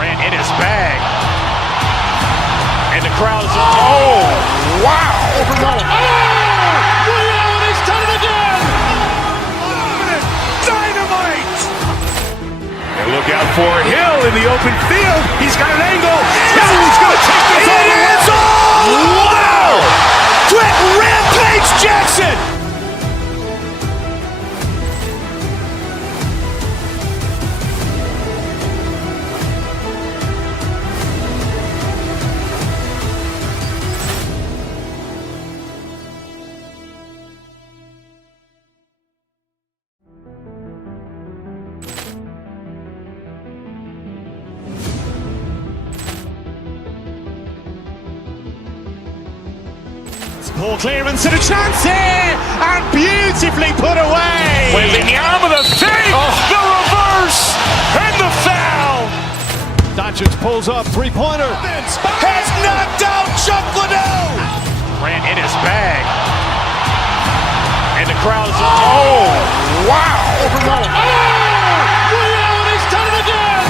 Ran in his bag. And the crowd is, oh, wow. Overruled. Oh, Ray Allen has done it again. Dynamite. And look out for Hill in the open field. He's got an angle. He's going to take this all the way. Wow. Quick Rampage Jackson. Poor clearance and a chance here, and beautifully put away. Waving the arm of the fake, the reverse, and the foul. Doncic pulls up, three-pointer. Has knocked out Chuck Liddell. Ran in his bag. And the crowd is, oh, wow. Overruled. Oh, Ray Allen has done it again.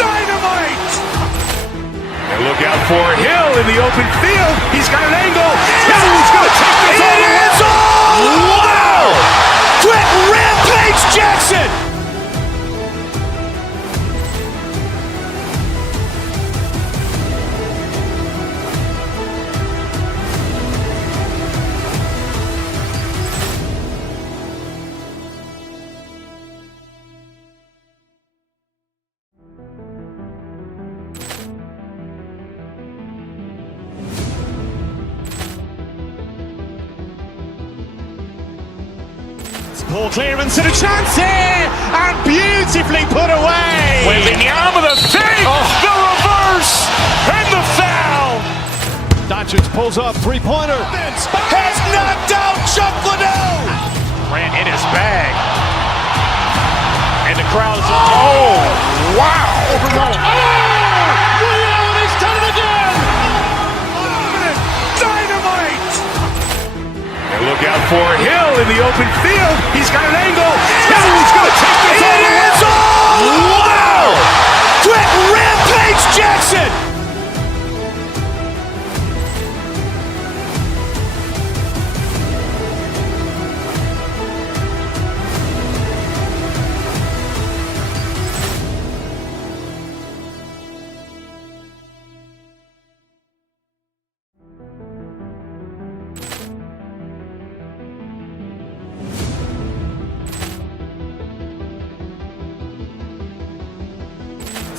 Dynamite. And look out for Hill in the open field. He's got an angle. He's going to take this all the way. Wow! Quick Rampage Jackson. Poor clearance and a chance here, and beautifully put away. Waving the arm of the fake, the reverse, and the foul. Doncic pulls up, three-pointer. Has knocked out Chuck Liddell. Ran in his bag. And the crowd is, oh, wow. Overruled. Oh, Ray Allen has done it again. Dynamite. And look out for Hill in the open field. He's got an angle. He's going to take this all the way. Wow! Quick Rampage Jackson.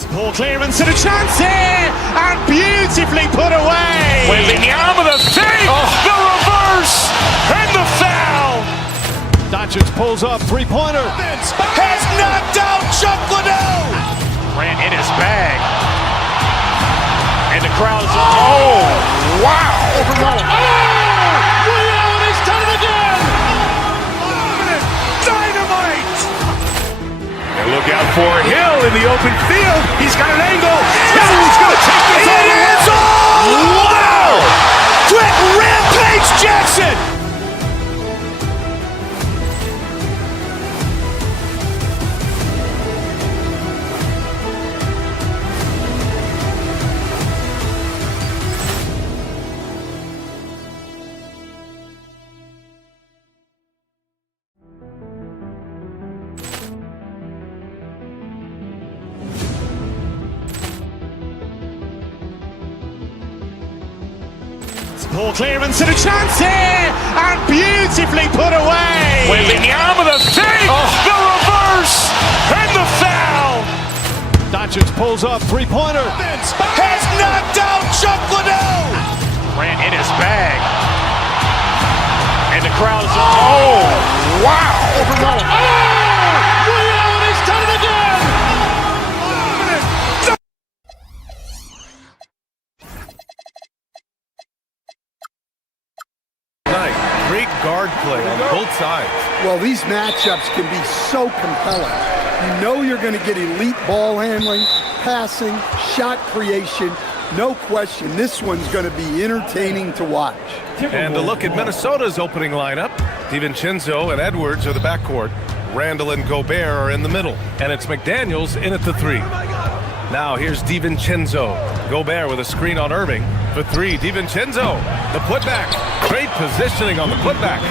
Poor clearance and a chance here, and beautifully put away. Waving the arm of the fake, the reverse, and the foul. Doncic pulls up, three-pointer. Has knocked out Chuck Liddell. Ran in his bag. And the crowd is, oh, wow. Overruled. Oh, Ray Allen has done it again. Dynamite. And look out for Hill in the open field. He's got an angle. He's going to take this all the way. Wow! Quick Rampage Jackson. Poor clearance and a chance here, and beautifully put away. Waving the arm of the fake, the reverse, and the foul. Doncic pulls up, three-pointer. Has knocked out Chuck Liddell. Ran in his bag. And the crowd is, oh, wow. Overruled. Oh, Ray Allen has done it again. Great guard play on both sides. Well, these matchups can be so compelling. You know you're going to get elite ball handling, passing, shot creation. No question, this one's going to be entertaining to watch. And a look at Minnesota's opening lineup. DiVincenzo and Edwards are the backcourt. Randall and Gobert are in the middle, and it's McDaniels in at the 3. Now here's DiVincenzo. Gobert with a screen on Irving. For 3, DiVincenzo. The putback. Great positioning on the putback.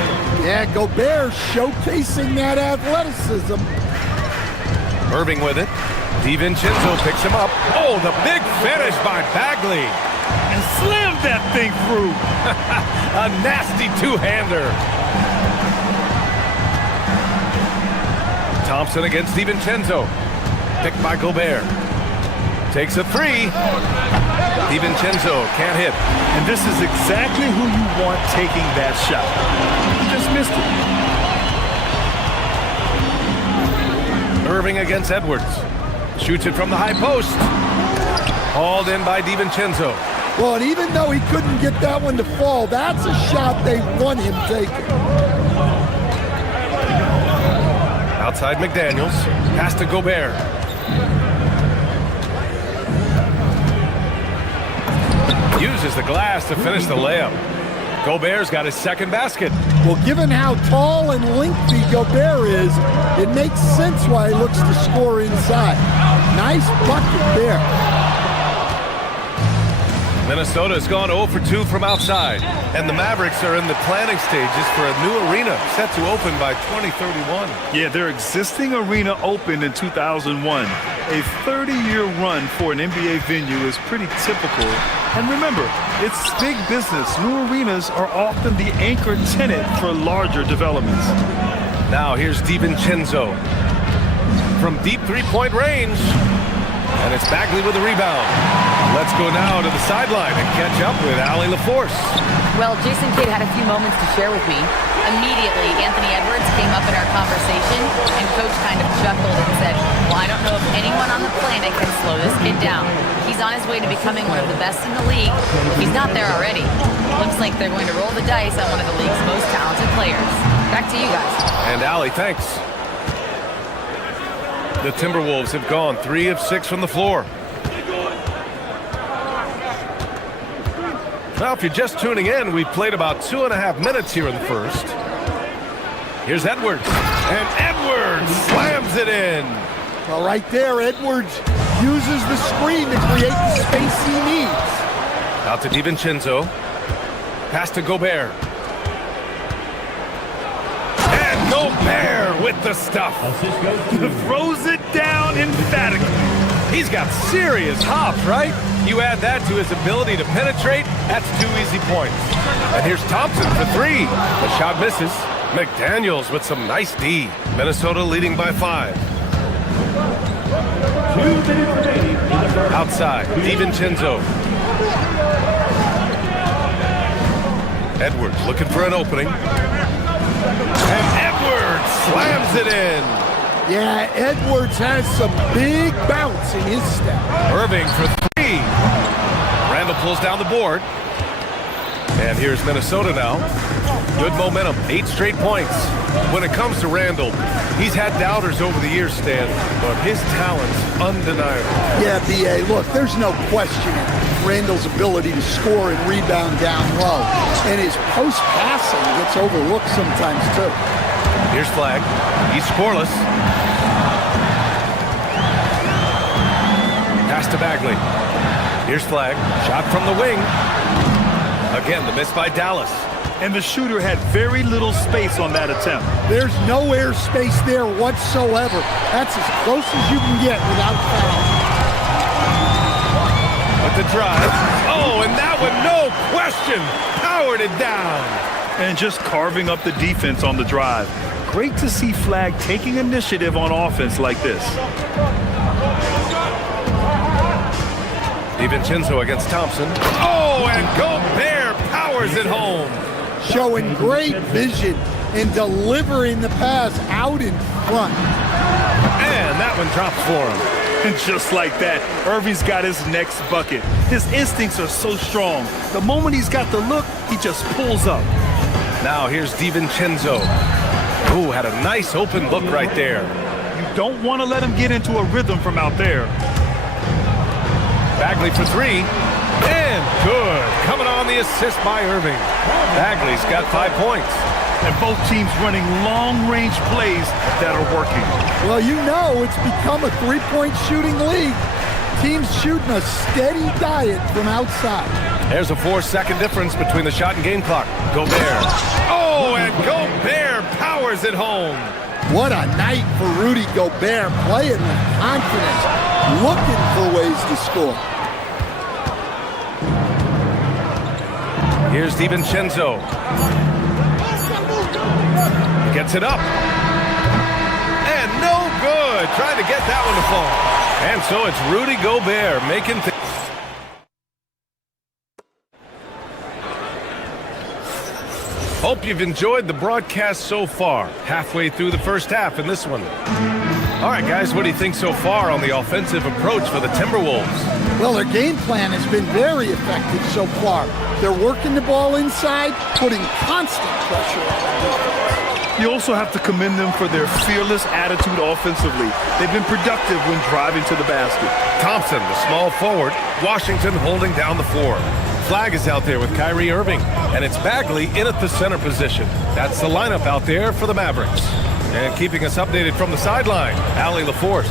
Yeah, Gobert showcasing that athleticism. Irving with it. DiVincenzo picks him up. Oh, the big finish by Bagley. And slammed that thing through. A nasty two-hander. Thompson against DiVincenzo. Picked by Gobert. Takes a 3. DiVincenzo can't hit. And this is exactly who you want taking that shot. He just missed it. Irving against Edwards. Shoots it from the high post. Hauled in by DiVincenzo. Well, and even though he couldn't get that one to fall, that's a shot they want him taking. Outside McDaniels. Pass to Gobert. Uses the glass to finish the layup. Gobert's got his second basket. Well, given how tall and lengthy Gobert is, it makes sense why he looks to score inside. Nice bucket there. Minnesota's gone 0 for 2 from outside, and the Mavericks are in the planning stages for a new arena set to open by 2031. Yeah, their existing arena opened in 2001. A 30-year run for an NBA venue is pretty typical. And remember, it's big business. New arenas are often the anchor tenant for larger developments. Now here's DiVincenzo from deep three-point range, and it's Bagley with the rebound. Let's go now to the sideline and catch up with Allie LaForce. Well, Jason Kidd had a few moments to share with me. Immediately, Anthony Edwards came up in our conversation, and Coach kind of chuckled and said, well, I don't know if anyone on the planet can slow this kid down. He's on his way to becoming one of the best in the league. He's not there already. Looks like they're going to roll the dice on one of the league's most talented players. Back to you guys. And Allie, thanks. The Timberwolves have gone 3 of 6 from the floor. Now, if you're just tuning in, we've played about 2.5 minutes here in the first. Here's Edwards, and Edwards slams it in. Well, right there, Edwards uses the screen to create the space he needs. Out to DiVincenzo. Pass to Gobert. And Gobert with the stuff. Throws it down emphatically. He's got serious hops, right? You add that to his ability to penetrate, that's 2 easy points. And here's Thompson for 3. The shot misses. McDaniels with some nice D. Minnesota leading by 5. Outside, DiVincenzo. Edwards looking for an opening. And Edwards slams it in. Yeah, Edwards has some big bounce in his step. Irving for 3. Randall pulls down the board. And here's Minnesota now. Good momentum, 8 straight points. When it comes to Randall, he's had doubters over the years, Stan, but his talent's undeniable. Yeah, B.A., look, there's no questioning Randall's ability to score and rebound down low. And his post-passing gets overlooked sometimes, too. Here's Flag. He's scoreless. Pass to Bagley. Here's Flag. Shot from the wing. Again, the miss by Dallas. And the shooter had very little space on that attempt. There's no air space there whatsoever. That's as close as you can get without foul. With the drive. Oh, and that one, no question, powered it down. And just carving up the defense on the drive. Great to see Flag taking initiative on offense like this. DiVincenzo against Thompson. Oh, and Gobert powers it home. Showing great vision and delivering the pass out in front. And that one drops for him. And just like that, Irving's got his next bucket. His instincts are so strong. The moment he's got the look, he just pulls up. Now here's DiVincenzo. Ooh, had a nice open look right there. You don't want to let him get into a rhythm from out there. Bagley for 3. And good. Coming on the assist by Irving. Bagley's got 5 points. and both teams running long-range plays that are working. Well, you know it's become a three-point shooting league. Teams shooting a steady diet from outside. There's a 4-second difference between the shot and game clock. Gobert. Oh, and Gobert powers it home. What a night for Rudy Gobert, playing with confidence, looking for ways to score. Here's DiVincenzo. He gets it up. And no good. Trying to get that one to fall. And so it's Rudy Gobert making things. Hope you've enjoyed the broadcast so far. Halfway through the first half in this one. All right, guys, what do you think so far on the offensive approach for the Timberwolves? Well, their game plan has been very effective so far. They're working the ball inside, putting constant pressure on the defense. You also have to commend them for their fearless attitude offensively. They've been productive when driving to the basket. Thompson, the small forward. Washington holding down the floor. Flag is out there with Kyrie Irving, and it's Bagley in at the center position. That's the lineup out there for the Mavericks. And keeping us updated from the sideline, Allie LaForce.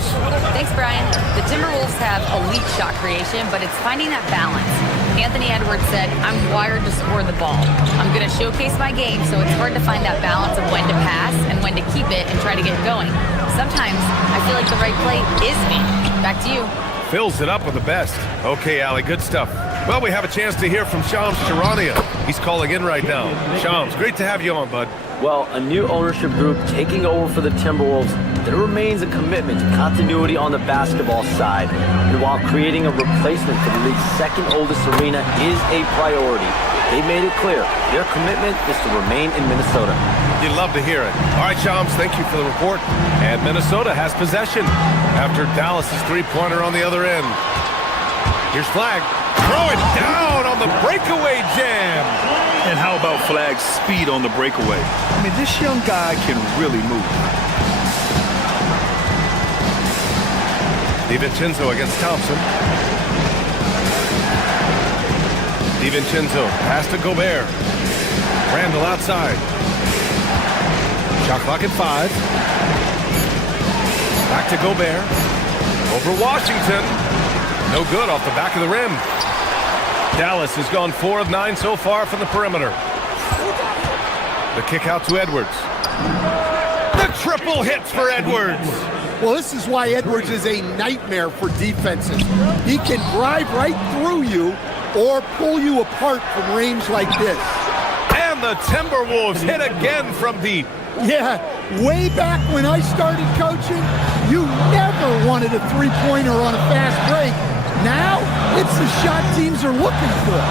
Thanks, Brian. The Timberwolves have elite shot creation, but it's finding that balance. Anthony Edwards said, "I'm wired to score the ball. I'm going to showcase my game, so it's hard to find that balance of when to pass and when to keep it and try to get going. Sometimes I feel like the right play is me." Back to you. Fills it up with the best. Okay, Allie, good stuff. Well, we have a chance to hear from Shams Charania. He's calling in right now. Shams, great to have you on, bud. Well, a new ownership group taking over for the Timberwolves, there remains a commitment to continuity on the basketball side. And while creating a replacement for the league's second oldest arena is a priority, they made it clear their commitment is to remain in Minnesota. You'd love to hear it. All right, Shams, thank you for the report. And Minnesota has possession after Dallas' three-pointer on the other end. Here's Flag. Throw it down on the breakaway jam. And how about Flag's speed on the breakaway? I mean, this young guy can really move. DiVincenzo against Thompson. DiVincenzo, pass to Gobert. Randall outside. Shot clock at 5. Back to Gobert. Over Washington. No good off the back of the rim. Dallas has gone 4 of 9 so far from the perimeter. The kick out to Edwards. The triple hits for Edwards. Well, this is why Edwards is a nightmare for defenses. He can drive right through you or pull you apart from range like this. And the Timberwolves hit again from deep. Yeah, way back when I started coaching, you never wanted a three-pointer on a fast break. Now, it's the shot teams are looking for.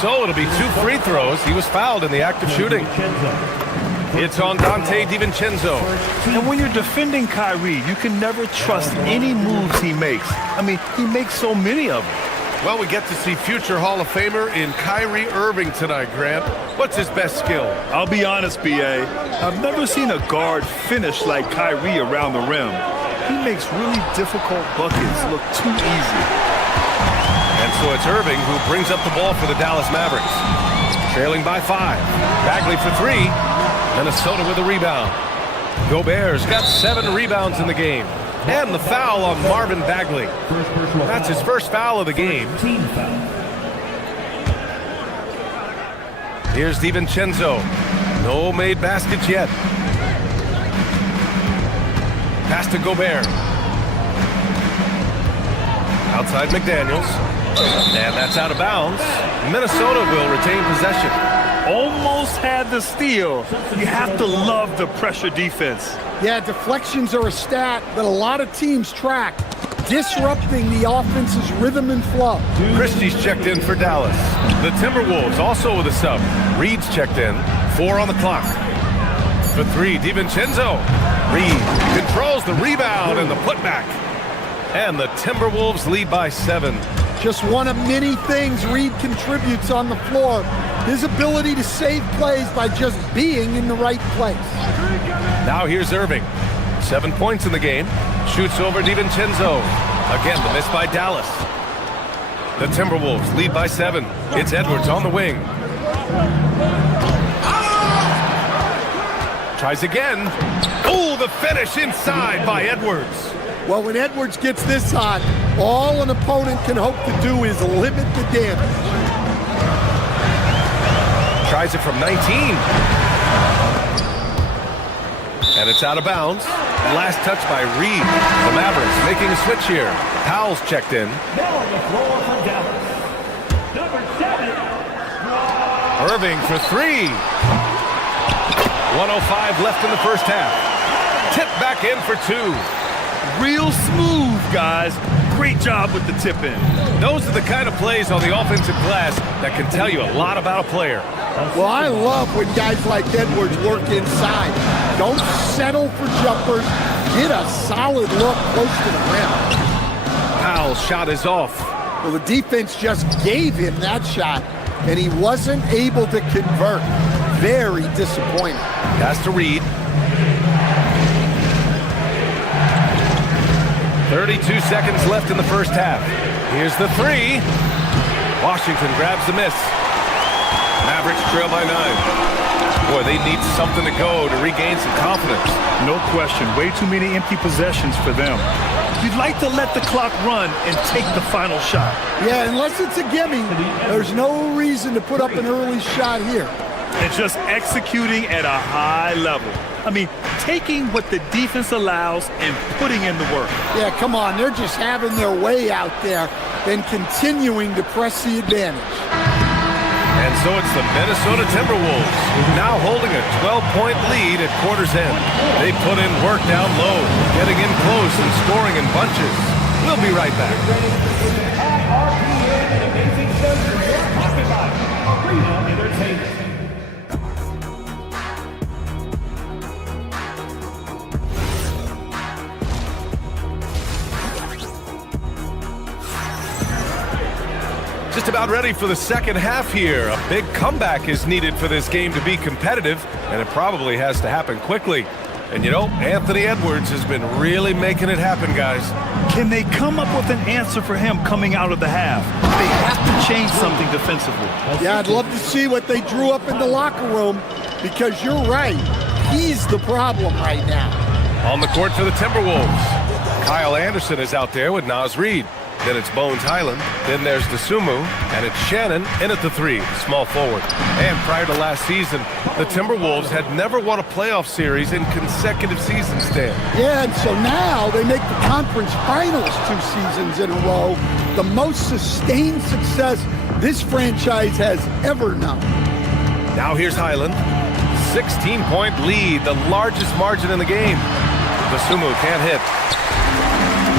So it'll be 2 free throws. He was fouled in the act of shooting. It's on Dante DiVincenzo. And when you're defending Kyrie, you can never trust any moves he makes. I mean, he makes so many of them. Well, we get to see future Hall of Famer in Kyrie Irving tonight, Grant. What's his best skill? I'll be honest, B.A. I've never seen a guard finish like Kyrie around the rim. He makes really difficult buckets look too easy. And so it's Irving who brings up the ball for the Dallas Mavericks. Trailing by 5. Bagley for 3. Minnesota with a rebound. Gobert's got 7 rebounds in the game. And the foul on Marvin Bagley. That's his first foul of the game. Here's DiVincenzo. No made baskets yet. Pass to Gobert. Outside McDaniels. And that's out of bounds. Minnesota will retain possession. Almost had the steal. You have to love the pressure defense. Yeah, deflections are a stat that a lot of teams track, disrupting the offense's rhythm and flow. Christie's checked in for Dallas. The Timberwolves also with a sub. Reed's checked in. 4 on the clock. For 3, DiVincenzo. Reed controls the rebound and the putback. And the Timberwolves lead by 7. Just one of many things Reed contributes on the floor. His ability to save plays by just being in the right place. Now here's Irving. 7 points in the game. Shoots over DiVincenzo. Again, the miss by Dallas. The Timberwolves lead by 7. It's Edwards on the wing. Tries again. Oh, the finish inside by Edwards. Well, when Edwards gets this hot, all an opponent can hope to do is limit the damage. Tries it from 19. And it's out of bounds. Last touch by Reed. The Mavericks making a switch here. Powell's checked in. Irving for three. 1:05 left in the first half. Tip back in for two. Real smooth, guys. Great job with the tip in. Those are the kind of plays on the offensive glass that can tell you a lot about a player. Well, I love when guys like Edwards work inside. Don't settle for jumpers. Get a solid look close to the rim. Powell's shot is off. Well, the defense just gave him that shot, and he wasn't able to convert. Very disappointing. Has to Reed. 32 seconds left in the first half. Here's the three. Washington grabs the miss. Mavericks trail by 9. Boy, they need something to go to regain some confidence. No question. Way too many empty possessions for them. You'd like to let the clock run and take the final shot. Yeah, unless it's a gimme, there's no reason to put up an early shot here. And just executing at a high level. I mean, taking what the defense allows and putting in the work. Yeah, come on. They're just having their way out there and continuing to press the advantage. And so it's the Minnesota Timberwolves, now holding a 12-point lead at quarter's end. They put in work down low, getting in close and scoring in bunches. We'll be right back. Just about ready for the second half here. A big comeback is needed for this game to be competitive, and it probably has to happen quickly. And you know, Anthony Edwards has been really making it happen, guys. Can they come up with an answer for him coming out of the half? They have to change something defensively. Yeah, I'd love to see what they drew up in the locker room, because you're right. He's the problem right now. On the court for the Timberwolves, Kyle Anderson is out there with Naz Reid. Then it's Bones Highland. Then there's DeSumo. And it's Shannon in at the three, small forward. And prior to last season, the Timberwolves had never won a playoff series in consecutive seasons, Dan. Yeah, and so now they make the conference finals 2 seasons in a row. The most sustained success this franchise has ever known. Now here's Highland. 16-point lead, the largest margin in the game. DeSumo can't hit.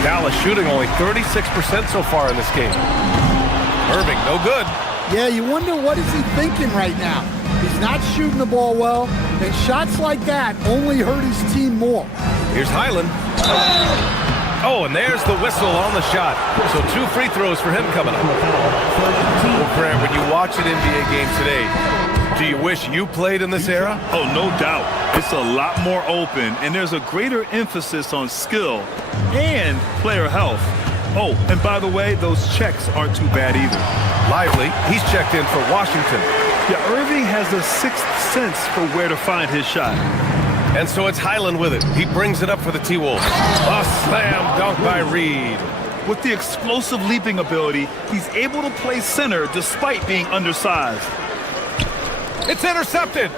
Dallas shooting only 36% so far in this game. Irving, no good. Yeah, you wonder what is he thinking right now. He's not shooting the ball well, and shots like that only hurt his team more. Here's Highland. Oh, and there's the whistle on the shot. So 2 free throws for him coming up. Well, Grant, when you watch an NBA game today, do you wish you played in this era? Oh, no doubt. It's a lot more open, and there's a greater emphasis on skill and player health. Oh, and by the way, those checks aren't too bad either. Lively, he's checked in for Washington. Yeah, Irving has a sixth sense for where to find his shot. And so it's Highland with it. He brings it up for the T-Wolves. A slam dunk by Reed. With the explosive leaping ability, he's able to play center despite being undersized. It's intercepted.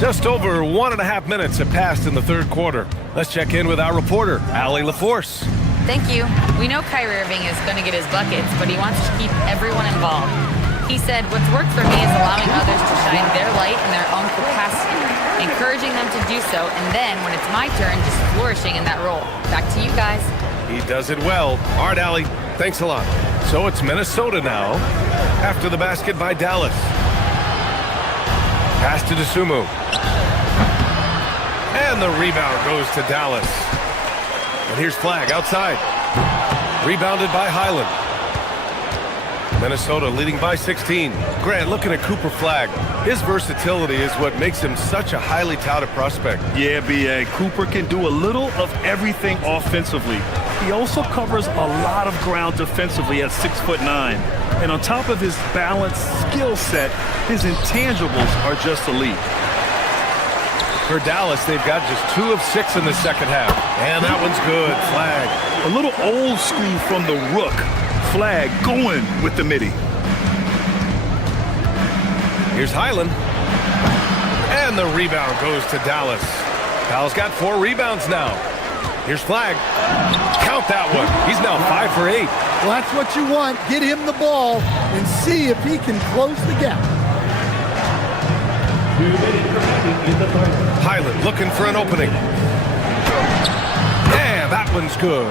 Just over 1.5 minutes have passed in the third quarter. Let's check in with our reporter, Allie LaForce. Thank you. We know Kyrie Irving is going to get his buckets, but he wants to keep everyone involved. He said, what's worked for me is allowing others to shine their light in their own capacity, encouraging them to do so, and then when it's my turn, just flourishing in that role. Back to you guys. He does it well. All right, Allie, thanks a lot. So it's Minnesota now, after the basket by Dallas. Pass to DeSumo. And the rebound goes to Dallas. And here's Flag outside. Rebounded by Highland. Minnesota leading by 16. Grant, looking at Cooper Flagg, his versatility is what makes him such a highly touted prospect. Yeah, B.A. Cooper can do a little of everything offensively. He also covers a lot of ground defensively at 6'9". And on top of his balanced skill set, his intangibles are just elite. For Dallas, they've got just 2 of 6 in the second half. And that one's good. Flagg. A little old school from the Rook. Flagg going with the midi. Here's Highland. And the rebound goes to Dallas. Powell's got 4 rebounds now. Here's Flagg. Count that one. He's now 5 for 8. Well, that's what you want. Get him the ball and see if he can close the gap. Highland looking for an opening. And that one's good.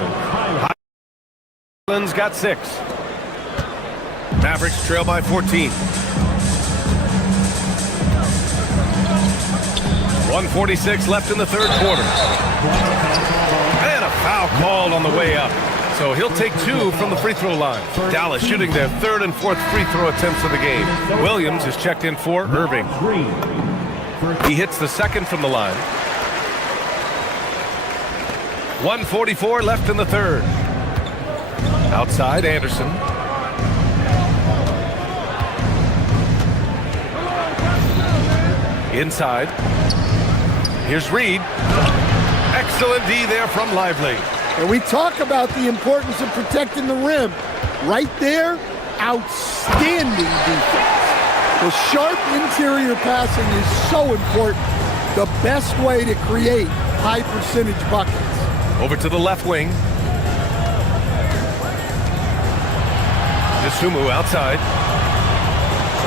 Highland's got 6. Mavericks trail by 14. 1:46 left in the third quarter. And a foul called on the way up. So he'll take 2 from the free throw line. Dallas shooting their 3rd and 4th free throw attempts of the game. Williams is checked in for Irving. He hits the 2nd from the line. 1:44 left in the 3rd. Outside, Anderson. Inside. Here's Reed. Excellent D there from Lively. And we talk about the importance of protecting the rim. Right there, outstanding defense. The sharp interior passing is so important. The best way to create high percentage buckets. Over to the left wing. Dosunmu outside.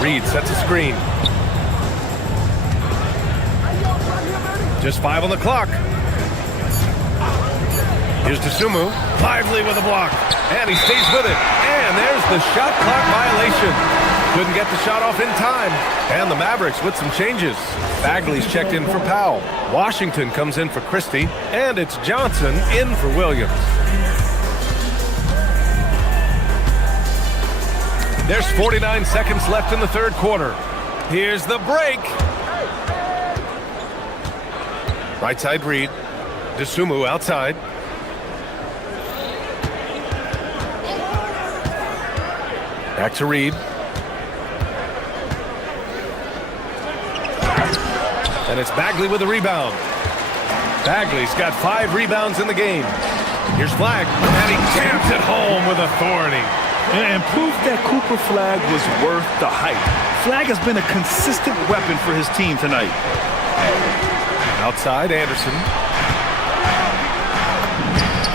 Reed sets a screen. Just 5 on the clock. Here's Dosunmu. Lively with a block. And he stays with it. And there's the shot clock violation. Couldn't get the shot off in time. And the Mavericks with some changes. Bagley's checked in for Powell. Washington comes in for Christie. And it's Johnson in for Williams. There's 49 seconds left in the third quarter. Here's the break. Right side Reed. Dosunmu outside. Back to Reed. And it's Bagley with a rebound. Bagley's got 5 rebounds in the game. Here's Flagg. And he jams it home with authority. And proof that Cooper Flagg was worth the hype. Flagg has been a consistent weapon for his team tonight. Outside, Anderson.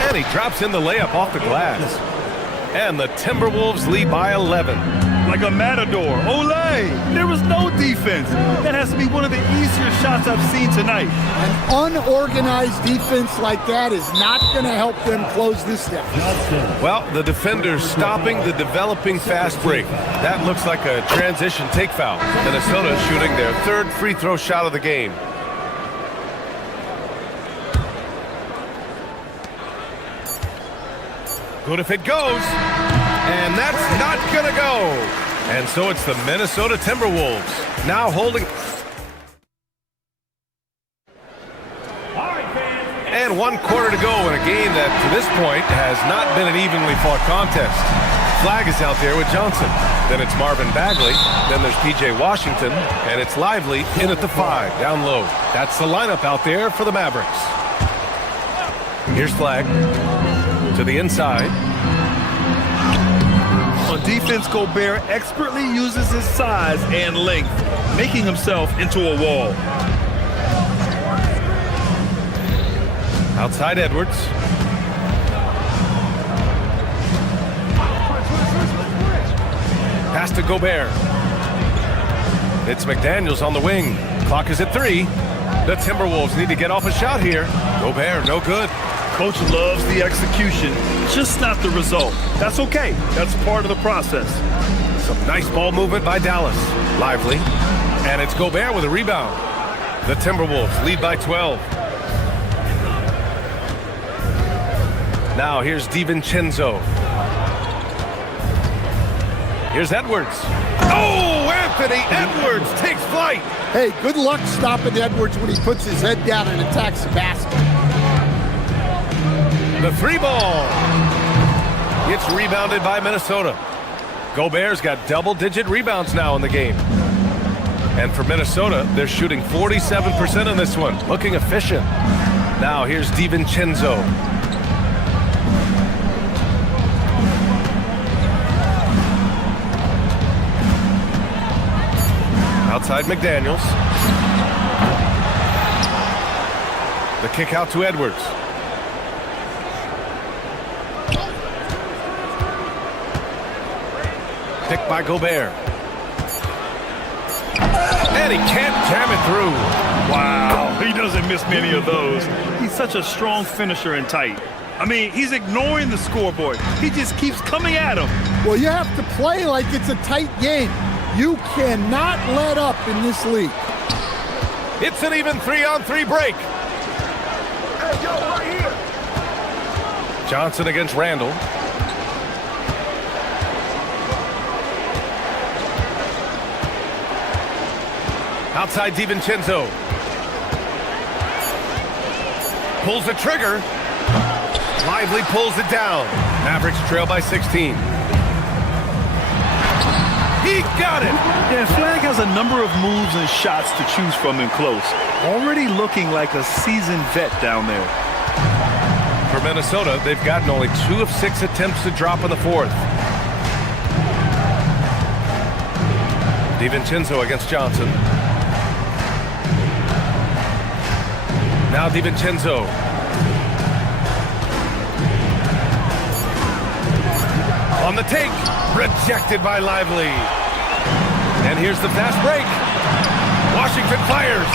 And he drops in the layup off the glass. And the Timberwolves lead by 11. Like a matador. Olay! There was no defense. That has to be one of the easier shots I've seen tonight. An unorganized defense like that is not going to help them close this deficit. Well, the defender's stopping the developing fast break. That looks like a transition take foul. Minnesota shooting their 3rd free throw shot of the game. Good if it goes. And that's not going to go. And so it's the Minnesota Timberwolves now holding. And 1 quarter to go in a game that to this point has not been an evenly fought contest. Flagg is out there with Johnson. Then it's Marvin Bagley. Then there's P.J. Washington. And it's Lively in at the 5, down low. That's the lineup out there for the Mavericks. Here's Flagg. To the inside. On defense, Gobert expertly uses his size and length, making himself into a wall. Outside Edwards. Pass to Gobert. It's McDaniels on the wing. Clock is at 3. The Timberwolves need to get off a shot here. Gobert, no good. Coach loves the execution, just not the result. That's okay. That's part of the process. Some nice ball movement by Dallas. Lively. And it's Gobert with a rebound. The Timberwolves lead by 12. Now here's DiVincenzo. Here's Edwards. Oh, Anthony Edwards takes flight. Hey, good luck stopping Edwards when he puts his head down and attacks the basket. The three ball. It's rebounded by Minnesota. Gobert's got double-digit rebounds now in the game. And for Minnesota, they're shooting 47% in this one. Looking efficient. Now here's DiVincenzo. Outside McDaniels. The kick out to Edwards. Picked by Gobert. And he can't jam it through. Wow, he doesn't miss many of those. He's such a strong finisher and tight. I mean, he's ignoring the scoreboard. He just keeps coming at him. Well, you have to play like it's a tight game. You cannot let up in this league. It's an even 3-on-3 break. Johnson against Randall. Outside DiVincenzo. Pulls the trigger. Lively pulls it down. Mavericks trail by 16. He got it! Yeah, Flag has a number of moves and shots to choose from in close. Already looking like a seasoned vet down there. For Minnesota, they've gotten only 2 of 6 attempts to drop in the fourth. DiVincenzo against Johnson. Now DiVincenzo. On the take. Rejected by Lively. And here's the fast break. Washington fires.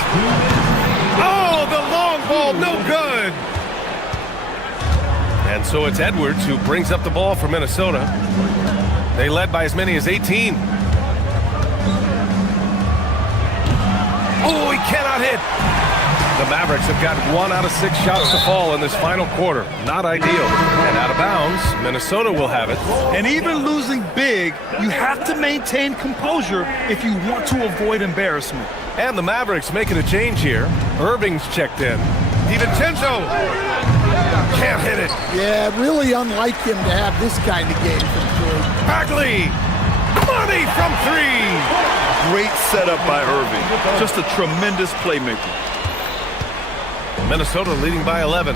Oh, the long ball, no good. And so it's Edwards who brings up the ball for Minnesota. They led by as many as 18. Oh, he cannot hit. The Mavericks have got 1 out of 6 shots to fall in this final quarter. Not ideal. And out of bounds, Minnesota will have it. And even losing big, you have to maintain composure if you want to avoid embarrassment. And the Mavericks making a change here. Irving's checked in. DiVincenzo can't hit it. Yeah, really unlike him to have this kind of game from three. Bagley, money from 3. Great setup by Irving. Just a tremendous playmaker. Minnesota leading by 11.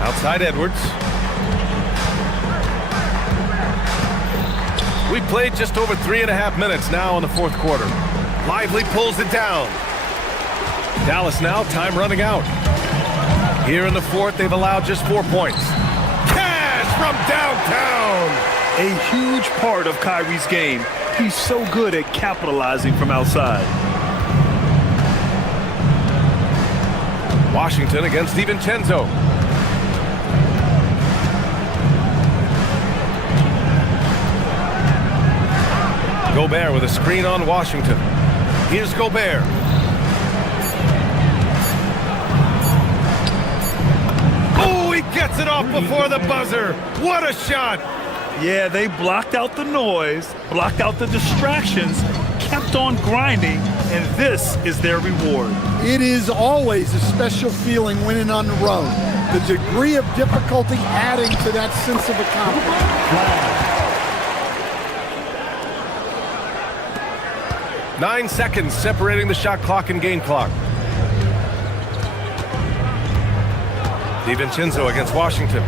Outside Edwards. We played just over 3.5 minutes now in the fourth quarter. Lively pulls it down. Dallas now, time running out. Here in the fourth, they've allowed just 4 points. Cash from downtown. A huge part of Kyrie's game. He's so good at capitalizing from outside. Washington against DiVincenzo. Gobert with a screen on Washington. Here's Gobert. Oh, he gets it off before the buzzer. What a shot. Yeah, they blocked out the noise, blocked out the distractions, kept on grinding, and this is their reward. It is always a special feeling winning on the road. The degree of difficulty adding to that sense of accomplishment. 9 seconds separating the shot clock and game clock. DiVincenzo against Washington.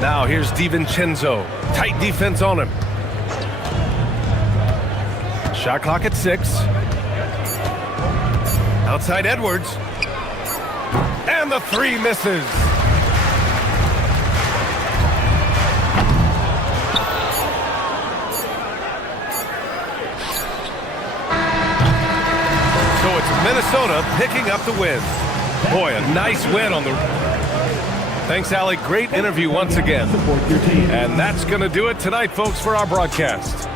Now here's DiVincenzo. Tight defense on him. Shot clock at 6. Outside Edwards. And the 3 misses. So it's Minnesota picking up the win. Boy, a nice win on the... Thanks, Allie. Great interview once again. And that's going to do it tonight, folks, for our broadcast.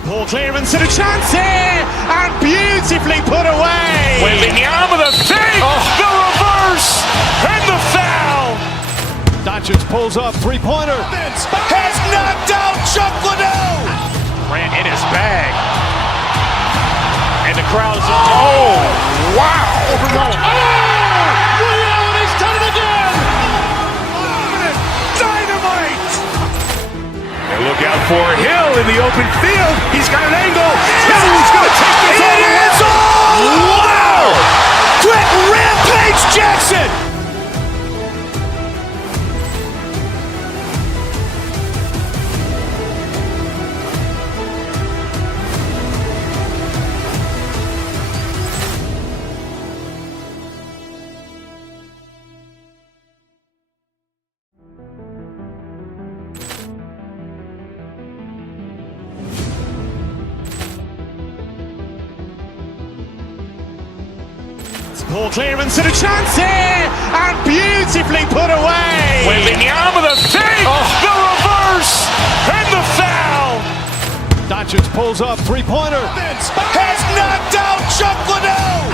Ball clearance and a chance here, and beautifully put away. Wembanyama with a fake, the reverse, and the foul. Doncic pulls up, three-pointer. Has knocked out Chuck Liddell. Grant in his bag. And the crowd is, oh, wow. Overrun. Oh, Ray Allen has done it again. Dynamite. And look out for Hill in the open field. He's got an angle. He's going to take this all the way. Wow. Quick Rampage Jackson. Ball clearance and a chance here, and beautifully put away. Wembanyama with a fake, the reverse, and the foul. Doncic pulls up, three-pointer. Has knocked out Chuck Liddell.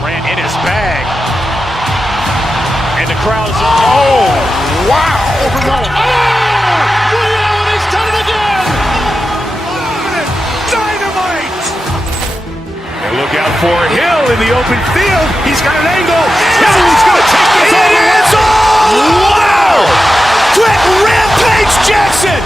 Grant in his bag. And the crowd is, oh, wow. Overrun. Oh, Ray Allen has done it again. Dynamite. And look out for Hill in the open field. He's got an angle. He's going to take this all the way. Wow. Quick Rampage Jackson.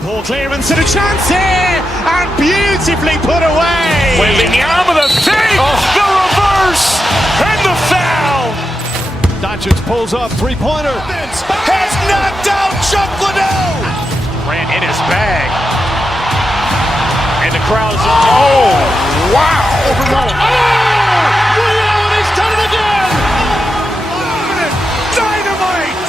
Ball clearance and a chance here, and beautifully put away. Wembanyama with a fake, the reverse, and the foul. Doncic pulls up, three-pointer. Has knocked out Chuck Liddell. Grant in his bag. And the crowd is, oh, wow. Overrun. Oh, Ray Allen has done it again. Dynamite.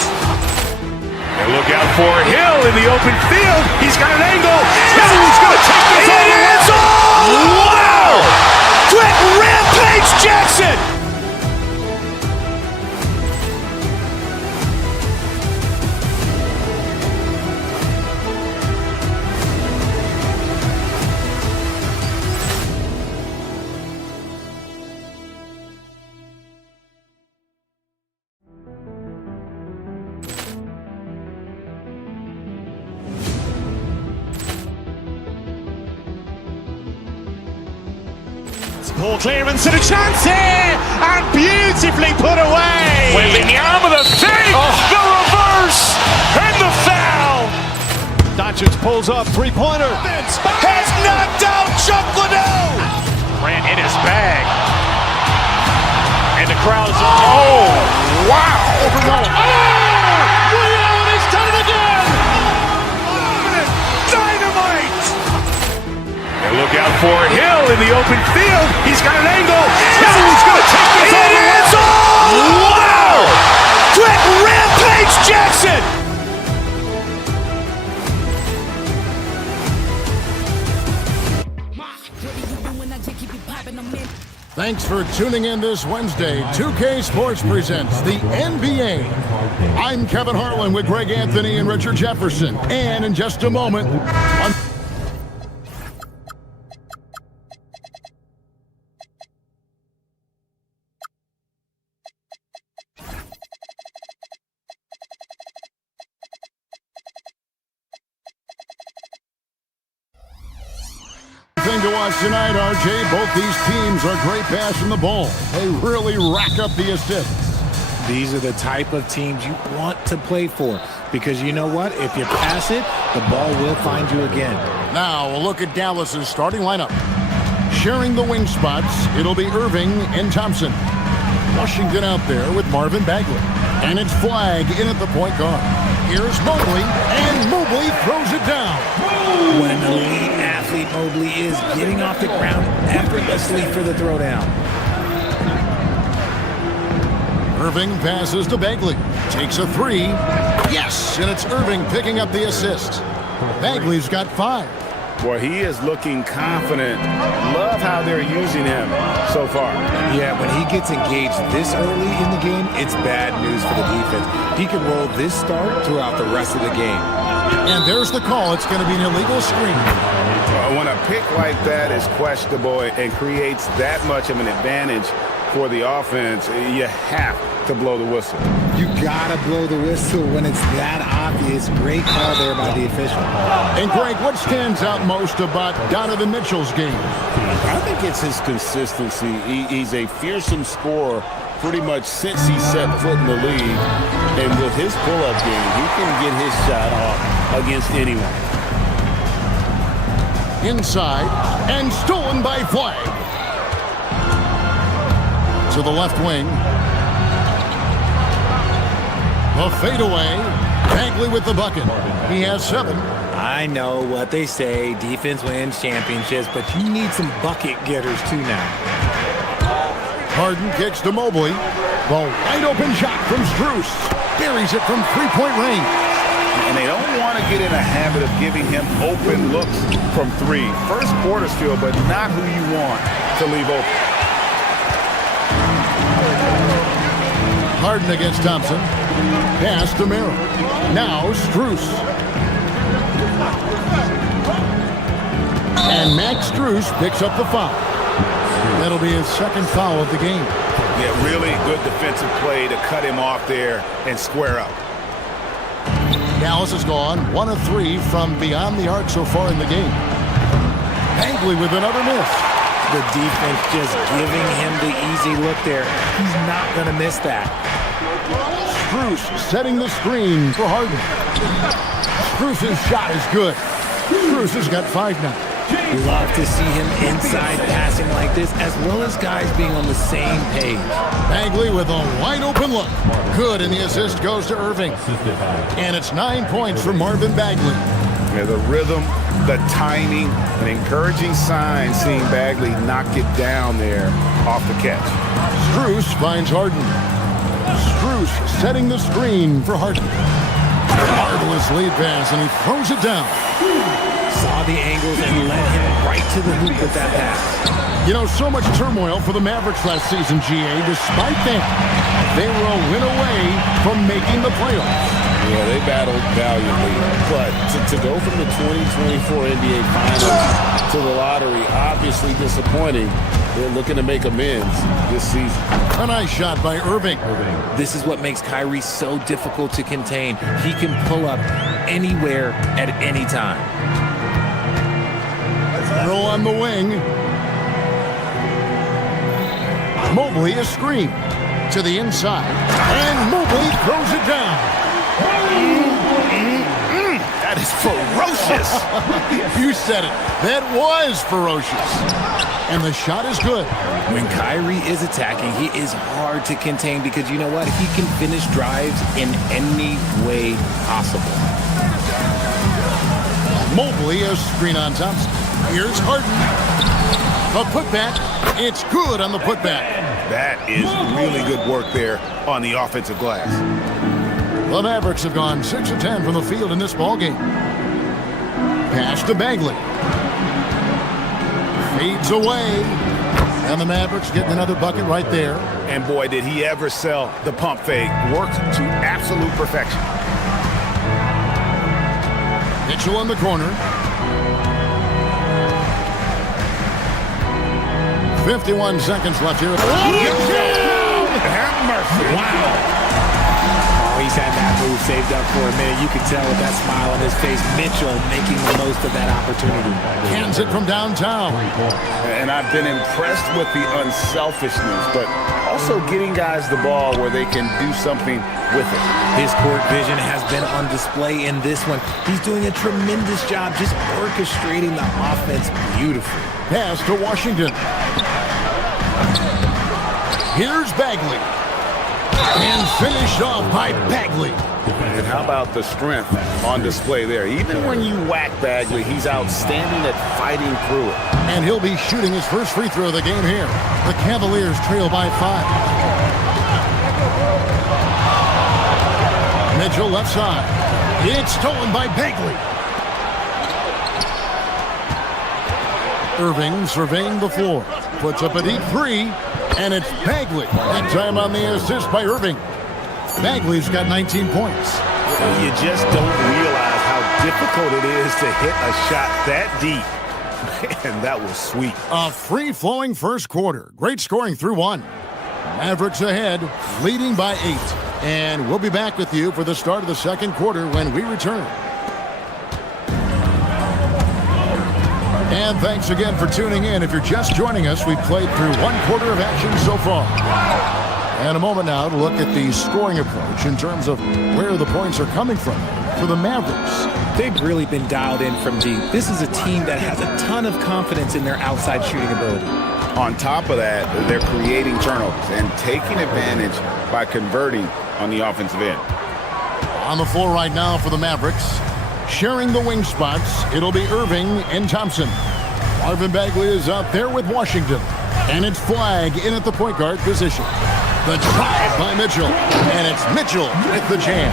And look out for Hill in the open field. He's got an angle. He's going to take this all the way. Wow. Quick Rampage Jackson. Ball clearance and a chance here, and beautifully put away. Wembanyama with a fake, the reverse, and the foul. Doncic pulls up, three-pointer. Has knocked out Chuck Liddell. Grant in his bag. And the crowd is, oh, wow. Overrun. Oh, Ray Allen has done it again. Dynamite. And look out for Hill in the open field. He's got an angle. He's going to take this all the way. Wow. Quick Rampage Jackson. Thanks for tuning in this Wednesday. 2K Sports presents the NBA. I'm Kevin Harlan with Greg Anthony and Richard Jefferson. And in just a moment, thing to watch tonight, RJ. Both these teams are great passing the ball. They really rack up the assists. These are the type of teams you want to play for, because you know what? If you pass it, the ball will find you again. Now a look at Dallas's starting lineup. Sharing the wing spots, it'll be Irving and Thompson. Washington out there with Marvin Bagley. And it's Flag in at the point guard. Here's Mobley, and Mobley throws it down. What an elite athlete Mobley is, getting off the ground effortlessly for the throwdown. Irving passes to Bagley. Takes a three. Yes, and it's Irving picking up the assist. Bagley's got 5. Boy, he is looking confident. Love how they're using him so far. Yeah, when he gets engaged this early in the game, it's bad news for the defense. He can roll this start throughout the rest of the game. And there's the call. It's going to be an illegal screen. When a pick like that is questionable and creates that much of an advantage for the offense, you have to blow the whistle. You gotta blow the whistle when it's that obvious. Great call there by the official. And Greg, what stands out most about Donovan Mitchell's game? I think it's his consistency. He's a fearsome scorer pretty much since he set foot in the league. And with his pull-up game, he can get his shot off against anyone. Inside and stolen by Flag. To the left wing. A fadeaway. Bagley with the bucket. He has 7. I know what they say, defense wins championships, but you need some bucket getters too now. Harden kicks to Mobley. The wide open shot from Strus. Buries it from 3-point range. And they don't want to get in a habit of giving him open looks from 3. First quarter still, but not who you want to leave open. Harden against Thompson. Pass to Merrill. Now Strus. And Max Strus picks up the foul. That'll be his 2nd foul of the game. Yeah, really good defensive play to cut him off there and square up. Dallas has gone 1 of 3 from beyond the arc so far in the game. Bagley with another miss. The defense just giving him the easy look there. He's not going to miss that. Strus setting the screen for Harden. Strus's shot is good. Strus has got 5 now. Love to see him inside passing like this, as well as guys being on the same page. Bagley with a wide open look. Good, and the assist goes to Irving. And it's 9 points for Marvin Bagley. Yeah, the rhythm, the timing, an encouraging sign seeing Bagley knock it down there off the catch. Strus finds Harden. Strus setting the screen for Harden. Marvelous lead pass, and he throws it down. Saw the angles and led him right to the hoop with that pass. You know, so much turmoil for the Mavericks last season, GA. Despite that, they were a win away from making the playoffs. Yeah, they battled valiantly. But to go from the 2024 NBA Finals to the lottery, obviously disappointing. They're looking to make amends this season. A nice shot by Irving. This is what makes Kyrie so difficult to contain. He can pull up anywhere at any time. Throw on the wing. Mobley is screened to the inside. And Mobley throws it down. That is ferocious. You said it. That was ferocious. And the shot is good. When Kyrie is attacking, he is hard to contain because you know what? He can finish drives in any way possible. Mobley a screen on Thompson. Here's Harden. A putback. It's good on the putback. That is really good work there on the offensive glass. The Mavericks have gone 6 of 10 from the field in this ballgame. Pass to Bagley. Fades away. And the Mavericks getting another bucket right there. And boy, did he ever sell the pump fake. Worked to absolute perfection. Mitchell in the corner. 51 seconds left here. Have mercy. Wow. Oh, he's had that move saved up for a minute. You can tell with that smile on his face. Mitchell making the most of that opportunity. Cans it from downtown. And I've been impressed with the unselfishness, but also getting guys the ball where they can do something with it. His court vision has been on display in this one. He's doing a tremendous job just orchestrating the offense beautifully. Pass to Washington. Here's Bagley. And finished off by Bagley. And how about the strength on display there? Even when you whack Bagley, he's outstanding at fighting through it. And he'll be shooting his first free throw of the game here. The Cavaliers trail by 5. Mitchell left side. It's stolen by Bagley. Irving surveying the floor. Puts up a deep 3. And it's Bagley. That time on the assist by Irving. Bagley's got 19 points. You just don't realize how difficult it is to hit a shot that deep. Man, that was sweet. A free-flowing first quarter. Great scoring through 1. Mavericks ahead, leading by 8. And we'll be back with you for the start of the second quarter when we return. And thanks again for tuning in. If you're just joining us, we've played through 1 quarter of action so far. And a moment now to look at the scoring approach in terms of where the points are coming from for the Mavericks. They've really been dialed in from deep. This is a team that has a ton of confidence in their outside shooting ability. On top of that, they're creating turnovers and taking advantage by converting on the offensive end. On the floor right now for the Mavericks, sharing the wing spots, it'll be Irving and Thompson. Marvin Bagley is out there with Washington. And it's Flag in at the point guard position. The drive by Mitchell. And it's Mitchell with the jam.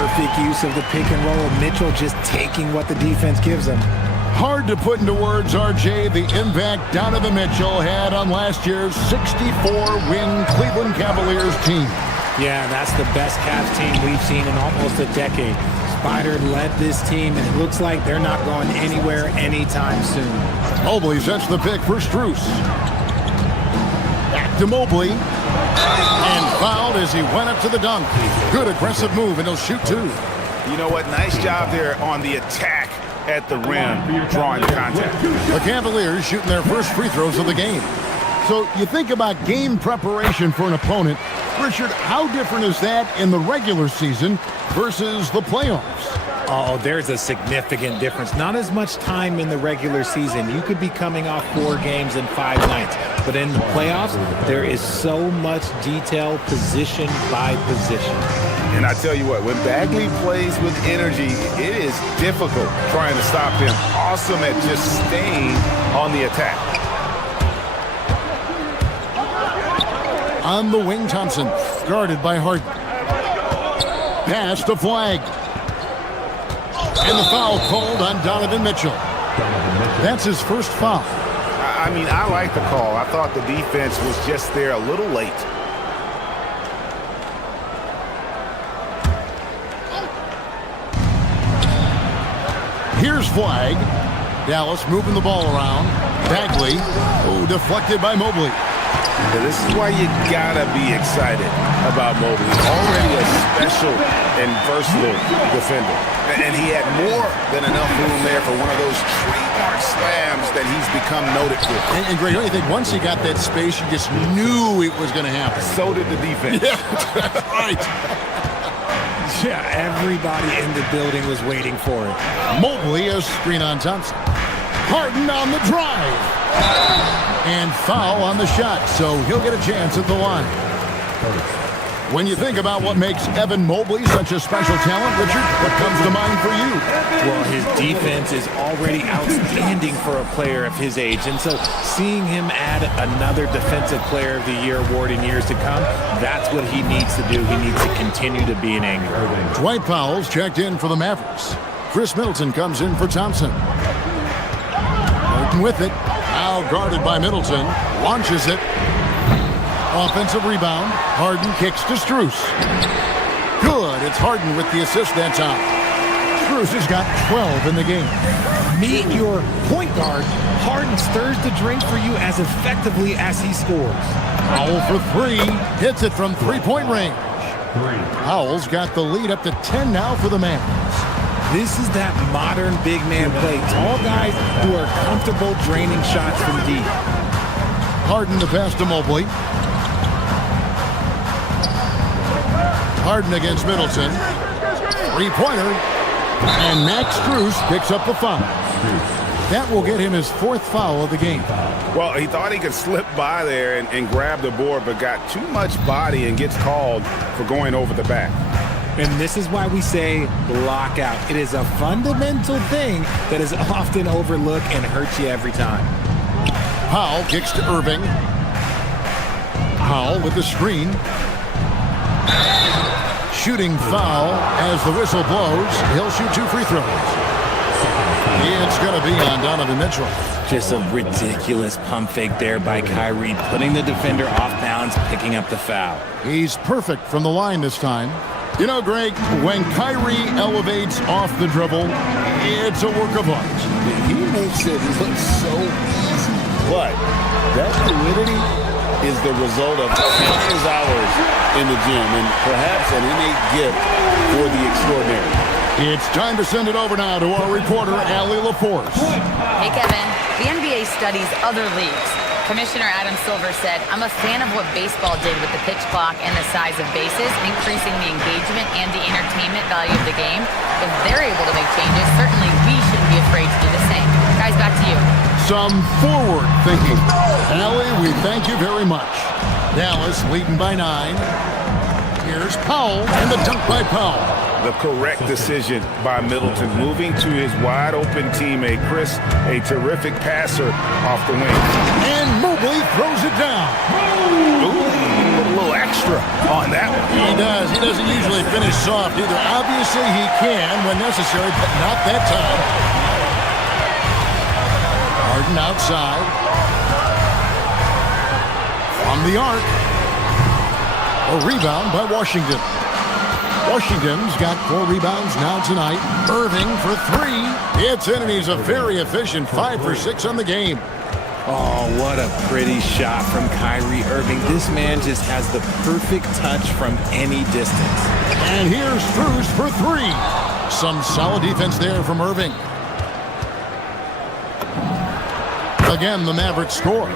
Perfect use of the pick and roll. Mitchell just taking what the defense gives him. Hard to put into words, RJ, the impact Donovan Mitchell had on last year's 64-win Cleveland Cavaliers team. Yeah, that's the best Cavs team we've seen in almost a decade. Spider led this team, and it looks like they're not going anywhere anytime soon. Mobley sets the pick for Strus. Back to Mobley. And fouled as he went up to the dunk. Good aggressive move, and he'll shoot 2. You know what? Nice job there on the attack at the rim, drawing contact. The Cavaliers shooting their first free throws of the game. So you think about game preparation for an opponent. Richard, how different is that in the regular season versus the playoffs? Oh, there's a significant difference. Not as much time in the regular season. You could be coming off 4 games in 5 nights. But in the playoffs, there is so much detail position by position. And I tell you what, when Bagley plays with energy, it is difficult trying to stop him. Awesome at just staying on the attack. On the wing, Thompson, guarded by Harden. Pass to Flag. And the foul called on Donovan Mitchell. That's his first foul. I mean, I like the call. I thought the defense was just there a little late. Here's Flag. Dallas moving the ball around. Bagley, deflected by Mobley. Now, this is why you gotta be excited about Mobley. Already a special and versatile defender. And he had more than enough room there for one of those trademark slams that he's become noted for. And Greg, don't you think once he got that space, you just knew it was going to happen? So did the defense. Yeah, that's right. Yeah, everybody in the building was waiting for it. Mobley a screen on Thompson. Harden on the drive. And foul on the shot, so he'll get a chance at the line. When you think about what makes Evan Mobley such a special talent, Richard, what comes to mind for you? Well, his defense is already outstanding for a player of his age, and so seeing him add another Defensive Player of the Year award in years to come, that's what he needs to do. He needs to continue to be an anchor. Dwight Powell's checked in for the Mavericks. Chris Middleton comes in for Thompson. Harden with it. Now guarded by Middleton. Launches it. Offensive rebound. Harden kicks to Strus. Good. It's Harden with the assist that time. Strus has got 12 in the game. Meet your point guard. Harden stirs the drink for you as effectively as he scores. Powell for 3. Hits it from three-point range. Powell's got the lead up to 10 now for the Mavericks. This is that modern big man play. Tall guys who are comfortable draining shots from deep. Harden to pass to Mobley. Harden against Middleton. Three-pointer. And Max Strus picks up the foul. That will get him his 4th foul of the game. Well, he thought he could slip by there and grab the board, but got too much body and gets called for going over the back. And this is why we say block out. It is a fundamental thing that is often overlooked and hurts you every time. Powell kicks to Irving. Powell with the screen. Shooting foul as the whistle blows. He'll shoot 2 free throws. It's going to be on Donovan Mitchell. Just a ridiculous pump fake there by Kyrie, putting the defender off balance, picking up the foul. He's perfect from the line this time. You know, Greg, when Kyrie elevates off the dribble, it's a work of art. He makes it look so easy, but that fluidity is the result of countless hours in the gym and perhaps an innate gift for the extraordinary. It's time to send it over now to our reporter, Allie LaForce. Hey, Kevin. The NBA studies other leagues. Commissioner Adam Silver said, I'm a fan of what baseball did with the pitch clock and the size of bases, increasing the engagement and the entertainment value of the game. If they're able to make changes, certainly we shouldn't be afraid to do the same. Guys, back to you. Some forward thinking. Allie, we thank you very much. Dallas leading by 9. Here's Powell and the dunk by Powell. The correct decision by Middleton, moving to his wide-open teammate, Chris, a terrific passer off the wing. And Mobley throws it down. Ooh, a little extra on that one. He does. He doesn't usually finish soft either. Obviously, he can when necessary, but not that time. Harden outside. From the arc. A rebound by Washington. Washington's got 4 rebounds now tonight. Irving for 3. It's in, and he's a very efficient 5 for 6 on the game. Oh, what a pretty shot from Kyrie Irving. This man just has the perfect touch from any distance. And here's Strus for 3. Some solid defense there from Irving. Again, the Mavericks score.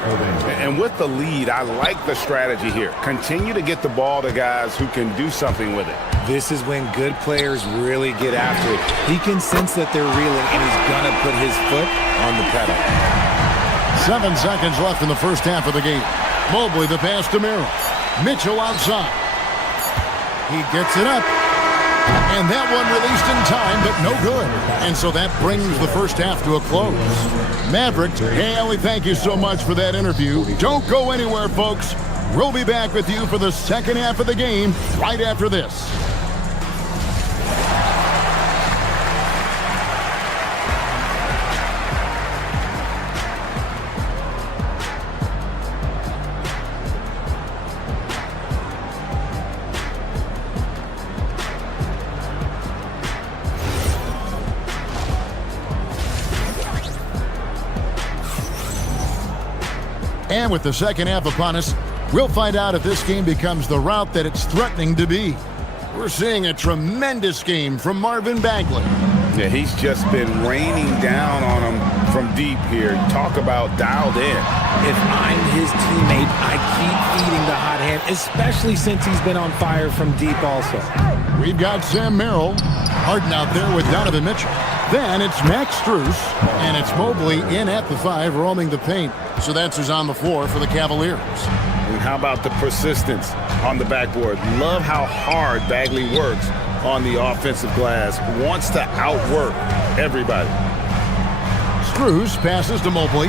And with the lead, I like the strategy here. Continue to get the ball to guys who can do something with it. This is when good players really get after it. He can sense that they're reeling, and he's going to put his foot on the pedal. 7 seconds left in the first half of the game. Mobley the pass to Merrill. Mitchell outside. He gets it up. And that one released in time, but no good. And so that brings the first half to a close. Mavericks, hey, Allie, thank you so much for that interview. Don't go anywhere, folks. We'll be back with you for the second half of the game right after this. And with the second half upon us, we'll find out if this game becomes the route that it's threatening to be. We're seeing a tremendous game from Marvin Bagley. Yeah, he's just been raining down on him from deep here. Talk about dialed in. If I'm his teammate, I keep feeding the hot hand, especially since he's been on fire from deep also. We've got Sam Merrill. Harden out there with Donovan Mitchell. Then it's Max Strus, and it's Mobley in at the 5, roaming the paint. So that's who's on the floor for the Cavaliers. And how about the persistence on the backboard? Love how hard Bagley works on the offensive glass. Wants to outwork everybody. Strus passes to Mobley.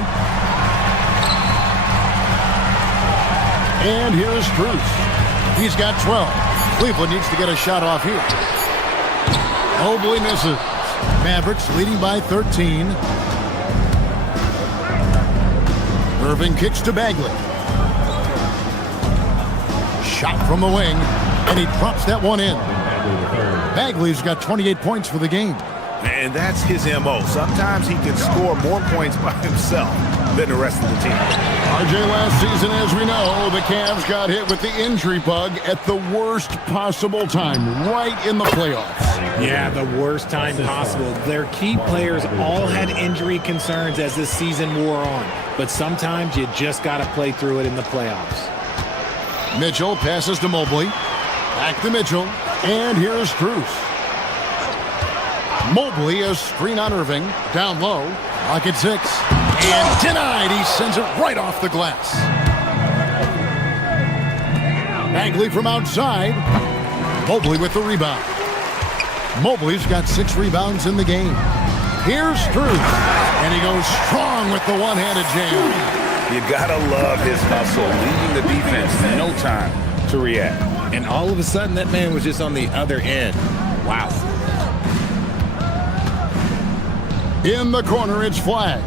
And here's Strus. He's got 12. Cleveland needs to get a shot off here. Mobley misses. Mavericks leading by 13. Irving kicks to Bagley. Shot from the wing, and he drops that one in. Bagley's got 28 points for the game. And that's his MO. Sometimes he can score more points by himself than the rest of the team. RJ, last season, as we know, the Cavs got hit with the injury bug at the worst possible time, right in the playoffs. Yeah, the worst time possible. Their key players all had injury concerns as the season wore on. But sometimes you just got to play through it in the playoffs. Mitchell passes to Mobley. Back to Mitchell. And here's Strus. Mobley, a screen on Irving. Down low. Pocket 6. And denied. He sends it right off the glass. Bagley from outside. Mobley with the rebound. Mobley's got 6 rebounds in the game. Here's Strus. And he goes strong with the one-handed jam. You gotta love his hustle, leaving the defense no time to react. And all of a sudden, that man was just on the other end. Wow. In the corner, it's Flag.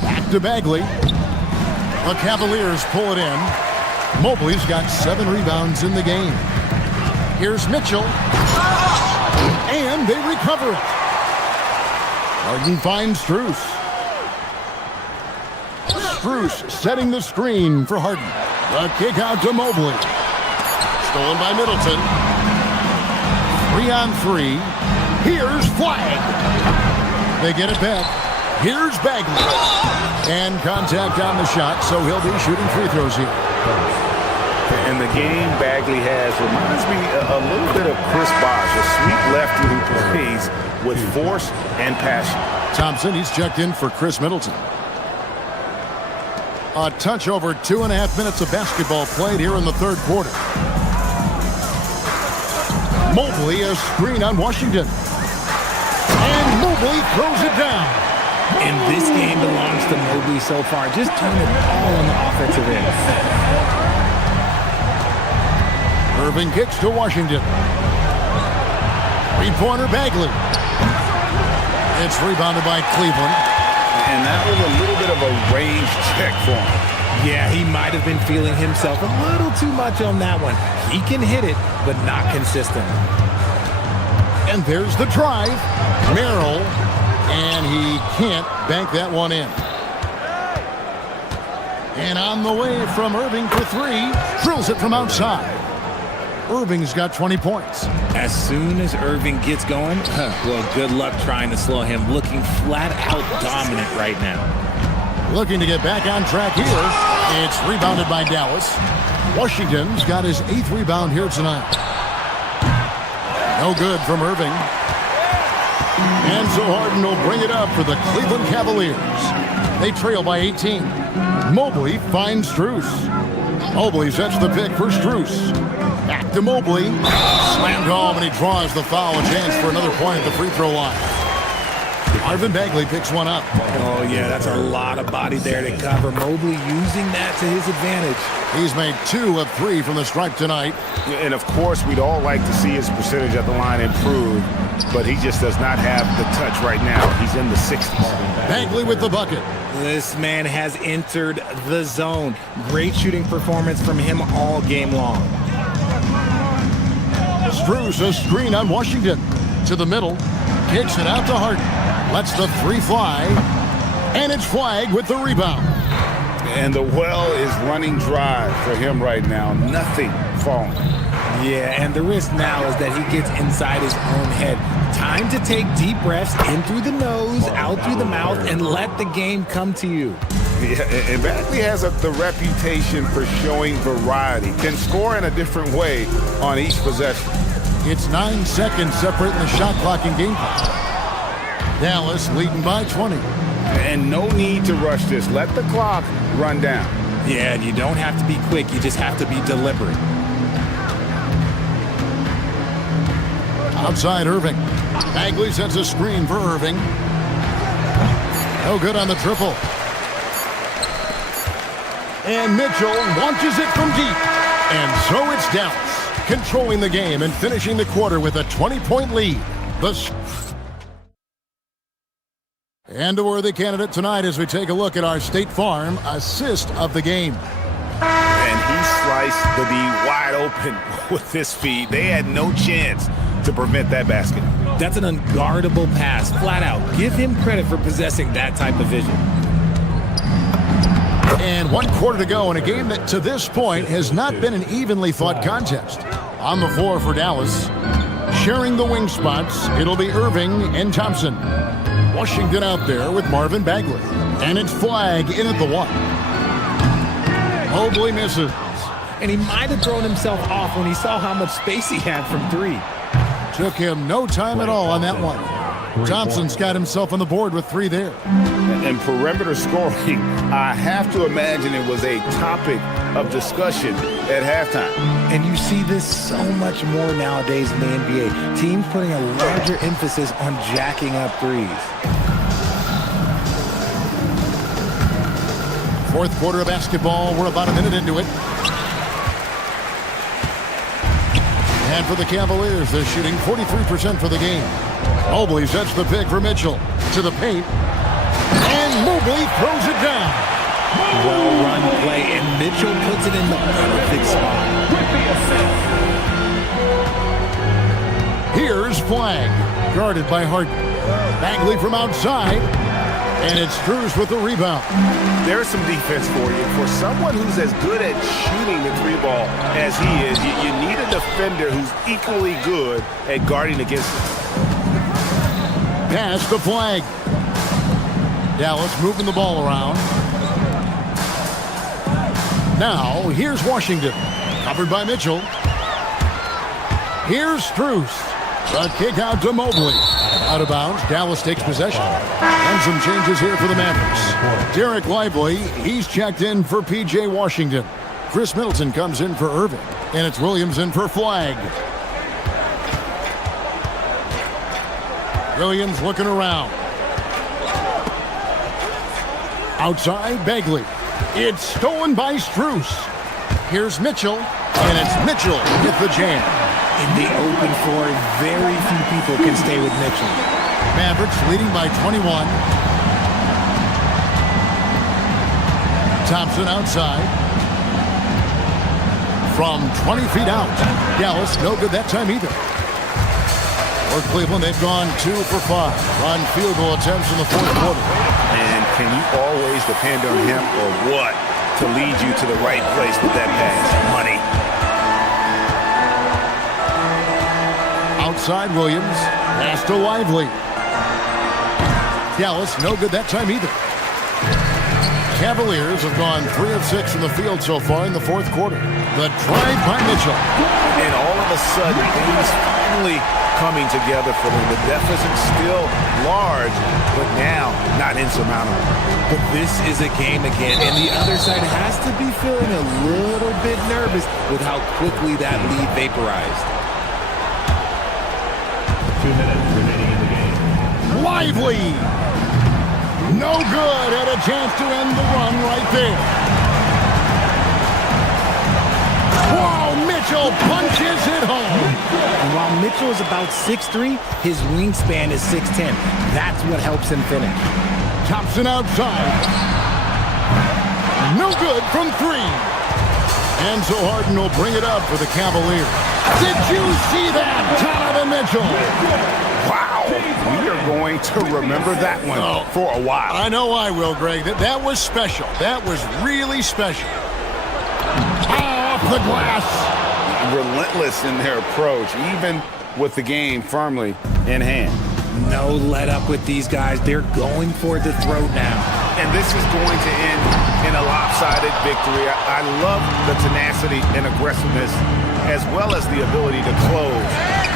Back to Bagley. The Cavaliers pull it in. Mobley's got 7 rebounds in the game. Here's Mitchell. And they recover it. Harden finds Strus. Strus setting the screen for Harden. The kick out to Mobley. Stolen by Middleton. 3-on-3. Here's Flag. They get it back. Here's Bagley. And contact on the shot, so he'll be shooting free throws here. And the game Bagley has reminds me a little bit of Chris Bosh, a sweet lefty who plays with force and passion. Thompson, he's checked in for Chris Middleton. A touch over 2.5 minutes of basketball played here in the third quarter. Mobley, a screen on Washington. And Mobley throws it down. And this game belongs to Mobley so far. Just turn it all on the offensive end. Irving kicks to Washington. Three-pointer Bagley. It's rebounded by Cleveland. And that was a little bit of a range check for him. Yeah, he might have been feeling himself a little too much on that one. He can hit it, but not consistent. And there's the drive. Merrill. And he can't bank that one in. And on the way from Irving for 3. Drills it from outside. Irving's got 20 points. As soon as Irving gets going, well, good luck trying to slow him. Looking flat out dominant right now. Looking to get back on track here. It's rebounded by Dallas. Washington's got his 8th rebound here tonight. No good from Irving. And so Harden will bring it up for the Cleveland Cavaliers. They trail by 18. Mobley finds Strus. Mobley sets the pick for Strus. Back to Mobley. Slammed home, and he draws the foul. A chance for another point at the free throw line. Marvin Bagley picks one up. Oh, yeah, that's a lot of body there to cover. Mobley using that to his advantage. He's made 2 of 3 from the stripe tonight. And, of course, we'd all like to see his percentage at the line improve, but he just does not have the touch right now. He's in the 60s. Bagley with the bucket. This man has entered the zone. Great shooting performance from him all game long. Strus a screen on Washington. To the middle. Kicks it out to Harden. Lets the 3 fly. And it's Flag with the rebound. And the well is running dry for him right now. Nothing falling. Yeah, and the risk now is that he gets inside his own head. Time to take deep breaths in through the nose, out through the mouth, and let the game come to you. Yeah, and Bagley has the reputation for showing variety. Can score in a different way on each possession. It's 9 seconds separating the shot clock and game clock. Dallas leading by 20. And no need to rush this. Let the clock run down. Yeah, and you don't have to be quick. You just have to be deliberate. Outside Irving. Bagley sends a screen for Irving. No good on the triple. And Mitchell launches it from deep. And so it's Dallas, controlling the game and finishing the quarter with a 20-point lead. And a worthy candidate tonight as we take a look at our State Farm assist of the game. And he sliced the D wide open with his feet. They had no chance to prevent that basket. That's an unguardable pass, flat out. Give him credit for possessing that type of vision. And 1 quarter to go in a game that to this point has not been an evenly fought contest. On the floor for Dallas, sharing the wing spots, it'll be Irving and Thompson. Washington out there with Marvin Bagley. And it's Flag in at the 1. Mobley misses. And he might have thrown himself off when he saw how much space he had from 3. Took him no time at all on that one. Thompson's got himself on the board with 3 there. And perimeter scoring, I have to imagine it was a topic of discussion at halftime. And you see this so much more nowadays in the NBA. Teams putting a larger emphasis on jacking up threes. Fourth quarter of basketball. We're about a minute into it. And for the Cavaliers, they're shooting 43% for the game. Mobley sets the pick for Mitchell. To the paint. And Mobley throws it down. Well-run play, and Mitchell puts it in the perfect spot. Here's Flag. Guarded by Harden. Bagley from outside. And it's Strus with the rebound. There's some defense for you. For someone who's as good at shooting the 3-ball as he is, you need a defender who's equally good at guarding against it. Pass to Flag. Dallas moving the ball around. Now, here's Washington. Covered by Mitchell. Here's Strus. The kick out to Mobley. Out of bounds. Dallas takes possession. And some changes here for the Mavericks. Derek Lively, he's checked in for P.J. Washington. Chris Middleton comes in for Irving. And it's Williams in for Flag. Williams looking around. Outside, Bagley. It's stolen by Strus. Here's Mitchell. And it's Mitchell with the jam. In the open floor, very few people can stay with Mitchell. Mavericks leading by 21. Thompson outside. From 20 feet out. Dallas, no good that time either. For Cleveland, they've gone 2 for 5 on field goal attempts in the fourth quarter. And can you always depend on him or what to lead you to the right place with that pass? Money. Outside Williams. Pass to Lively. Dallas, no good that time either. Cavaliers have gone 3 of 6 in the field so far in the fourth quarter. The drive by Mitchell. And all of a sudden, things finally coming together for them. The deficit's still large, but now not insurmountable. But this is a game again, and the other side has to be feeling a little bit nervous with how quickly that lead vaporized. 2 minutes remaining in the game. Lively. No good. Had a chance to end the run right there. Wow, Mitchell punches it home. And while Mitchell is about 6'3", his wingspan is 6'10". That's what helps him finish. Thompson outside. No good from 3. And so Harden will bring it up for the Cavaliers. Did you see that, Donovan Mitchell? Wow. We are going to remember that one for a while. I know I will, Greg. That was special. That was really special. Off the glass. Relentless in their approach, even with the game firmly in hand. No let up with these guys. They're going for the throat now. And this is going to end in a lopsided victory. I love the tenacity and aggressiveness as well as the ability to close.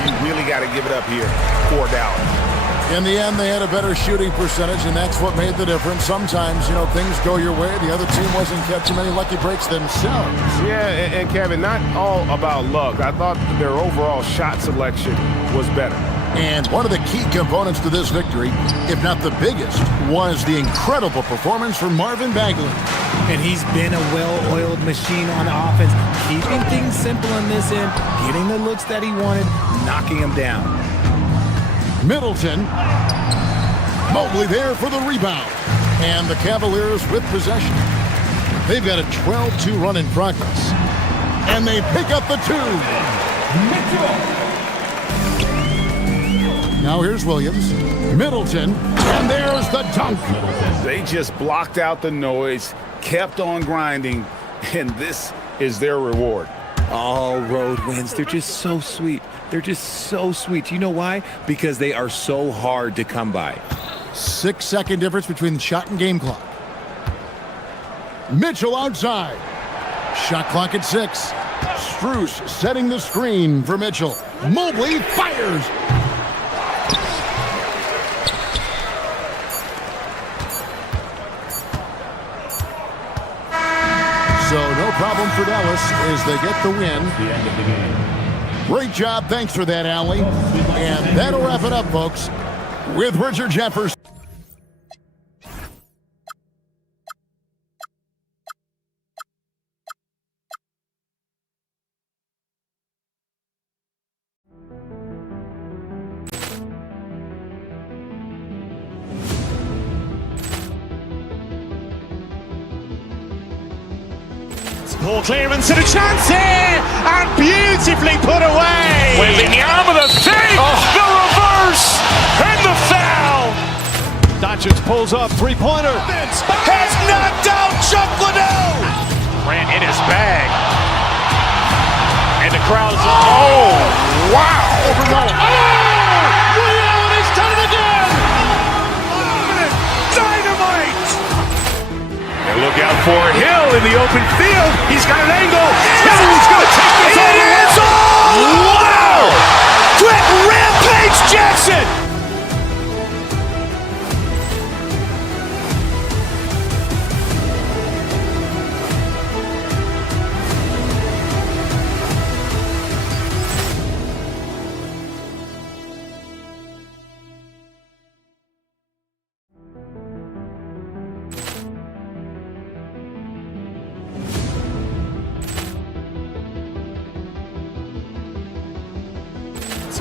You really got to give it up here for Dallas. In the end, they had a better shooting percentage, and that's what made the difference. Sometimes, things go your way. The other team wasn't catching many lucky breaks themselves. Yeah, and Kevin, not all about luck. I thought their overall shot selection was better. And one of the key components to this victory, if not the biggest, was the incredible performance from Marvin Bagley. And he's been a well-oiled machine on offense, keeping things simple in this end, getting the looks that he wanted, knocking them down. Middleton. Mobley there for the rebound. And the Cavaliers with possession. They've got a 12-2 run in progress. And they pick up the 2. Now here's Williams. Middleton. And there's the dunk. They just blocked out the noise, kept on grinding, and this is their reward. All road wins. They're just so sweet. They're just so sweet. You know why? Because they are so hard to come by. 6-second difference between the shot and game clock. Mitchell outside. Shot clock at 6. Strus setting the screen for Mitchell. Mobley fires. problem for Dallas as they get the win. The end of the game. Great job. Thanks for that, Allie. And that'll wrap it up, folks, with Richard Jefferson. Ball clearance and a chance here, and beautifully put away. Wembanyama the fake, the reverse, and the foul. Doncic pulls up, three-pointer. Has knocked out Chuck Liddell. Grant in his bag. And the crowd is, oh, wow. Liddell has done it again. Dynamite. And look out for Hill in the open field. He's got an angle. He's going to take this all the way. Wow! Quick Rampage Jackson.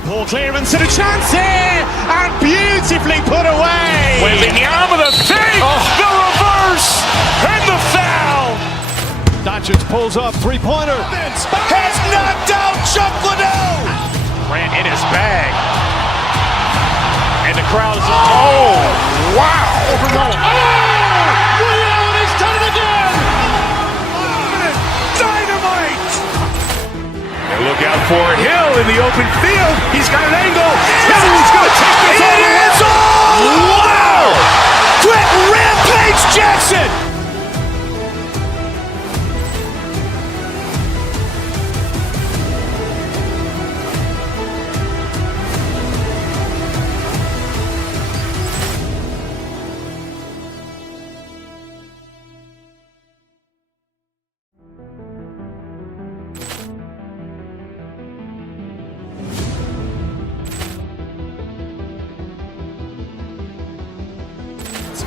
Ball clearance and a chance here, and beautifully put away. Wembanyama the fake, the reverse, and the foul. Doncic pulls up, three-pointer. Has knocked out Chuck Liddell. Grant in his bag. And the crowd is, oh, wow. Liddell has done it again. Dynamite. And look out for Hill in the open field. He's got an angle. He's going to take this all the way. Wow! Quick Rampage Jackson.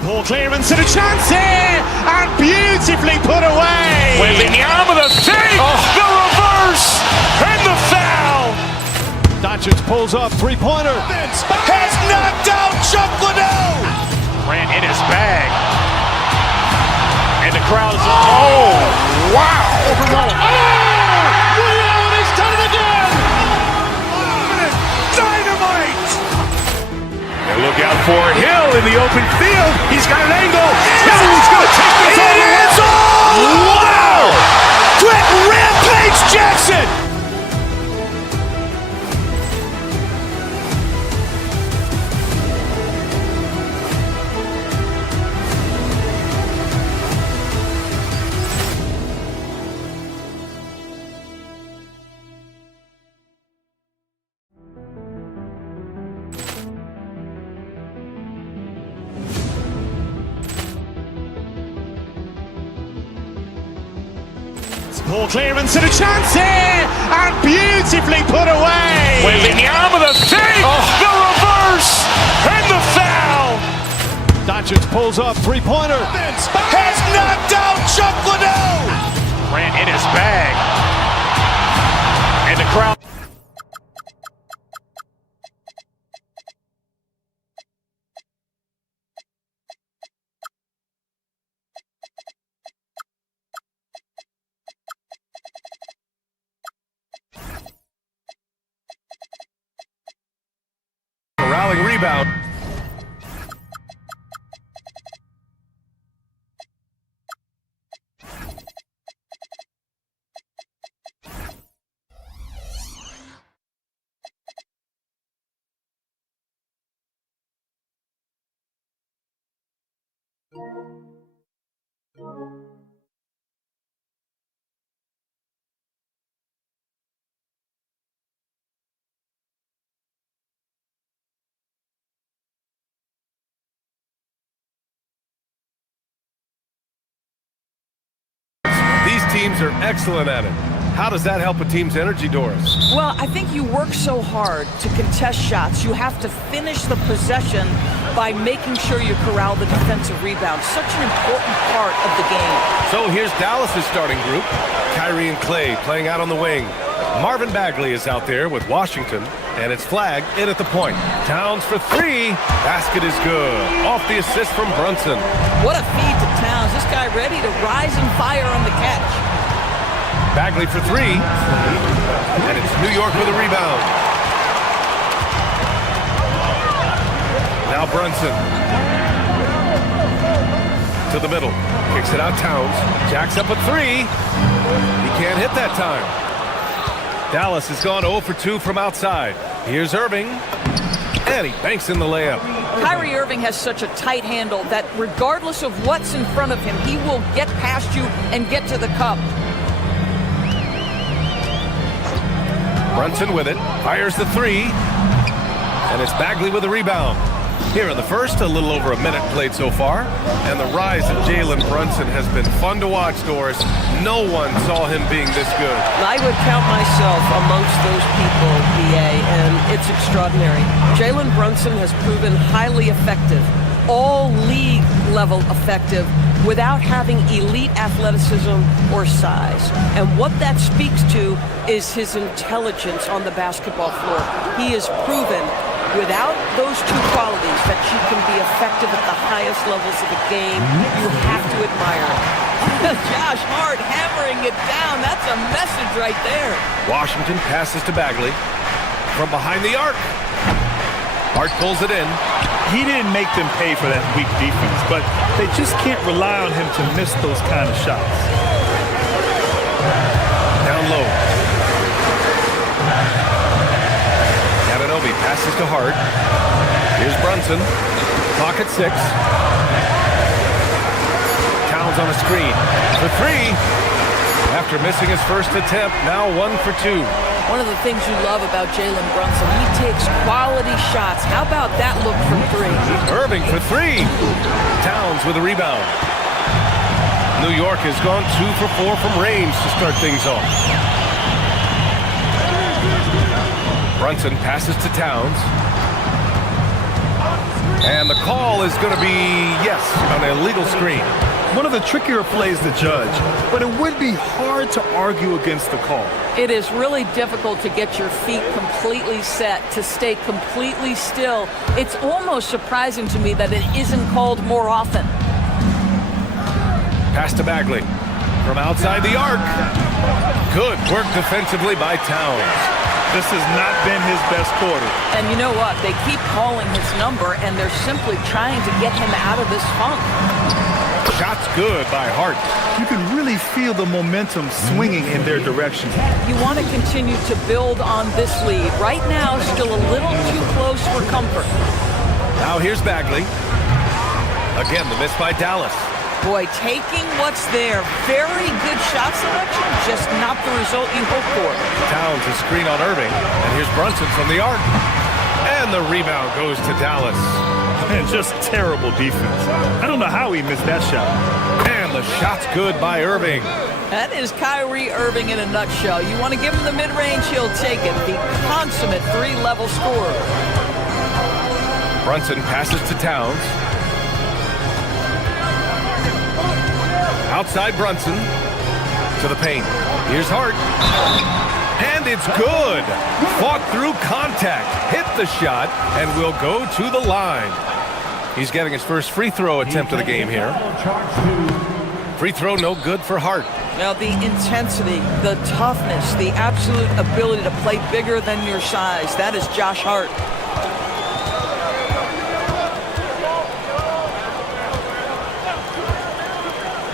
Ball clearance and a chance here, and beautifully put away. Wembanyama the fake, the reverse, and the foul. Doncic pulls up, three-pointer. Has knocked out Chuck Liddell. Grant in his bag. And the crowd is, oh, wow. Liddell has done it again. Dynamite. And look out for Hill in the open field. He's got an angle. He's going to take this all the way. Wow! Quick Rampage Jackson. Ball clearance and a chance here, and beautifully put away. Wembanyama the fake, the reverse, and the foul. Doncic pulls up, three-pointer. Has knocked out Chuck Liddell. Grant in his bag. And the crowd. Corralling rebound. These teams teams are excellent at it. How does that help a team's energy, Doris? Well, I think you work so hard to contest shots. You have to finish the possession by making sure you corral the defensive rebound. Such an important part of the game. So here's Dallas's starting group. Kyrie and Clay playing out on the wing. Marvin Bagley is out there with Washington, and it's Flagg in at the point. Towns for three. Basket is good. Off the assist from Brunson. What a feed to Towns. This guy ready to rise and fire on the catch. Bagley for three. And it's New York with a rebound. Now Brunson. To the middle. Kicks it out Towns. Jacks up a three. He can't hit that time. Dallas has gone 0 for 2 from outside. Here's Irving. And he banks in the layup. Kyrie Irving has such a tight handle that regardless of what's in front of him, he will get past you and get to the cup. Brunson with it. Fires the three. And it's Bagley with the rebound. Here in the first, a little over a minute played so far. And the rise of Jalen Brunson has been fun to watch, Doris. No one saw him being this good. I would count myself amongst those people, BA, and it's extraordinary. Jalen Brunson has proven highly effective, all league level effective, without having elite athleticism or size. And what that speaks to is his intelligence on the basketball floor. He has proven without those two qualities that you can be effective at the highest levels of the game. You have to admire it. Josh Hart hammering it down. That's a message right there. Washington passes to Bagley from behind the arc. Hart pulls it in. He didn't make them pay for that weak defense, but they just can't rely on him to miss those kind of shots. Down low. Passes to Hart. Here's Brunson. Clock at 6. Towns on a screen. For three. After missing his first attempt, now 1 for 2. One of the things you love about Jalen Brunson, he takes quality shots. How about that look from three? Irving for three. Towns with a rebound. New York has gone 2 for 4 from range to start things off. Brunson passes to Towns. And the call is going to be, yes, an illegal screen. One of the trickier plays to judge, but it would be hard to argue against the call. It is really difficult to get your feet completely set, to stay completely still. It's almost surprising to me that it isn't called more often. Pass to Bagley from outside the arc. Good work defensively by Towns. This has not been his best quarter. And you know what? They keep calling his number, and they're simply trying to get him out of this funk. Shot's good by Hart. You can really feel the momentum swinging in their direction. You want to continue to build on this lead. Right now, still a little too close for comfort. Now here's Bagley. Again, the miss by Dallas. Boy, taking what's there. Very good shot selection, just not the result you hope for. Towns a screen on Irving, and here's Brunson from the arc. And the rebound goes to Dallas. And just terrible defense. I don't know how he missed that shot. And the shot's good by Irving. That is Kyrie Irving in a nutshell. You want to give him the mid-range, he'll take it. The consummate three-level scorer. Brunson passes to Towns. Outside Brunson to the paint. Here's Hart. And it's good. Fought through contact. Hit the shot and will go to the line. He's getting his first free throw attempt of the game here. Free throw no good for Hart. Now the intensity, the toughness, the absolute ability to play bigger than your size. That is Josh Hart.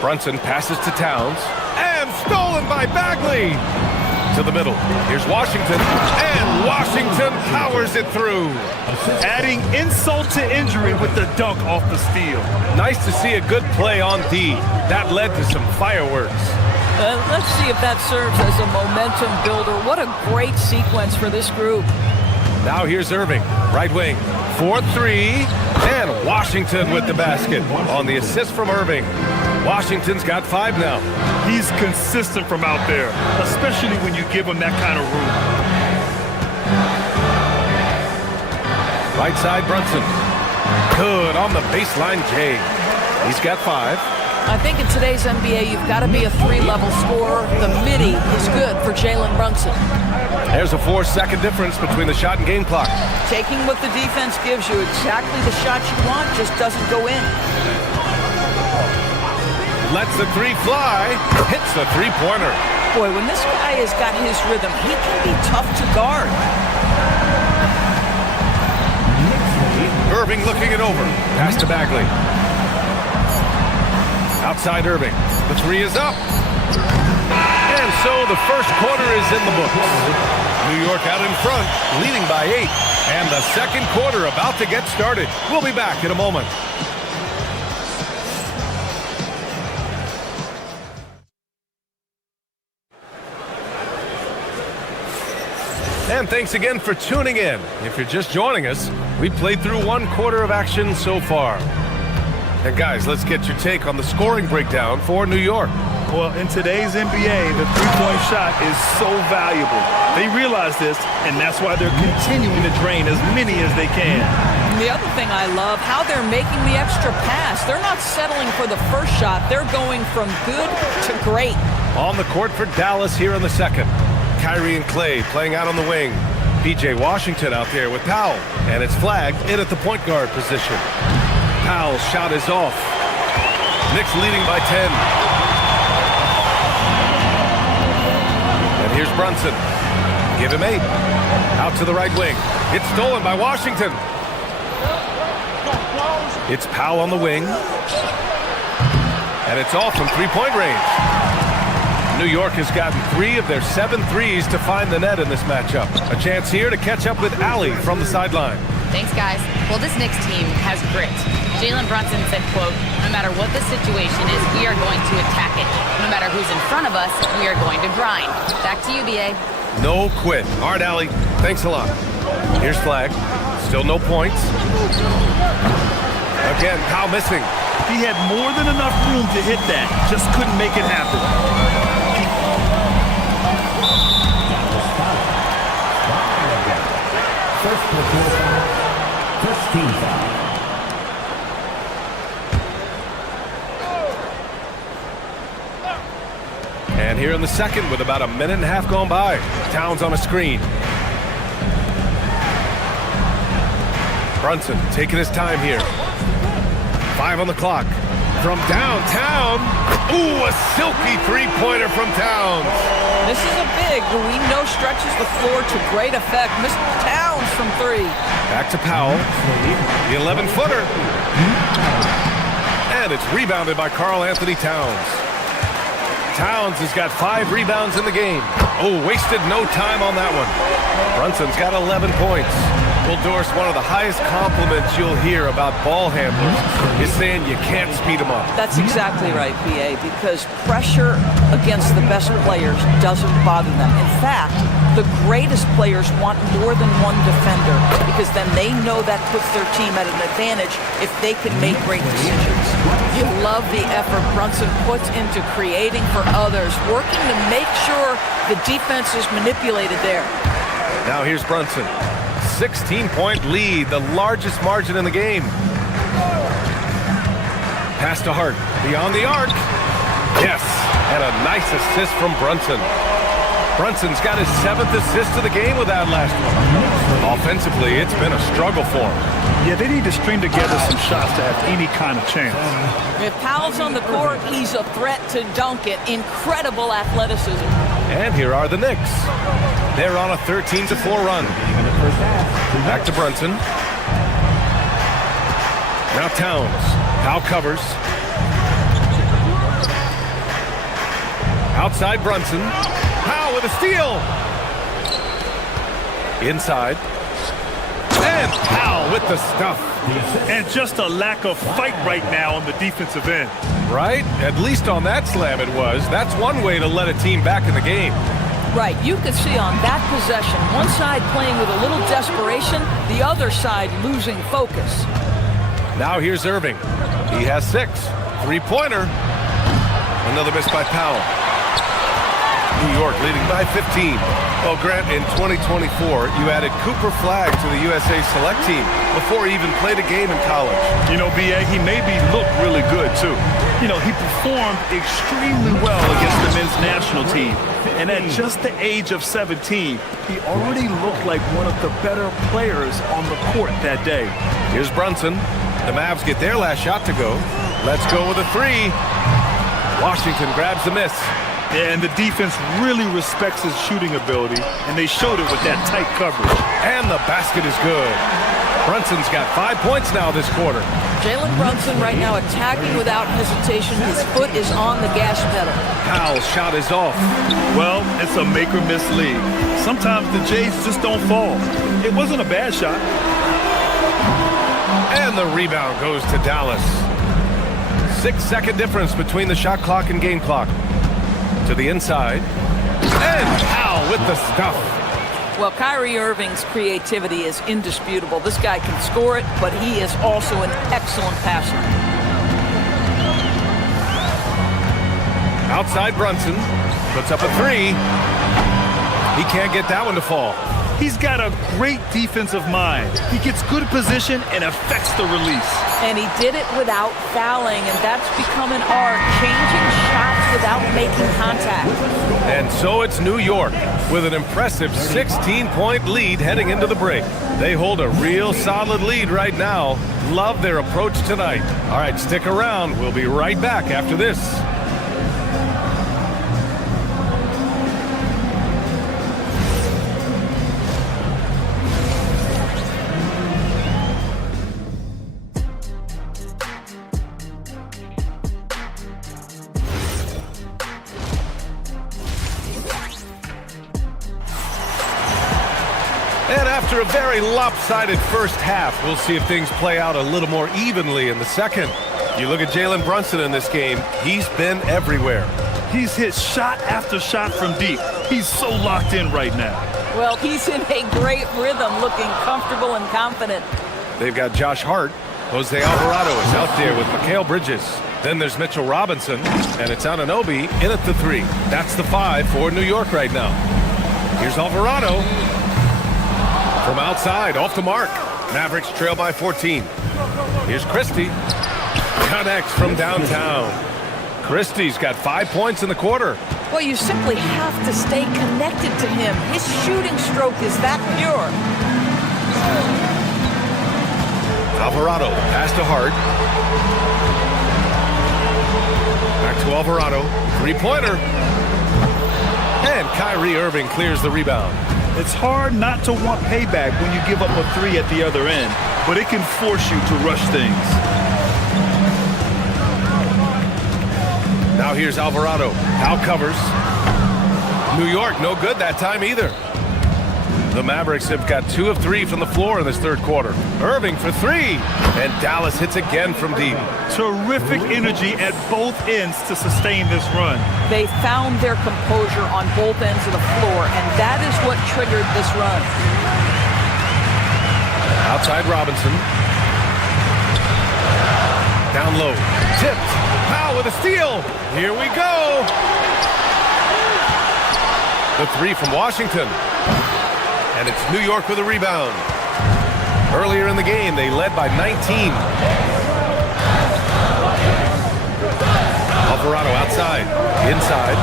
Brunson passes to Towns. And stolen by Bagley. To the middle. Here's Washington. And Washington powers it through. Adding insult to injury with the dunk off the steal. Nice to see a good play on D. That led to some fireworks. Let's see if that serves as a momentum builder. What a great sequence for this group. Now here's Irving. Right wing. 4-3. And Washington with the basket on the assist from Irving. Washington's got 5 now. He's consistent from out there, especially when you give him that kind of room. Right side, Brunson. Good on the baseline, Jay. He's got 5. I think in today's NBA, you've got to be a 3-level scorer. The midi is good for Jalen Brunson. There's a 4-second difference between the shot and game clock. Taking what the defense gives you, exactly the shot you want, just doesn't go in. Lets the 3 fly. Hits the 3-pointer. Boy, when this guy has got his rhythm, he can be tough to guard. Irving looking it over. Pass to Bagley. Outside Irving. The 3 is up. And so the first quarter is in the books. New York out in front, leading by 8. And the second quarter about to get started. We'll be back in a moment. And thanks again for tuning in. If you're just joining us, we played through 1 quarter of action so far. And guys, let's get your take on the scoring breakdown for New York. Well, in today's NBA, the three-point shot is so valuable. They realize this, and that's why they're continuing to drain as many as they can. And the other thing I love, how they're making the extra pass. They're not settling for the first shot. They're going from good to great. On the court for Dallas here in the second. Kyrie and Clay playing out on the wing. P.J. Washington out there with Powell. And it's flagged in at the point guard position. Powell's shot is off. Knicks leading by 10. And here's Brunson. Give him 8. Out to the right wing. It's stolen by Washington. It's Powell on the wing. And it's off from three-point range. New York has gotten 3 of their 7 threes to find the net in this matchup. A chance here to catch up with Allie from the sideline. Thanks, guys. Well, this Knicks team has grit. Jalen Brunson said, quote, no matter what the situation is, we are going to attack it. No matter who's in front of us, we are going to grind. Back to you, B.A. No quit. All right, Allie. Thanks a lot. Here's flag. Still no points. Again, Powell missing. He had more than enough room to hit that. Just couldn't make it happen. First team foul. And here in the second with about a minute and a half gone by. Towns on a screen. Brunson taking his time here. 5 on the clock. From downtown. Ooh, a silky three-pointer from Towns. This is a big who we know stretches the floor to great effect. Mr. Towns from 3. Back to Powell. The 11-footer. And it's rebounded by Karl Anthony Towns. Towns has got 5 rebounds in the game. Oh, wasted no time on that one. Brunson's got 11 points. Well, Doris, one of the highest compliments you'll hear about ball handlers is saying you can't speed them up. That's exactly right, B.A., because pressure against the best players doesn't bother them. In fact, the greatest players want more than one defender because then they know that puts their team at an advantage if they can make great decisions. You love the effort Brunson puts into creating for others, working to make sure the defense is manipulated there. Now here's Brunson. 16-point lead, the largest margin in the game. Pass to Hart, beyond the arc. Yes, and a nice assist from Brunson. Brunson's got his 7th assist of the game with that last one. Offensively, it's been a struggle for him. Yeah, they need to string together some shots to have any kind of chance. If Powell's on the court, he's a threat to dunk it. Incredible athleticism. And here are the Knicks. They're on a 13-4 run. Back to Brunson. Now Towns. Powell covers. Outside Brunson. Powell with a steal. Inside. And Powell with the stuff. And just a lack of fight right now on the defensive end. Right? At least on that slam it was. That's one way to let a team back in the game. Right, you could see on that possession, one side playing with a little desperation, the other side losing focus. Now here's Irving. He has 6. Three-pointer. Another miss by Powell. New York leading by 15. Well, Grant, in 2024, you added Cooper Flagg to the USA Select team before he even played a game in college. You know, B.A., he made me look really good, too. You know, he performed extremely well against the men's national team. And at just the age of 17, he already looked like one of the better players on the court that day. Here's Brunson. The Mavs get their last shot to go. Let's go with a three. Washington grabs the miss. Yeah, and the defense really respects his shooting ability, and they showed it with that tight coverage. And the basket is good. Brunson's got 5 points now this quarter. Jalen Brunson right now attacking without hesitation. His foot is on the gas pedal. Powell's shot is off. Well, it's a make-or-miss league. Sometimes the Jays just don't fall. It wasn't a bad shot. And the rebound goes to Dallas. 6-second difference between the shot clock and game clock. To the inside. And Powell with the stuff. Well, Kyrie Irving's creativity is indisputable. This guy can score it, but he is also an excellent passer. Outside Brunson. Puts up a three. He can't get that one to fall. He's got a great defensive mind. He gets good position and affects the release. And he did it without fouling, and that's become an art, changing shots without making contact. And so it's New York with an impressive 16-point lead heading into the break. They hold a real solid lead right now. Love their approach tonight. All right, stick around. We'll be right back after this. And after a very lopsided first half, we'll see if things play out a little more evenly in the second. You look at Jalen Brunson in this game, he's been everywhere. He's hit shot after shot from deep. He's so locked in right now. Well, he's in a great rhythm, looking comfortable and confident. They've got Josh Hart. Jose Alvarado is out there with Mikal Bridges. Then there's Mitchell Robinson, and it's Anunoby in at the three. That's the 5 for New York right now. Here's Alvarado. From outside, off the mark. Mavericks trail by 14. Here's Christie. Connects from downtown. Christie's got 5 points in the quarter. Well, you simply have to stay connected to him. His shooting stroke is that pure. Alvarado, pass to Hart. Back to Alvarado. Three-pointer. And Kyrie Irving clears the rebound. It's hard not to want payback when you give up a three at the other end, but it can force you to rush things. Now here's Alvarado. Out covers. New York, no good that time either. The Mavericks have got 2 of 3 from the floor in this third quarter. Irving for 3. And Dallas hits again from deep. Terrific energy at both ends to sustain this run. They found their composure on both ends of the floor, and that is what triggered this run. Outside Robinson. Down low. Tipped. Powell with a steal. Here we go. The 3 from Washington. And it's New York with a rebound. Earlier in the game, they led by 19. Alvarado outside. Inside.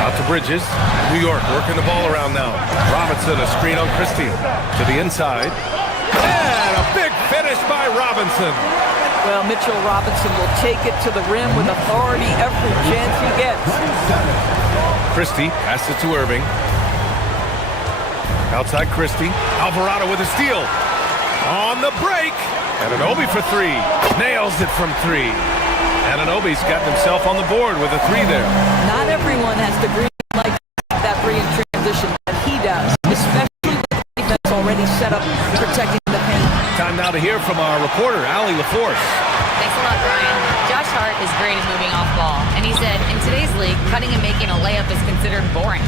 Out to Bridges. New York working the ball around now. Robinson, a screen on Christie. To the inside. And a big finish by Robinson. Well, Mitchell Robinson will take it to the rim with authority every chance he gets. Christie passes it to Irving. Outside Christie. Alvarado with a steal. On the break. Anunoby for 3. Nails it from 3. Anunoby's gotten himself on the board with a 3 there. Not everyone has the green like that 3 in transition, but he does, especially with the defense already set up protecting the paint. Time now to hear from our reporter, Allie LaForce. Thanks a lot, Brian. Josh Hart is great at moving off ball, and he said, in today's league, cutting and making a layup is considered boring.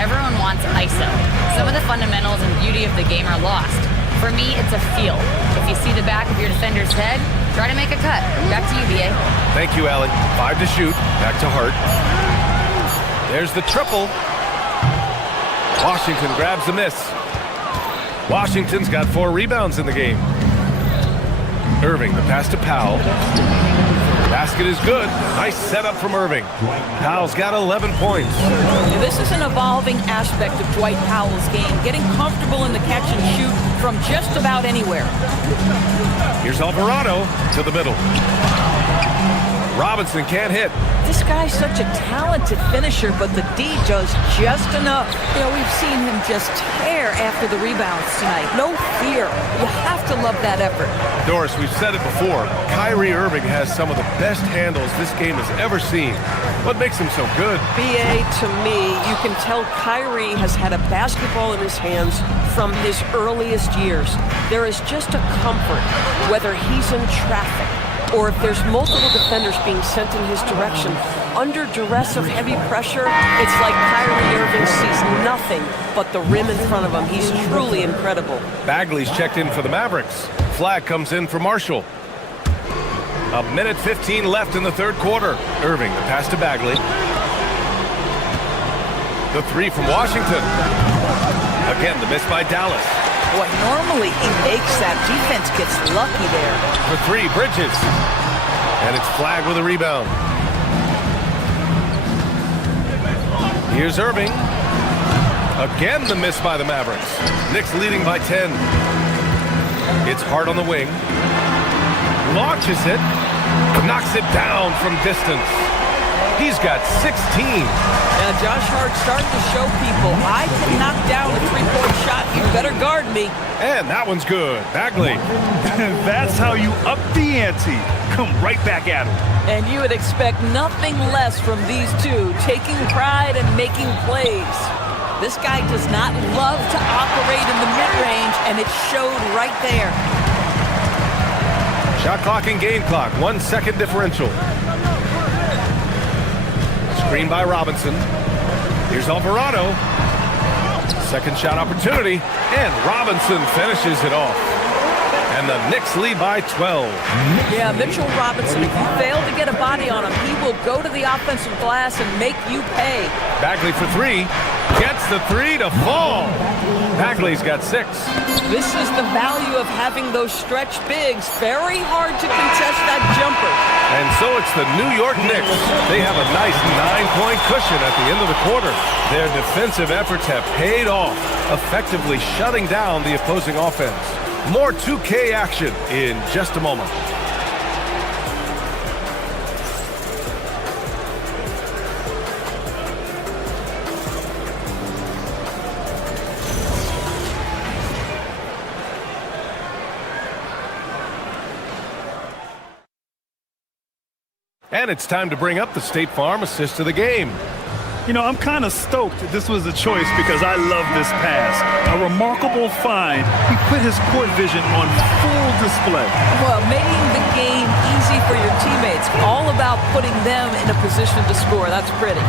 Everyone wants ISO. Some of the fundamentals and beauty of the game are lost. For me, it's a feel. If you see the back of your defender's head, Try to make a cut. Back to you, BA. Thank you, Allie. 5 to shoot. Back to Hart. There's the triple. Washington grabs the miss. Washington's got 4 rebounds in the game. Irving, the pass to Powell. Basket is good. Nice setup from Irving. Powell's got 11 points. This is an evolving aspect of Dwight Powell's game, getting comfortable in the catch and shoot from just about anywhere. Here's Alvarado to the middle. Robinson can't hit. This guy's such a talented finisher, but the D does just enough. You know, we've seen him just tear after the rebounds tonight. No fear. You have to love that effort. Doris, we've said it before. Kyrie Irving has some of the best handles this game has ever seen. What makes him so good? BA, to me, you can tell Kyrie has had a basketball in his hands from his earliest years. There is just a comfort, whether he's in traffic or if there's multiple defenders being sent in his direction. Under duress of heavy pressure, it's like Kyrie Irving sees nothing but the rim in front of him. He's truly incredible. Bagley's checked in for the Mavericks. Flag comes in for Marshall. 1:15 left in the third quarter. Irving, the pass to Bagley. The 3 from Washington. Again, the miss by Dallas. Boy, normally he makes that. Defense gets lucky there. For 3, Bridges. And it's flagged with a rebound. Here's Irving. Again, the miss by the Mavericks. Knicks leading by 10. It's Hart on the wing. Launches it. Knocks it down from distance. He's got 16. Now Josh Hart starting to show people, I can knock down a three-point shot. You better guard me. And that one's good. Bagley. That's how you up the ante. Come right back at him. And you would expect nothing less from these two, taking pride and making plays. This guy does not love to operate in the mid-range, and it showed right there. Shot clock and game clock. 1 second differential. Screen by Robinson. Here's Alvarado. Second shot opportunity. And Robinson finishes it off. And the Knicks lead by 12. Yeah, Mitchell Robinson, if you fail to get a body on him, he will go to the offensive glass and make you pay. Bagley for 3. Gets the 3 to fall. Bagley's got 6. This is the value of having those stretch bigs. Very hard to contest that jumper. And so it's the New York Knicks. They have a nice 9-point cushion at the end of the quarter. Their defensive efforts have paid off, effectively shutting down the opposing offense. More 2K action in just a moment. And it's time to bring up the State Farm assist of the game. You know, I'm kind of stoked this was a choice because I love this pass. A remarkable find. He put his court vision on full display. Well, making the game easy for your teammates. All about putting them in a position to score. That's pretty.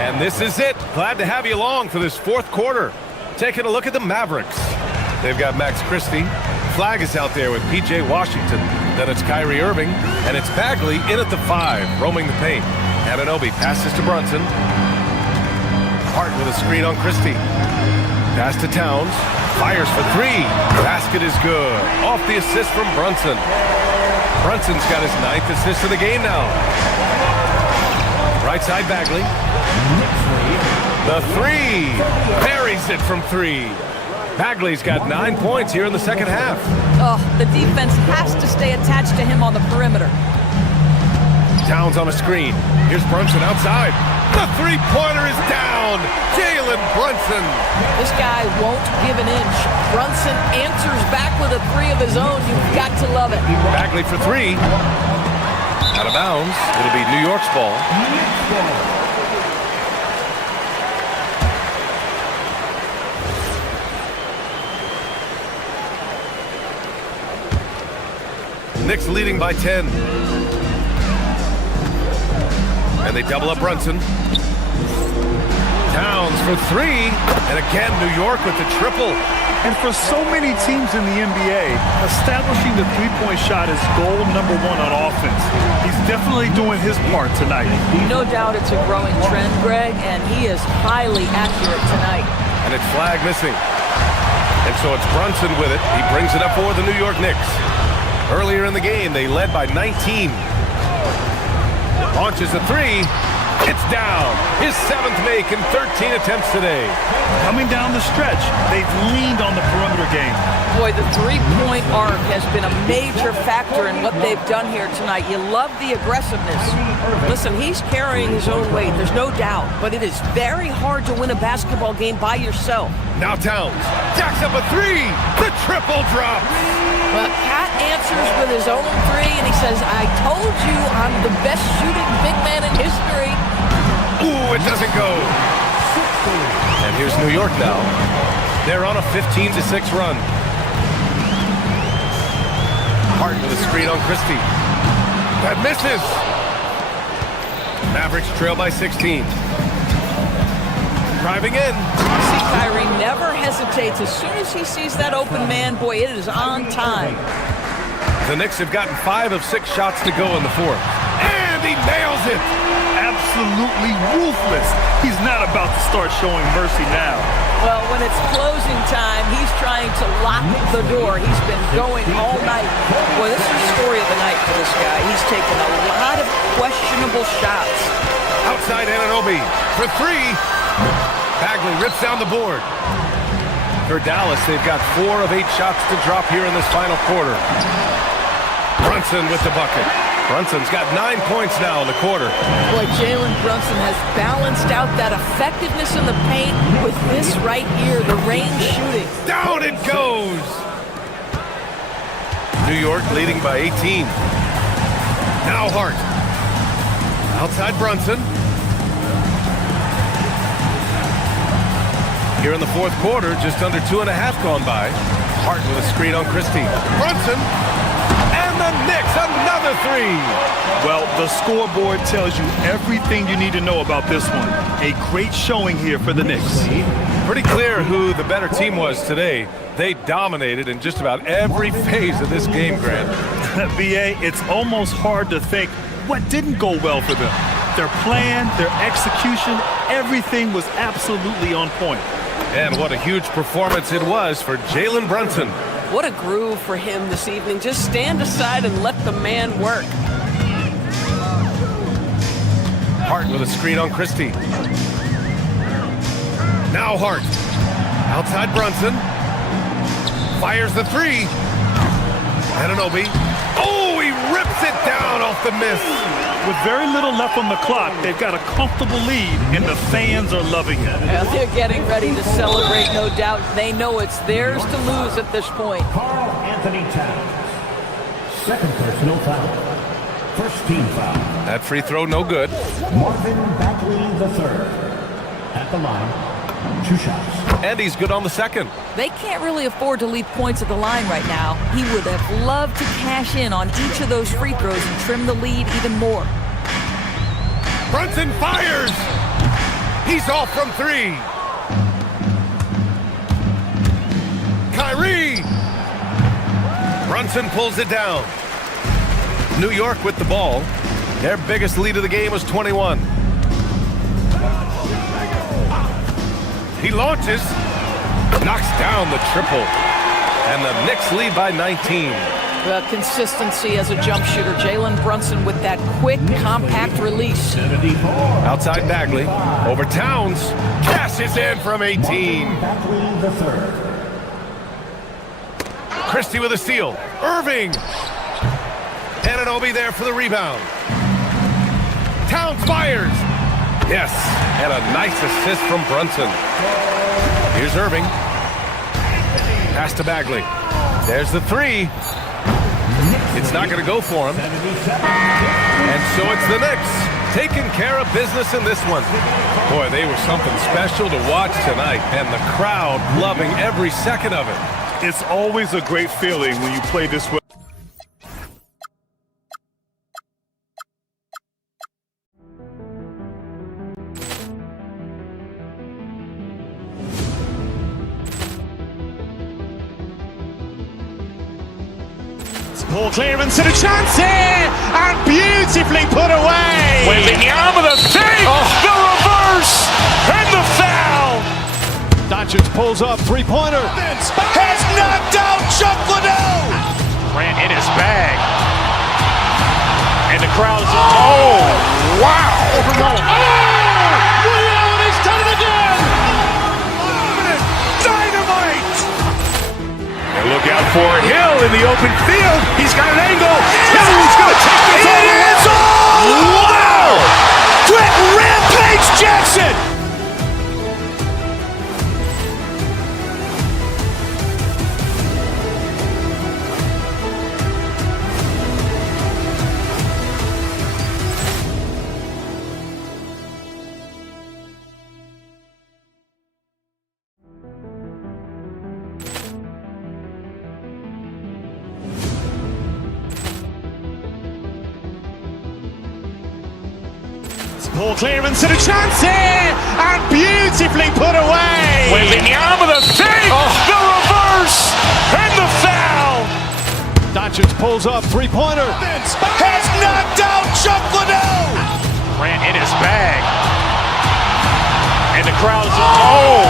And this is it. Glad to have you along for this fourth quarter. Taking a look at the Mavericks. They've got Max Christie. Flag is out there with P.J. Washington. Then it's Kyrie Irving. And it's Bagley in at the 5, roaming the paint. Anunoby passes to Brunson. Hart with a screen on Christie. Pass to Towns. Fires for 3. Basket is good. Off the assist from Brunson. Brunson's got his 9th assist of the game now. Right side Bagley. The 3. Buries it from 3. Bagley's got 9 points here in the second half. Oh, the defense has to stay attached to him on the perimeter. Towns on a screen. Here's Brunson outside. The three-pointer is down. Jalen Brunson. This guy won't give an inch. Brunson answers back with a 3 of his own. You've got to love it. Bagley for 3. Out of bounds. It'll be New York's ball. Knicks leading by 10. And they double up Brunson. Towns for three. And again, New York with the triple. And for so many teams in the NBA, establishing the three-point shot is goal number one on offense. He's definitely doing his part tonight. No doubt it's a growing trend, Greg, and he is highly accurate tonight. And it's flag missing. And so it's Brunson with it. He brings it up for the New York Knicks. Earlier in the game, they led by 19. Launches a three. It's down. His 7th make in 13 attempts today. Coming down the stretch, they've leaned on the perimeter game. Boy, the three-point arc has been a major factor in what they've done here tonight. You love the aggressiveness. Listen, he's carrying his own weight, there's no doubt, but it is very hard to win a basketball game by yourself. Now Towns jacks up a three. The triple drops. Well, Cat answers with his own three, and he says, I told you I'm the best shooting big man in history. Ooh, it doesn't go. And here's New York now. They're on a 15-6 run. Hart with a screen on Christie. That misses. Mavericks trail by 16. Driving in. See, Kyrie never hesitates. As soon as he sees that open man, boy, it is on time. The Knicks have gotten 5 of 6 shots to go in the fourth. And he nails it. Absolutely ruthless. He's not about to start showing mercy now. Well, when it's closing time, he's trying to lock the door. He's been going all night. Boy, this is the story of the night for this guy. He's taken a lot of questionable shots. Outside Anunoby for three. Bagley rips down the board. For Dallas, they've got 4 of 8 shots to drop here in this final quarter. Brunson with the bucket. Brunson's got 9 points now in the quarter. Boy, Jalen Brunson has balanced out that effectiveness in the paint with this right here, the range shooting. Down it goes! New York leading by 18. Now Hart. Outside Brunson. Here in the fourth quarter, just under 2.5 gone by. Hart with a screen on Christie. Brunson. And the Knicks, another three. Well, the scoreboard tells you everything you need to know about this one. A great showing here for the Knicks. Pretty clear who the better team was today. They dominated in just about every phase of this game, Grant. BA, it's almost hard to think what didn't go well for them. Their plan, their execution, everything was absolutely on point. And what a huge performance it was for Jalen Brunson. What a groove for him this evening. Just stand aside and let the man work. Hart with a screen on Christie. Now Hart. Outside Brunson. Fires the three. Anunoby. Oh, he rips it down off the miss. With very little left on the clock, they've got a comfortable lead, and the fans are loving it. Well, they're getting ready to celebrate, no doubt. They know it's theirs to lose at this point. Carl Anthony Towns. Second personal foul. First team foul. That free throw no good. Marvin Bagley III. At the line, 2 shots. And he's good on the second. They can't really afford to leave points at the line right now. He would have loved to cash in on each of those free throws and trim the lead even more. Brunson fires! He's off from 3. Kyrie! Brunson pulls it down. New York with the ball. Their biggest lead of the game was 21. He launches, knocks down the triple, and the Knicks lead by 19. Well, consistency as a jump shooter. Jalen Brunson with that quick, compact release. Outside Bagley, over Towns, cashes in from 18. Christie with a steal. Irving. Anunoby there for the rebound. Towns fires. Yes, and a nice assist from Brunson. Here's Irving. Pass to Bagley. There's the three. It's not going to go for him. And so it's the Knicks taking care of business in this one. Boy, they were something special to watch tonight, and the crowd loving every second of it. It's always a great feeling when you play this way. Ball clearance and a chance here, and beautifully put away. Wembanyama the save, the reverse, and the foul. Doncic pulls up, three-pointer. Has knocked out Chuck Liddell. Grant in his bag. And the crowd is, oh, wow. Allen has done it again. Dynamite. And look out for Hill in the open field. He's got an angle. Hill's going to take this all the way. It's all. Wow. Quick Rampage Jackson. Ball clearance and a chance here, and beautifully put away. Wembanyama the save, the reverse, and the foul. Doncic pulls up, three-pointer. Has knocked out Chuck Liddell. Grant in his bag. And the crowd is, oh,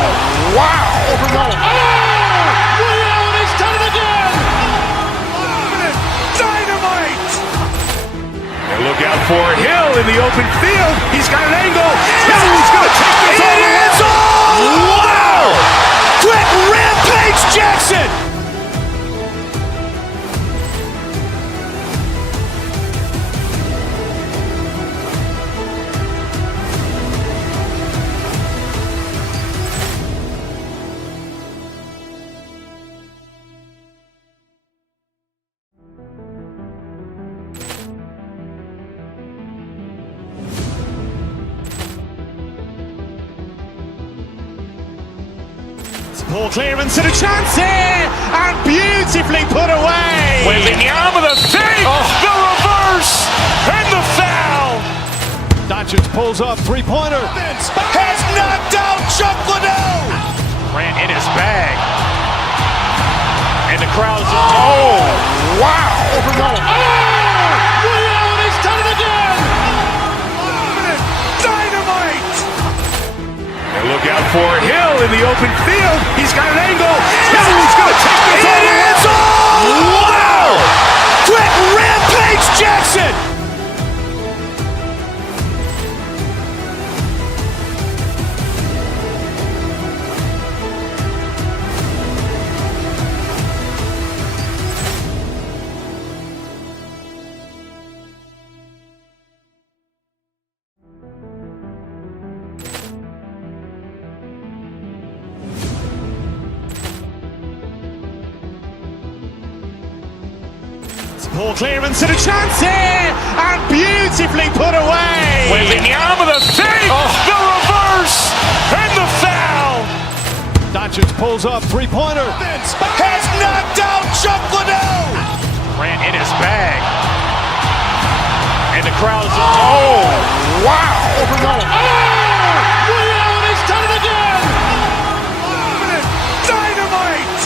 wow. Allen has done it again. Dynamite. And look out for Hill in the open field. He's got an angle. Hill's going to take this all the way. It's all. Wow. Quick Rampage Jackson. Ball clearance and a chance here, and beautifully put away. Wembanyama the save, the reverse, and the foul. Doncic pulls up, three-pointer. Has knocked out Chuck Liddell. Grant in his bag. And the crowd is, oh, wow. Allen has done it again. Dynamite. And look out for Hill in the open field. He's got an angle. Hill's going to take this all the way. It's all. Wow. Quick Rampage Jackson. Ball clearance and a chance here, and beautifully put away. Wembanyama the save, the reverse, and the foul. Doncic pulls up, three-pointer. Has knocked out Chuck Liddell. Grant in his bag. And the crowd is, oh, wow. Allen has done it again. Dynamite.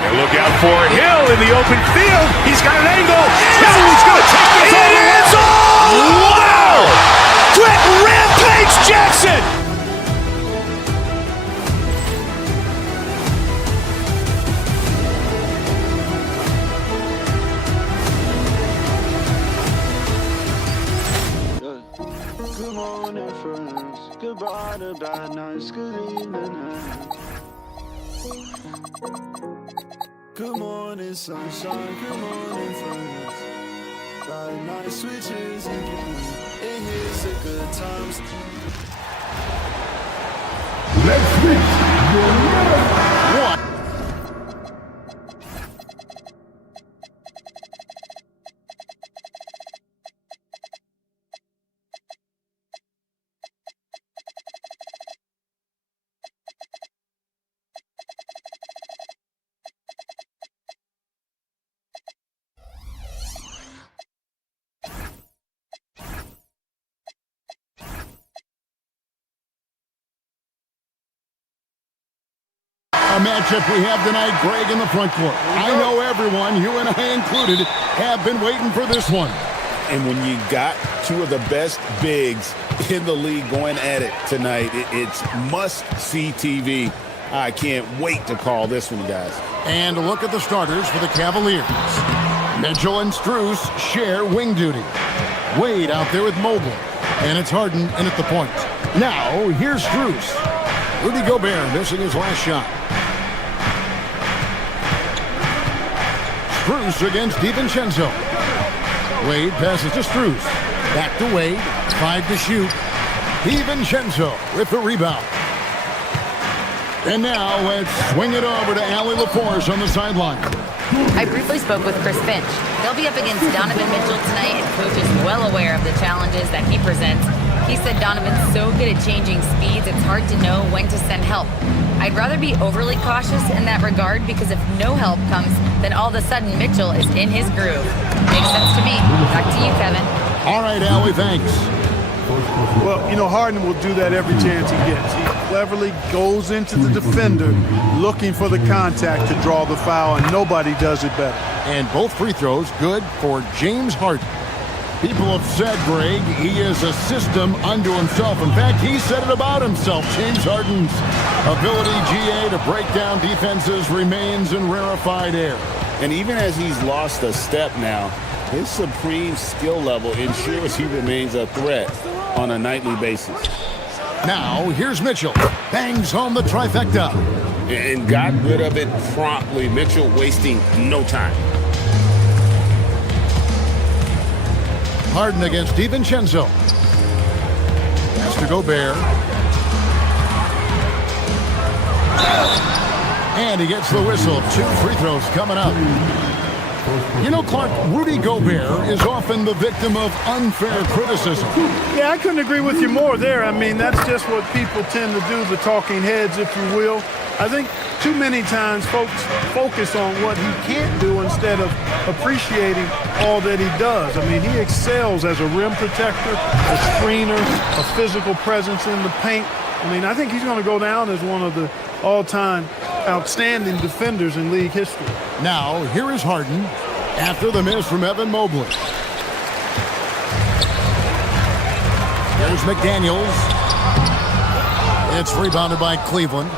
And look out for Hill in the open field. He's got an angle. Hill's going to take this all the way. It's all. Wow. Quick Rampage Jackson. Good morning, friends. Goodbye to bad nights. Good evening. Good morning, sunshine. Good morning, friends. Bad night switches again. And here's the good times. Let's reach your number one. matchup we have tonight, Greg, in the front court. I know everyone, you and I included, have been waiting for this one. And when you got two of the best bigs in the league going at it tonight, it's must-see TV. I can't wait to call this one, guys. And look at the starters for the Cavaliers. Mitchell and Strus share wing duty. Wade out there with Mobley. And it's Harden in at the point. Now, here's Strus. Rudy Gobert missing his last shot. Strus against DiVincenzo. Wade passes to Strus. Back to Wade. 5 to shoot. DiVincenzo with the rebound. And now let's swing it over to Allie LaForce on the sideline. I briefly spoke with Chris Finch. They'll be up against Donovan Mitchell tonight, and Coach is well aware of the challenges that he presents. He said Donovan's so good at changing speeds, it's hard to know when to send help. I'd rather be overly cautious in that regard, because if no help comes, then all of a sudden Mitchell is in his groove. Makes sense to me. Back to you, Kevin. All right, Allie, thanks. Well, you know, Harden will do that every chance he gets. He cleverly goes into the defender looking for the contact to draw the foul, and nobody does it better. And both free throws good for James Harden. People have said, Greg, he is a system unto himself. In fact, he said it about himself. James Harden's ability, GA, to break down defenses remains in rarefied air. And even as he's lost a step now, his supreme skill level ensures he remains a threat on a nightly basis. Now, here's Mitchell. Bangs home the trifecta. And got rid of it promptly. Mitchell wasting no time. Harden against DiVincenzo. Pass to Gobert. And he gets the whistle. 2 free throws coming up. You know, Clark, Rudy Gobert is often the victim of unfair criticism. Yeah, I couldn't agree with you more there. I mean, that's just what people tend to do, the talking heads, if you will. I think too many times folks focus on what he can't do instead of appreciating all that he does. I mean, he excels as a rim protector, a screener, a physical presence in the paint. I mean, I think he's going to go down as one of the all-time outstanding defenders in league history. Now, here is Harden after the miss from Evan Mobley. Here's McDaniels. It's rebounded by Cleveland.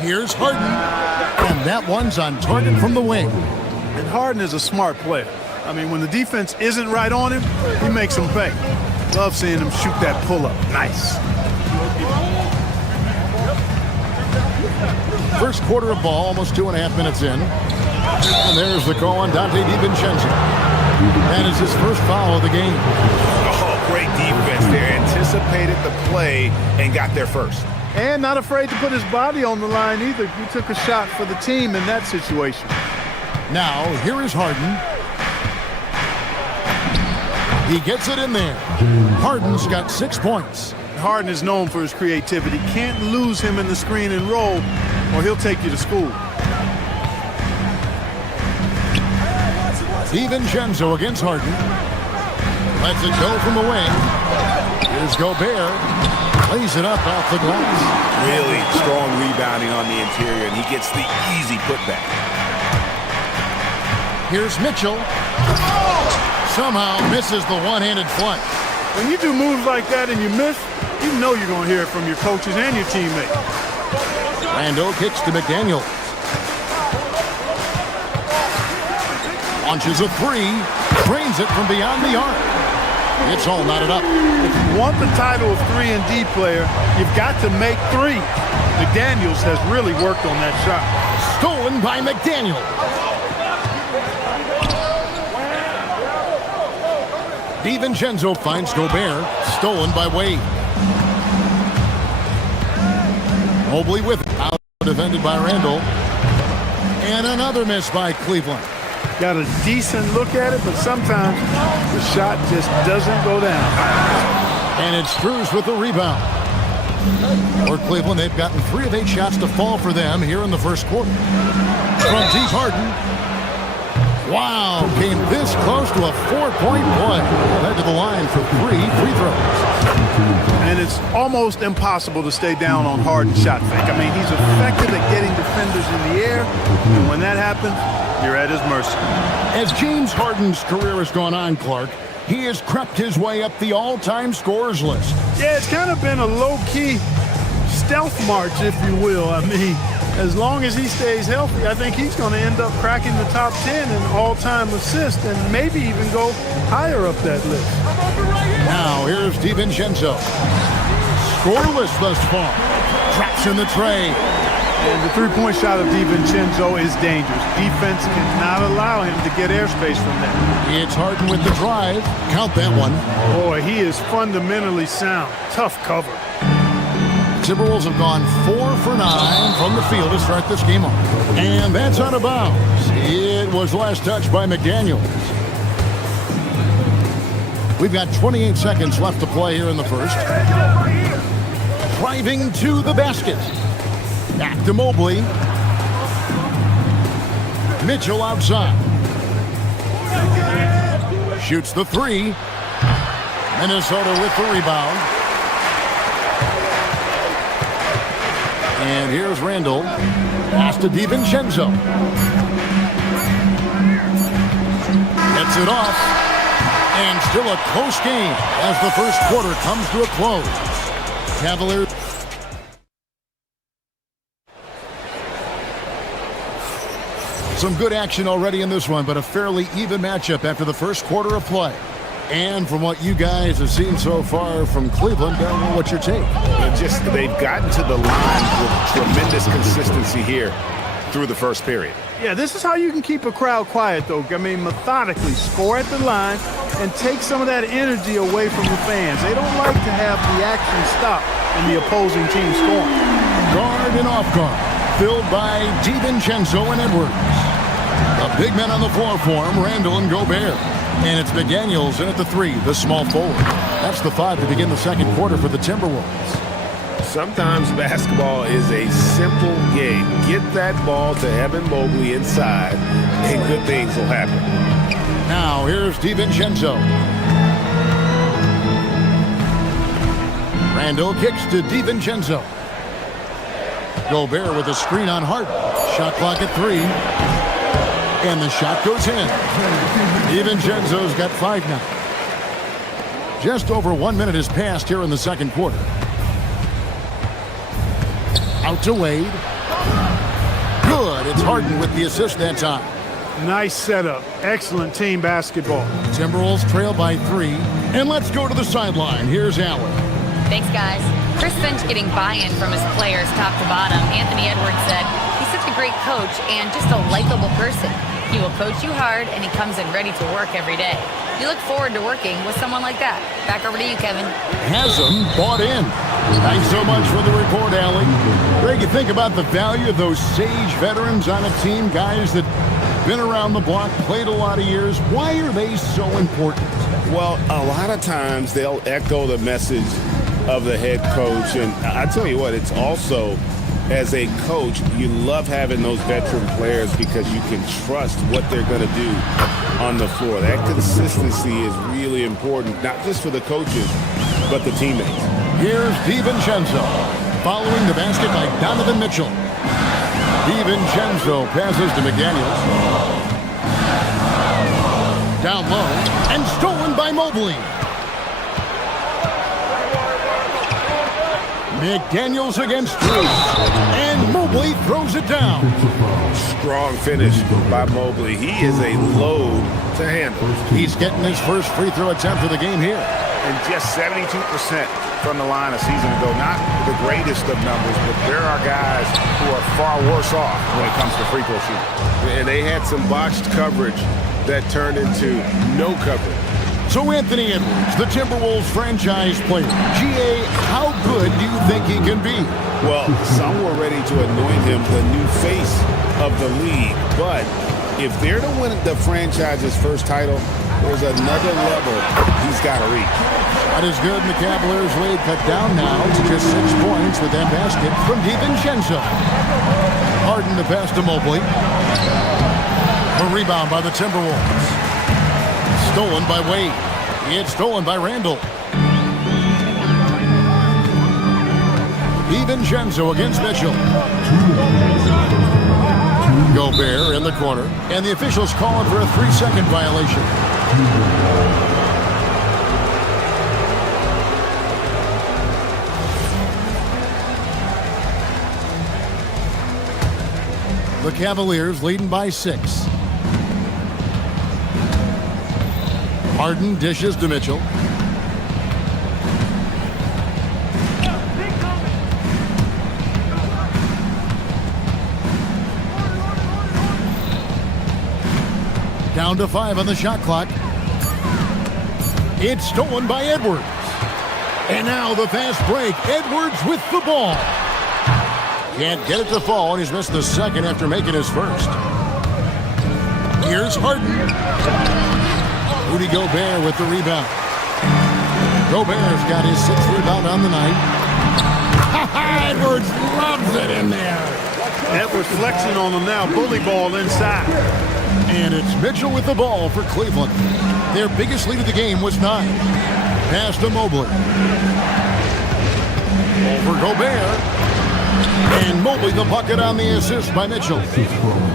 Here's Harden. And that one's on target from the wing. And Harden is a smart player. I mean, when the defense isn't right on him, he makes them pay. Love seeing him shoot that pull-up. Nice. First quarter of ball, almost 2.5 minutes in. And there's the call on Dante DiVincenzo. That is his first foul of the game. Oh, great defense there. Anticipated the play and got there first. And not afraid to put his body on the line either. He took a shot for the team in that situation. Now, here is Harden. He gets it in there. Harden's got 6 points. Harden is known for his creativity. Can't lose him in the screen and roll, or he'll take you to school. DiVincenzo against Harden. Lets it go from the wing. Here's Gobert. Lays it up off the glass. Really strong rebounding on the interior, and he gets the easy putback. Here's Mitchell. Somehow misses the one-handed flush. When you do moves like that and you miss, you know you're going to hear it from your coaches and your teammates. Rando kicks to McDaniels. Launches a 3. Drains it from beyond the arc. It's all knotted up. If you want the title of 3-and-D player, you've got to make threes. McDaniels has really worked on that shot. Stolen by McDaniels. DiVincenzo finds Gobert. Stolen by Wade. Mobley with it. Out defended by Randall. And another miss by Cleveland. Got a decent look at it, but sometimes the shot just doesn't go down. And it's Strus with the rebound. For Cleveland, they've gotten 3 of 8 shots to fall for them here in the first quarter. From deep, Harden. Wow, came this close to a 4-point play. Led to the line for 3 free throws. and it's almost impossible to stay down on Harden's shot fake. I mean, he's effective at getting defenders in the air, and when that happens, you're at his mercy. As James Harden's career has gone on, Clark, he has crept his way up the all-time scorers list. Yeah, it's kind of been a low-key stealth march, if you will. I mean, as long as he stays healthy, I think he's going to end up cracking the top 10 in all-time assists and maybe even go higher up that list. Now, here's DiVincenzo. Scoreless thus far. Traps in the tray. And the three-point shot of DiVincenzo is dangerous. Defense cannot allow him to get airspace from there. It's Harden with the drive. Count that one. Boy, he is fundamentally sound. Tough cover. Timberwolves have gone 4 for 9 from the field to start this game off. And that's out of bounds. It was last touched by McDaniels. We've got 28 seconds left to play here in the first. Driving to the basket. Back to Mobley. Mitchell outside. Shoots the three. Minnesota with the rebound. And here's Randall. Pass to DiVincenzo. Gets it off. And still a close game as the first quarter comes to a close. Cavaliers. Some good action already in this one, but a fairly even matchup after the first quarter of play. And from what you guys have seen so far from Cleveland, what's your take? They've gotten to the line with tremendous consistency here through the first period. Yeah, this is how you can keep a crowd quiet, though. I mean, methodically score at the line and take some of that energy away from the fans. They don't like to have the action stop in the opposing team scoring. Guard and off guard, filled by DiVincenzo and Edwards. A big man on the floor for him, Randall and Gobert. And it's McDaniels in at the three, the small forward. That's the 5 to begin the second quarter for the Timberwolves. Sometimes basketball is a simple game. Get that ball to Evan Mobley inside, and good things will happen. Now, here's DiVincenzo. Randall kicks to DiVincenzo. Gobert with a screen on Harden. Shot clock at 3. And the shot goes in. DiVincenzo's got 5 now. Just over 1 minute has passed here in the second quarter. Out to Wade. Good. It's Harden with the assist that time. Nice setup. Excellent team basketball. Timberwolves trail by 3. And let's go to the sideline. Here's Allen. Thanks, guys. Chris Finch getting buy-in from his players top to bottom. Anthony Edwards said he's such a great coach and just a likable person. He will coach you hard, and he comes in ready to work every day. You look forward to working with someone like that. Back over to you, Kevin. Has them bought in. Thanks so much for the report, Allie. Greg, you think about the value of those sage veterans on a team, guys that been around the block, played a lot of years. Why are they so important? Well, a lot of times they'll echo the message of the head coach. And I tell you what, it's also, as a coach, you love having those veteran players because you can trust what they're going to do on the floor. That consistency is really important, not just for the coaches, but the teammates. Here's DiVincenzo, following the basket by Donovan Mitchell. DiVincenzo passes to McDaniels. Down low, and stolen by Mobley. McDaniels against Drew, and Mobley throws it down. Strong finish by Mobley. He is a load to handle. He's getting his first free throw attempt of the game here. And just 72% from the line a season ago. Not the greatest of numbers, but there are guys who are far worse off when it comes to free throw shooting. And they had some botched coverage that turned into no coverage. So Anthony Edwards, the Timberwolves franchise player. GA, how good do you think he can be? Well, some were ready to anoint him the new face of the league. But if they're to win the franchise's first title, there's another level he's got to reach. That is good, and the Cavaliers lead cut down now to just 6 points with that basket from DiVincenzo. Harden the pass to Mobley. A rebound by the Timberwolves. Stolen by Wade. It's stolen by Randall. DiVincenzo against Mitchell. Gobert in the corner, and the officials calling for a 3-second violation. The Cavaliers leading by 6. Harden dishes to Mitchell. Down to 5 on the shot clock. It's stolen by Edwards. And now the fast break. Edwards with the ball. Can't get it to fall, and he's missed the second after making his first. Here's Harden. Rudy Gobert with the rebound. Gobert's got his 6th rebound on the night. Edwards loves it in there. Edwards flexing on him now. Bully ball inside. And it's Mitchell with the ball for Cleveland. Their biggest lead of the game was 9. Pass to Mobley. Over Gobert. And Mobley the bucket on the assist by Mitchell.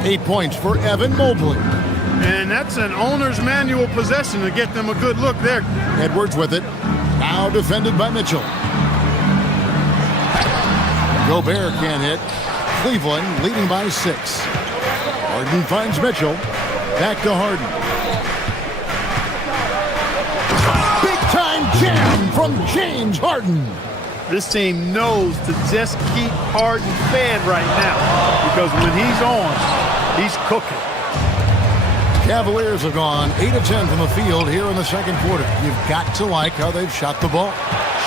8 points for Evan Mobley. And that's an owner's manual possession to get them a good look there. Edwards with it. Now defended by Mitchell. Gobert can't hit. Cleveland leading by 6. Harden finds Mitchell. Back to Harden. Big time jam from James Harden. This team knows to just keep Harden fed right now, because when he's on, he's cooking. Cavaliers have gone 8 of 10 from the field here in the second quarter. You've got to like how they've shot the ball.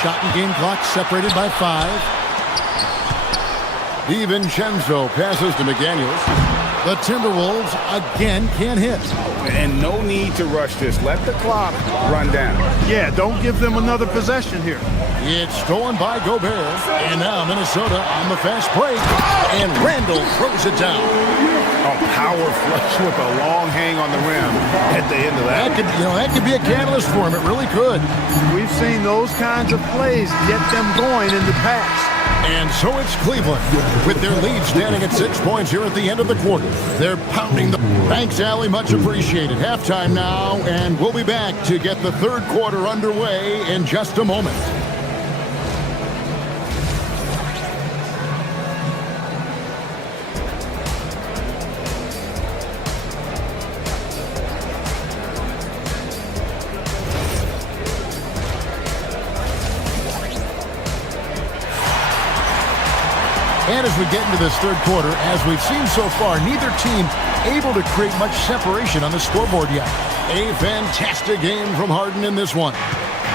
Shot and game clock separated by 5. DiVincenzo passes to McDaniels. The Timberwolves again can't hit. And no need to rush this. Let the clock run down. Yeah, don't give them another possession here. It's stolen by Gobert. And now Minnesota on the fast break. And Randall throws it down. A power flush with a long hang on the rim at the end of that. That could be a catalyst for him. It really could. We've seen those kinds of plays get them going in the past. And so it's Cleveland with their lead standing at 6 points here at the end of the quarter. They're pounding the Thanks, Allie. Much appreciated. Halftime now, and we'll be back to get the third quarter underway in just a moment. And as we get into this third quarter, as we've seen so far, neither team able to create much separation on the scoreboard yet. A fantastic game from Harden in this one.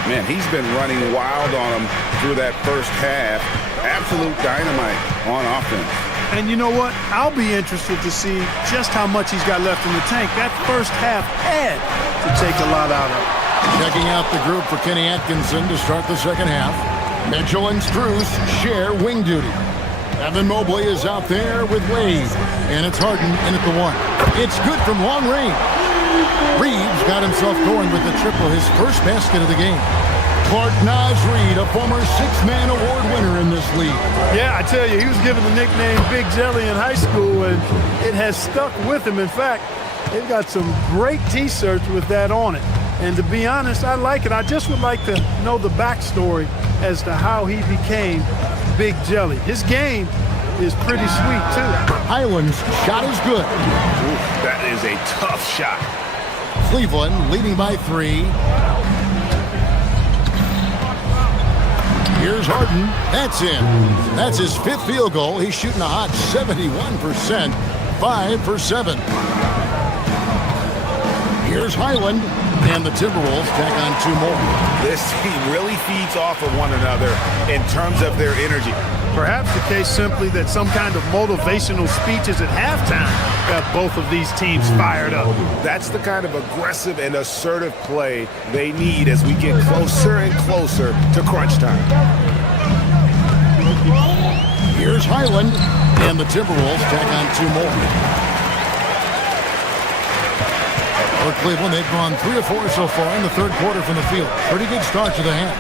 Man, he's been running wild on them through that first half. Absolute dynamite on offense. And you know what? I'll be interested to see just how much he's got left in the tank. That first half had to take a lot out of it. Checking out the group for Kenny Atkinson to start the second half. Mitchell and Strus share wing duty. Evan Mobley is out there with Wade, and it's Harden in at the 1. It's good from long range. Reeves got himself going with the triple, his first basket of the game. Clark Naz-Reid, a former 6-man award winner in this league. Yeah, I tell you, he was given the nickname Big Jelly in high school, and it has stuck with him. In fact, they've got some great T-shirts with that on it. And to be honest, I like it. I just would like to know the backstory as to how he became Big Jelly. His game is pretty sweet, too. Highland's shot is good. Ooh, that is a tough shot. Cleveland leading by 3. Here's Harden. That's in. That's his 5th field goal. He's shooting a hot 71%. 5 for 7. Here's Highland. And the Timberwolves tack on 2 more. This team really feeds off of one another in terms of their energy. Perhaps the case simply that some kind of motivational speeches at halftime got both of these teams fired up. That's the kind of aggressive and assertive play they need as we get closer and closer to crunch time. Here's Highland. And the Timberwolves tack on 2 more. For Cleveland, they've gone 3 of 4 so far in the third quarter from the field. Pretty good start to the half.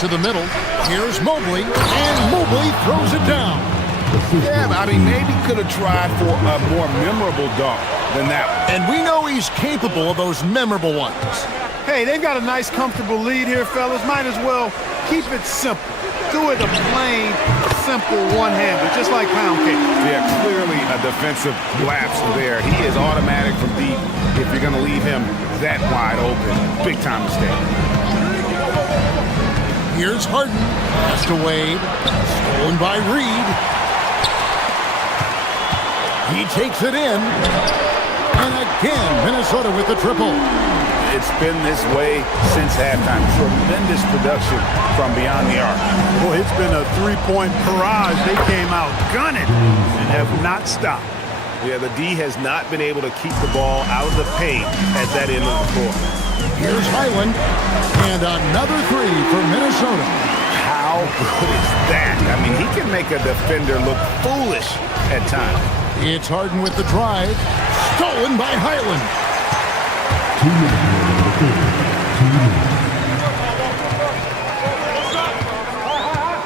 To the middle. Here's Mobley. And Mobley throws it down. Yeah, I mean, maybe could have tried for a more memorable dunk than that one. And we know he's capable of those memorable ones. Hey, they've got a nice, comfortable lead here, fellas. Might as well keep it simple. Do it a plain, simple one-hander, just like pound cake. Yeah, clearly a defensive lapse there. He is automatic from deep if you're going to leave him that wide open. Big time mistake. Here's Harden. Pass to Wade. Stolen by Reed. He takes it in. And again, Minnesota with the triple. It's been this way since halftime. Tremendous production from beyond the arc. Boy, it's been a three-point barrage. They came out gunning and have not stopped. Yeah, the D has not been able to keep the ball out of the paint at that end of the court. Here's Highland. And another three for Minnesota. How good is that? I mean, he can make a defender look foolish at times. It's Harden with the drive. Stolen by Highland.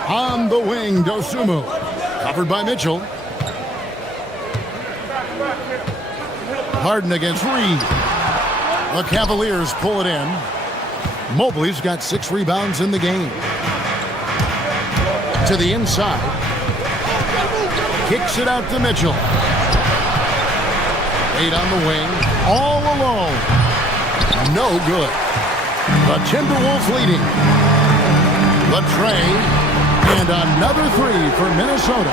On the wing, Dosunmu. Covered by Mitchell. Harden against Reed. The Cavaliers pull it in. Mobley's got 6 rebounds in the game. To the inside. Kicks it out to Mitchell. Wade on the wing. All alone. No good. The Timberwolves leading. The tray. And another three for Minnesota.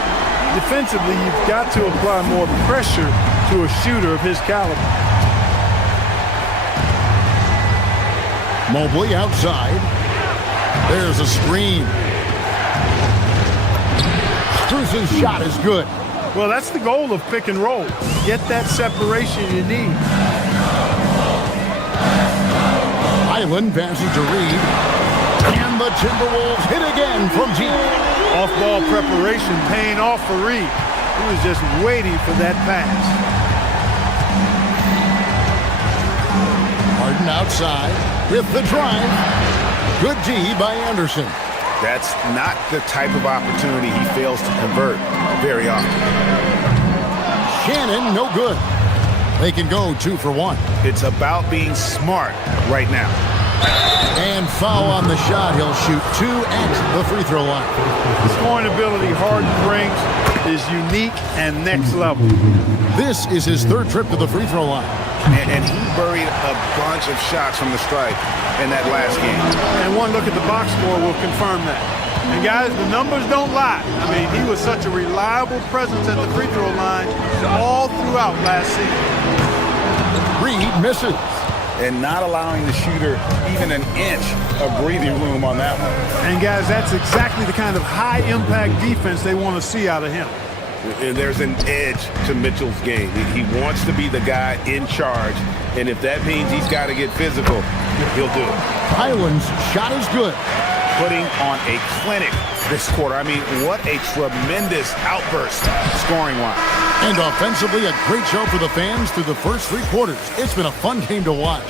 Defensively, you've got to apply more pressure to a shooter of his caliber. Mobley outside. There's a screen. Struz's shot is good. Well, that's the goal of pick and roll. Get that separation you need. Highland passes to Reed. And the Timberwolves hit again from deep. Off-ball preparation paying off for Reed. He was just waiting for that pass. Harden outside with the drive. Good D by Anderson. That's not the type of opportunity he fails to convert very often. Shannon, no good. They can go 2 for 1. It's about being smart right now. And foul on the shot. He'll shoot 2 at the free throw line. The scoring ability Harden brings is unique and next level. This is his 3rd trip to the free throw line. And he buried a bunch of shots from the stripe in that last game. And one look at the box score will confirm that. And guys, the numbers don't lie. I mean, he was such a reliable presence at the free throw line all throughout last season. Reed misses. And not allowing the shooter even an inch of breathing room on that one. And guys, that's exactly the kind of high-impact defense they want to see out of him. There's an edge to Mitchell's game. He wants to be the guy in charge, and if that means he's got to get physical, he'll do it. Highland's shot is good. Putting on a clinic this quarter. I mean, what a tremendous outburst scoring-wise. And offensively, a great show for the fans through the first 3 quarters. It's been a fun game to watch.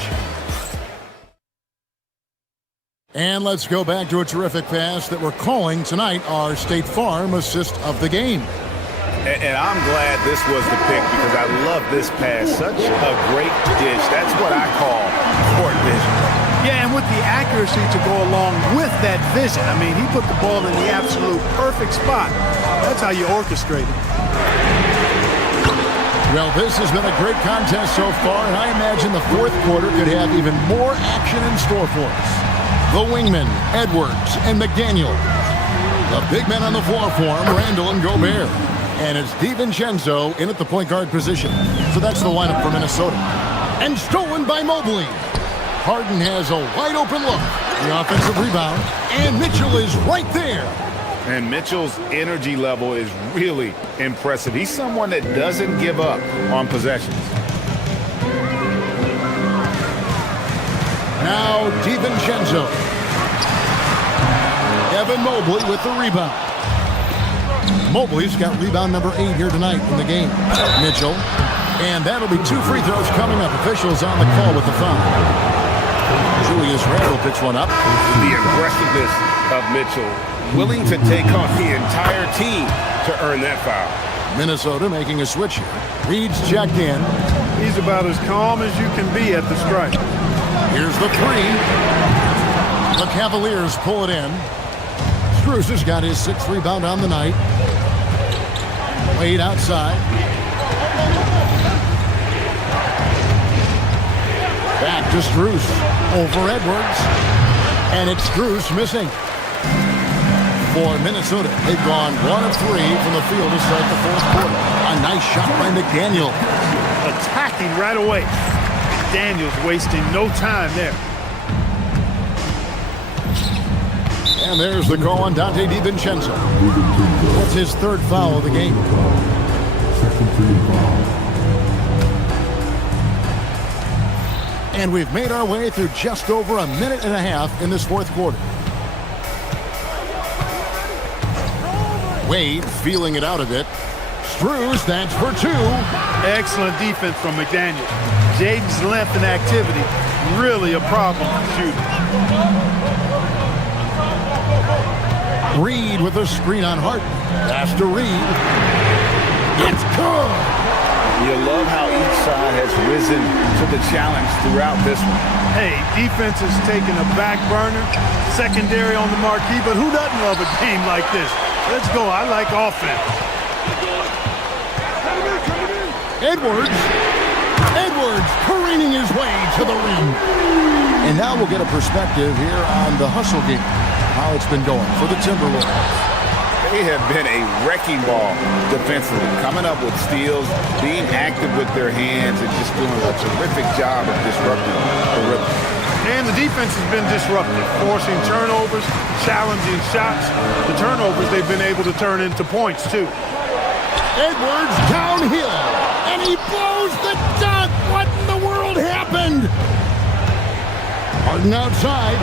And let's go back to a terrific pass that we're calling tonight our State Farm assist of the game. And I'm glad this was the pick because I love this pass. Such a great dish. That's what I call court vision. Yeah, and with the accuracy to go along with that vision. I mean, he put the ball in the absolute perfect spot. That's how you orchestrate it. Well, this has been a great contest so far, and I imagine the 4th quarter could have even more action in store for us. The wingmen, Edwards and McDaniel. The big men on the floor for him, Randall and Gobert. And it's DiVincenzo in at the point guard position. So that's the lineup for Minnesota. And stolen by Mobley. Harden has a wide open look. The offensive rebound. And Mitchell is right there. And Mitchell's energy level is really impressive. He's someone that doesn't give up on possessions. Now DiVincenzo. Evan Mobley with the rebound. Mobley's got rebound number 8 here tonight in the game. Mitchell. And that'll be 2 free throws coming up. Officials on the call with the foul. Julius Randle picks one up. The aggressiveness of Mitchell, willing to take on the entire team to earn that foul. Minnesota making a switch here. Reed's checked in. He's about as calm as you can be at the strike. Here's the three. The Cavaliers pull it in. Strus has got his 6th rebound on the night. Wade outside. Back to Strus. Over Edwards. And it's Strus missing. For Minnesota, they've gone 1 of 3 from the field to start the 4th quarter. A nice shot by McDaniel. Attacking right away. Daniels wasting no time there. And there's the call on Dante DiVincenzo. That's his 3rd foul of the game. And we've made our way through just over a minute and a half in this 4th quarter. Wade feeling it out a bit. Strus, that's for 2. Excellent defense from McDaniel. Jaden's length and activity, really a problem for shooting. Reed with a screen on Harden. Pass to Reed. It's good. You love how each side has risen to the challenge throughout this one. Hey, defense is taking a back burner, secondary on the marquee, but who doesn't love a game like this? Let's go. I like offense. Edwards careening his way to the rim. And now we'll get a perspective here on the hustle game, how it's been going for the Timberwolves. They have been a wrecking ball defensively, coming up with steals, being active with their hands, and just doing a terrific job of disrupting the rhythm. And the defense has been disruptive, forcing turnovers, challenging shots. The turnovers they've been able to turn into points, too. Edwards downhill, and he blows the dunk. What in the world happened? Harden outside.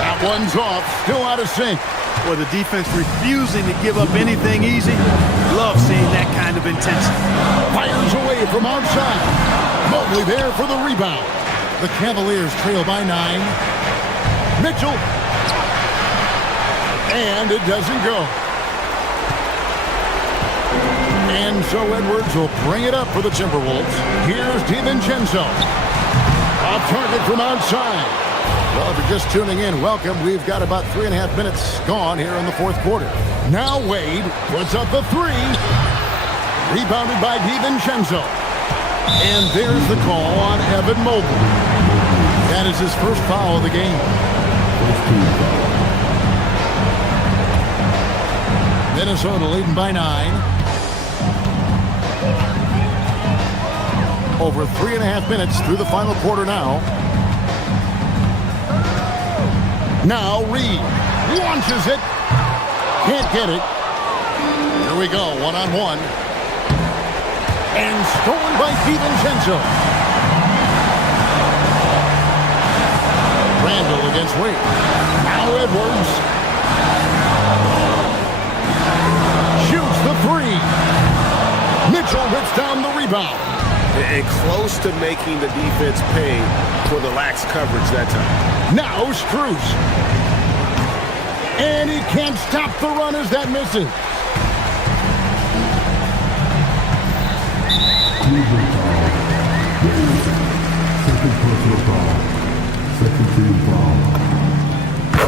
That one's off, still out of sync. Well, the defense refusing to give up anything easy. Love seeing that kind of intensity. Fires away from outside. Mobley there for the rebound. The Cavaliers trail by 9. Mitchell. And it doesn't go. And so Edwards will bring it up for the Timberwolves. Here's DiVincenzo. Off target from outside. Well, if you're just tuning in, welcome. We've got about 3.5 minutes gone here in the 4th quarter. Now Wade puts up the 3. Rebounded by DiVincenzo. And there's the call on Evan Mobley. That is his 1st foul of the game. Minnesota leading by 9. Over 3.5 minutes through the final quarter now. Now Reed launches it. Can't get it. Here we go, 1-on-1. And stolen by DiVincenzo. Randle against Wade. Now Edwards. Shoots the 3. Mitchell rips down the rebound. And close to making the defense pay for the lax coverage that time. Now Strus. And he can't stop the run as that misses.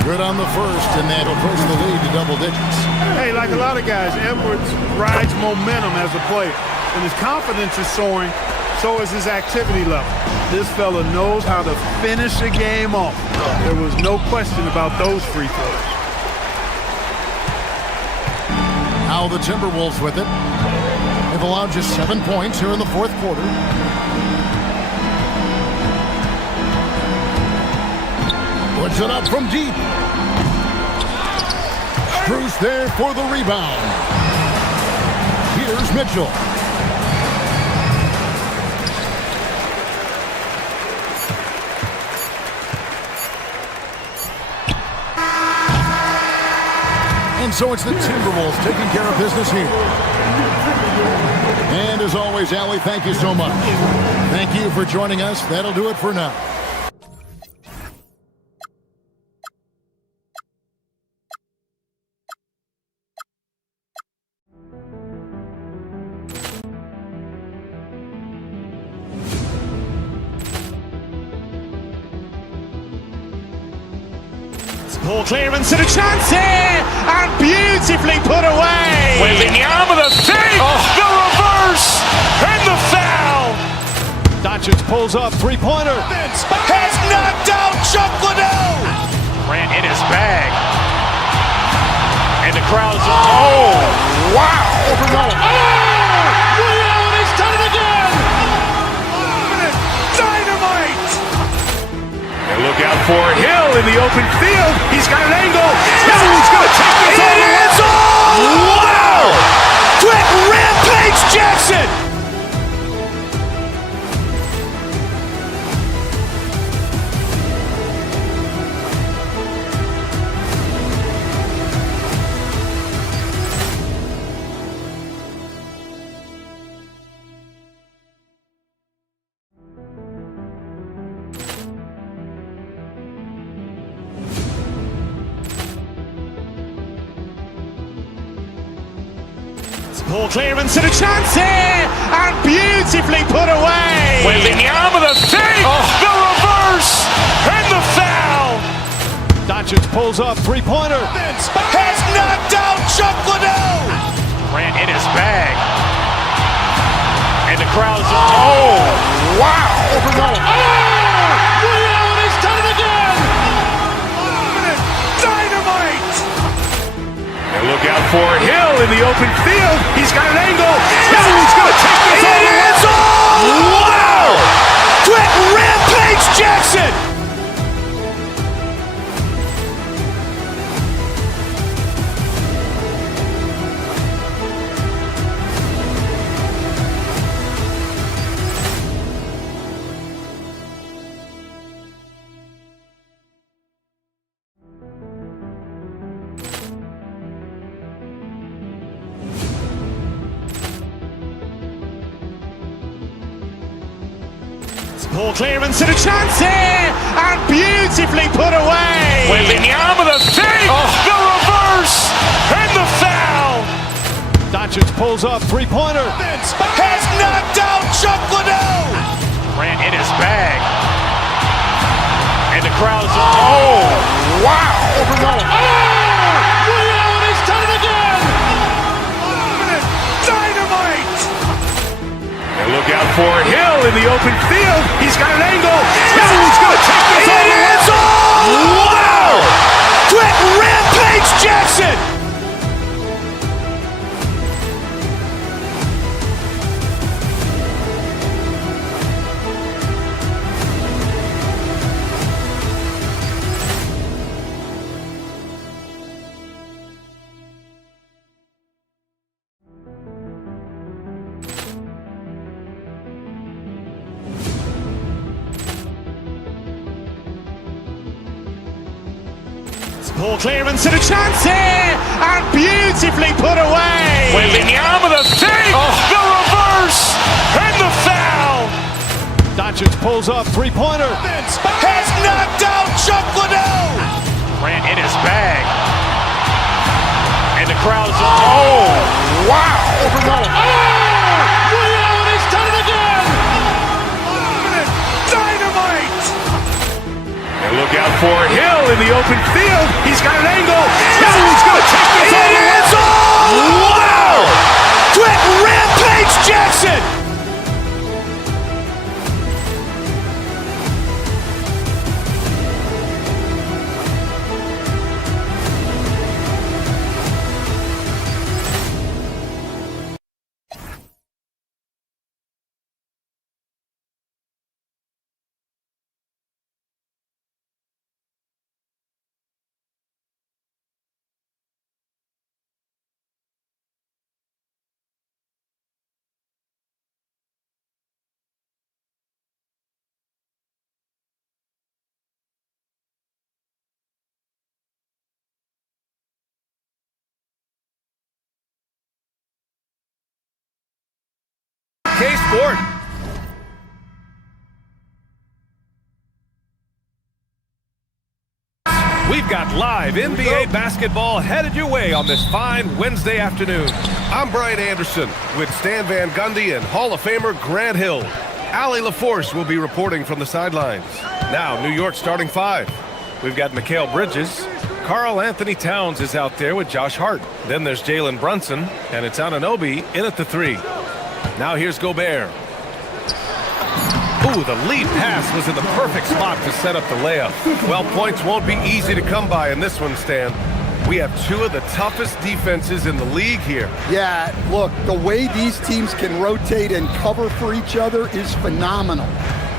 Good on the first, and that'll push the lead to double digits. Hey, like a lot of guys, Edwards rides momentum as a player. When his confidence is soaring, so is his activity level. This fella knows how to finish a game off. There was no question about those free throws. Now the Timberwolves with it. They've allowed just 7 points here in the 4th quarter. Puts it up from deep. Strus there for the rebound. Here's Mitchell. And so it's the Timberwolves taking care of business here. And as always, Allie, thank you so much. Thank you for joining us. That'll do it for now. Ball clearance and a chance here, and beautifully put away. Wembanyama with a fake, the reverse, and the foul. Doncic pulls up, three-pointer. Has knocked out Chuck Liddell. Grant in his bag. And the crowd's, oh, wow. Liddell, and he's done it again. Dynamite. And look out for Hill in the open field. He's got an angle. He's going to take this all the way. Wow. Quick rampage Jackson. Ball clearance and a chance here, and beautifully put away. Wembanyama with a fake, the reverse, and the foul. Doncic pulls up, three-pointer. Has knocked out Chuck Liddell. Grant in his bag. And the crowd's, oh, wow. Liddell, and he's done it again. Dynamite. And look out for Hill in the open field. He's got an angle. He's going to take this all the way. Wow. Quick rampage Jackson. Ball clearance and a chance here, and beautifully put away. Wembanyama with a fake, the reverse, and the foul. Doncic pulls up, three-pointer. Has knocked out Chuck Liddell. Grant in his bag. And the crowd's, oh, wow. Liddell, and he's done it again. Dynamite. And look out for Hill in the open field. He's got an angle. He's going to take this all the way. Wow. Quick rampage Jackson. Ball clearance and a chance here, and beautifully put away. Wembanyama with a fake, the reverse, and the foul. Doncic pulls up, three-pointer. Has knocked out Chuck Liddell. Grant in his bag. And the crowd's, oh, wow. Liddell, and he's done it again. Dynamite. And look out for Hill in the open field. He's got an angle. He's going to take this all the way. Wow. Quick rampage Jackson. K-Sport. We've got live NBA basketball headed your way on this fine Wednesday afternoon. I'm Brian Anderson with Stan Van Gundy and Hall of Famer Grant Hill. Allie LaForce will be reporting from the sidelines. Now, New York starting five. We've got Mikal Bridges, Karl Anthony Towns is out there with Josh Hart. Then there's Jalen Brunson, and it's Anunoby in at the 3. Now here's Gobert. Ooh, the lead pass was in the perfect spot to set up the layup. Well, points won't be easy to come by in this one, Stan. We have two of the toughest defenses in the league here. Yeah, look, the way these teams can rotate and cover for each other is phenomenal.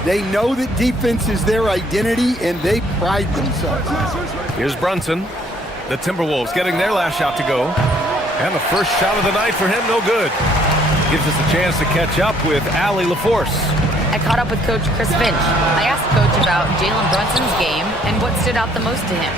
They know that defense is their identity, and they pride themselves. Here's Brunson. The Timberwolves getting their last shot to go. And the first shot of the night for him, no good. Gives us a chance to catch up with Allie LaForce. I caught up with Coach Chris Finch. I asked Coach about Jalen Brunson's game and what stood out the most to him.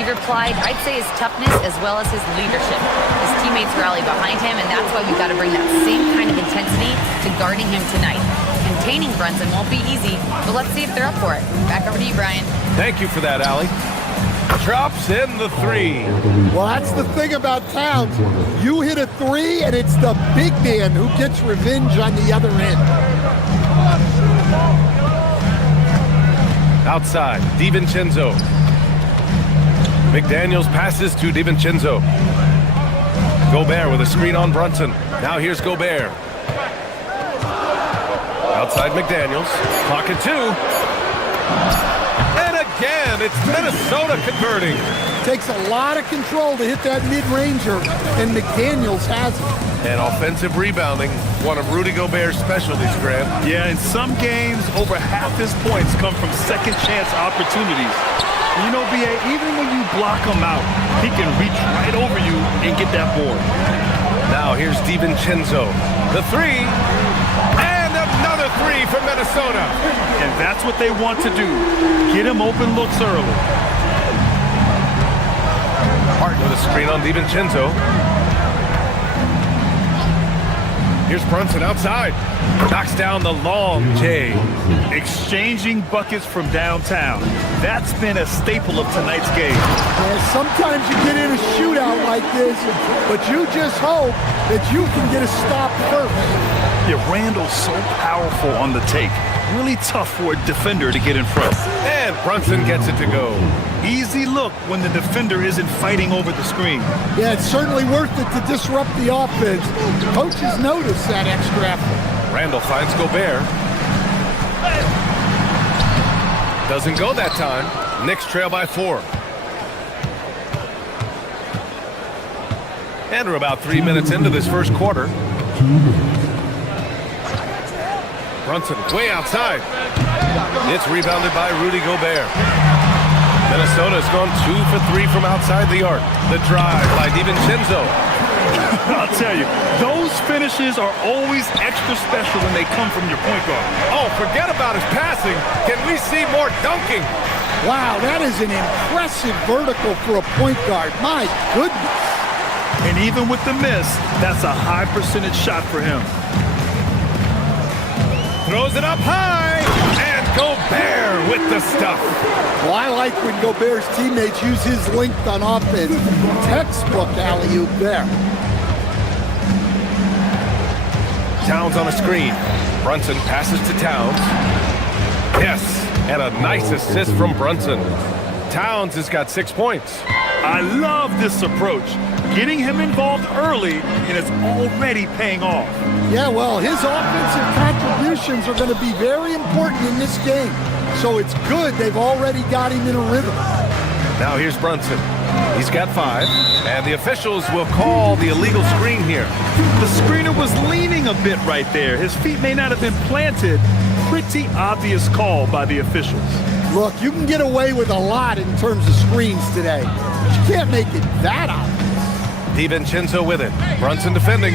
He replied, I'd say his toughness as well as his leadership. His teammates rally behind him, and that's why we've got to bring that same kind of intensity to guarding him tonight. Containing Brunson won't be easy, but let's see if they're up for it. Back over to you, Brian. Thank you for that, Allie. Drops in the 3. Well, that's the thing about Towns. You hit a 3, and it's the big man who gets revenge on the other end. Outside, DiVincenzo. McDaniels passes to DiVincenzo. Gobert with a screen on Brunson. Now here's Gobert. Outside McDaniels. Clock at 2. And again, it's Minnesota converting. Takes a lot of control to hit that mid-ranger, and McDaniels has it. And offensive rebounding, one of Rudy Gobert's specialties, Grant. Yeah, in some games, over half his points come from second-chance opportunities. You know, B.A., even when you block him out, he can reach right over you and get that board. Now here's DiVincenzo. The 3. And another 3 for Minnesota. And that's what they want to do. Get him open looks early. Hart with a screen on DiVincenzo. Here's Brunson outside. Knocks down the long J. Exchanging buckets from downtown. That's been a staple of tonight's game. Yeah, sometimes you get in a shootout like this, but you just hope that you can get a stop first. Yeah, Randall's so powerful on the take. Really tough for a defender to get in front. And Brunson gets it to go. Easy look when the defender isn't fighting over the screen. Yeah, it's certainly worth it to disrupt the offense. Coaches notice that extra effort. Randall finds Gobert. Doesn't go that time. Knicks trail by 4. And we're about 3 minutes into this first quarter. Brunson way outside. It's rebounded by Rudy Gobert. Minnesota's gone 2 for 3 from outside the arc. The drive by DiVincenzo. I'll tell you, those finishes are always extra special when they come from your point guard. Oh, forget about his passing. Can we see more dunking? Wow, that is an impressive vertical for a point guard. My goodness. And even with the miss, that's a high percentage shot for him. Throws it up high, and Gobert with the stuff. Well, I like when Gobert's teammates use his length on offense. Textbook alley-oop there. Towns on a screen. Brunson passes to Towns. Yes, and a nice assist from Brunson. Towns has got 6 points. I love this approach. Getting him involved early, and it's already paying off. Yeah, well, his offensive contributions are going to be very important in this game. So it's good they've already got him in a rhythm. Now here's Brunson. He's got 5, and the officials will call the illegal screen here. The screener was leaning a bit right there. His feet may not have been planted. Pretty obvious call by the officials. Look, you can get away with a lot in terms of screens today. But you can't make it that obvious. DiVincenzo with it. Brunson defending.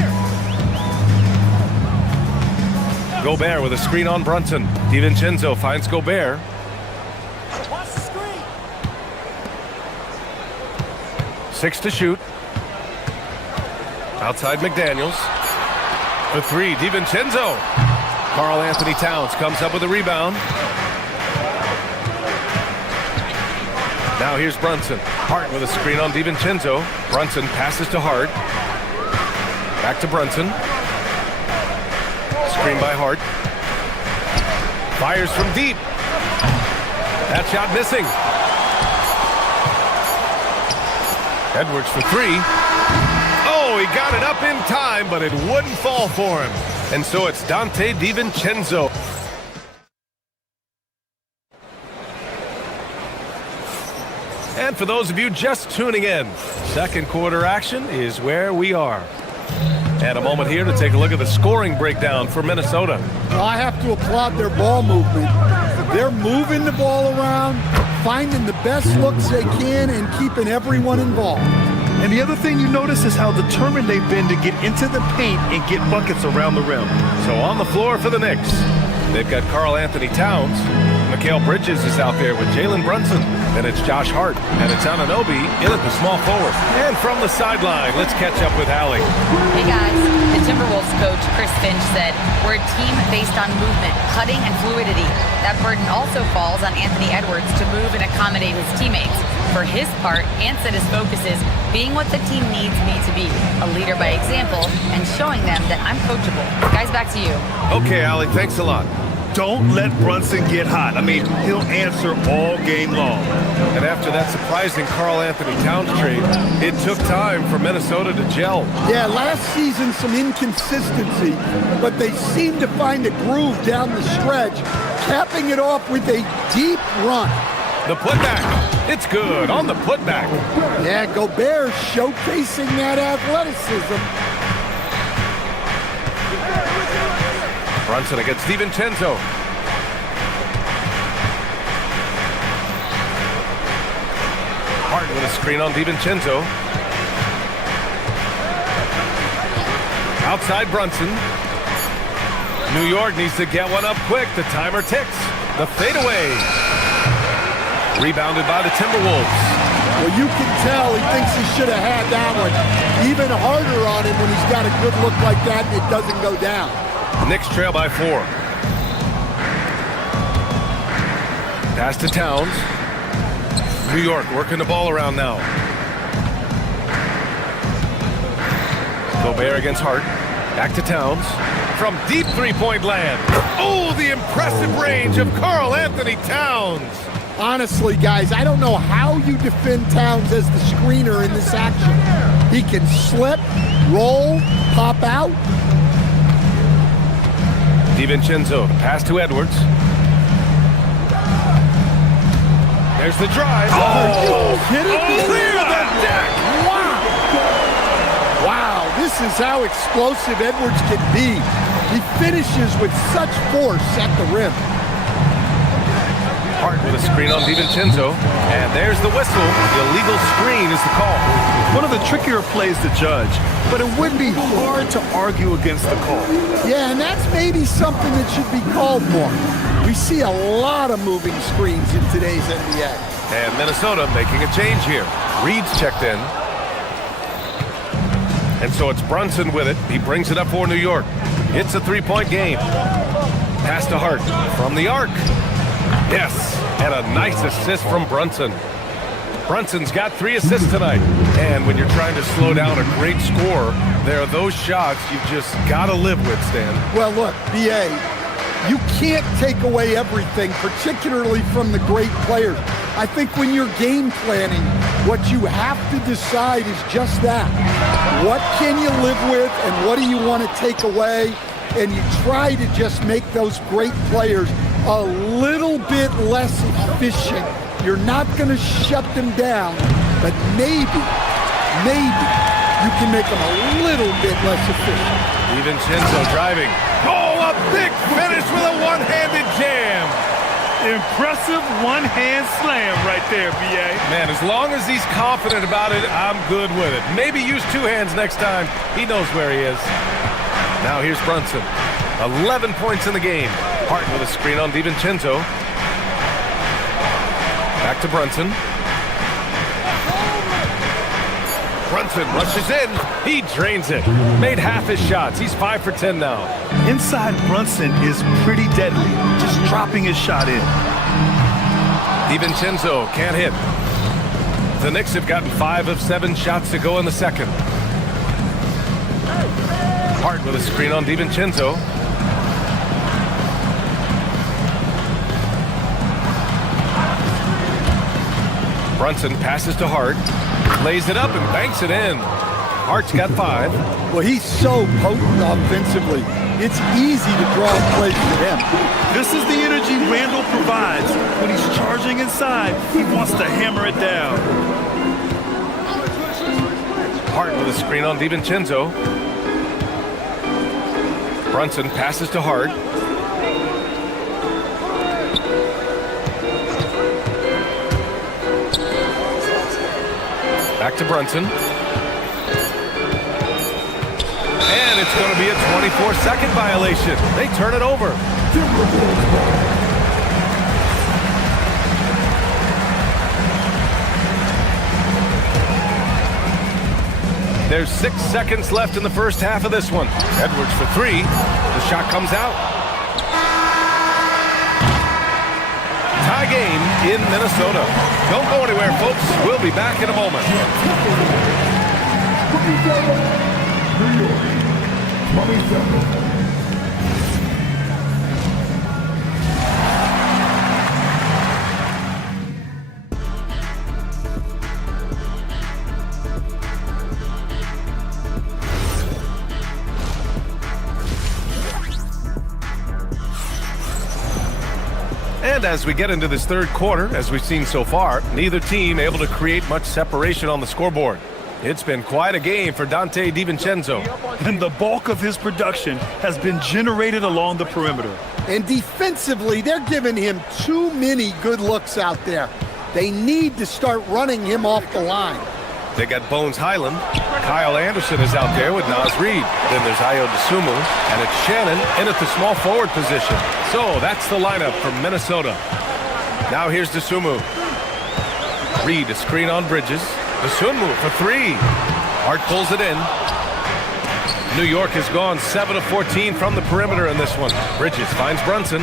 Gobert with a screen on Brunson. DiVincenzo finds Gobert. Watch the screen. 6 to shoot. Outside McDaniels. For 3, DiVincenzo. Karl Anthony Towns comes up with a rebound. Now here's Brunson. Hart with a screen on DiVincenzo. Brunson passes to Hart. Back to Brunson. Screen by Hart. Fires from deep. That shot missing. Edwards for three. Oh, he got it up in time, but it wouldn't fall for him. And so it's Dante DiVincenzo. And for those of you just tuning in, second quarter action is where we are. And a moment here to take a look at the scoring breakdown for Minnesota. Well, I have to applaud their ball movement. They're moving the ball around, finding the best looks they can, and keeping everyone involved. And the other thing you notice is how determined they've been to get into the paint and get buckets around the rim. So on the floor for the Knicks, they've got Karl Anthony Towns. Mikal Bridges is out there with Jalen Brunson. And it's Josh Hart. And it's Anunoby in at the small forward. And from the sideline, let's catch up with Allie. Hey guys, the Timberwolves coach Chris Finch said, we're a team based on movement, cutting, and fluidity. That burden also falls on Anthony Edwards to move and accommodate his teammates. For his part, Ant said his focus is being what the team needs me to be, a leader by example, and showing them that I'm coachable. Guys, back to you. Okay, Allie, thanks a lot. Don't let Brunson get hot. I mean, he'll answer all game long. And after that surprising Karl Anthony Towns trade, it took time for Minnesota to gel. Yeah, last season some inconsistency, but they seem to find a groove down the stretch, capping it off with a deep run. The putback, it's good on the putback. Yeah, Gobert showcasing that athleticism. Brunson against DiVincenzo. Hart with a screen on DiVincenzo. Outside Brunson. New York needs to get one up quick. The timer ticks. The fadeaway. Rebounded by the Timberwolves. Well, you can tell he thinks he should have had that one. Even harder on him when he's got a good look like that and it doesn't go down. Knicks trail by 4. Pass to Towns. New York working the ball around now. Gobert against Hart. Back to Towns. From deep three-point land. Oh, the impressive range of Karl Anthony Towns. Honestly, guys, I don't know how you defend Towns as the screener in this action. He can slip, roll, pop out. DiVincenzo, pass to Edwards. There's the drive. Are you kidding me? Clear the deck. Wow. Wow, this is how explosive Edwards can be. He finishes with such force at the rim. Hart with a screen on DiVincenzo. And there's the whistle. The illegal screen is the call. One of the trickier plays to judge, but it would be hard to argue against the call. Yeah, and that's maybe something that should be called more. We see a lot of moving screens in today's NBA. And Minnesota making a change here. Reed's checked in. And so it's Brunson with it. He brings it up for New York. It's a three-point game. Pass to Hart from the arc. Yes, and a nice assist from Brunson. Brunson's got 3 assists tonight. And when you're trying to slow down a great scorer, there are those shots you just got to live with, Stan. Well, look, B.A., you can't take away everything, particularly from the great players. I think when you're game planning, what you have to decide is just that. What can you live with and what do you want to take away? And you try to just make those great players a little bit less efficient. You're not going to shut them down, but maybe you can make them a little bit less efficient. DiVincenzo driving. Oh, a big finish with a one-handed jam. Impressive one-hand slam right there, B.A. Man, as long as he's confident about it, I'm good with it. Maybe use 2 hands next time. He knows where he is. Now here's Brunson. 11 points in the game. Hart with a screen on DiVincenzo. Back to Brunson. Brunson rushes in. He drains it. Made half his shots. He's 5 for 10 now. Inside Brunson is pretty deadly. Just dropping his shot in. DiVincenzo can't hit. The Knicks have gotten 5 of 7 shots to go in the second. Hart with a screen on DiVincenzo. Brunson passes to Hart, lays it up and banks it in. Hart's got 5. Well, he's so potent offensively. It's easy to draw plays to him. This is the energy Randall provides. When he's charging inside, he wants to hammer it down. Hart with a screen on DiVincenzo. Brunson passes to Hart. Back to Brunson. And it's going to be a 24-second violation. They turn it over. There's 6 seconds left in the first half of this one. Edwards for 3. The shot comes out. Tie game in Minnesota. Don't go anywhere, folks. We'll be back in a moment. And as we get into this third quarter, as we've seen so far, neither team able to create much separation on the scoreboard. It's been quite a game for Dante DiVincenzo. And the bulk of his production has been generated along the perimeter. And defensively, they're giving him too many good looks out there. They need to start running him off the line. They got Bones Highland. Kyle Anderson is out there with Naz Reid. Then there's Ayo Dosunmu, and it's Shannon in at the small forward position. So that's the lineup for Minnesota. Now here's Dosunmu. Reid a screen on Bridges. Dosunmu for 3. Hart pulls it in. New York has gone 7 of 14 from the perimeter in this one. Bridges finds Brunson.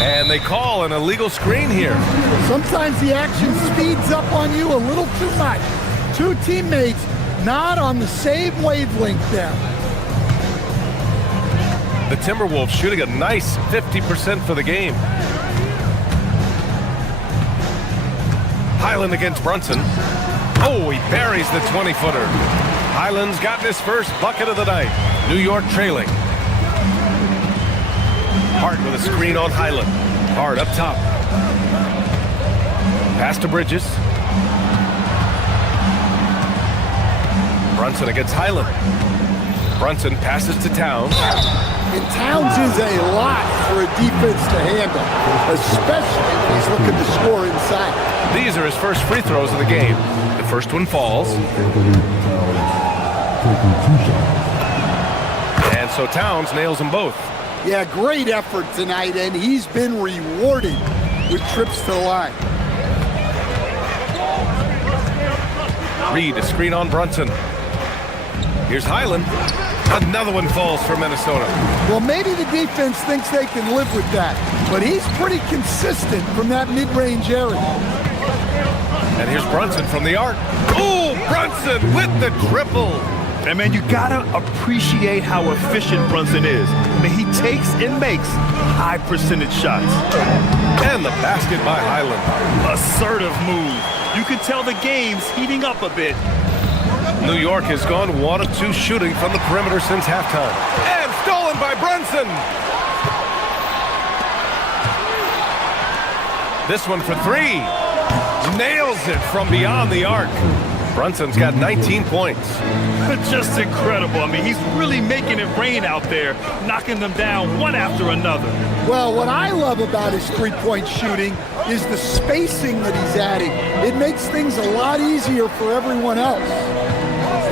And they call an illegal screen here. Sometimes the action speeds up on you a little too much. Two teammates not on the same wavelength there. The Timberwolves shooting a nice 50% for the game. Highland against Brunson. Oh, he buries the 20-footer. Highland's gotten his first bucket of the night. New York trailing. Hart with a screen on Highland. Hart up top. Pass to Bridges. Brunson against Highland. Brunson passes to Towns. And Towns is a lot for a defense to handle, especially when he's looking to score inside. These are his first free throws of the game. The first one falls. And so Towns nails them both. Yeah, great effort tonight, and he's been rewarded with trips to the line. Reid a screen on Brunson. Here's Highland. Another one falls for Minnesota. Well, maybe the defense thinks they can live with that, but he's pretty consistent from that mid-range area. And here's Brunson from the arc. Oh, Brunson with the triple. And man, you gotta appreciate how efficient Brunson is. I mean, he takes and makes high percentage shots. And the basket by Highland. Assertive move. You can tell the game's heating up a bit. New York has gone 1 of 2 shooting from the perimeter since halftime. And stolen by Brunson. This one for 3. Nails it from beyond the arc. Brunson's got 19 points. Just incredible. I mean, he's really making it rain out there, knocking them down one after another. Well, what I love about his three-point shooting is the spacing that he's adding. It makes things a lot easier for everyone else.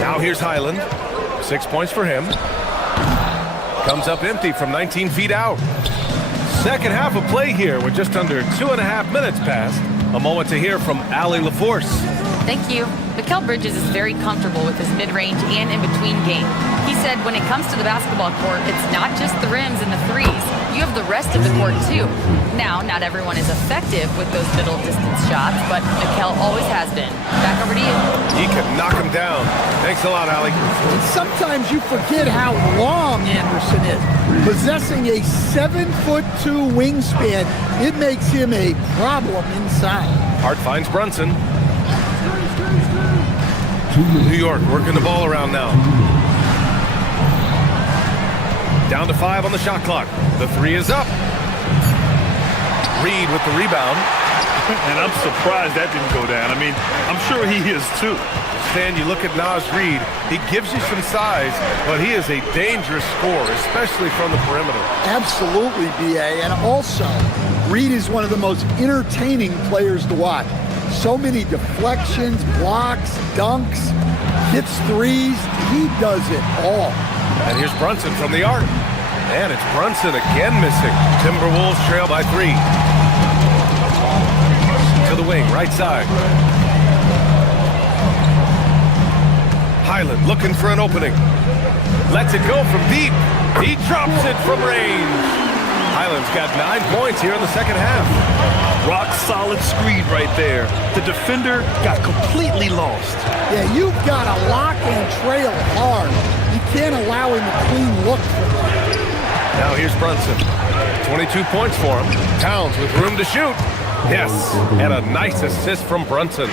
Now here's Highland. 6 points for him. Comes up empty from 19 feet out. Second half of play here with just under 2.5 minutes passed. A moment to hear from Allie LaForce. Thank you. Mikal Bridges is very comfortable with his mid-range and in-between game. He said when it comes to the basketball court, it's not just the rims and the threes. You have the rest of the court, too. Now, not everyone is effective with those middle-distance shots, but Mikal always has been. Back over to you. He can knock him down. Thanks a lot, Allie. And sometimes you forget how long Anderson is. Possessing a 7'2" wingspan, it makes him a problem inside. Hart finds Brunson. New York working the ball around now. Down to 5 on the shot clock. The 3 is up. Reed with the rebound. And I'm surprised that didn't go down. I mean, I'm sure he is too. Stan, you look at Naz Reed, he gives you some size, but he is a dangerous scorer, especially from the perimeter. Absolutely, B.A. And also, Reed is one of the most entertaining players to watch. So many deflections, blocks, dunks, hits threes. He does it all. And here's Brunson from the arc. And it's Brunson again missing. Timberwolves trail by 3. To the wing, right side. Highland looking for an opening. Lets it go from deep. He drops it from range. Highland's got 9 points here in the second half. Rock solid screen right there. The defender got completely lost. Yeah, you've got to lock and trail hard. You can't allow him a clean look for that. Now here's Brunson. 22 points for him. Towns with room to shoot. Yes, and a nice assist from Brunson.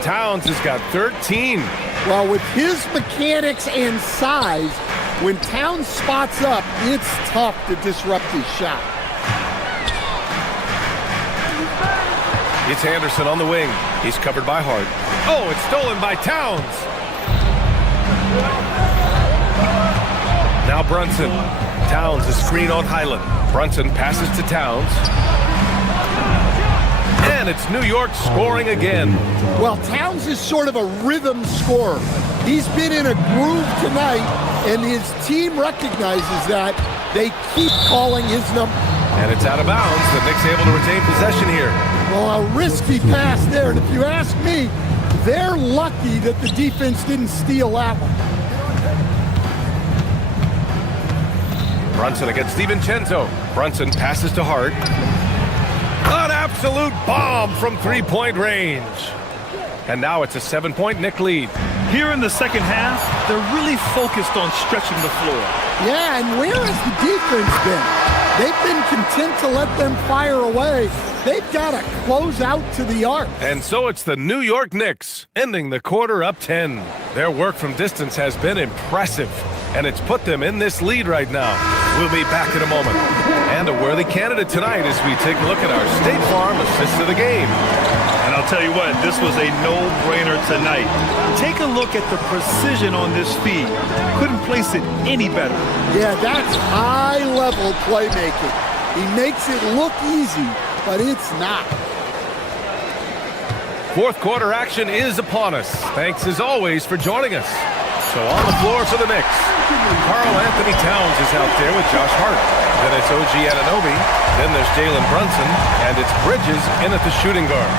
Towns has got 13. Well, with his mechanics and size, when Towns spots up, it's tough to disrupt his shot. It's Anderson on the wing. He's covered by Hart. Oh, it's stolen by Towns. Now Brunson. Towns is screen on Highland. Brunson passes to Towns. And it's New York scoring again. Well, Towns is sort of a rhythm scorer. He's been in a groove tonight, and his team recognizes that. They keep calling his number. And it's out of bounds. The Knicks able to retain possession here. Well, a risky pass there, and if you ask me, they're lucky that the defense didn't steal that one. Brunson against DiVincenzo. Brunson passes to Hart. An absolute bomb from three-point range. And now it's a 7-point Knick lead. Here in the second half, they're really focused on stretching the floor. Yeah, and where has the defense been? They've been content to let them fire away. They've got to close out to the arc. And so it's the New York Knicks, ending the quarter up 10. Their work from distance has been impressive, and it's put them in this lead right now. We'll be back in a moment. And a worthy candidate tonight as we take a look at our State Farm assist of the game. And I'll tell you what, this was a no-brainer tonight. Take a look at the precision on this feed. Couldn't place it any better. Yeah, that's high-level playmaking. He makes it look easy, but it's not. Fourth quarter action is upon us. Thanks as always for joining us. So on the floor for the Knicks, Karl Anthony Towns is out there with Josh Hart. Then it's OG Anunoby. Then there's Jalen Brunson. And it's Bridges in at the shooting guard.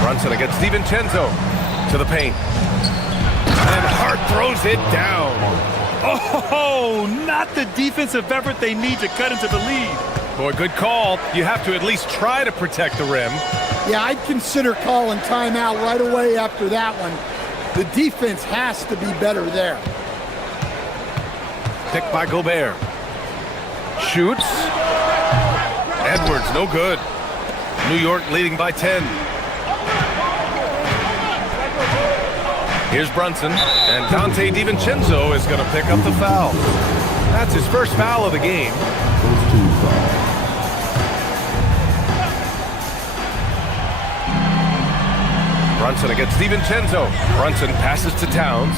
Brunson against DiVincenzo to the paint. And Hart throws it down. Oh, not the defensive effort they need to cut into the lead. Boy, good call. You have to at least try to protect the rim. Yeah, I'd consider calling timeout right away after that one. The defense has to be better there. Picked by Gobert. Shoots. Edwards, no good. New York leading by 10. Here's Brunson, and Dante DiVincenzo is going to pick up the foul. That's his first foul of the game. Brunson against DiVincenzo. Brunson passes to Towns.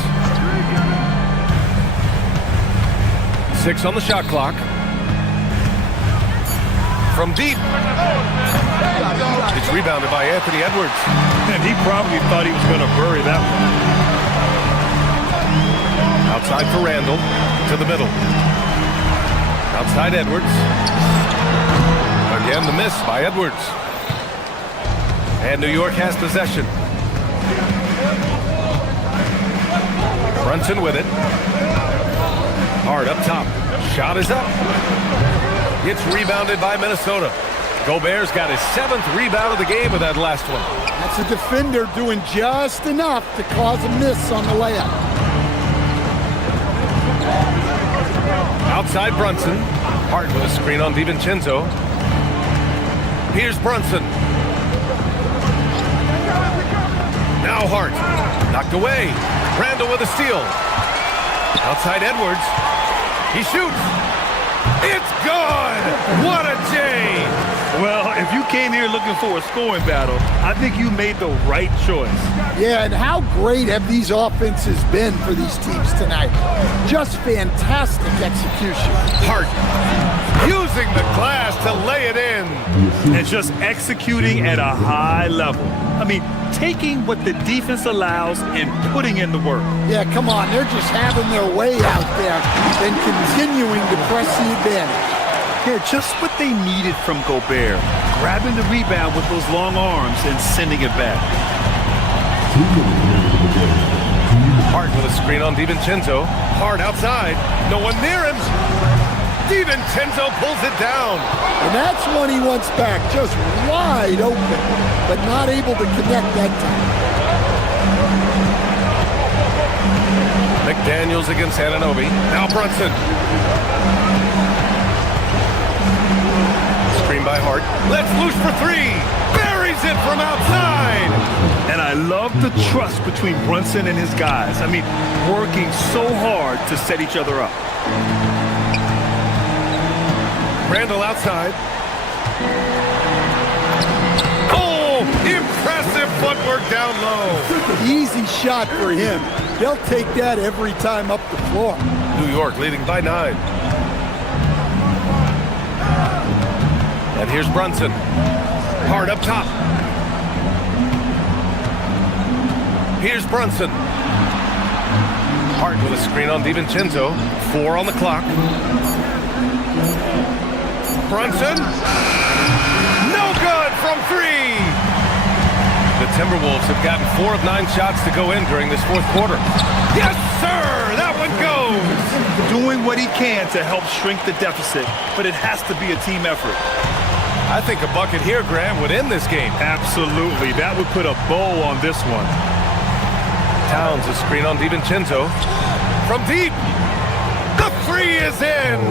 6 on the shot clock. From deep. It's rebounded by Anthony Edwards. And he probably thought he was going to bury that one. Outside for Randall, to the middle. Outside Edwards. Again, the miss by Edwards. And New York has possession. Brunson with it. Hard up top. Shot is up. It's rebounded by Minnesota. Gobert's got his 7th rebound of the game with that last one. That's a defender doing just enough to cause a miss on the layup. Outside Brunson. Hart with a screen on DiVincenzo. Here's Brunson. Now Hart. Knocked away. Randall with a steal. Outside Edwards. He shoots. It's good! What a J! Well, if you came here looking for a scoring battle, I think you made the right choice. Yeah, and how great have these offenses been for these teams tonight? Just fantastic execution. Hart using the glass to lay it in. And just executing at a high level. I mean, taking what the defense allows and putting in the work. Yeah, come on. They're just having their way out there and continuing to press the advantage. Yeah, just what they needed from Gobert. Grabbing the rebound with those long arms and sending it back. Hart with a screen on DiVincenzo. Hart outside. No one near him. DiVincenzo pulls it down. And that's one he wants back, just wide open, but not able to connect that time. McDaniels against Anunoby. Now Brunson. Screen by Hart. Let's loose for 3. Buries it from outside. And I love the trust between Brunson and his guys. I mean, working so hard to set each other up. Randall outside. Oh, impressive footwork down low. Easy shot for him. They'll take that every time up the floor. New York leading by 9. And here's Brunson. Hard up top. Here's Brunson. Hart with a screen on DiVincenzo. 4 on the clock. Brunson. No good from 3. The Timberwolves have gotten 4 of 9 shots to go in during this 4th quarter. Yes, sir! That one goes! Doing what he can to help shrink the deficit, but it has to be a team effort. I think a bucket here, Graham, would end this game. Absolutely. That would put a bow on this one. Towns a screen on DiVincenzo. From deep. The 3 is in.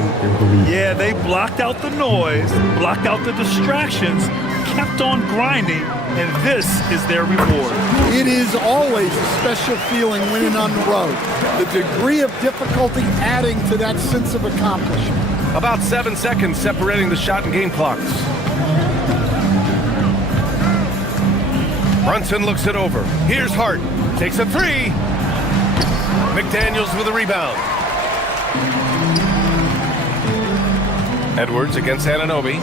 Yeah, they blocked out the noise, blocked out the distractions, kept on grinding, and this is their reward. It is always a special feeling winning on the road. The degree of difficulty adding to that sense of accomplishment. About 7 seconds separating the shot and game clocks. Brunson looks it over. Here's Hart. Takes a 3. McDaniels with a rebound. Edwards against Anunoby.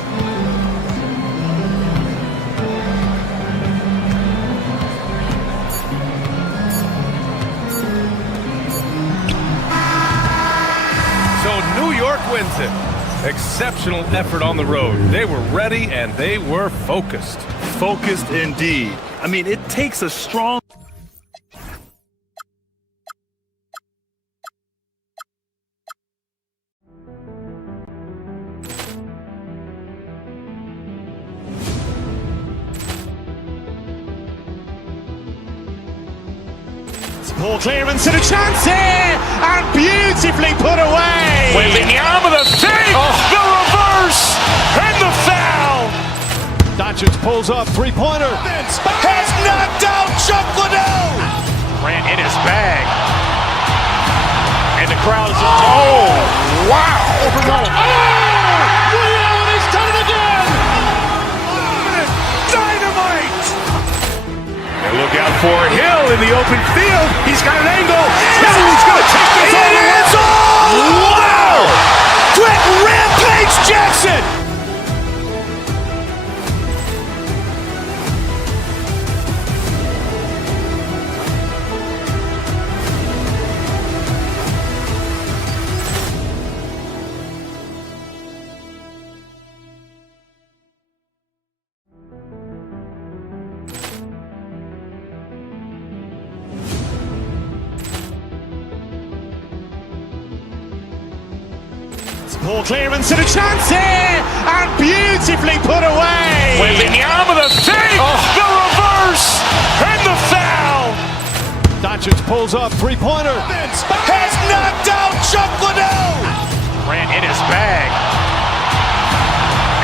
So New York wins it. Exceptional effort on the road. They were ready and they were focused. Focused indeed. I mean, it takes a strong... Ball clearance and a chance here, and beautifully put away. Wembanyama the save, the reverse, and the foul. Doncic pulls up, three-pointer. Has knocked out Chuck Liddell. Grant in his bag, and the crowd is. Oh, wow! He's done it again. Dynamite! And look out for Hill in the open field. He's got an angle. Hill is going to take this all the way. Wow! Brett Rampage Jackson! Poor clearance and a chance here, and beautifully put away. Wembanyama the fake, the reverse, and the foul. Doncic pulls up, three-pointer. Has knocked out Chuck Liddell. Grant in his bag.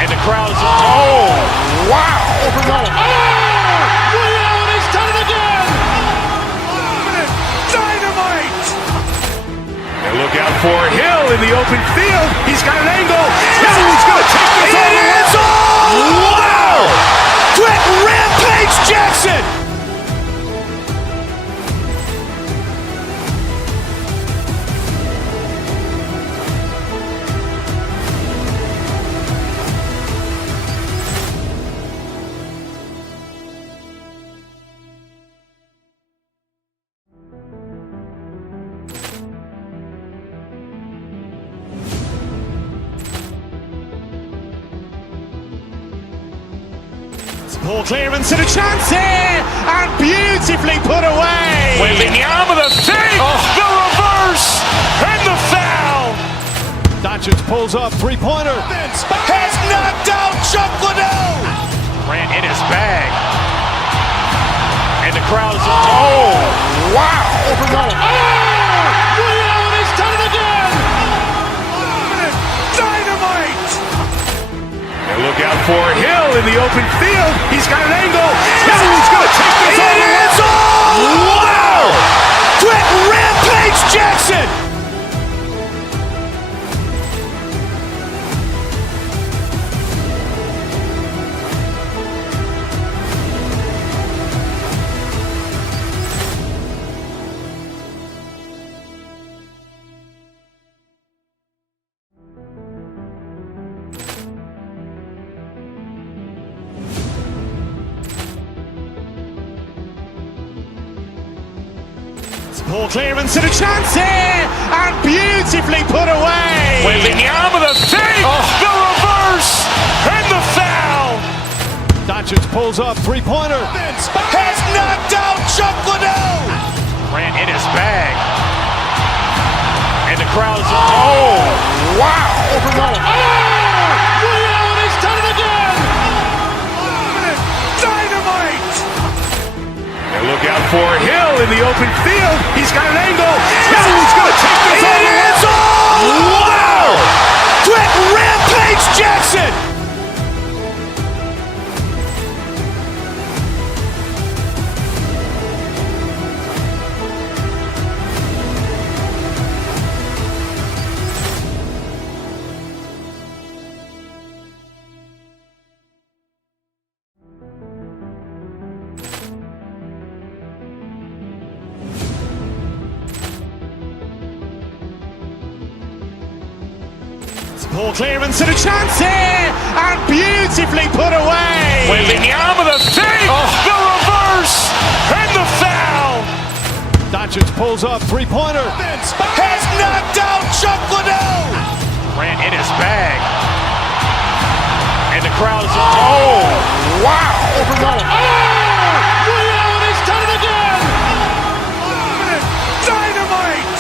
And the crowd is, oh, wow. Overrun. Liddell, he's done it again. Dynamite. And look out for Hill in the open field. He's got an angle. He's going to take this all the way. It is all. Wow. Quick Rampage Jackson. Poor clearance and a chance here, and beautifully put away. Wembanyama the fake, the reverse, and the foul. Doncic pulls up, three-pointer. Has knocked out Chuck Liddell. Grant in his bag. And the crowd is, oh, wow. Overrun. Liddell, he's done it again. Dynamite. And look out for Hill in the open field. He's got an angle. He's going to take this all the way. It is all. Wow. Quick Rampage Jackson. Poor clearance and a chance here, and beautifully put away. Wembanyama the fake, the reverse, and the foul. Doncic pulls up, three-pointer. Has knocked out Chuck Liddell. Grant in his bag. And the crowd is, oh, wow. Overrun. Liddell, he's done it again. Dynamite. And look out for Hill in the open field. He's got an angle. He's going to take this all the way. It is all. Wow. Quick Rampage Jackson. Poor clearance and a chance here, and beautifully put away. Wembanyama the fake, the reverse, and the foul. Doncic pulls up, three-pointer. Has knocked out Chuck Liddell. Grant in his bag. And the crowd is, oh, wow. Overrun. Liddell, he's done it again. Dynamite.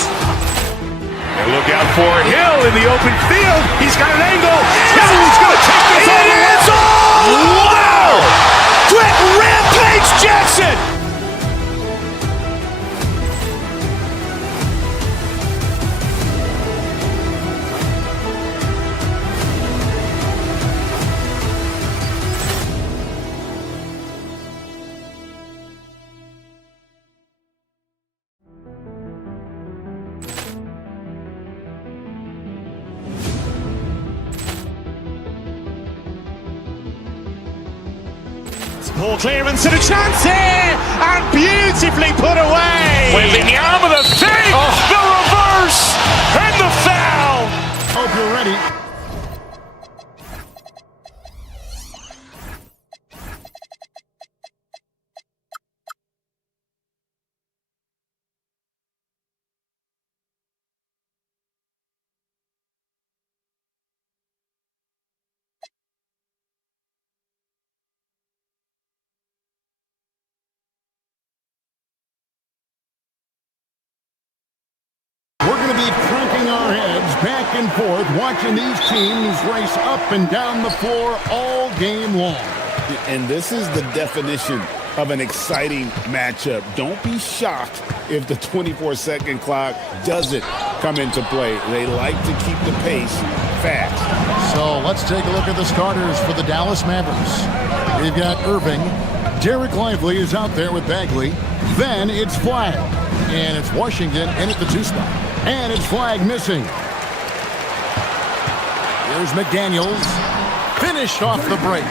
And look out for Hill in the open field. He's got an angle. He's going to take this all the way. It is all. Wow. Quick Rampage Jackson. Poor clearance and a chance here, and beautifully put away. Wembanyama the fake, the reverse, and the foul. Hope you're ready. We're going to be cranking shaking our heads back and forth, watching these teams race up and down the floor all game long. And this is the definition of an exciting matchup. Don't be shocked if the 24-second clock doesn't come into play. They like to keep the pace fast. So let's take a look at the starters for the Dallas Mavericks. We've got Irving. Derek Lively is out there with Bagley. Then it's Flag. And it's Washington in at the 2 spot. And it's Flag missing. Here's McDaniels. Finished off the break.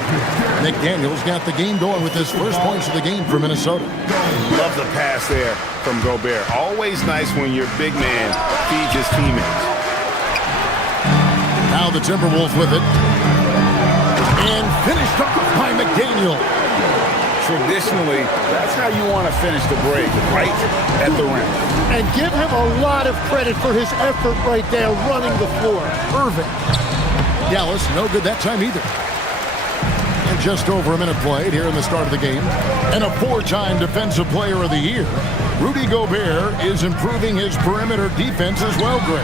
McDaniels got the game going with his first points of the game for Minnesota. Love the pass there from Gobert. Always nice when your big man feeds his teammates. Now the Timberwolves with it. And finished off by McDaniel. Traditionally, that's how you want to finish the break, right at the rim. And give him a lot of credit for his effort right there running the floor. Irving. Dallas, no good that time either. And just over a minute played here in the start of the game. And a 4-time Defensive Player of the Year. Rudy Gobert is improving his perimeter defense as well, Greg.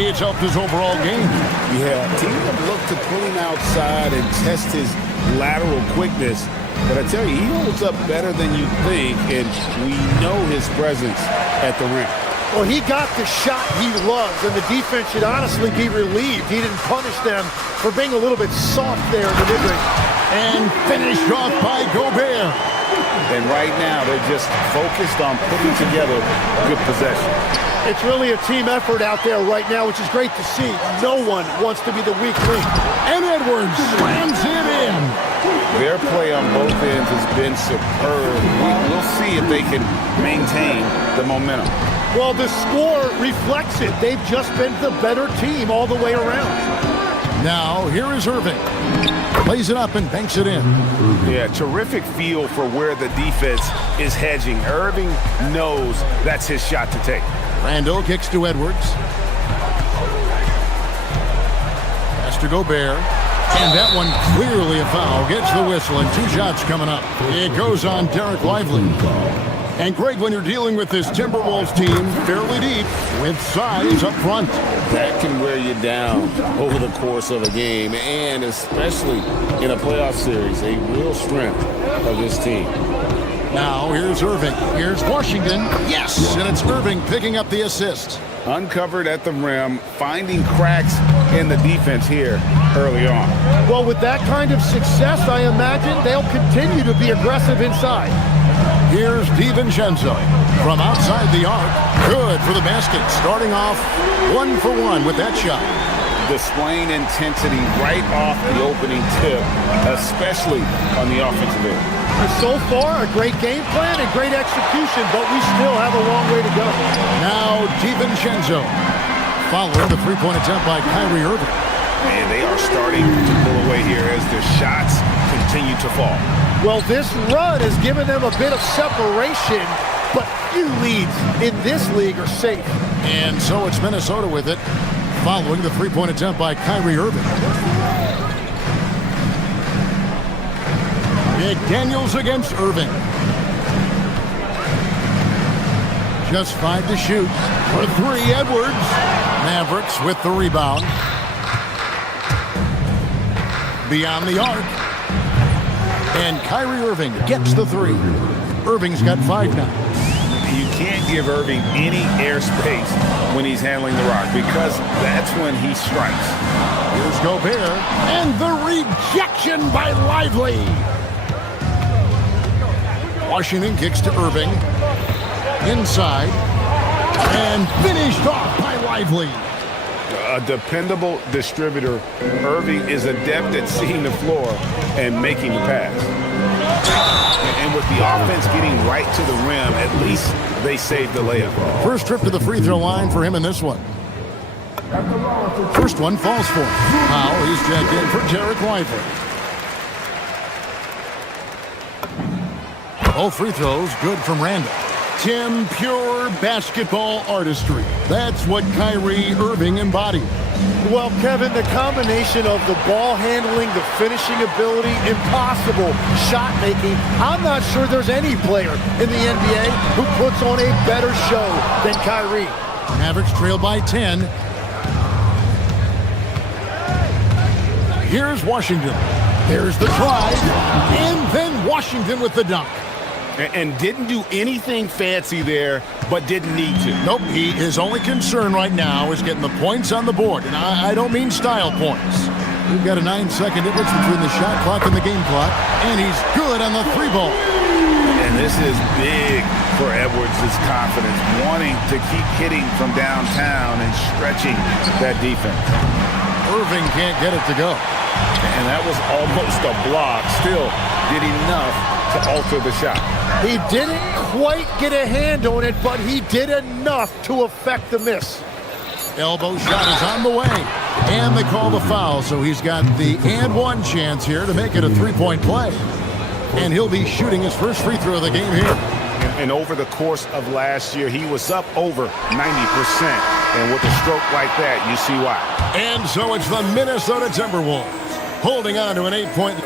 It's helped his overall game. Yeah, teams have looked to pull him outside and test his lateral quickness. But I tell you, he holds up better than you think, and we know his presence at the rim. Well, he got the shot he loves, and the defense should honestly be relieved. He didn't punish them for being a little bit soft there in the mid-range. And finished off by Gobert. And right now, they're just focused on putting together a good possession. It's really a team effort out there right now, which is great to see. No one wants to be the weak link. And Edwards slams it in. Their play on both ends has been superb. We'll see if they can maintain the momentum. Well, the score reflects it. They've just been the better team all the way around. Now, here is Irving. Plays it up and banks it in. Yeah, terrific feel for where the defense is hedging. Irving knows that's his shot to take. Randall kicks to Edwards. Pass to Gobert. And that one clearly a foul. Gets the whistle and 2 shots coming up. It goes on Derek Lively. And Greg, when you're dealing with this Timberwolves team fairly deep with size up front, that can wear you down over the course of a game, and especially in a playoff series, a real strength of this team. Now here's Irving. Here's Washington. Yes! And it's Irving picking up the assist. Uncovered at the rim, finding cracks in the defense here early on. Well, with that kind of success, I imagine they'll continue to be aggressive inside. Here's DiVincenzo from outside the arc. Good for the basket. Starting off 1 for 1 with that shot. Displaying intensity right off the opening tip, especially on the offensive end. So far, a great game plan and great execution, but we still have a long way to go. Now DiVincenzo following the 3-point attempt by Kyrie Irving. And they are starting to pull away here as their shots continue to fall. Well, this run has given them a bit of separation, but few leads in this league are safe. And so it's Minnesota with it, following the 3-point attempt by Kyrie Irving. McDaniels against Irving. Just 5 to shoot. For 3, Edwards. Mavericks with the rebound. Beyond the arc. And Kyrie Irving gets the 3. Irving's got 5 now. You can't give Irving any airspace when he's handling the rock, because that's when he strikes. Here's Gobert. And the rejection by Lively. Washington kicks to Irving. Inside. And finished off by Lively. A dependable distributor. Irving is adept at seeing the floor and making the pass. And with the offense getting right to the rim, at least they saved the layup. First trip to the free throw line for him in this one. First one falls for him. Now he's jacked in for Derek Lively. Both free throws good from Randall. Tim, pure basketball artistry. That's what Kyrie Irving embodied. Well, Kevin, the combination of the ball handling, the finishing ability, impossible shot making. I'm not sure there's any player in the NBA who puts on a better show than Kyrie. Mavericks trail by 10. Here's Washington. There's the drive. And then Washington with the dunk. And didn't do anything fancy there, but didn't need to. Nope, his only concern right now is getting the points on the board. And I don't mean style points. We've got a 9-second difference between the shot clock and the game clock. And he's good on the 3-ball. And this is big for Edwards' confidence, wanting to keep hitting from downtown and stretching that defense. Irving can't get it to go. And that was almost a block. Still did enough to alter the shot. He didn't quite get a hand on it, but he did enough to affect the miss. Elbow shot is on the way. And they call the foul, so he's got the and one chance here to make it a 3-point play. And he'll be shooting his first free throw of the game here. And over the course of last year, he was up over 90%. And with a stroke like that, you see why. And so it's the Minnesota Timberwolves holding on to an 8-point.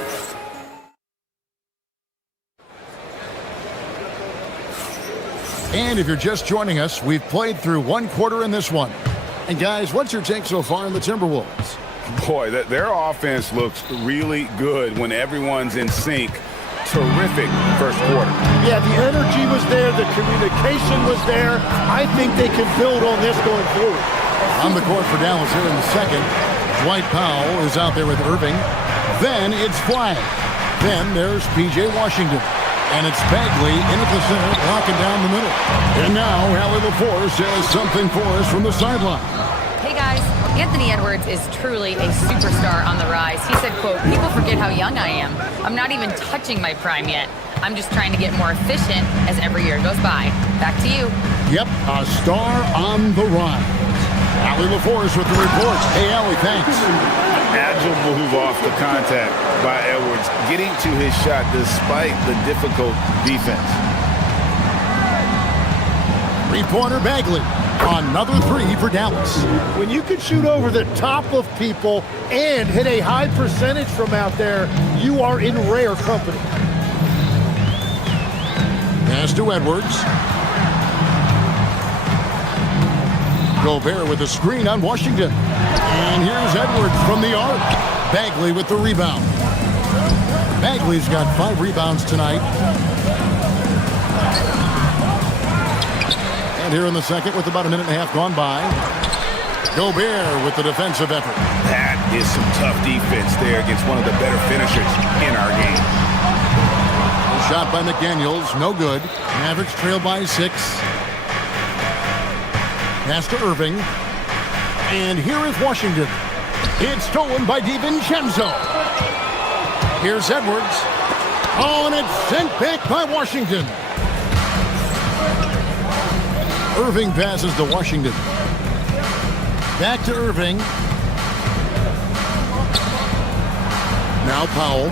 And if you're just joining us, we've played through one quarter in this one. And guys, what's your take so far on the Timberwolves? Boy, their offense looks really good when everyone's in sync. Terrific first quarter. Yeah, the energy was there. The communication was there. I think they can build on this going forward. On the court for Dallas here in the second. Dwight Powell is out there with Irving. Then it's Flag. Then there's P.J. Washington. And it's Bagley in at the center, locking down the middle. And now, Allie LaForce says something for us from the sideline. Hey, guys. Anthony Edwards is truly a superstar on the rise. He said, quote, "People forget how young I am. I'm not even touching my prime yet. I'm just trying to get more efficient as every year goes by." Back to you. Yep, a star on the rise. Allie LaForce with the report. Hey, Allie, thanks. Agile move off the contact by Edwards, getting to his shot despite the difficult defense. Three-pointer Bagley. Another three for Dallas. When you can shoot over the top of people and hit a high percentage from out there, you are in rare company. Pass to Edwards. Gobert with a screen on Washington. And here's Edwards from the arc. Bagley with the rebound. Bagley's got 5 rebounds tonight. And here in the second with about a minute and a half gone by. Gobert with the defensive effort. That is some tough defense there against one of the better finishers in our game. Shot by McDaniels, no good. Mavericks trail by 6. Pass to Irving. And here is Washington. It's stolen by DiVincenzo. Here's Edwards. Oh, and it's sent back by Washington. Irving passes to Washington. Back to Irving. Now Powell.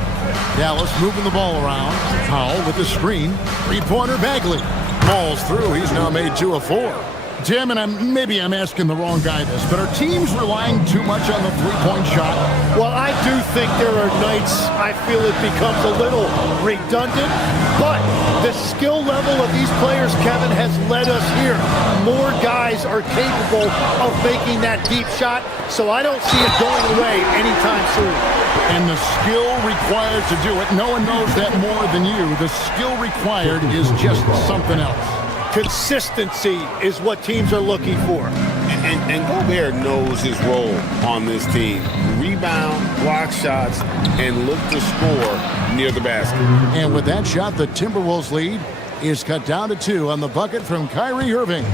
Dallas moving the ball around. Powell with the screen. Three-pointer Bagley. Ball's through. He's now made 2 of 4. Jim, and maybe I'm asking the wrong guy this, but are teams relying too much on the three-point shot? Well, I do think there are nights I feel it becomes a little redundant, but the skill level of these players, Kevin, has led us here. More guys are capable of making that deep shot, so I don't see it going away anytime soon. And the skill required to do it, no one knows that more than you. The skill required is just something else. Consistency is what teams are looking for. And Gobert knows his role on this team. Rebound, block shots, and look to score near the basket. And with that shot, the Timberwolves lead is cut down to 2 on the bucket from Kyrie Irving.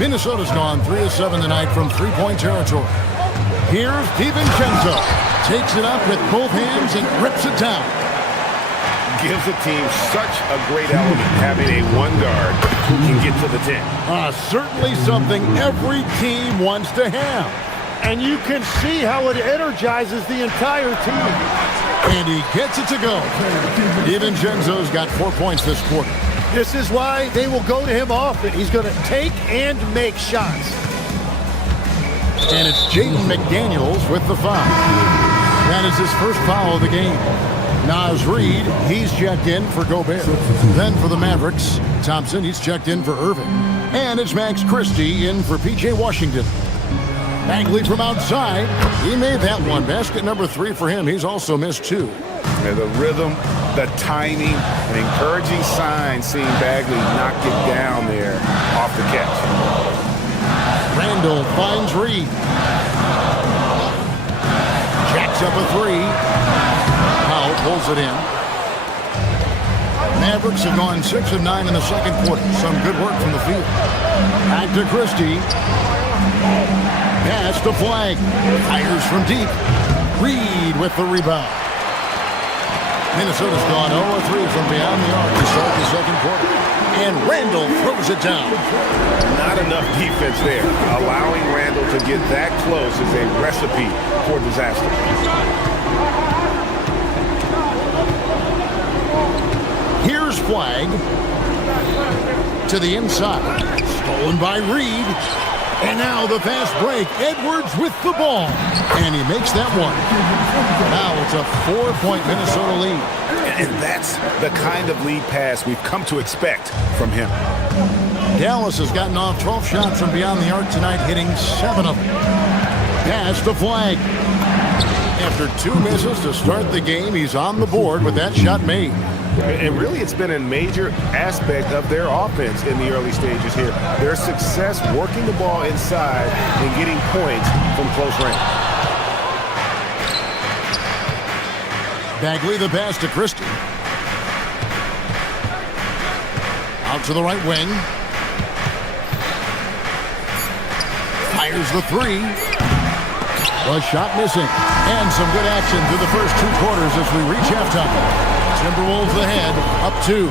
Minnesota's gone 3 of 7 tonight from three-point territory. Here's DiVincenzo. Takes it up with both hands and rips it down. Gives the team such a great element having a one guard who can get to the 10. Certainly something every team wants to have. And you can see how it energizes the entire team. And he gets it to go. DiVincenzo's got 4 points this quarter. This is why they will go to him often. He's going to take and make shots. And it's Jaden McDaniels with the foul. That is his first foul of the game. Naz Reid, he's checked in for Gobert. Then for the Mavericks, Thompson, he's checked in for Irving. And it's Max Christie in for P.J. Washington. Bagley from outside. He made that one. Basket number 3 for him. He's also missed 2. Yeah, the rhythm, the timing, an encouraging sign seeing Bagley knock it down there off the catch. Randall finds Reed. Jacks up a 3. Powell pulls it in. Mavericks have gone 6 of 9 in the second quarter. Some good work from the field. Back to Christie. Pass to Flag. Fires from deep. Reed with the rebound. Minnesota's gone 0-3 from beyond the arc to start the second quarter. And Randall throws it down. Not enough defense there. Allowing Randall to get that close is a recipe for disaster. Here's Flag to the inside. Stolen by Reed. And now the fast break. Edwards with the ball. And he makes that one. Now it's a 4-point Minnesota lead. And that's the kind of lead pass we've come to expect from him. Dallas has gotten off 12 shots from beyond the arc tonight, hitting 7 of them. Pass to Flag. After 2 misses to start the game, he's on the board with that shot made. And really, it's been a major aspect of their offense in the early stages here. Their success working the ball inside and getting points from close range. Bagley the pass to Christie. Out to the right wing. Fires the 3. A shot missing. And some good action through the first 2 quarters as we reach halftime. Timberwolves ahead, up 2.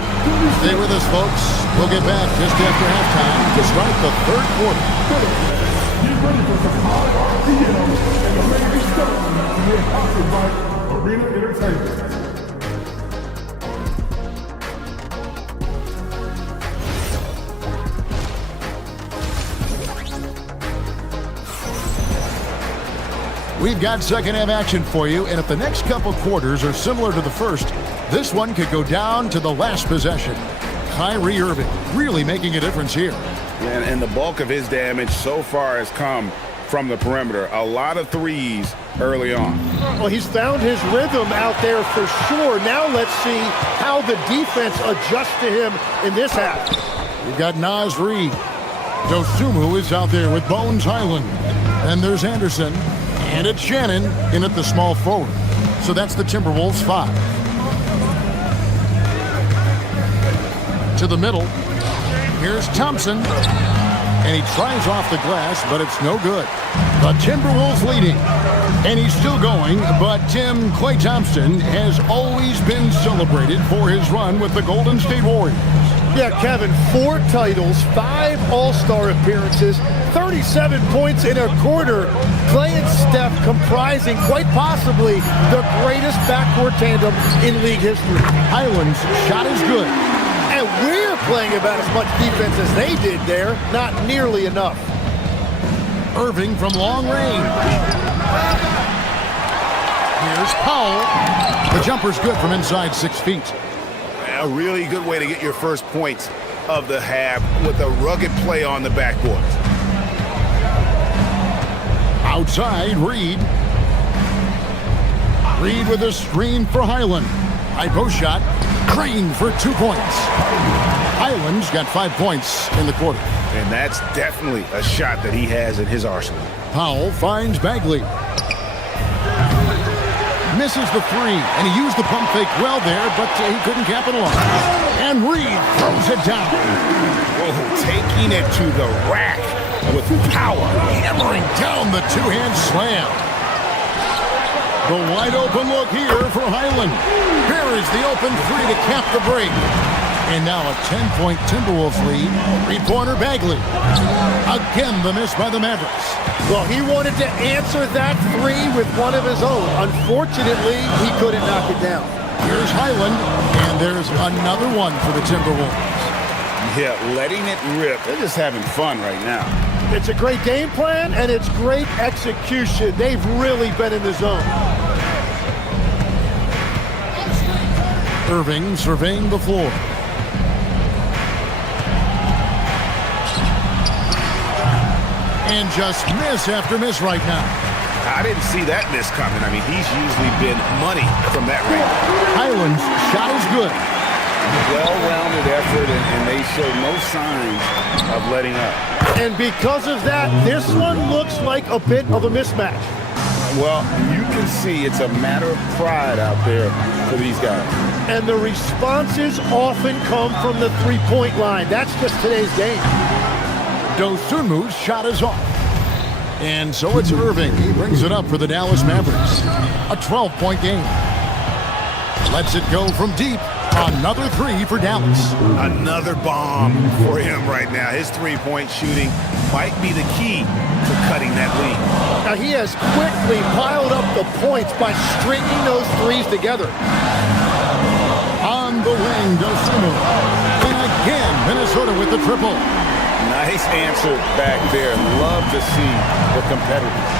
Stay with us, folks. We'll get back just after halftime to start the third quarter. Get ready for some hot RPM and the Lady Stone here sponsored by Arena Entertainment. We've got second half action for you, and if the next couple quarters are similar to the first, this one could go down to the last possession. Kyrie Irving really making a difference here. And the bulk of his damage so far has come from the perimeter. A lot of threes early on. Well, he's found his rhythm out there for sure. Now let's see how the defense adjusts to him in this half. We've got Naz Reid. Dosunmu is out there with Bones Highland. And there's Anderson. And it's Shannon in at the small forward. So that's the Timberwolves 5. To the middle. Here's Thompson. And he tries off the glass, but it's no good. The Timberwolves leading. And he's still going, but Tim Klay Thompson has always been celebrated for his run with the Golden State Warriors. Yeah, Kevin, 4 titles, 5 All-Star appearances, 37 points in a quarter. Klay and Steph comprising quite possibly the greatest backcourt tandem in league history. Highland's shot is good. And we're playing about as much defense as they did there. Not nearly enough. Irving from long range. Here's Powell. The jumper's good from inside 6 feet. A really good way to get your first points of the half with a rugged play on the backboard. Outside, Reed. Reed with a screen for Highland. High post shot. Crane for 2 points. Highland's got 5 points in the quarter. And that's definitely a shot that he has in his arsenal. Powell finds Bagley. Misses the 3, and he used the pump fake well there, but he couldn't capitalize. And Reed throws it down. Oh, taking it to the rack with power. Hammering down the 2-hand slam. The wide open look here for Highland. Buries the open 3 to cap the break. And now a 10-point Timberwolves lead. 3-pointer Bagley. Again, the miss by the Mavericks. Well, he wanted to answer that 3 with one of his own. Unfortunately, he couldn't knock it down. Here's Highland, and there's another one for the Timberwolves. Yeah, letting it rip. They're just having fun right now. It's a great game plan, and it's great execution. They've really been in the zone. Irving surveying the floor. And just miss after miss right now. I didn't see that miss coming. I mean, he's usually been money from that range. Highland's shot is good. Well-rounded effort, and they show no signs of letting up. And because of that, this one looks like a bit of a mismatch. Well, you can see it's a matter of pride out there for these guys. And the responses often come from the three-point line. That's just today's game. Dosunmu's shot is off. And so it's Irving. He brings it up for the Dallas Mavericks. A 12-point game. Lets it go from deep. Another three for Dallas. Another bomb for him right now. His three-point shooting might be the key to cutting that lead. Now he has quickly piled up the points by stringing those threes together. On the wing, Dosunmu. And again, Minnesota with the triple. Nice answer back there. Love to see the competitors.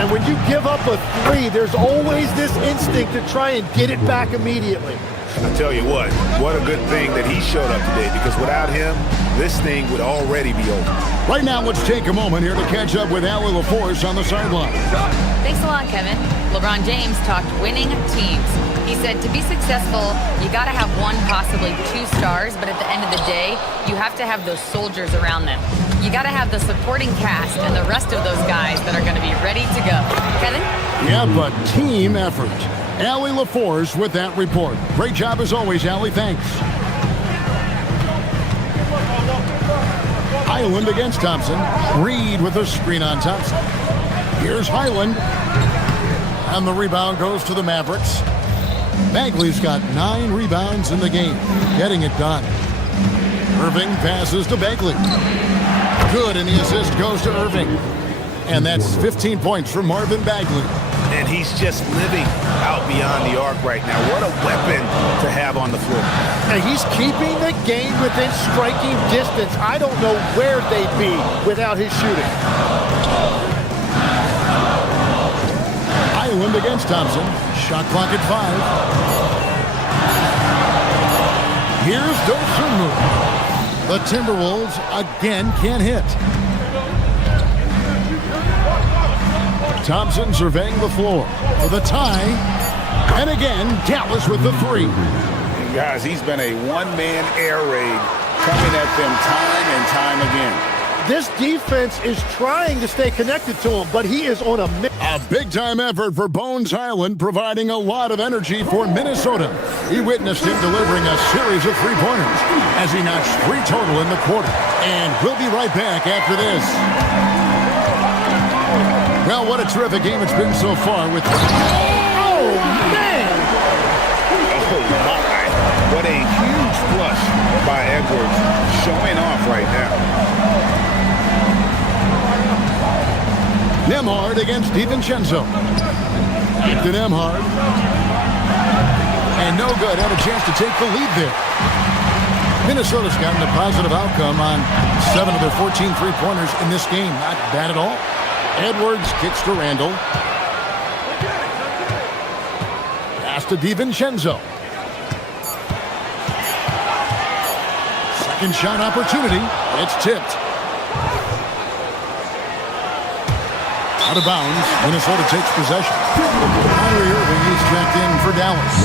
And when you give up a three, there's always this instinct to try and get it back immediately. I tell you what a good thing that he showed up today, because without him, this thing would already be over. Right now, let's take a moment here to catch up with Allie LaForce on the sideline. Thanks a lot, Kevin. LeBron James talked winning teams. He said to be successful, you got to have one, possibly two stars, but at the end of the day, you have to have those soldiers around them. You got to have the supporting cast and the rest of those guys that are going to be ready to go. Kevin? Yeah, but team effort. Allie LaForce with that report. Great job as always, Allie. Thanks. Highland against Thompson. Reed with a screen on Thompson. Here's Highland. And the rebound goes to the Mavericks. Bagley's got 9 rebounds in the game. Getting it done. Irving passes to Bagley. Good, and the assist goes to Irving. And that's 15 points from Marvin Bagley. And he's just living out beyond the arc right now. What a weapon to have on the floor. And he's keeping the game within striking distance. I don't know where they'd be without his shooting. Highland against Thompson. Shot clock at 5. Here's Dosunmu. The Timberwolves again can't hit. Thompson surveying the floor for the tie. And again, Dallas with the three. And guys, he's been a one-man air raid coming at them time and time again. This defense is trying to stay connected to him, but he is on a big-time effort for Bones Highland, providing a lot of energy for Minnesota. He witnessed him delivering a series of three-pointers as he notched 3 total in the quarter. And we'll be right back after this. Well, what a terrific game it's been so far with... Oh, man! Oh, my. What a huge flush by Edwards, showing off right now. Nembhard against DiVincenzo. To Nembhard. And no good. Had a chance to take the lead there. Minnesota's gotten a positive outcome on 7 of their 14 three-pointers in this game. Not bad at all. Edwards kicks to Randall. Pass to DiVincenzo. Second shot opportunity. It's tipped. Out of bounds. Minnesota takes possession. Kyrie Irving is checked in for Dallas.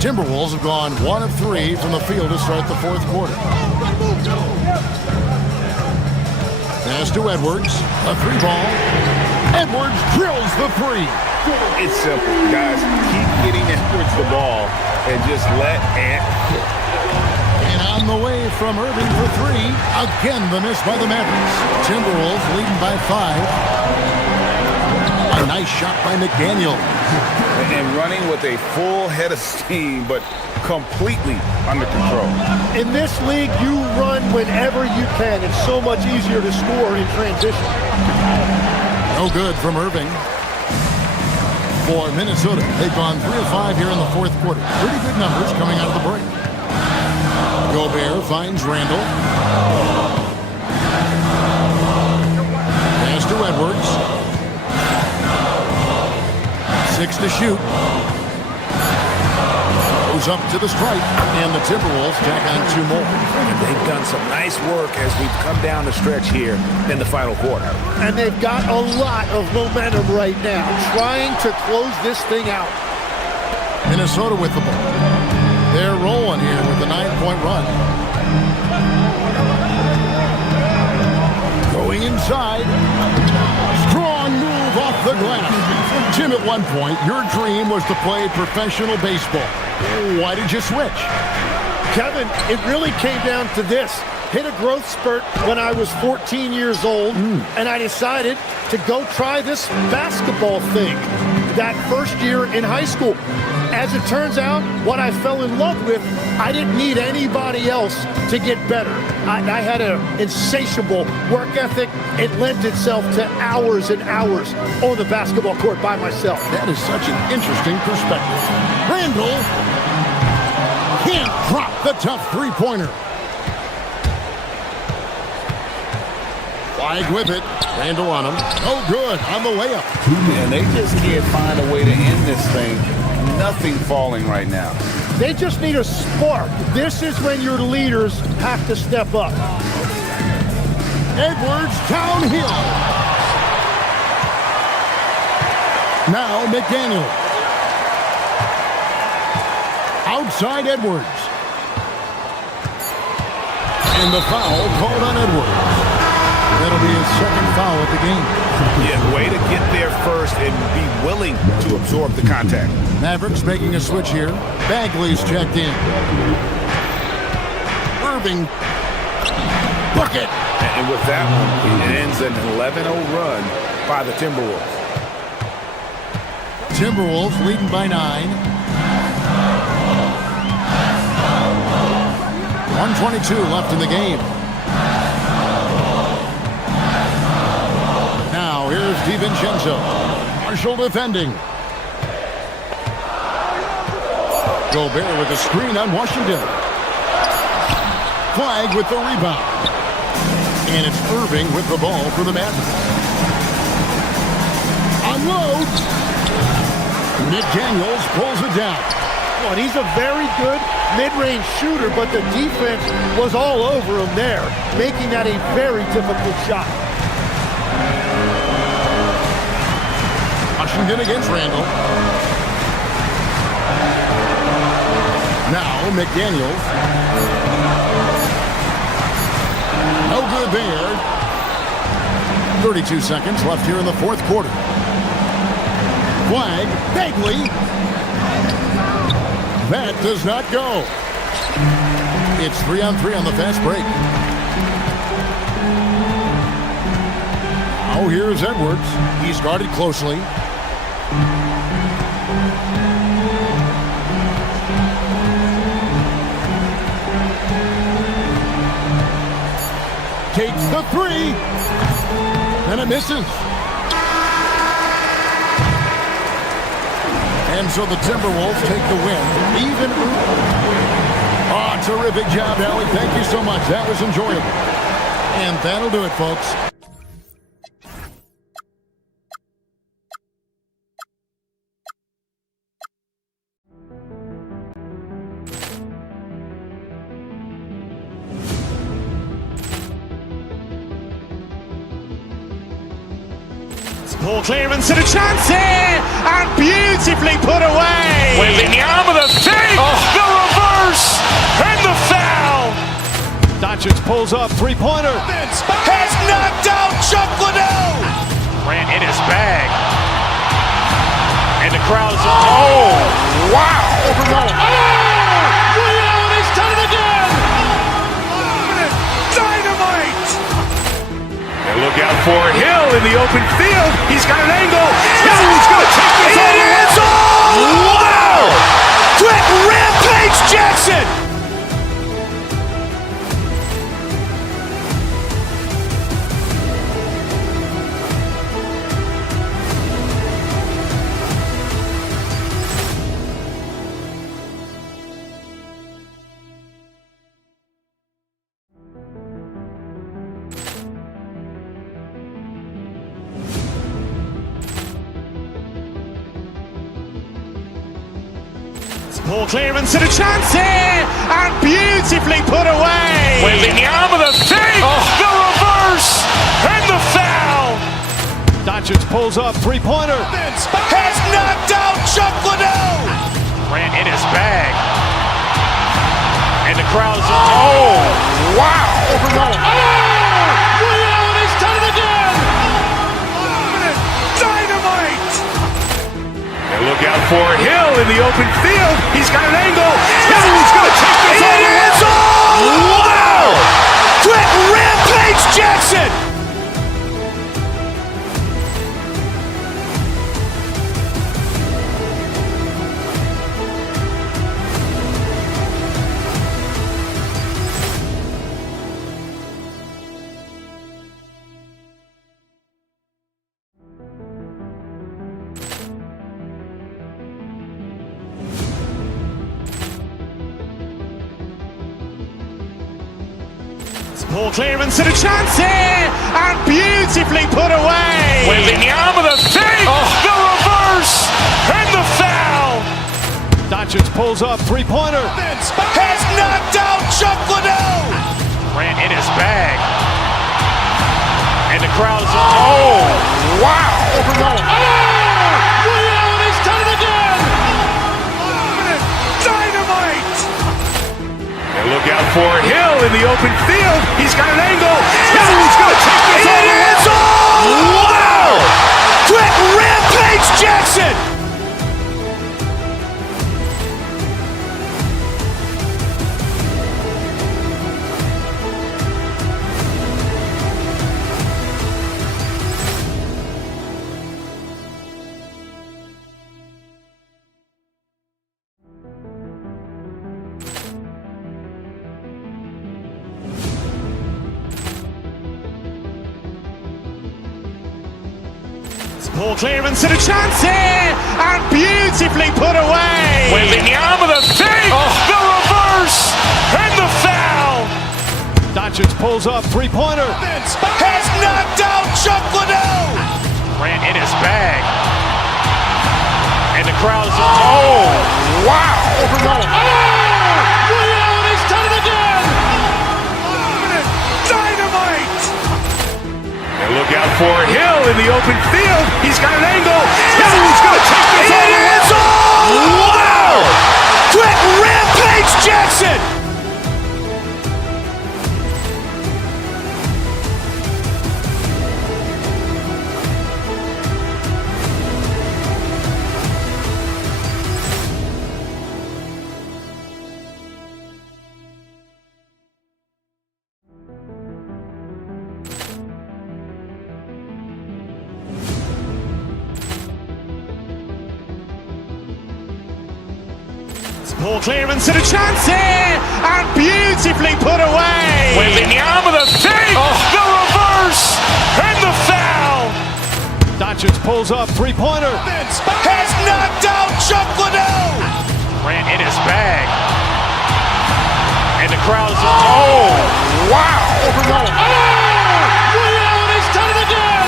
Timberwolves have gone 1 of 3 from the field to start the fourth quarter. Pass to Edwards. A 3-ball. Edwards drills the 3. It's simple, guys. Keep getting Edwards the ball and just let Ant hit. And on the way from Irving for 3. Again, the miss by the Mavericks. Timberwolves leading by 5. A nice shot by McDaniel. And running with a full head of steam, but completely under control. In this league, you run whenever you can. It's so much easier to score in transition. No good from Irving. For Minnesota, they've gone 3 of 5 here in the fourth quarter. Pretty good numbers coming out of the break. Gobert finds Randall. Pass to Edwards. 6 to shoot. Goes up to the stripe, and the Timberwolves tack on 2 more. And they've done some nice work as we've come down the stretch here in the final quarter. And they've got a lot of momentum right now, trying to close this thing out. Minnesota with the ball. They're rolling here with a 9-point run. Going inside. Strong move off the glass. Jim, at one point, your dream was to play professional baseball. Why did you switch? Kevin, it really came down to this. Hit a growth spurt when I was 14 years old, and I decided to go try this basketball thing that first year in high school. As it turns out, what I fell in love with, I didn't need anybody else to get better. I had an insatiable work ethic. It lent itself to hours and hours on the basketball court by myself. That is such an interesting perspective. Randall can't drop the tough three-pointer. Flag with it. Randall on him. No good on the layup. And they just can't find a way to end this thing. Nothing falling right now. They just need a spark. This is when your leaders have to step up. Edwards downhill. Now McDaniel. Outside Edwards. And the foul called on Edwards. That'll be his second foul of the game. Yeah, way to get there first and be willing to absorb the contact. Mavericks making a switch here. Bagley's checked in. Irving. Bucket. And with that one, it ends an 11-0 run by the Timberwolves. Timberwolves leading by 9. 1:22 left in the game. Now here's DiVincenzo. Marshall defending. Gobert with the screen on Washington. Flag with the rebound. And it's Irving with the ball for the Mavericks. Unloads. McDaniels pulls it down. Well, he's a very good mid-range shooter, but the defense was all over him there, making that a very difficult shot. Washington against Randall. Now McDaniels. No good there. 32 seconds left here in the fourth quarter. Flag. Bagley. That does not go. It's 3-on-3 on the fast break. Now here's Edwards. He's guarded closely. Takes the three. And it misses. And so the Timberwolves take the win. Even. Oh, terrific job, Allie. Thank you so much. That was enjoyable. And that'll do it, folks. Ball clearance and a chance here, and beautifully put away. Wembanyama the fake, the reverse, and the foul. Doncic pulls up, three-pointer. Has knocked out Chuck Liddell. Ran in his bag, and the crowd is. Oh, wow! Liddell, and he's done it again. Dynamite! And look out for Hill in the open field. He's got an angle. He's going to take this all the way. It is all! Wow! Quick rampage Jackson! Ball clearance and a chance here, and beautifully put away. Wembanyama the fake, the reverse, and the foul. Doncic pulls up, three-pointer. Has knocked out Chuck Liddell. Grant in his bag. And the crowd's, oh, wow. Allen has done it again. Dynamite. And look out for Hill in the open field. He's got an angle. He's going to take this all the way. Wow. Quick Rampage Jackson. Ball clearance and a chance here, and beautifully put away. Wembanyama the fake, the reverse, and the foul. Doncic pulls up, three-pointer. Has knocked out Chuck Liddell. Grant in his bag. And the crowd's, oh, wow. Allen has done it again. Dynamite. And look out for Hill in the open field. He's got an angle. He's going to take this all the way. Wow. Quick Rampage Jackson. Ball clearance and a chance here, and beautifully put away. Wembanyama the fake, the reverse, and the foul. Doncic pulls up, three-pointer. Has knocked out Chuck Liddell. Grant in his bag. And the crowd's, oh, wow. Allen has done it again. Dynamite. And look out for Hill in the open field. He's got an angle. He's going to take this all the way. Wow. Quick Rampage Jackson. Ball clearance and a chance here, and beautifully put away. Wembanyama the fake, the reverse, and the foul. Doncic pulls up, three-pointer. Has knocked out Chuck Liddell. Grant in his bag. And the crowd's, oh, wow. Allen has done it again.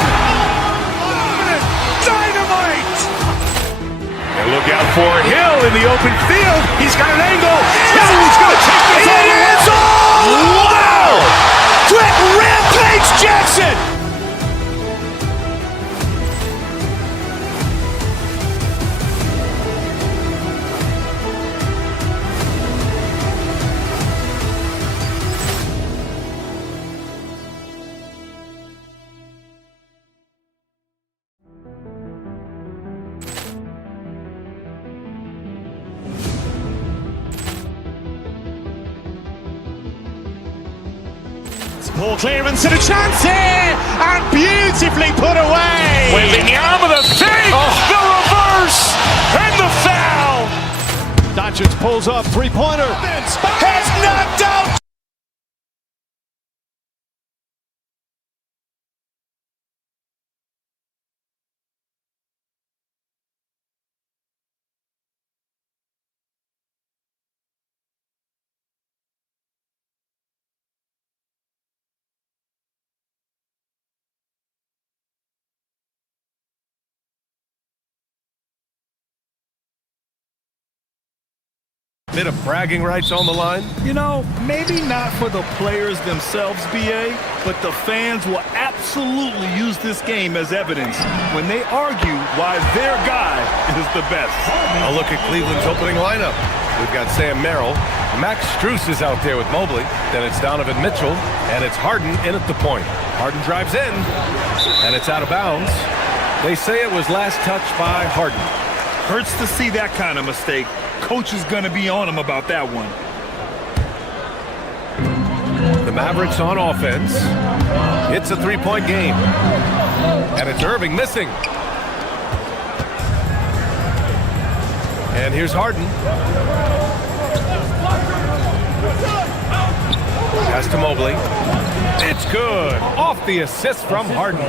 Dynamite. And look out for Hill in the open field. He's got an angle. He's going to take this all the way. Wow. Quick Rampage Jackson. Ball clearance and a chance here, and beautifully put away. Wembanyama the fake, the reverse, and the foul. Doncic pulls up, three-pointer. Has knocked out Bit of bragging rights on the line. You know, maybe not for the players themselves, BA, but the fans will absolutely use this game as evidence when they argue why their guy is the best. A look at Cleveland's opening lineup. We've got Sam Merrill. Max Strus is out there with Mobley. Then it's Donovan Mitchell, and it's Harden in at the point. Harden drives in, and it's out of bounds. They say it was last touched by Harden. Hurts to see that kind of mistake. Coach is going to be on him about that one. The Mavericks on offense. It's a three-point game. And it's Irving missing. And here's Harden. Pass to Mobley. It's good. Off the assist from Harden.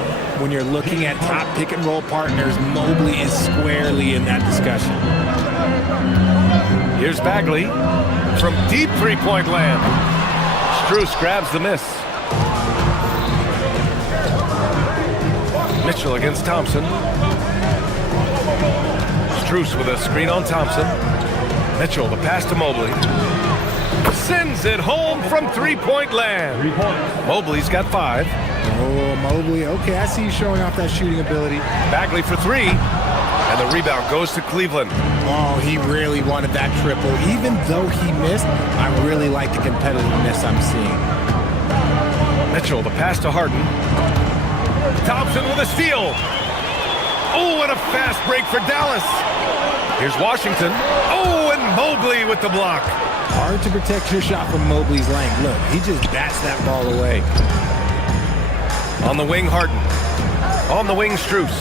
When you're looking at top pick-and-roll partners, Mobley is squarely in that discussion. Here's Bagley from deep three-point land. Strus grabs the miss. Mitchell against Thompson. Strus with a screen on Thompson. Mitchell, the pass to Mobley. Sends it home from three-point land. Mobley's got 5. Oh, Mobley. Okay, I see you showing off that shooting ability. Bagley for 3. And the rebound goes to Cleveland. Oh, he really wanted that triple. Even though he missed, I really like the competitiveness I'm seeing. Mitchell, the pass to Harden. Thompson with a steal. Oh, and a fast break for Dallas. Here's Washington. Oh, and Mobley with the block. Hard to protect your shot from Mobley's length. Look, he just bats that ball away. On the wing, Harden. On the wing, Strus.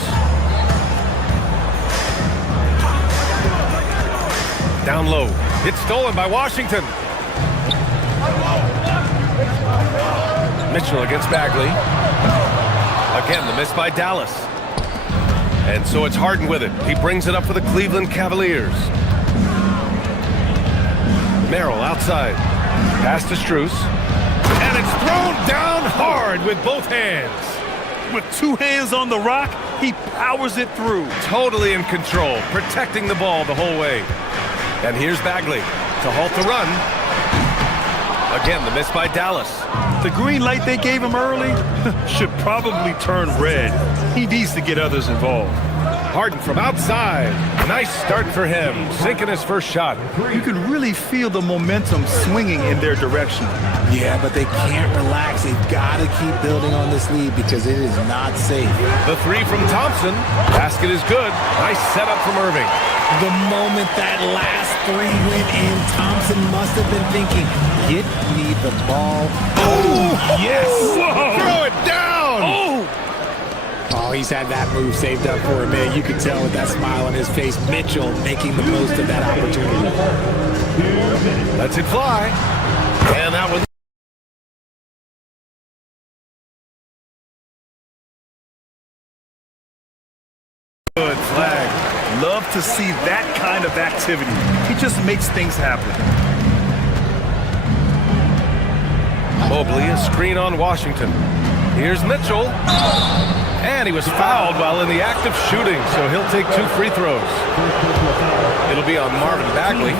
Down low. It's stolen by Washington. Mitchell against Bagley. Again, the miss by Dallas. And so it's Harden with it. He brings it up for the Cleveland Cavaliers. Merrill outside. Pass to Strus. And it's thrown down hard with both hands. With 2 hands on the rock, he powers it through. Totally in control, protecting the ball the whole way. And here's Bagley to halt the run. Again, the miss by Dallas. The green light they gave him early should probably turn red. He needs to get others involved. Harden from outside. Nice start for him, sinking his first shot. You can really feel the momentum swinging in their direction. Yeah, but they can't relax. They've got to keep building on this lead because it is not safe. The 3 from Thompson. Basket is good. Nice setup from Irving. The moment that last 3 went in, Thompson must have been thinking, get me the ball. Oh, yes! Whoa. Throw it down! Oh, he's had that move saved up for a minute. You can tell with that smile on his face, Mitchell making the most of that opportunity. Lets it fly. And that was good flag. Love to see that kind of activity. He just makes things happen. Mobley, a screen on Washington. Here's Mitchell. And he was fouled while in the act of shooting, so he'll take 2 free throws. It'll be on Marvin Bagley.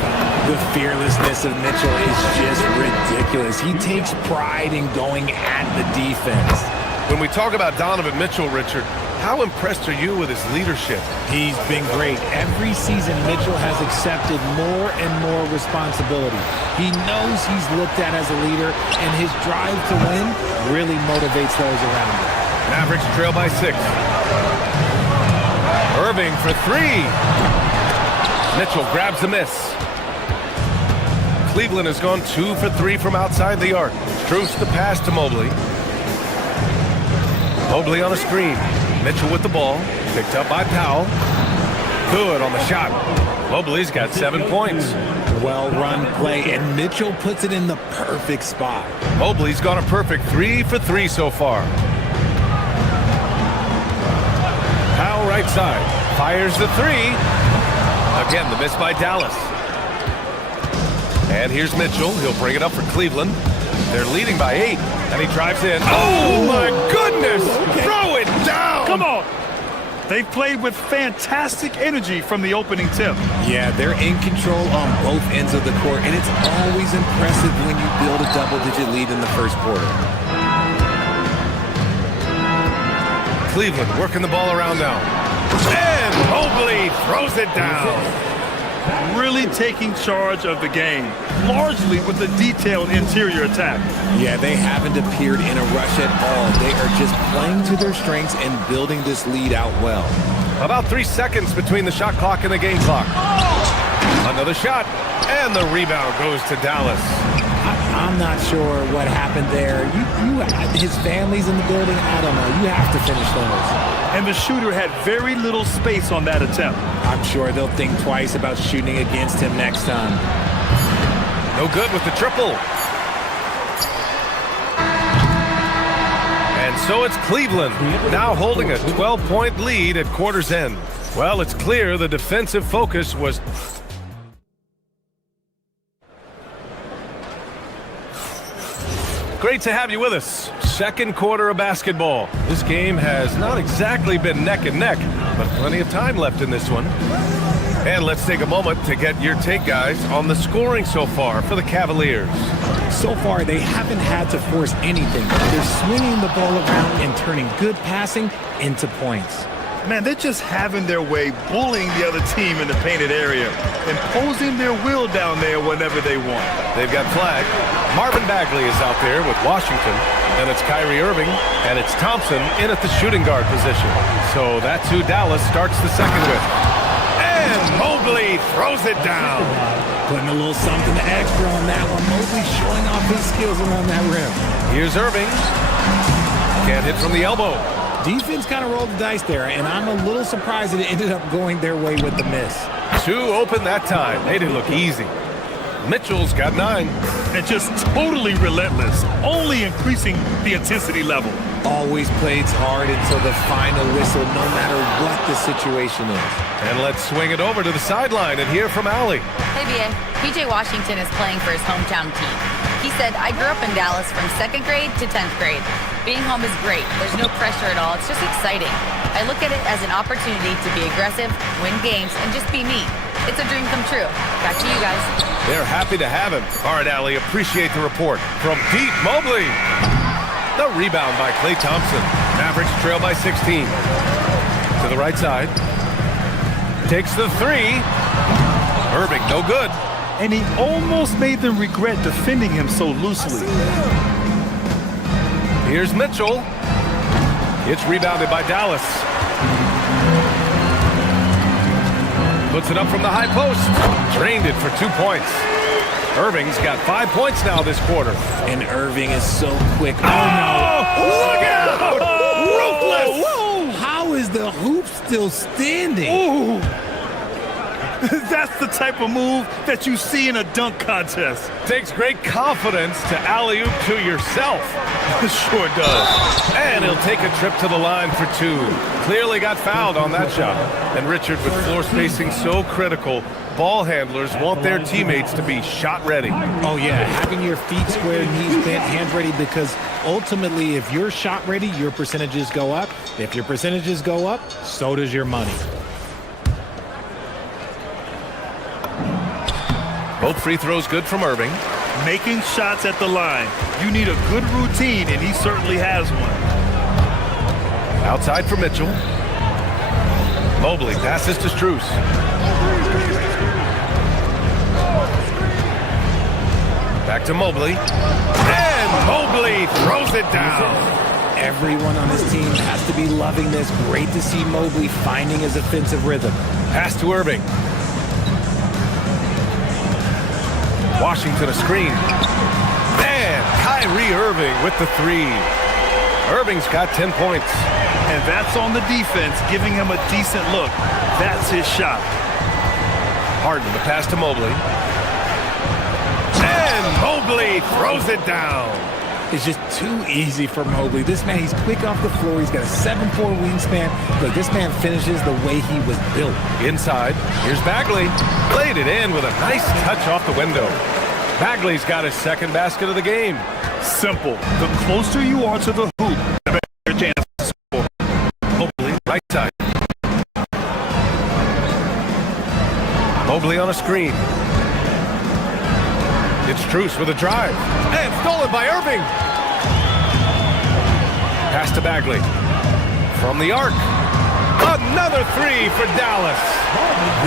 The fearlessness of Mitchell is just ridiculous. He takes pride in going at the defense. When we talk about Donovan Mitchell, Richard, how impressed are you with his leadership? He's been great. Every season, Mitchell has accepted more and more responsibility. He knows he's looked at as a leader, and his drive to win really motivates those around him. Mavericks trail by 6. Irving for 3. Mitchell grabs the miss. Cleveland has gone 2 for 3 from outside the arc. Strus the pass to Mobley. Mobley on a screen. Mitchell with the ball. Picked up by Powell. Good on the shot. Mobley's got 7 points. Well-run play, and Mitchell puts it in the perfect spot. Mobley's gone a perfect 3 for 3 so far. Powell right side. Fires the 3. Again, the miss by Dallas. And here's Mitchell. He'll bring it up for Cleveland. They're leading by 8, and he drives in. Oh, my goodness! Okay. Throw it down! Come on! They've played with fantastic energy from the opening tip. Yeah, they're in control on both ends of the court, and it's always impressive when you build a double-digit lead in the first quarter. Cleveland working the ball around now. And Mobley throws it down. Really taking charge of the game, largely with a detailed interior attack. Yeah, they haven't appeared in a rush at all. They are just playing to their strengths and building this lead out well. About 3 seconds between the shot clock and the game clock. Another shot, and the rebound goes to Dallas. I'm not sure what happened there. His family's in the building. I don't know. You have to finish those. And the shooter had very little space on that attempt. I'm sure they'll think twice about shooting against him next time. No good with the triple. And so it's Cleveland, now holding a 12-point lead at quarter's end. Well, it's clear the defensive focus was... Great to have you with us. Second quarter of basketball. This game has not exactly been neck and neck, but plenty of time left in this one. And let's take a moment to get your take, guys, on the scoring so far for the Cavaliers. So far, they haven't had to force anything. They're swinging the ball around and turning good passing into points. Man, they're just having their way, bullying the other team in the painted area, imposing their will down there whenever they want. They've got flag. Marvin Bagley is out there with Washington. Then it's Kyrie Irving, and it's Thompson in at the shooting guard position. So that's who Dallas starts the second with. And Mobley throws it down. Putting a little something extra on that one. Mobley showing off his skills around that rim. Here's Irving. Can't hit from the elbow. Defense kind of rolled the dice there, and I'm a little surprised that it ended up going their way with the miss. 2 open that time. They didn't look easy. Mitchell's got 9. And just totally relentless, only increasing the intensity level. Always plays hard until the final whistle, no matter what the situation is. And let's swing it over to the sideline and hear from Allie. Hey, BA. PJ Washington is playing for his hometown team. He said, I grew up in Dallas from 2nd grade to 10th grade. Being home is great. There's no pressure at all. It's just exciting. I look at it as an opportunity to be aggressive, win games, and just be me. It's a dream come true. Back to you guys. They're happy to have him. All right, Allie, appreciate the report. From deep, Mobley. The rebound by Klay Thompson. Mavericks trail by 16. To the right side. Takes the 3. Irving, no good. And he almost made them regret defending him so loosely. Here's Mitchell. It's rebounded by Dallas. Puts it up from the high post. Drained it for 2 points. Irving's got 5 points now this quarter. And Irving is so quick. Oh, no. Look out! Ruthless! Whoa. How is the hoop still standing? Ooh. That's the type of move that you see in a dunk contest. Takes great confidence to alley-oop to yourself. Sure does. And he'll take a trip to the line for 2. Clearly got fouled on that shot. And Richard, with floor spacing so critical, ball handlers want their teammates to be shot ready. Oh, yeah. Having your feet squared, knees bent, hands ready, because ultimately, if you're shot ready, your percentages go up. If your percentages go up, so does your money. Both free throws good from Irving. Making shots at the line. You need a good routine, and he certainly has one. Outside for Mitchell. Mobley passes to Strus. Back to Mobley. And Mobley throws it down. Everyone on this team has to be loving this. Great to see Mobley finding his offensive rhythm. Pass to Irving. Washington a screen. And Kyrie Irving with the 3. Irving's got 10 points. And that's on the defense, giving him a decent look. That's his shot. Harden the pass to Mobley. And Mobley throws it down. It's just too easy for Mobley. This man, he's quick off the floor. He's got a 7'4" wingspan. Look, this man finishes the way he was built. Inside, here's Bagley. Played it in with a nice touch off the window. Bagley's got his second basket of the game. Simple. The closer you are to the hoop, the better your chance to score. Mobley, right side. Mobley on a screen. It's Strus with a drive. And stolen by Irving. Pass to Bagley. From the arc. Another three for Dallas.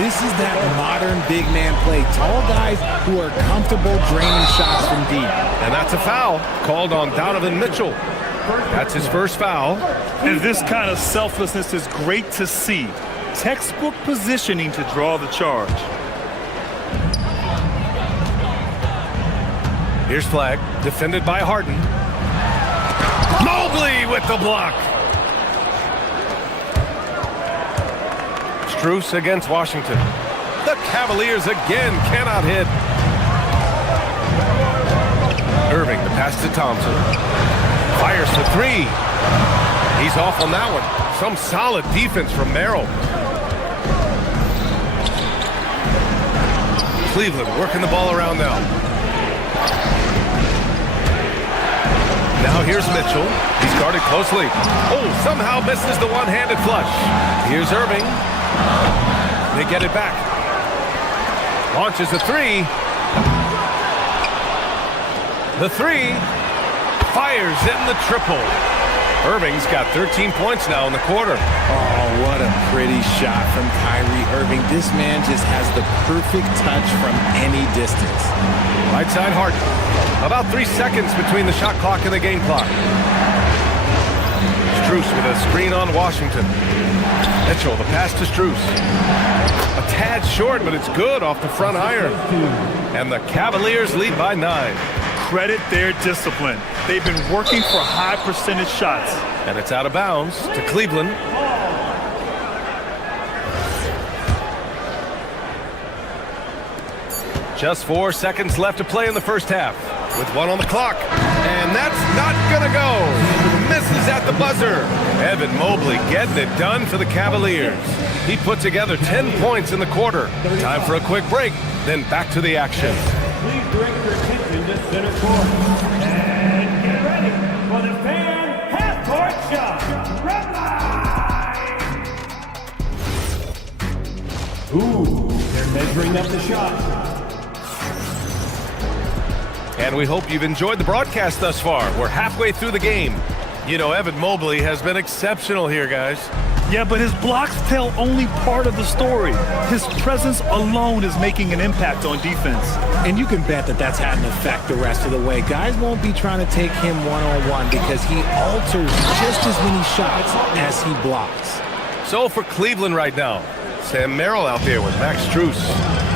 This is that modern big man play. Tall guys who are comfortable draining shots from deep. And that's a foul called on Donovan Mitchell. That's his first foul. And this kind of selflessness is great to see. Textbook positioning to draw the charge. Here's Flag, defended by Harden. Mobley with the block. Strus against Washington. The Cavaliers again cannot hit. Irving, the pass to Thompson. Fires for three. He's off on that one. Some solid defense from Merrill. Cleveland working the ball around now. Now here's Mitchell. He's guarded closely. Oh, somehow misses the one-handed flush. Here's Irving. They get it back. Launches a three. The three. Fires in the triple. Irving's got 13 points now in the quarter. Oh, what a pretty shot from Kyrie Irving. This man just has the perfect touch from any distance. Right side Harden. About 3 seconds between the shot clock and the game clock. Strus with a screen on Washington. Mitchell, the pass to Strus. A tad short, but it's good off the front iron. And the Cavaliers lead by 9. Credit their discipline. They've been working for high percentage shots. And it's out of bounds to Cleveland. Just 4 seconds left to play in the first half. With 1 on the clock. And that's not gonna go. Misses at the buzzer. Evan Mobley getting it done for the Cavaliers. He put together 10 points in the quarter. Time for a quick break, then back to the action. Please direct your attention to center court. And get ready for the fan half-court shot. Red line! Ooh, they're measuring up the shot. And we hope you've enjoyed the broadcast thus far. We're halfway through the game. You know, Evan Mobley has been exceptional here, guys. Yeah, but his blocks tell only part of the story. His presence alone is making an impact on defense. And you can bet that that's had an effect the rest of the way. Guys won't be trying to take him one-on-one because he alters just as many shots as he blocks. So for Cleveland right now, Sam Merrill out there with Max Strus.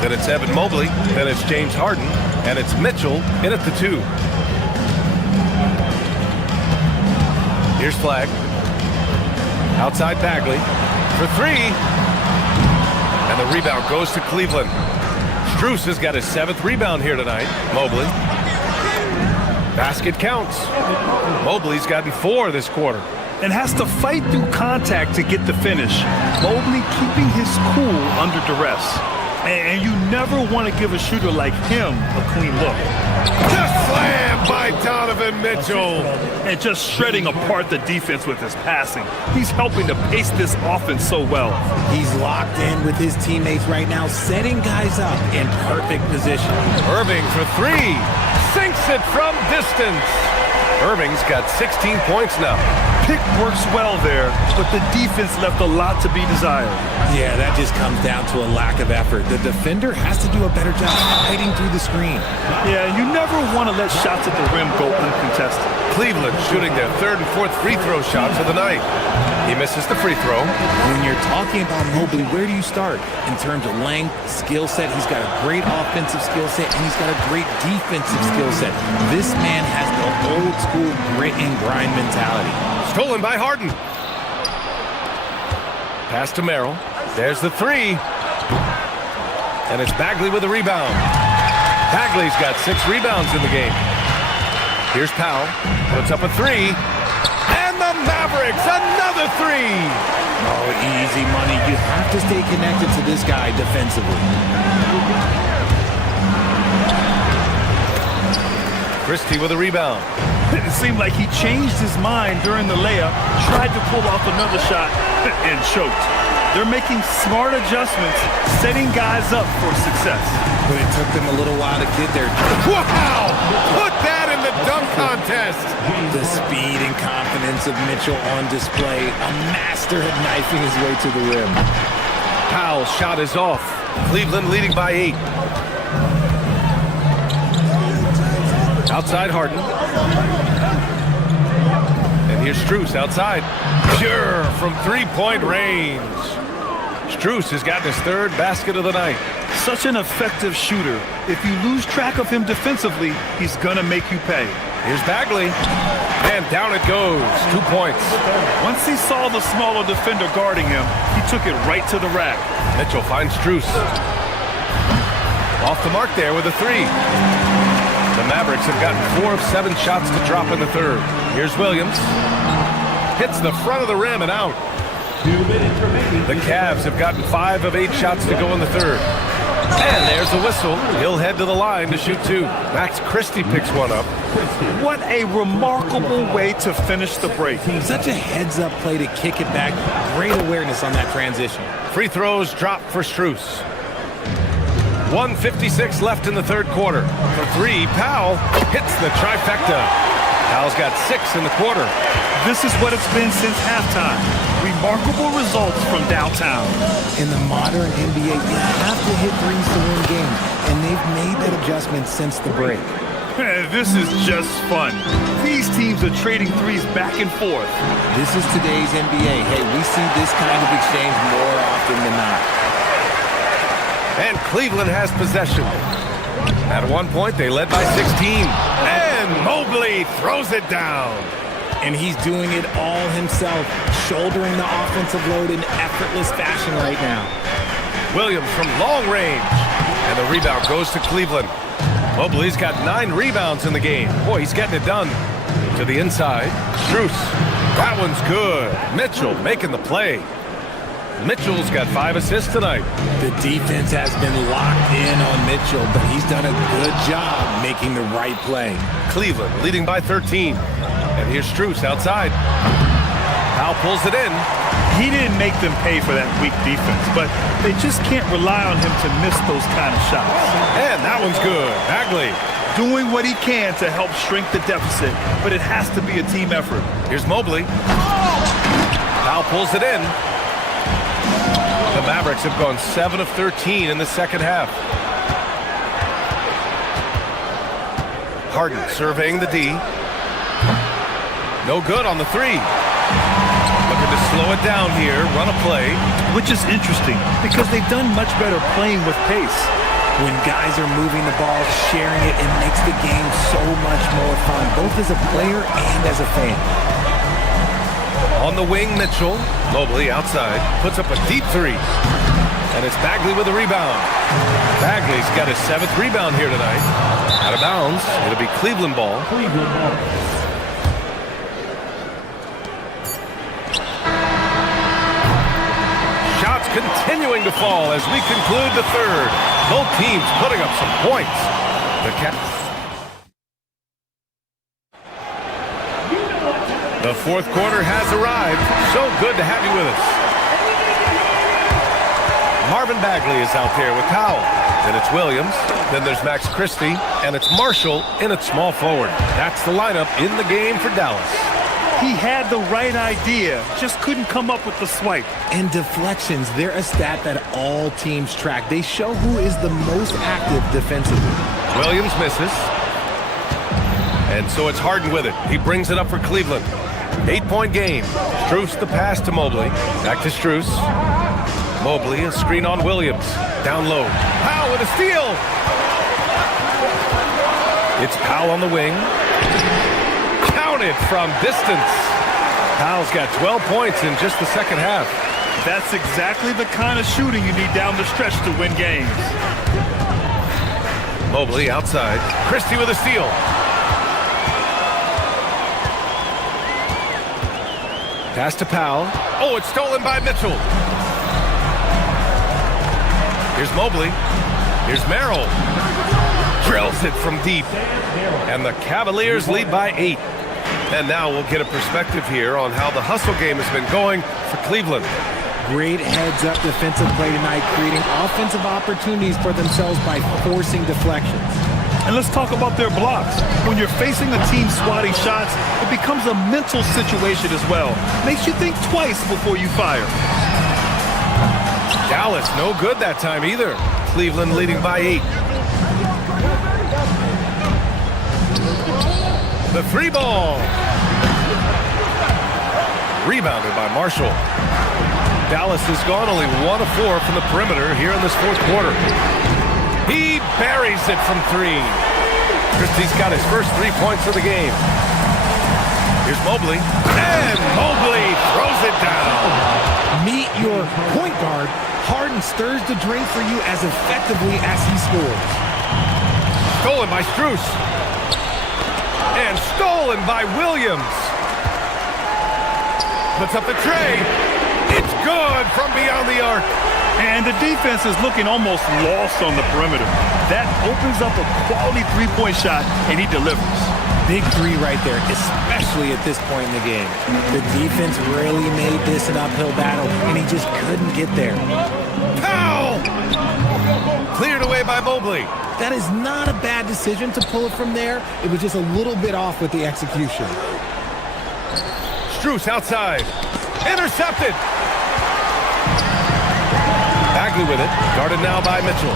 Then it's Evan Mobley. Then it's James Harden. And it's Mitchell in at the 2. Here's Flag. Outside Bagley for 3. And the rebound goes to Cleveland. Strus has got his 7th rebound here tonight. Mobley. Basket counts. Mobley's gotten 4 this quarter. And has to fight through contact to get the finish. Mobley keeping his cool under duress. And you never want to give a shooter like him a clean look. Just slammed by Donovan Mitchell. And just shredding apart the defense with his passing. He's helping to pace this offense so well. He's locked in with his teammates right now, setting guys up in perfect position. Irving for 3. Sinks it from distance. Irving's got 16 points now. Pick works well there, but the defense left a lot to be desired. Yeah, that just comes down to a lack of effort. The defender has to do a better job fighting through the screen. Yeah, you never want to let shots at the rim go uncontested. Cleveland shooting their 3rd and 4th free throw shots of the night. He misses the free throw. When you're talking about Mobley, where do you start? In terms of length, skill set, he's got a great offensive skill set, and he's got a great defensive skill set. This man has the old school grit and grind mentality. Stolen by Harden. Pass to Merrill. There's the 3. And it's Bagley with a rebound. Bagley's got 6 rebounds in the game. Here's Powell. Puts up a 3. And the Mavericks, another 3. Oh, easy money. You have to stay connected to this guy defensively. Christie with a rebound. It seemed like he changed his mind during the layup, tried to pull off another shot, and choked. They're making smart adjustments, setting guys up for success. But it took them a little while to get there. Wow! Put that in the dunk contest. The speed and confidence of Mitchell on display. A master at knifing his way to the rim. Powell's shot is off. Cleveland leading by 8. Outside Harden. And here's Strus outside. Pure from three-point range. Strus has gotten his 3rd basket of the night. Such an effective shooter. If you lose track of him defensively, he's going to make you pay. Here's Bagley. And down it goes. 2 points. Once he saw the smaller defender guarding him, he took it right to the rack. Mitchell finds Strus. Off the mark there with a 3. The Mavericks have gotten 4 of 7 shots to drop in the 3rd. Here's Williams. Hits the front of the rim and out. 2 minutes remaining. The Cavs have gotten 5 of 8 shots to go in the 3rd. And there's the whistle. He'll head to the line to shoot 2. Max Christie picks one up. What a remarkable way to finish the break. Such a heads-up play to kick it back. Great awareness on that transition. Free throws drop for Strus. 1:56 left in the 3rd quarter. For 3, Powell hits the trifecta. Powell's got 6 in the quarter. This is what it's been since halftime. Remarkable results from downtown. In the modern NBA, you have to hit threes to win games, and they've made that adjustment since the break. This is just fun. These teams are trading threes back and forth. This is today's NBA. Hey, we see this kind of exchange more often than not. And Cleveland has possession. At one point, they led by 16. And Mobley throws it down. And he's doing it all himself, shouldering the offensive load in effortless fashion right now. Williams from long range. And the rebound goes to Cleveland. Mobley's got 9 rebounds in the game. Boy, he's getting it done. To the inside. Strus. That one's good. Mitchell making the play. Mitchell's got 5 assists tonight. The defense has been locked in on Mitchell, but he's done a good job making the right play. Cleveland leading by 13. And here's Strus outside. Powell pulls it in. He didn't make them pay for that weak defense, but they just can't rely on him to miss those kind of shots. And that one's good. Bagley. Doing what he can to help shrink the deficit, but it has to be a team effort. Here's Mobley. Powell pulls it in. The Mavericks have gone 7 of 13 in the second half. Harden surveying the D. No good on the 3. Looking to slow it down here, run a play. Which is interesting, because they've done much better playing with pace. When guys are moving the ball, sharing it, it makes the game so much more fun, both as a player and as a fan. On the wing, Mitchell. Mobley outside. Puts up a deep 3. And it's Bagley with a rebound. Bagley's got his 7th rebound here tonight. Out of bounds. It'll be Cleveland ball. Shots continuing to fall as we conclude the 3rd. Both teams putting up some points. The 4th quarter has arrived. So good to have you with us. Marvin Bagley is out there with Powell. Then it's Williams. Then there's Max Christie. And it's Marshall in at small forward. That's the lineup in the game for Dallas. He had the right idea, just couldn't come up with the swipe. And deflections, they're a stat that all teams track. They show who is the most active defensively. Williams misses. And so it's Harden with it. He brings it up for Cleveland. 8-point game. Strus the pass to Mobley. Back to Strus. Mobley, a screen on Williams. Down low. Powell with a steal. It's Powell on the wing. Counted from distance. Powell's got 12 points in just the second half. That's exactly the kind of shooting you need down the stretch to win games. Mobley outside. Christie with a steal. Pass to Powell. Oh, it's stolen by Mitchell. Here's Mobley. Here's Merrill. Drills it from deep. And the Cavaliers lead by 8. And now we'll get a perspective here on how the hustle game has been going for Cleveland. Great heads-up defensive play tonight, creating offensive opportunities for themselves by forcing deflections. And let's talk about their blocks. When you're facing a team swatting shots, it becomes a mental situation as well. Makes you think twice before you fire. Dallas, no good that time either. Cleveland leading by 8. The free ball. Rebounded by Marshall. Dallas has gone only 1 of 4 from the perimeter here in this fourth quarter. He buries it from 3. Christie's got his first 3 points of the game. Here's Mobley. And Mobley throws it down. Meet your point guard. Harden stirs the drink for you as effectively as he scores. Stolen by Strus. And stolen by Williams. Puts up the tray. It's good from beyond the arc. And the defense is looking almost lost on the perimeter. That opens up a quality three-point shot, and he delivers. Big 3 right there, especially at this point in the game. The defense really made this an uphill battle, and he just couldn't get there. Foul! Cleared away by Mobley. That is not a bad decision to pull it from there. It was just a little bit off with the execution. Strus outside. Intercepted. Bagley with it. Guarded now by Mitchell.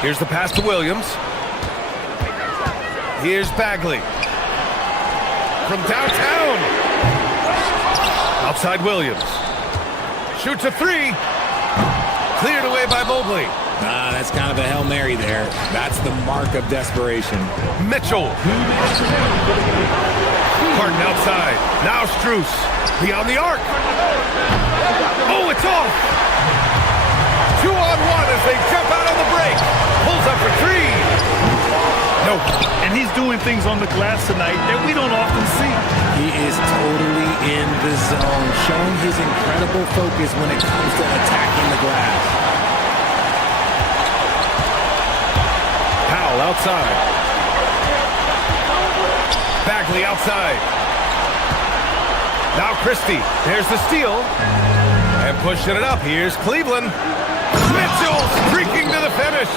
Here's the pass to Williams. Here's Bagley. From downtown. Outside Williams. Shoots a 3. Cleared away by Mobley. That's kind of a Hail Mary there. That's the mark of desperation. Mitchell. Harden outside. Now Strus. Beyond the arc. Oh, it's off. 2-on-1 as they jump out on the break. Pulls up for 3. Nope. And he's doing things on the glass tonight that we don't often see. He is totally in the zone, showing his incredible focus when it comes to attacking the glass. Powell outside. Bagley outside. Now Christie. There's the steal. And pushing it up. Here's Cleveland. Mitchell streaking to the finish.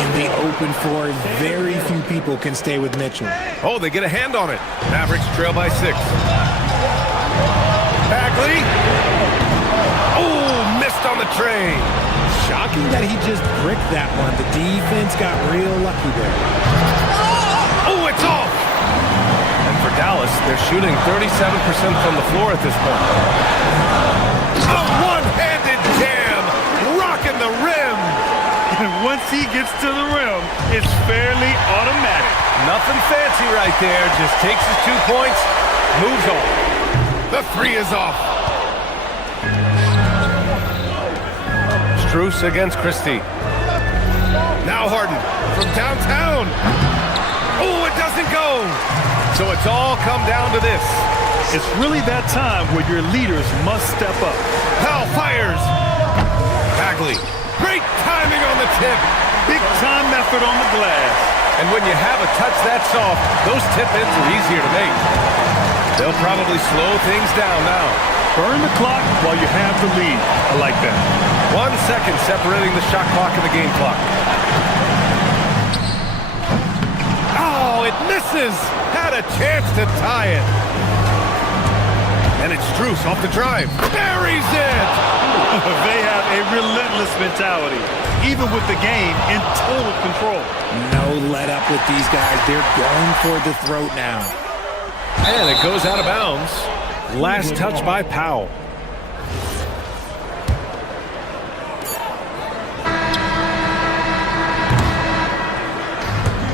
In the open floor, very few people can stay with Mitchell. Oh, they get a hand on it. Mavericks trail by 6. Bagley. Oh, missed on the tray. Shocking that he just bricked that one. The defense got real lucky there. Oh, it's off. And for Dallas, they're shooting 37% from the floor at this point. A one-handed jam, rocking the rim. And once he gets to the rim, it's fairly automatic. Nothing fancy right there. Just takes his 2 points, moves on. The 3 is off. Strus against Christie. Now Harden from downtown. Oh, it doesn't go. So it's all come down to this. It's really that time where your leaders must step up. Powell fires. Bagley. Great timing on the tip. Big time effort on the glass. And when you have a touch that soft, those tip-ins are easier to make. They'll probably slow things down now. Burn the clock while you have the lead. I like that. 1 second separating the shot clock and the game clock. Oh, it misses. Had a chance to tie it. And it's Strus off the drive. Buries it. They have a relentless mentality, even with the game in total control. No let up with these guys. They're going for the throat now. And it goes out of bounds. Last touch by Powell.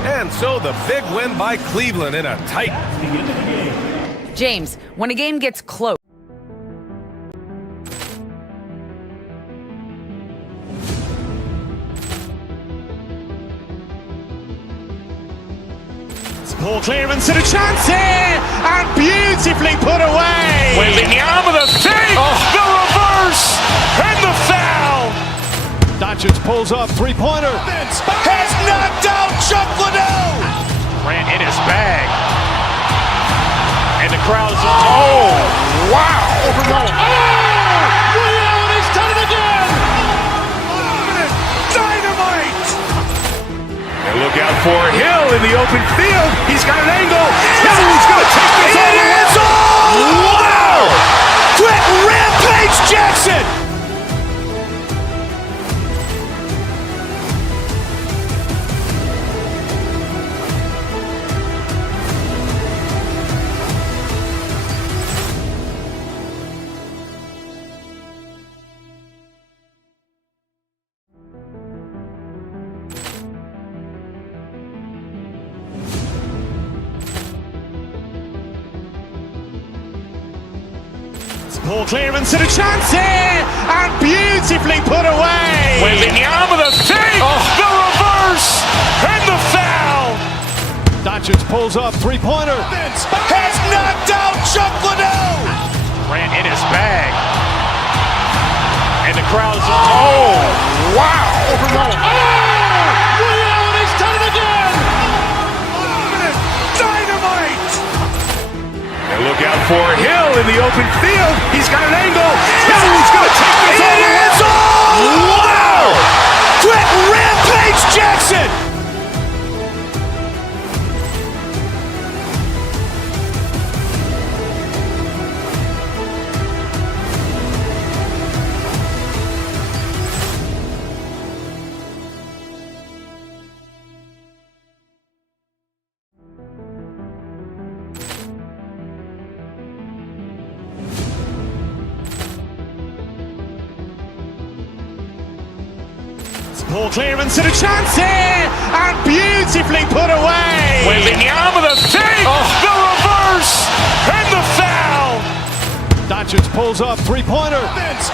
And so the big win by Cleveland in a tight. James, when a game gets close. Ball clearance and a chance here, and beautifully put away. Wembanyama with a save, the reverse, and the foul. Doncic pulls up, three-pointer. Has knocked out Chuck Liddell. Grant in his bag. And the crowd's, oh, wow. He's done it again! Dynamite! And look out for Hill in the open field. He's got an angle. Hill's going to take this all the way. Wow! Quick Rampage Jackson! Ball clearance and a chance here, and beautifully put away. Wembanyama the fake, the reverse, and the foul. Doncic pulls up, three-pointer. Has knocked out Chuck Liddell. Grant in his bag. And the crowd's, oh, wow. He's done it again. Dynamite. And look out for Hill in the open field. He's got an angle. Hill's going to take this all the way. Wow! Quick Rampage Jackson. Ball clearance and a chance here, and beautifully put away. Wembanyama the fake, the reverse, and the foul. Doncic pulls up, three-pointer. Has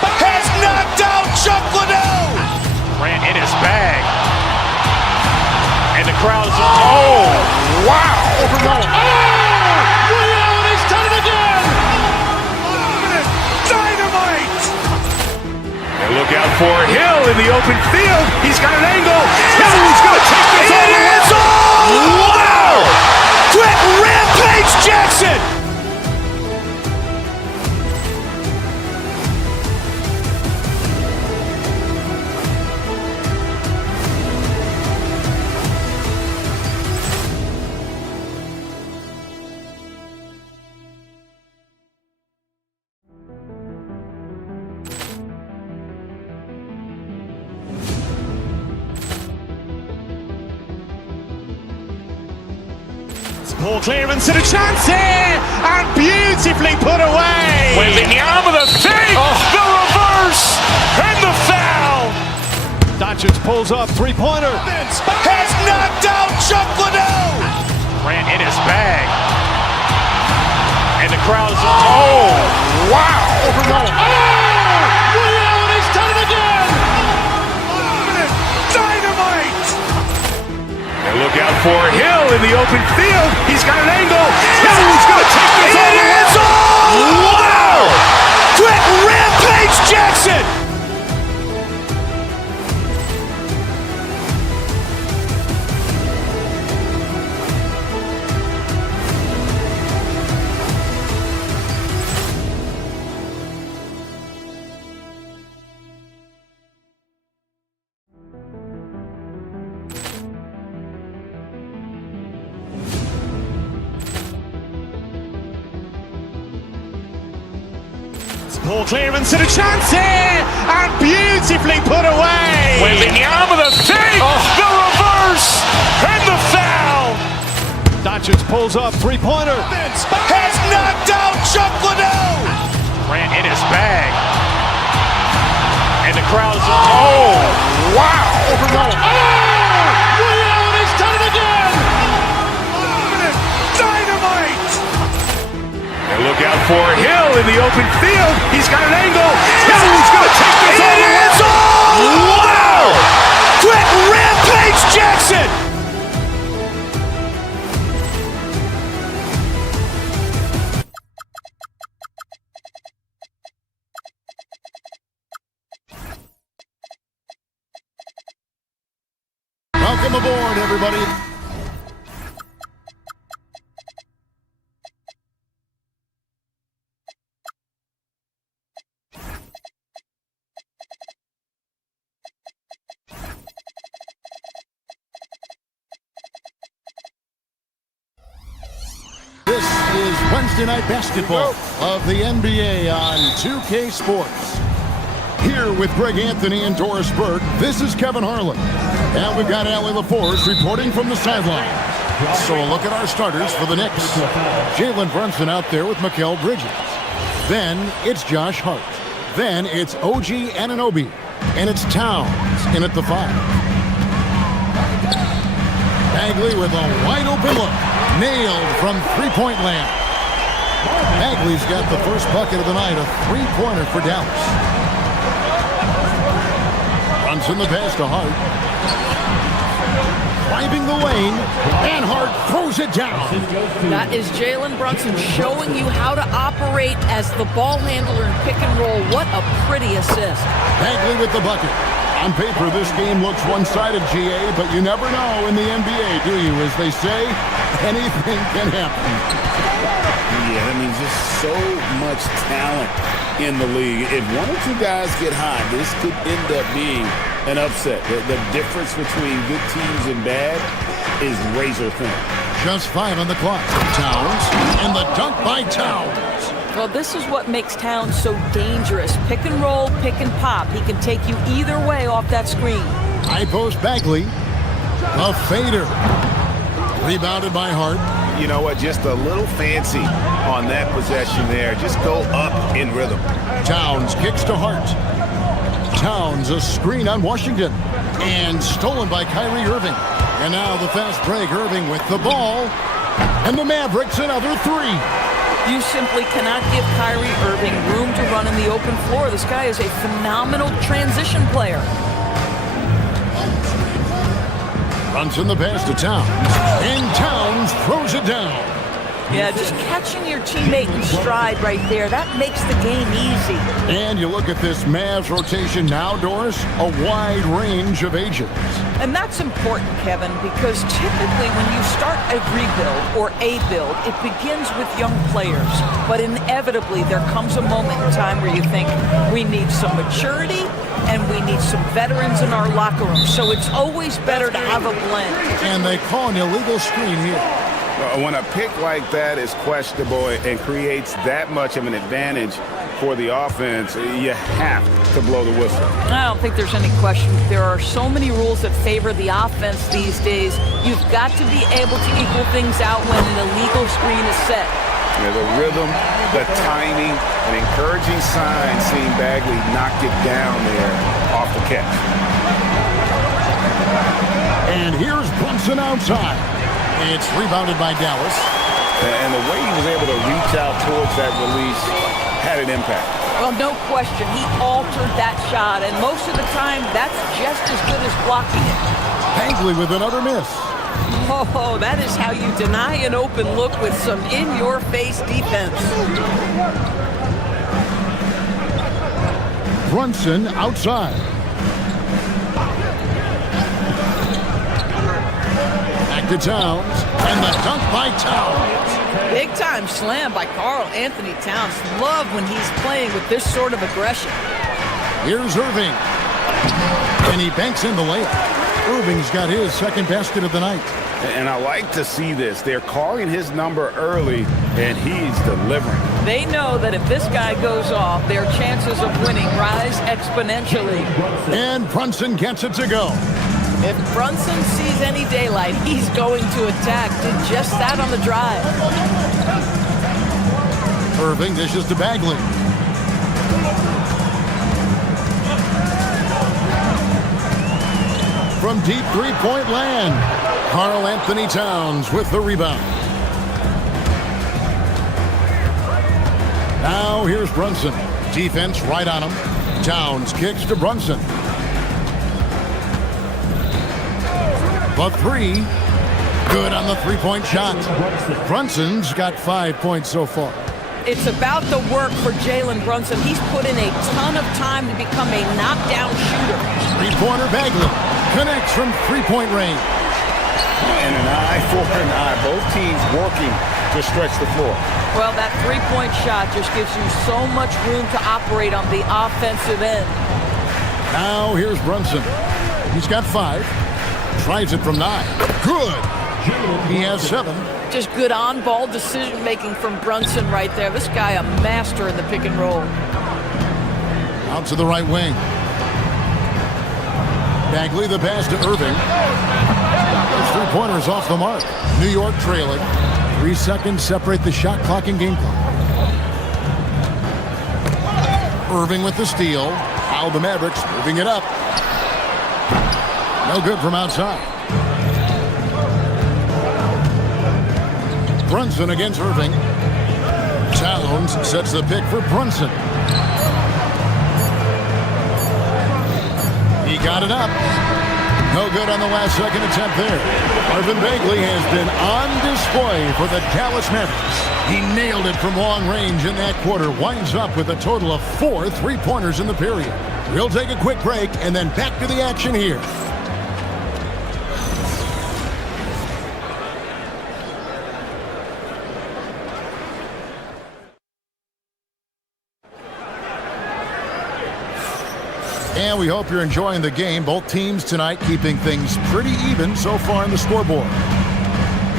knocked out Chuck Liddell. Grant in his bag. And the crowd's, oh, wow. He's done it again. Dynamite. And look out for Hill in the open field. He's got an angle. Hill's going to take this all the way. Wow! Quick Rampage Jackson. Ball clearance and a chance here, and beautifully put away. Wembanyama the fake, the reverse, and the foul. Doncic pulls up, three-pointer. Has knocked out Chuck Liddell. Grant in his bag. And the crowd's, oh, wow. He's done it again. Dynamite. And look out for Hill in the open field. He's got an angle. Hill's going to take this all the way. Wow! Quick Rampage Jackson. Ball clearance and a chance here, and beautifully put away. Wembanyama the fake, the reverse, and the foul. Doncic pulls up, three-pointer. Has knocked out Chuck Liddell. Grant in his bag. And the crowd's, oh, wow. He's done it again. Dynamite. And look out for Hill in the open field. He's got an angle. Hill's going to take this all the way. Wow! Quick Rampage Jackson. Welcome aboard, everybody. Thursday night basketball of the NBA on 2K Sports. Here with Greg Anthony and Doris Burke, this is Kevin Harlan. And we've got Allie LaForce reporting from the sideline. So a look at our starters for the Knicks. Jalen Brunson out there with Mikal Bridges. Then it's Josh Hart. Then it's OG Anunoby. And it's Towns in at the 5. Bagley with a wide open look. Nailed from three-point land. Bagley's got the first bucket of the night, a three-pointer for Dallas. Brunson the pass to Hart. Driving the lane, and Hart throws it down. That is Jalen Brunson showing you how to operate as the ball handler in pick and roll. What a pretty assist. Bagley with the bucket. On paper, this game looks one-sided, GA, but you never know in the NBA, do you? As they say, anything can happen. Yeah, I mean, just so much talent in the league. If one or two guys get hot, this could end up being an upset. The difference between good teams and bad is razor thin. Just 5 on the clock. Towns, and the dunk by Towns. Well, this is what makes Towns so dangerous. Pick and roll, pick and pop. He can take you either way off that screen. High post Bagley. A fader. Rebounded by Hart. You know what? Just a little fancy on that possession there. Just go up in rhythm. Towns kicks to Hart. Towns, a screen on Washington. And stolen by Kyrie Irving. And now the fast break. Irving with the ball. And the Mavericks another 3. You simply cannot give Kyrie Irving room to run in the open floor. This guy is a phenomenal transition player. Brunson the pass to Towns. And Towns throws it down. Yeah, just catching your teammate in stride right there. That makes the game easy. And you look at this Mavs rotation now, Doris, a wide range of ages. And that's important, Kevin, because typically when you start a rebuild or a build, it begins with young players. But inevitably, there comes a moment in time where you think we need some maturity and we need some veterans in our locker room. So it's always better to have a blend. And they call an illegal screen here. When a pick like that is questionable and creates that much of an advantage for the offense, you have to blow the whistle. I don't think there's any question. There are so many rules that favor the offense these days. You've got to be able to equal things out when an illegal screen is set. Yeah, the rhythm, the timing, an encouraging sign seeing Bagley knock it down there off the catch. And here's Brunson outside. It's rebounded by Dallas. And the way he was able to reach out towards that release had an impact. Well, no question. He altered that shot, and most of the time, that's just as good as blocking it. Bagley with another miss. Oh, that is how you deny an open look with some in-your-face defense. Brunson outside. To Towns, and the dunk by Towns. Big time slam by Karl Anthony Towns. Love when he's playing with this sort of aggression. Here's Irving. And he banks in the layup. Irving's got his second basket of the night. And I like to see this. They're calling his number early, and he's delivering. They know that if this guy goes off, their chances of winning rise exponentially. And Brunson gets it to go. If Brunson sees any daylight, he's going to attack. Did just that on the drive. Irving dishes to Bagley. From deep three-point land, Karl Anthony Towns with the rebound. Now here's Brunson. Defense right on him. Towns kicks to Brunson. The 3, good on the three-point shot. Brunson's got 5 points so far. It's about the work for Jalen Brunson. He's put in a ton of time to become a knockdown shooter. Three-pointer Bagley connects from three-point range. And an eye for an eye. Both teams working to stretch the floor. Well, that three-point shot just gives you so much room to operate on the offensive end. Now here's Brunson. He's got 5. Tries it from 9. Good. He has 7. Just good on-ball decision-making from Brunson right there. This guy a master in the pick and roll. Out to the right wing. Bagley the pass to Irving. His three-pointers off the mark. New York trailing. 3 seconds separate the shot clock and game clock. Irving with the steal. Now the Mavericks moving it up. No good from outside. Brunson against Irving. Towns sets the pick for Brunson. He got it up. No good on the last second attempt there. Marvin Bagley has been on display for the Dallas Mavericks. He nailed it from long range in that quarter. Winds up with a total of 4 3-pointers in the period. We'll take a quick break and then back to the action here. And we hope you're enjoying the game. Both teams tonight keeping things pretty even so far in the scoreboard.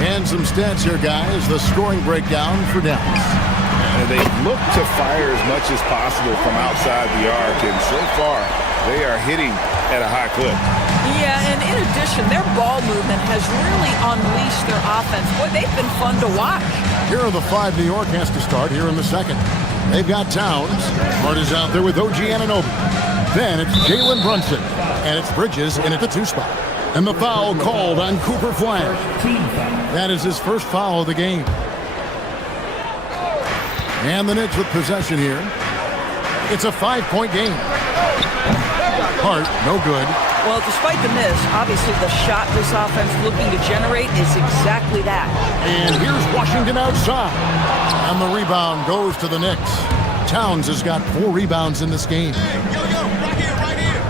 And some stats here, guys. The scoring breakdown for Dallas. And they look to fire as much as possible from outside the arc. And so far, they are hitting at a high clip. Yeah, and in addition, their ball movement has really unleashed their offense. Boy, they've been fun to watch. Here are the 5 New York has to start here in the second. They've got Towns. Smart is out there with OG Anunoby. Then it's Jalen Brunson, and it's Bridges in at the 2 spot. And the foul called on Cooper Flash. That is his first foul of the game. And the Knicks with possession here. It's a 5-point game. Hart, no good. Well, despite the miss, obviously the shot this offense looking to generate is exactly that. And here's Washington outside. And the rebound goes to the Knicks. Towns has got 4 rebounds in this game. Right here.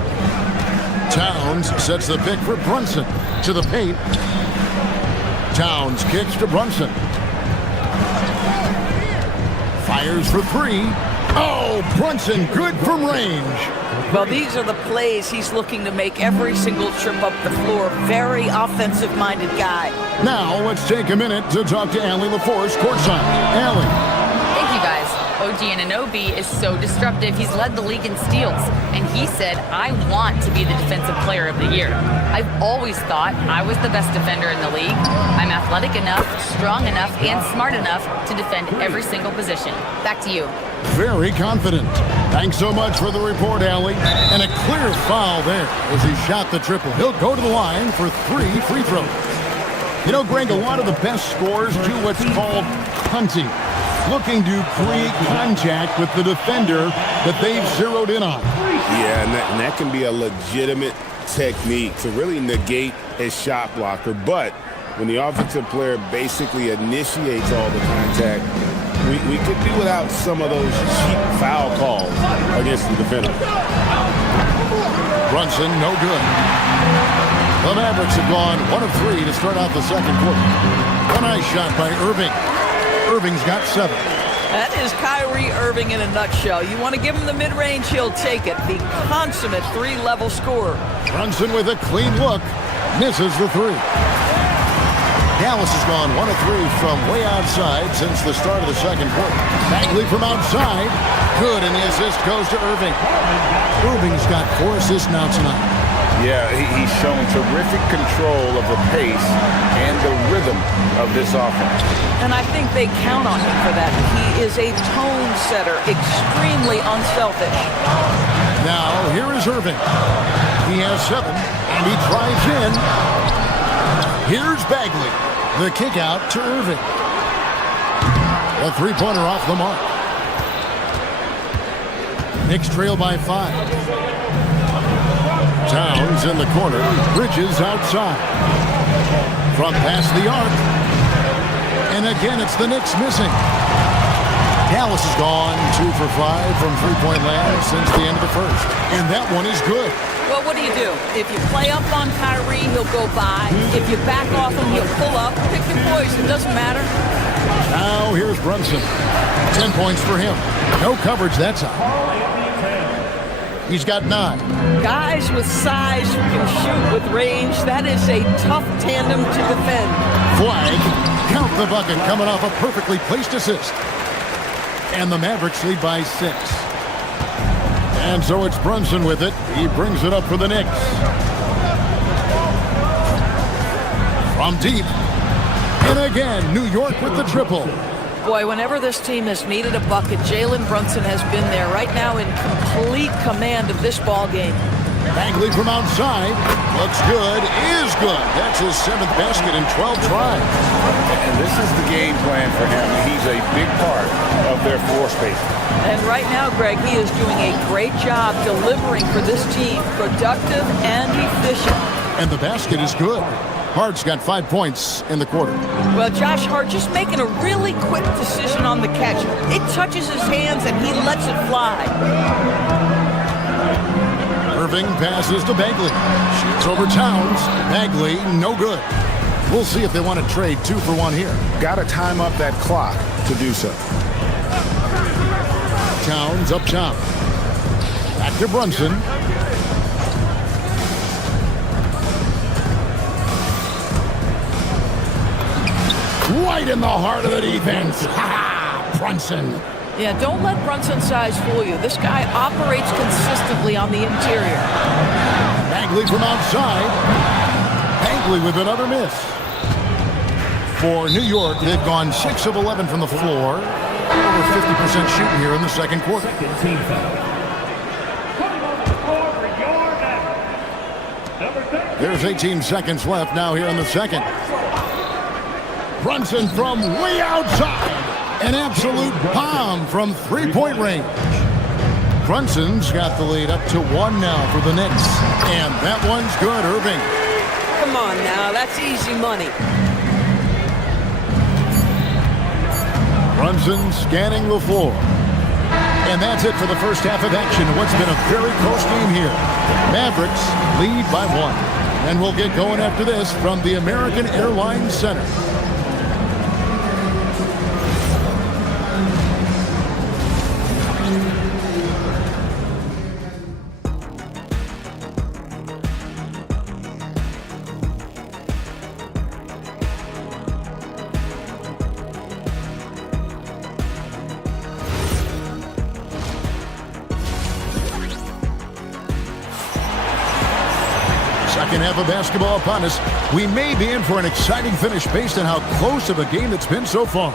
Towns sets the pick for Brunson to the paint. Towns kicks to Brunson. Fires for 3. Oh, Brunson good from range. Well, these are the plays he's looking to make every single trip up the floor. Very offensive-minded guy. Now let's take a minute to talk to Allie LaForce courtside. Allie. Thank you, guys. OG Anunoby is so disruptive. He's led the league in steals, and he said, I want to be the defensive player of the year. I've always thought I was the best defender in the league. I'm athletic enough, strong enough, and smart enough to defend every single position. Back to you. Very confident. Thanks so much for the report, Allie. And a clear foul there as he shot the triple. He'll go to the line for 3 free throws. You know, Greg, a lot of the best scorers do what's called hunting. Looking to create contact with the defender that they've zeroed in on. Yeah, and that can be a legitimate technique to really negate a shot blocker. But when the offensive player basically initiates all the contact, we could do without some of those cheap foul calls against the defender. Brunson, no good. The Mavericks have gone 1 of 3 to start out the second quarter. A nice shot by Irving. Irving's got 7. That is Kyrie Irving in a nutshell. You want to give him the mid-range, he'll take it. The consummate 3-level scorer. Brunson with a clean look. Misses the 3. Dallas has gone 1 of 3 from way outside since the start of the second quarter. Bagley from outside. Good, and the assist goes to Irving. Irving's got 4 assists now tonight. Yeah, he's shown terrific control of the pace and the rhythm of this offense. And I think they count on him for that. He is a tone setter, extremely unselfish. Now, here is Irving. He has 7, and he drives in. Here's Bagley. The kick out to Irving. A 3-pointer off the mark. Knicks trail by 5. Towns in the corner. Bridges outside. Front past the arc. And again, it's the Knicks missing. Dallas has gone 2 for 5 from 3-point land since the end of the first. And that one is good. Well, what do? If you play up on Kyrie, he'll go by. If you back off him, he'll pull up. Pick your poison, doesn't matter. Now here's Brunson. 10 points for him. No coverage that time. He's got 9. Guys with size who can shoot with range, that is a tough tandem to defend. Flag Count the bucket coming off a perfectly placed assist. And the Mavericks lead by 6. And so it's Brunson with it. He brings it up for the Knicks. From deep. And again, New York with the triple. Boy, whenever this team has needed a bucket, Jalen Brunson has been there right now in complete command of this ball game. Bagley from outside. Looks good. Is good. That's his 7th basket in 12 tries. And this is the game plan for him. He's a big part of their floor space. And right now, Greg, he is doing a great job delivering for this team. Productive and efficient. And the basket is good. Hart's got 5 points in the quarter. Well, Josh Hart just making a really quick decision on the catch. It touches his hands and he lets it fly. Irving passes to Bagley. Shoots over Towns. Bagley, no good. We'll see if they want to trade 2 for 1 here. Got to time up that clock to do so. Towns up top. Back to Brunson. Right in the heart of the defense. Ha! Brunson. Yeah, don't let Brunson's size fool you. This guy operates consistently on the interior. Bagley from outside. Bagley with another miss. For New York, they've gone 6 of 11 from the floor. Over 50% shooting here in the second quarter. There's 18 seconds left now here in the second. Brunson from way outside. An absolute bomb from three-point range. Brunson's got the lead up to 1 now for the Knicks. And that one's good, Irving. Come on now, that's easy money. Brunson scanning the floor. And that's it for the first half of action in what's been a very close game here. Mavericks lead by 1. And we'll get going after this from the American Airlines Center. Second half of basketball upon us. We may be in for an exciting finish based on how close of a game it's been so far.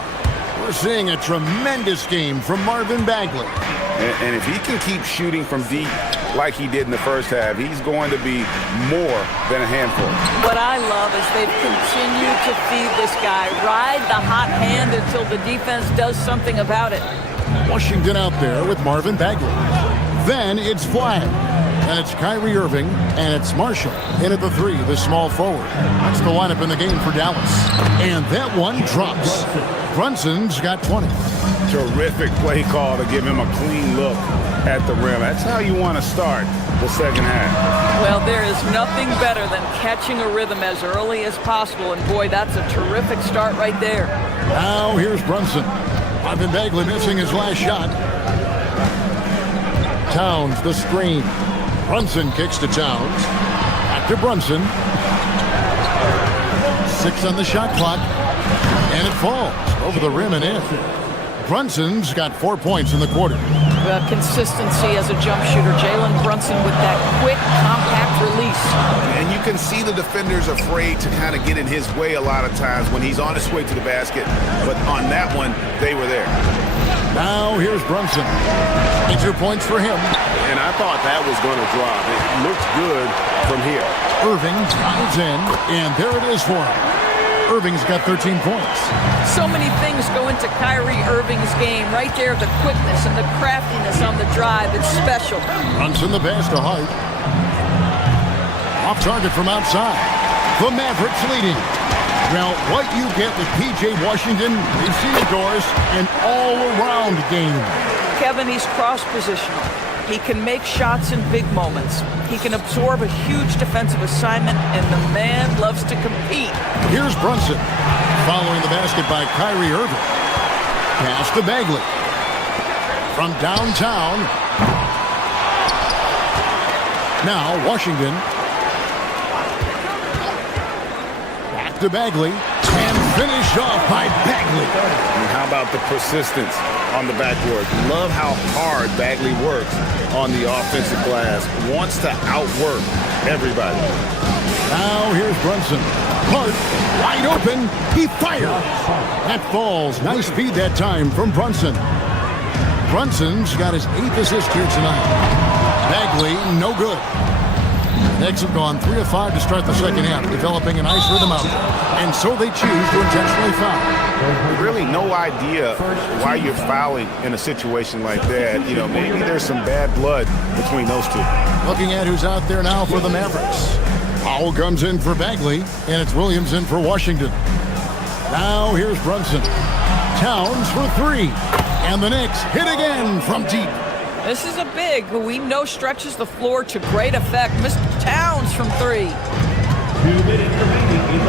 We're seeing a tremendous game from Marvin Bagley. And if he can keep shooting from deep like he did in the first half, he's going to be more than a handful. What I love is they've continued to feed this guy. Ride the hot hand until the defense does something about it. Washington out there with Marvin Bagley. Then it's flag. And it's Kyrie Irving, and it's Marshall in at the 3, the small forward. That's the lineup in the game for Dallas. And that one drops. Brunson's got 20. Terrific play call to give him a clean look at the rim. That's how you want to start the second half. Well, there is nothing better than catching a rhythm as early as possible. And boy, that's a terrific start right there. Now here's Brunson. Marvin Bagley missing his last shot. Towns, the screen. Brunson kicks to Towns. Back to Brunson. 6 on the shot clock. And it falls over the rim and in. Brunson's got 4 points in the quarter. Consistency as a jump shooter. Jalen Brunson with that quick, compact release. And you can see the defenders afraid to kind of get in his way a lot of times when he's on his way to the basket. But on that one, they were there. Now here's Brunson. 2 points for him. And I thought that was going to drop. It looked good from here. Irving drives in, and there it is for him. Irving's got 13 points. So many things go into Kyrie Irving's game. Right there, the quickness and the craftiness on the drive. It's special. Brunson the pass to Hart. Off target from outside. The Mavericks leading. Now, what you get with P.J. Washington, we've seen it, Doris, an all-around game. Kevin, he's cross-positional. He can make shots in big moments. He can absorb a huge defensive assignment, and the man loves to compete. Here's Brunson, following the basket by Kyrie Irving. Pass to Bagley. From downtown. Now, Washington. Back to Bagley. And finished off by Bagley. And how about the persistence on the backboard? Love how hard Bagley works on the offensive glass. Wants to outwork everybody. Now here's Brunson. Hart, wide open. He fired. That falls. Nice speed that time from Brunson. Brunson's got his 8th assist here tonight. Bagley, no good. Knicks have gone 3 of 5 to start the second half, developing a nice rhythm out there. And so they choose to intentionally foul. Really no idea why you're fouling in a situation like that. You know, maybe there's some bad blood between those two. Looking at who's out there now for the Mavericks. Powell comes in for Bagley, and it's Williams in for Washington. Now here's Brunson. Towns for 3. And the Knicks hit again from deep. This is a big who we know stretches the floor to great effect. Mr. Towns from 3.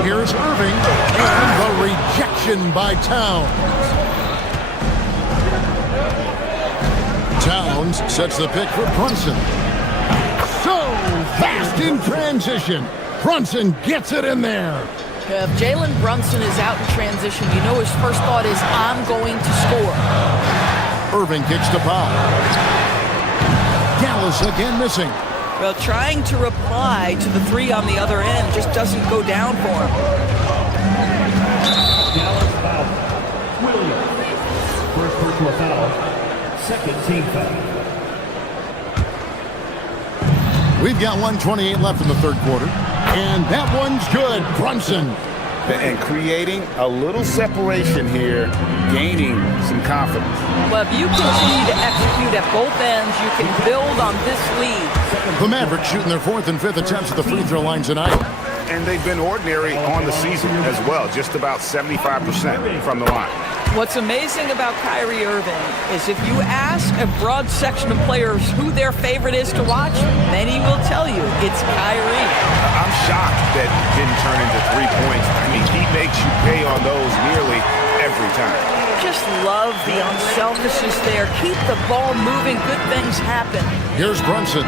Here's Irving, and the rejection by Towns. Towns sets the pick for Brunson. So fast in transition. Brunson gets it in there. If Jalen Brunson is out in transition, you know his first thought is, I'm going to score. Irving kicks to Powell. Dallas again missing. Well, trying to reply to the 3 on the other end just doesn't go down for him. Dallas foul. Williams. First personal foul. Second team foul. We've got 1:28 left in the third quarter. And that one's good. Brunson. And creating a little separation here, gaining some confidence. Well, if you continue to execute at both ends, you can build on this lead. The Mavericks shooting their 4th and 5th attempts at the free throw line tonight. And they've been ordinary on the season as well, just about 75% from the line. What's amazing about Kyrie Irving is if you ask a broad section of players who their favorite is to watch, many will tell you it's Kyrie. I'm shocked that it didn't turn into 3 points. I mean, he makes you pay on those nearly every time. Just love the unselfishness there. Keep the ball moving. Good things happen. Here's Brunson.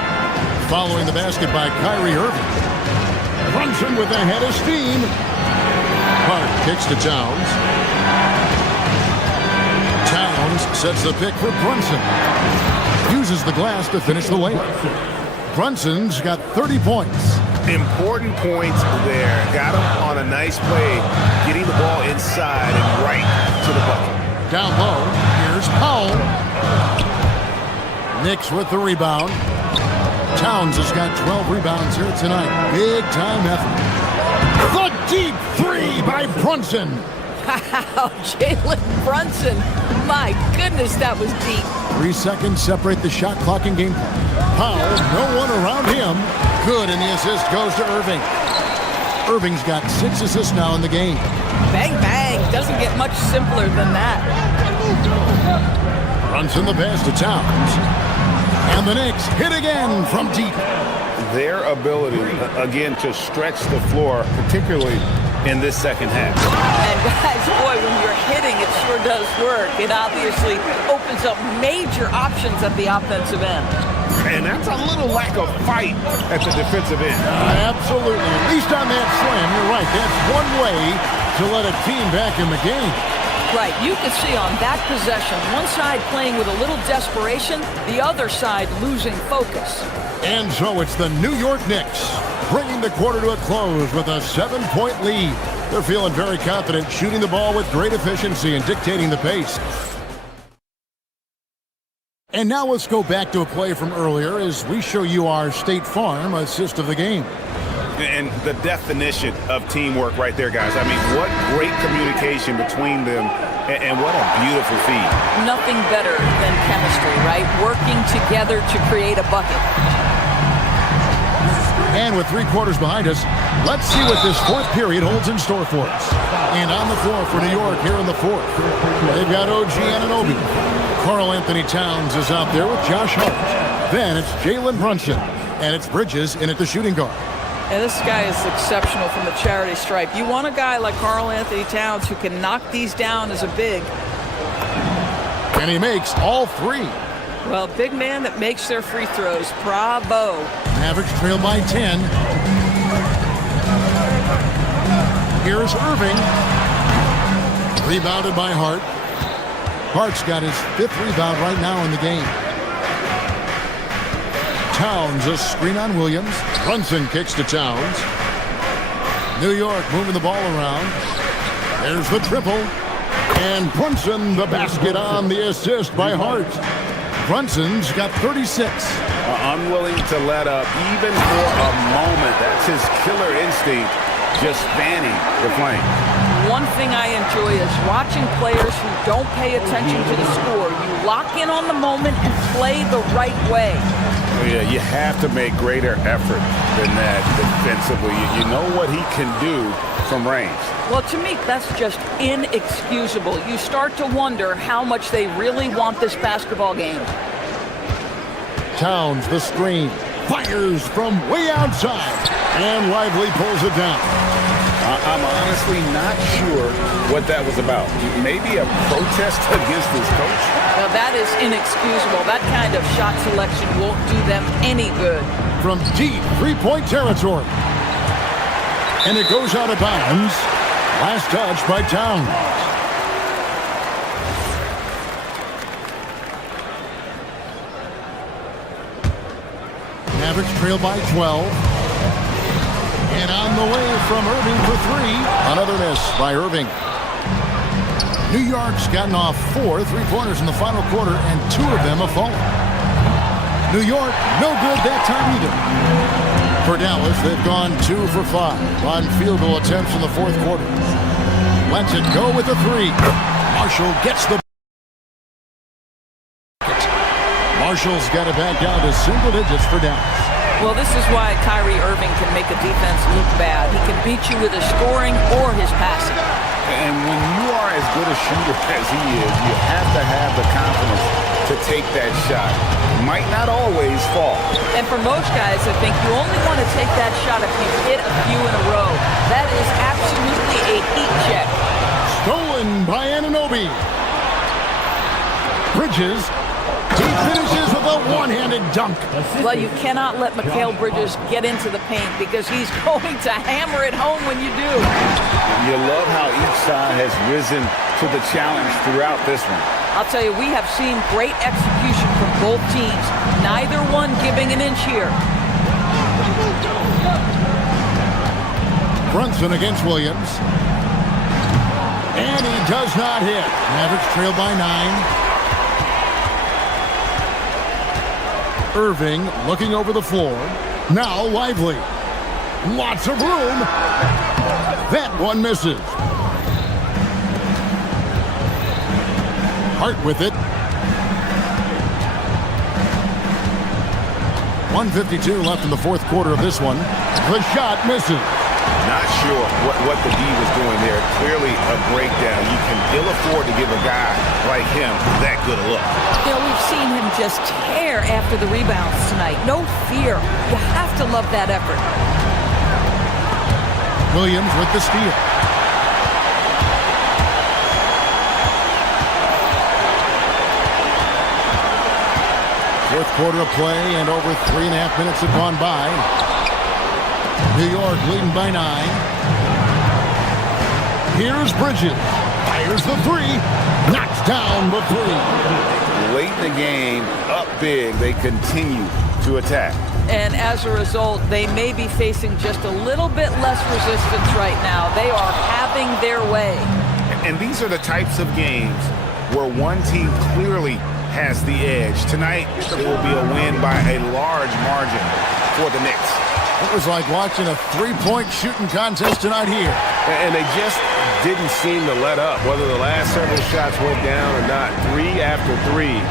Following the basket by Kyrie Irving. Brunson with a head of steam. Hart kicks to Towns. Towns sets the pick for Brunson. Uses the glass to finish the layup. Brunson's got 30 points. Important points there. Got him on a nice play, getting the ball inside and right to the bucket. Down low, here's Powell. Knicks with the rebound. Towns has got 12 rebounds here tonight. Big time effort. The deep 3 by Brunson. Wow, Jalen Brunson. My goodness, that was deep. 3 seconds separate the shot clock and game clock. Powell, no one around him. Good, and the assist goes to Irving. Irving's got 6 assists now in the game. Bang, bang. Doesn't get much simpler than that. Brunson the pass to Towns. And the Knicks hit again from deep. Their ability, again, to stretch the floor, particularly in this second half. And guys, boy, when you're hitting, it sure does work. It obviously opens up major options at the offensive end. And that's a little lack of fight at the defensive end. Absolutely. At least on that slam, you're right. That's one way to let a team back in the game. Right. You can see on that possession, one side playing with a little desperation, the other side losing focus. And so it's the New York Knicks bringing the quarter to a close with a 7-point lead. They're feeling very confident, shooting the ball with great efficiency and dictating the pace. And now let's go back to a play from earlier as we show you our State Farm assist of the game. And the definition of teamwork right there, guys. I mean, what great communication between them, and what a beautiful feed. Nothing better than chemistry, right? Working together to create a bucket. And with 3 quarters behind us, let's see what this 4th period holds in store for us. And on the floor for New York here in the 4th, they've got OG Anunoby. Karl Anthony Towns is out there with Josh Hart. Then it's Jalen Brunson, and it's Bridges in at the shooting guard. And this guy is exceptional from the charity stripe. You want a guy like Karl Anthony Towns who can knock these down as a big. And he makes all 3. Well, big man that makes their free throws. Bravo. Mavericks trail by 10. Here's Irving. Rebounded by Hart. Hart's got his 5th rebound right now in the game. Towns, a screen on Williams. Brunson kicks to Towns. New York moving the ball around. There's the triple. And Brunson, the basket on the assist by Hart. Brunson's got 36. Unwilling to let up even for a moment. That's his killer instinct, just fanning the flame. One thing I enjoy is watching players who don't pay attention to the score. You lock in on the moment and play the right way. Yeah, you have to make greater effort than that defensively. You know what he can do from range. Well, to me, that's just inexcusable. You start to wonder how much they really want this basketball game. Towns, the screen, fires from way outside, and Lively pulls it down. I'm honestly not sure what that was about. Maybe a protest against his coach? Now, that is inexcusable. That kind of shot selection won't do them any good. From deep three-point territory. And it goes out of bounds. Last touch by Towns. Mavericks trail by 12. And on the way from Irving for 3. Another miss by Irving. New York's gotten off 4 3-pointers in the final quarter, and 2 of them have fallen. New York, no good that time either. For Dallas, they've gone 2 for 5 on field goal attempts in the 4th quarter. Lets it go with a 3. Marshall gets the... Marshall's got it back down to single digits for Dallas. Well, this is why Kyrie Irving can make a defense look bad. He can beat you with his scoring or his passing. And when you are as good a shooter as he is, you have to have the confidence to take that shot. Might not always fall. And for most guys, I think you only want to take that shot if you hit a few in a row. That is absolutely a heat check. Stolen by Anunoby. Bridges. He finishes with a one-handed dunk. Well, you cannot let Mikal Bridges get into the paint because he's going to hammer it home when you do. You love how each side has risen to the challenge throughout this one. I'll tell you, we have seen great execution from both teams. Neither one giving an inch here. Brunson against Williams. And he does not hit. Mavericks trail by 9. Irving looking over the floor. Now Lively. Lots of room. That one misses. Hart with it. 1:52 left in the 4th quarter of this one. The shot misses. Not sure what the D was doing there. Clearly a breakdown. You can ill afford to give a guy like him that good a look. You know, we've seen him just tear after the rebounds tonight. No fear. You have to love that effort. Williams with the steal. Fourth quarter of play, and over 3.5 minutes have gone by. New York leading by 9. Here's Bridges. Fires the 3. Knocks down the 3. Late in the game, up big, they continue to attack. And as a result, they may be facing just a little bit less resistance right now. They are having their way. And these are the types of games where one team clearly has the edge. Tonight, it will be a win by a large margin for the Knicks. It was like watching a 3-point shooting contest tonight here. And they just didn't seem to let up. Whether the last several shots went down or not, 3 after 3,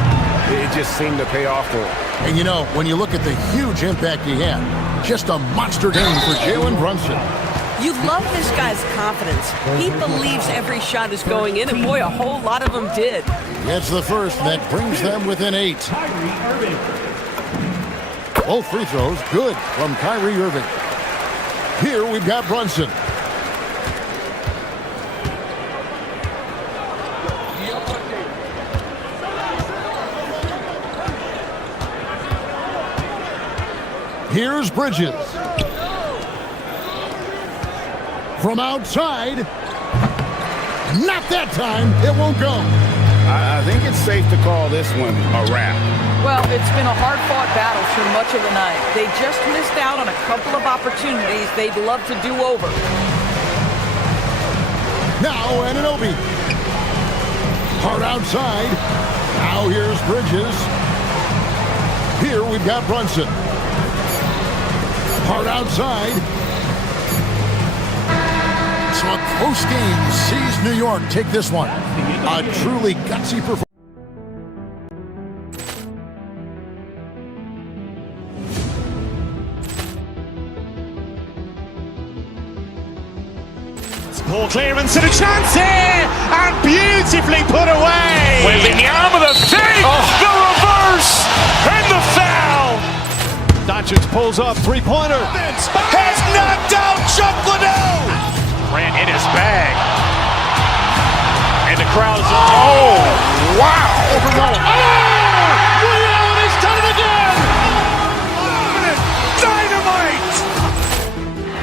it just seemed to pay off for him. And you know, when you look at the huge impact he had, just a monster game for Jalen Brunson. You love this guy's confidence. He believes every shot is going in, and boy, a whole lot of them did. It's the first that brings them within 8. Both free throws good from Kyrie Irving. Here we've got Brunson. Here's Bridges. From outside. Not that time. It won't go. I think it's safe to call this one a wrap. Well, it's been a hard-fought battle through much of the night. They just missed out on a couple of opportunities they'd love to do over. Now Anunoby. Hard outside. Now here's Bridges. Here we've got Brunson. Hard outside. So a close game sees New York take this one. A truly gutsy performance. Poor clearance and a chance here, and beautifully put away. Wembanyama the fake, the reverse, and the foul. Doncic pulls up, three-pointer. Has knocked out Chuck Liddell. Ran in his bag. And the crowd is, oh, wow. Liddell has done it again. Dynamite.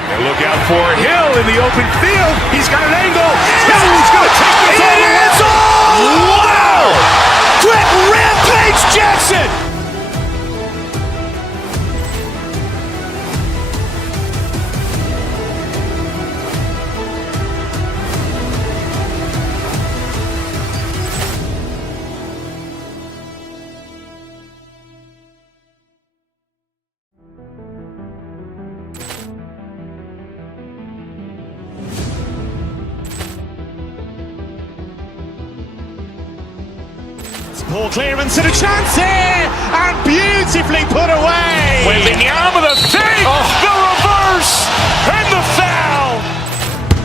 And look out for Hill in the open field. He's got an angle. Hill's going to take this all the way. Wow! Quick Rampage Jackson. Poor clearance and a chance here, and beautifully put away. Wembanyama the fake, the reverse, and the foul.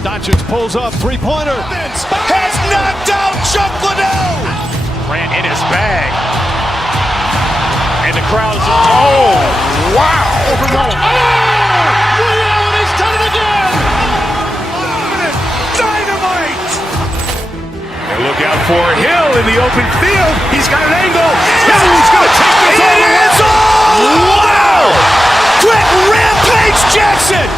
Doncic pulls up, three-pointer. Has knocked out Chuck Liddell. Ran in his bag. And the crowd is, oh, wow. Liddell has done it again. Dynamite. And look out for Hill in the open field. He's got an angle. Hill's going to take this all the way. Wow! Quick Rampage Jackson.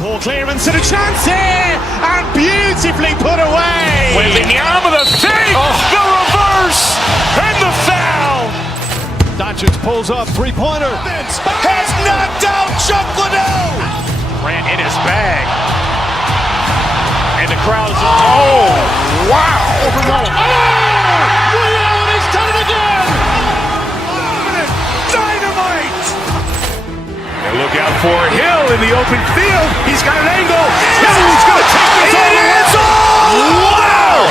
Poor clearance and a chance here, and beautifully put away. Wembanyama the fake, the reverse, and the foul. Doncic pulls up, three-pointer. Has knocked out Chuck Liddell. Ran in his bag. And the crowd is, oh, wow. Liddell has done it again. Dynamite. And look out for Hill in the open field. He's got an angle. Hill's going to take this all the way. Wow!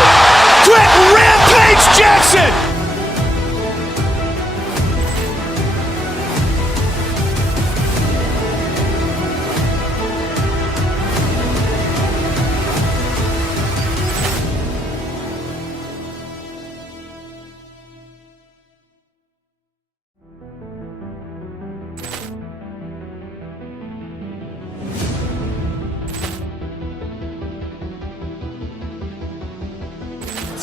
Quick Rampage Jackson.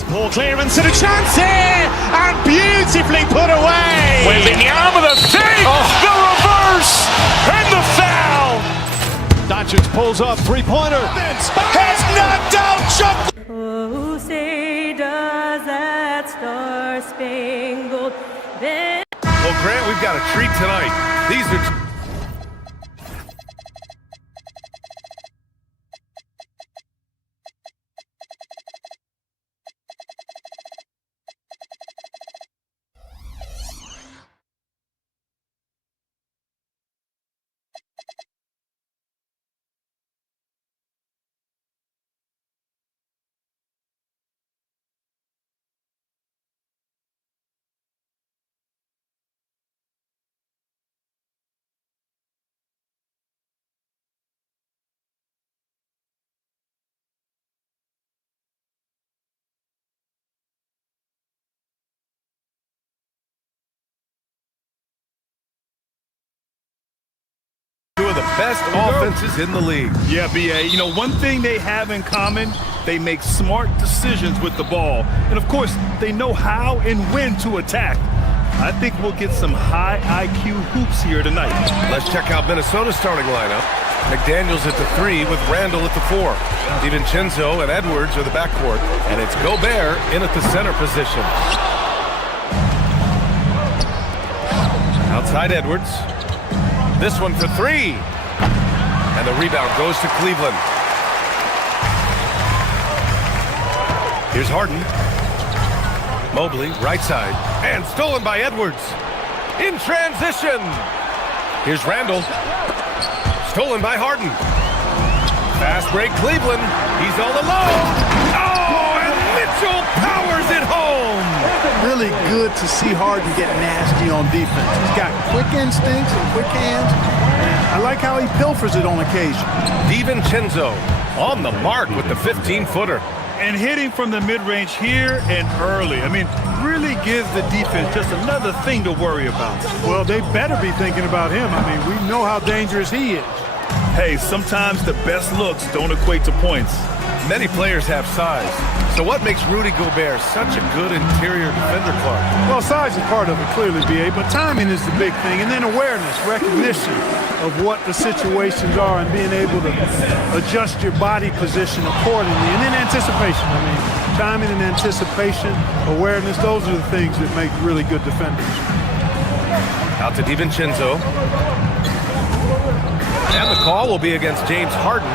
Poor clearance and a chance here, and beautifully put away. Wembanyama the fake, the reverse, and the foul. Doncic pulls up, three-pointer. Has knocked out Chuck. Oh, say does that star-spangled banner. Well, Grant, we've got a treat tonight. These are of the best offenses in the league. Yeah, B.A. You know, one thing they have in common, they make smart decisions with the ball. And, of course, they know how and when to attack. I think we'll get some high IQ hoops here tonight. Let's check out Minnesota's starting lineup. McDaniels at the 3 with Randall at the 4. DiVincenzo and Edwards are the backcourt. And it's Gobert in at the center position. Outside Edwards. This one for 3. And the rebound goes to Cleveland. Here's Harden. Mobley, right side. And stolen by Edwards. In transition. Here's Randall. Stolen by Harden. Fast break Cleveland. He's all alone. Oh, and Mitchell powers it home. Really good to see Harden get nasty on defense. He's got quick instincts and quick hands. I like how he pilfers it on occasion. DiVincenzo on the mark with the 15-footer. And hitting from the mid-range here and early. I mean, really gives the defense just another thing to worry about. Well, they better be thinking about him. I mean, we know how dangerous he is. Hey, sometimes the best looks don't equate to points. Many players have size. So what makes Rudy Gobert such a good interior defender, Clark? Well, size is part of it, clearly, B.A., but timing is the big thing. And then awareness, recognition of what the situations are and being able to adjust your body position accordingly. And then anticipation. I mean, timing and anticipation, awareness, those are the things that make really good defenders. Out to DiVincenzo. And the call will be against James Harden.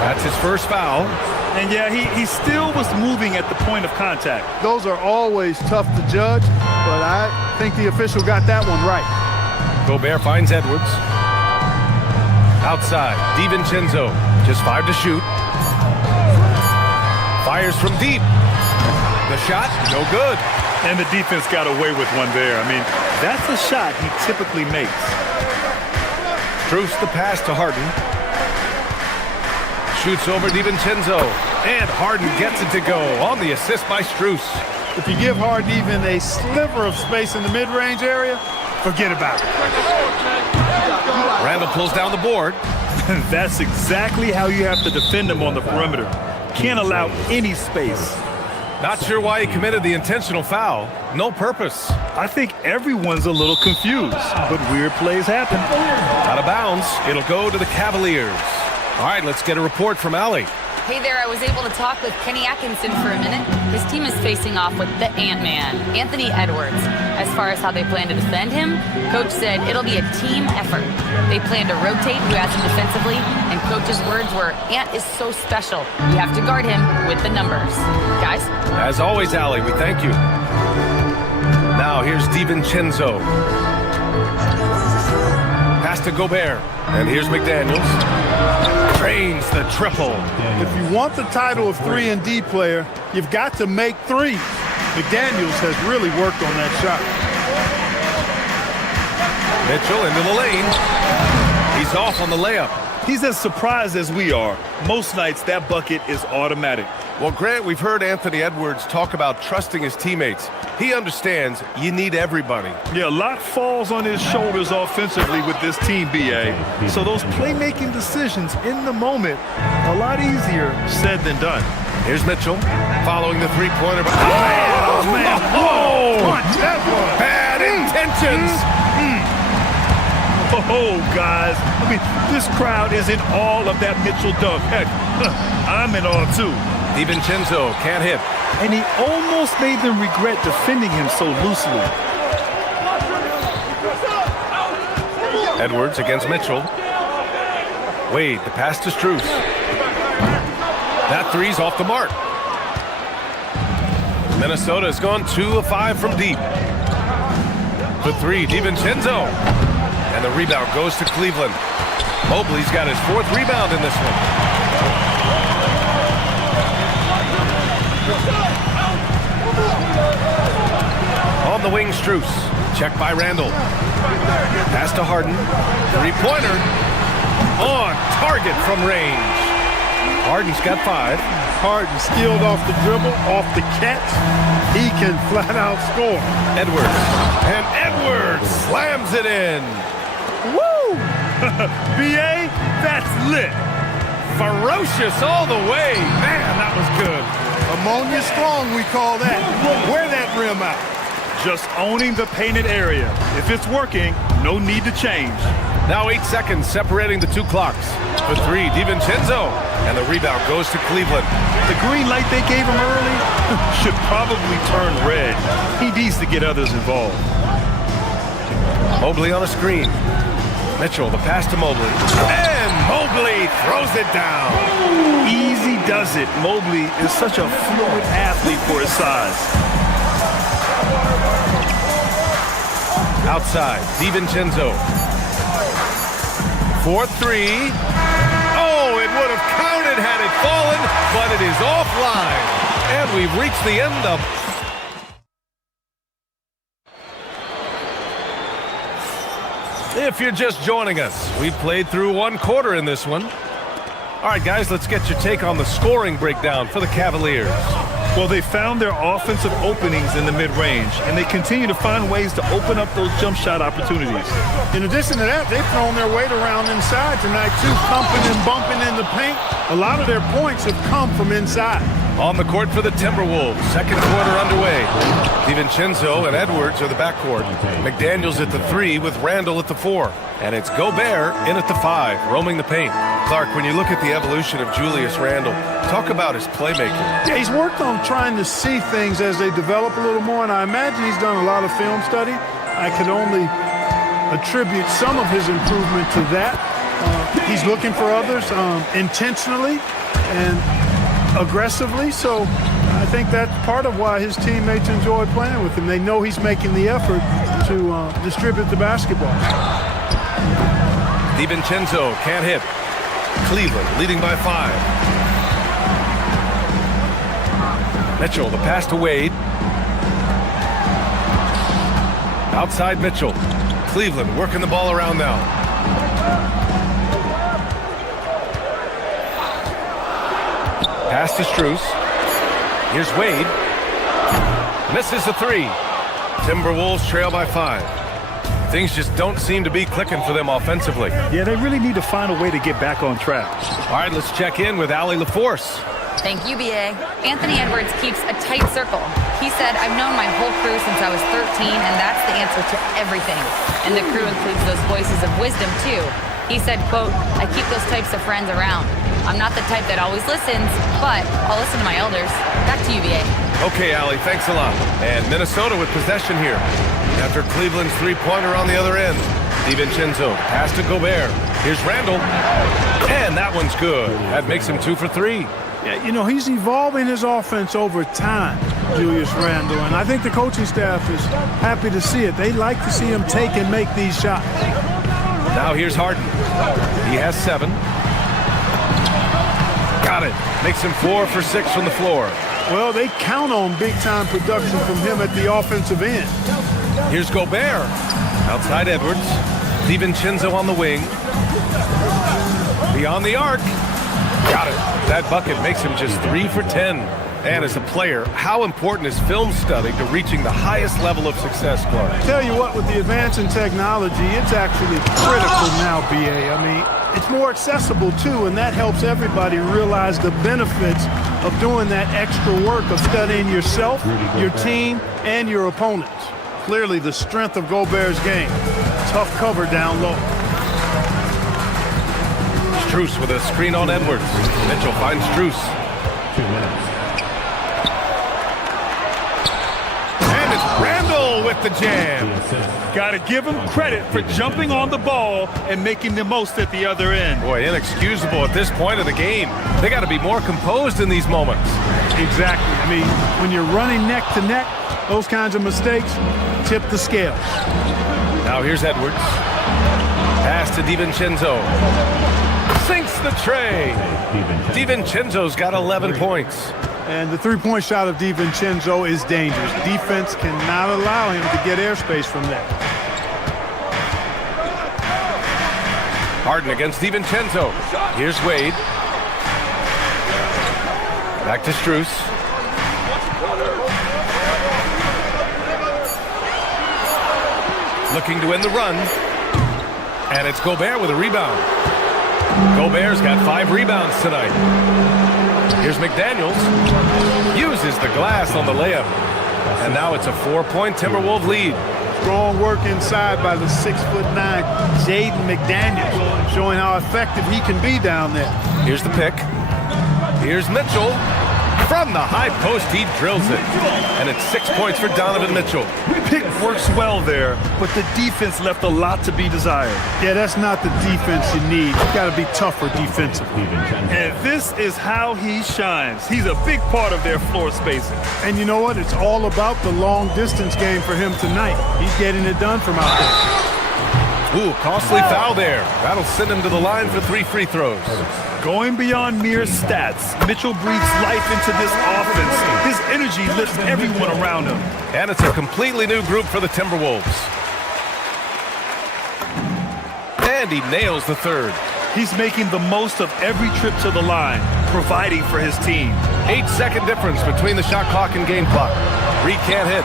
That's his first foul. And yeah, he still was moving at the point of contact. Those are always tough to judge, but I think the official got that one right. Gobert finds Edwards. Outside, DiVincenzo, just 5 to shoot. Fires from deep. The shot, no good. And the defense got away with one there. I mean, that's a shot he typically makes. Strus the pass to Harden. Shoots over DiVincenzo. And Harden gets it to go on the assist by Strus. If you give Harden even a sliver of space in the mid-range area, forget about it. Randall pulls down the board. That's exactly how you have to defend him on the perimeter. Can't allow any space. Not sure why he committed the intentional foul. No purpose. I think everyone's a little confused, but weird plays happen. Out of bounds, it'll go to the Cavaliers. All right, let's get a report from Allie. Hey there, I was able to talk with Kenny Atkinson for a minute. His team is facing off with the Ant-Man, Anthony Edwards. As far as how they plan to defend him, Coach said it'll be a team effort. They plan to rotate who has him defensively, and Coach's words were, Ant is so special. We have to guard him with the numbers. Guys? As always, Allie, we thank you. Now here's DiVincenzo. Pass to Gobert. And here's McDaniels. Drains the triple. If you want the title of 3-and-D player, you've got to make threes. McDaniels has really worked on that shot. Mitchell into the lane. He's off on the layup. He's as surprised as we are. Most nights, that bucket is automatic. Well, Grant, we've heard Anthony Edwards talk about trusting his teammates. He understands you need everybody. Yeah, a lot falls on his shoulders offensively with this team, B.A. So those playmaking decisions in the moment, a lot easier said than done. Here's Mitchell following the three-pointer. Oh, man. Whoa! Punch, that was bad intentions. Oh, guys. I mean, this crowd is in awe of that Mitchell dunk. Heck, I'm in awe, too. DiVincenzo can't hit. And he almost made them regret defending him so loosely. Edwards against Mitchell. Wade, the pass to Strus. That three's off the mark. Minnesota has gone 2 of 5 from deep. For 3, DiVincenzo. And the rebound goes to Cleveland. Mobley's got his 4th rebound in this one. On the wing, Strus. Checked by Randall. Pass to Harden. 3-pointer. On target from range. Harden's got 5. Harden skilled off the dribble, off the catch. He can flat out score. Edwards. And Edwards slams it in. Woo! B.A., that's lit. Ferocious all the way. Man, that was good. Ammonia strong, we call that. Wear that rim out. Just owning the painted area. If it's working, no need to change. Now 8 seconds separating the two clocks. For three, DiVincenzo. And the rebound goes to Cleveland. The green light they gave him early should probably turn red. He needs to get others involved. Mobley on a screen. Mitchell, the pass to Mobley. And Mobley throws it down. Easy does it. Mobley is such a fluid athlete for his size. Outside, DiVincenzo. 4-3. Oh, it would have counted had it fallen, but it is offline. And we've reached the end of... If you're just joining us, we've played through one quarter in this one. All right, guys, let's get your take on the scoring breakdown for the Cavaliers. Well, they found their offensive openings in the mid-range, and they continue to find ways to open up those jump shot opportunities. In addition to that, they've thrown their weight around inside tonight, too, thumping and bumping in the paint. A lot of their points have come from inside. On the court for the Timberwolves, second quarter underway. DiVincenzo and Edwards are the backcourt. McDaniels at the 3 with Randall at the 4. And it's Gobert in at the 5, roaming the paint. Clark, when you look at the evolution of Julius Randle, talk about his playmaking. Yeah, he's worked on trying to see things as they develop a little more, and I imagine he's done a lot of film study. I could only attribute some of his improvement to that. He's looking for others intentionally and aggressively, so I think that's part of why his teammates enjoy playing with him. They know he's making the effort to distribute the basketball. DiVincenzo can't hit. Cleveland leading by 5. Mitchell, the pass to Wade. Outside Mitchell. Cleveland working the ball around now. Pass to Strus. Here's Wade. Misses the 3. Timberwolves trail by 5. Things just don't seem to be clicking for them offensively. Yeah, they really need to find a way to get back on track. All right, let's check in with Allie LaForce. Thank you, B.A. Anthony Edwards keeps a tight circle. He said, I've known my whole crew since I was 13, and that's the answer to everything. And the crew includes those voices of wisdom, too. He said, quote, I keep those types of friends around. I'm not the type that always listens, but I'll listen to my elders. Back to you, B.A. Okay, Allie, thanks a lot. And Minnesota with possession here. After Cleveland's three-pointer on the other end. DiVincenzo, pass to Gobert. Here's Randall. And that one's good. That makes him 2 for 3. Yeah, you know, he's evolving his offense over time, Julius Randle, and I think the coaching staff is happy to see it. They like to see him take and make these shots. Now here's Harden. He has 7. Got it. Makes him 4 for 6 from the floor. Well, they count on big-time production from him at the offensive end. Here's Gobert. Outside Edwards. DiVincenzo on the wing. Beyond the arc. Got it. That bucket makes him just 3 for 10. And as a player, how important is film study to reaching the highest level of success, Clark? Tell you what, with the advance in technology, it's actually critical now, B.A. I mean, it's more accessible, too, and that helps everybody realize the benefits of doing that extra work of studying yourself, your team, and your opponents. Clearly, the strength of Gobert's game. Tough cover down low. Strus with a screen on Edwards. Mitchell finds Strus. 2 minutes. And it's Randall with the jam. Got to give him credit for jumping on the ball and making the most at the other end. Boy, inexcusable at this point of the game. They got to be more composed in these moments. Exactly. I mean, when you're running neck to neck, those kinds of mistakes tip the scales. Now here's Edwards. Pass to DiVincenzo. Sinks the tray. DiVincenzo's got 11 points. And the three-point shot of DiVincenzo is dangerous. Defense cannot allow him to get airspace from there. Harden against DiVincenzo. Here's Wade. Back to Strus. Looking to end the run. And it's Gobert with a rebound. Gobert's got 5 rebounds tonight. Here's McDaniels. Uses the glass on the layup. And now it's a 4-point Timberwolves lead. Strong work inside by the 6'9" Jaden McDaniels, showing how effective he can be down there. Here's the pick. Here's Mitchell. From the high post, he drills it. And it's 6 points for Donovan Mitchell. Pick works well there, but the defense left a lot to be desired. Yeah, that's not the defense you need. You got to be tougher defensively. And this is how he shines. He's a big part of their floor spacing. And you know what? It's all about the long distance game for him tonight. He's getting it done from out there. Ooh, costly foul there. That'll send him to the line for 3 free throws. Going beyond mere stats, Mitchell breathes life into this offense. His energy lifts everyone around him. And it's a completely new group for the Timberwolves. And he nails the third. He's making the most of every trip to the line, providing for his team. 8-second difference between the shot clock and game clock. Reed can't hit.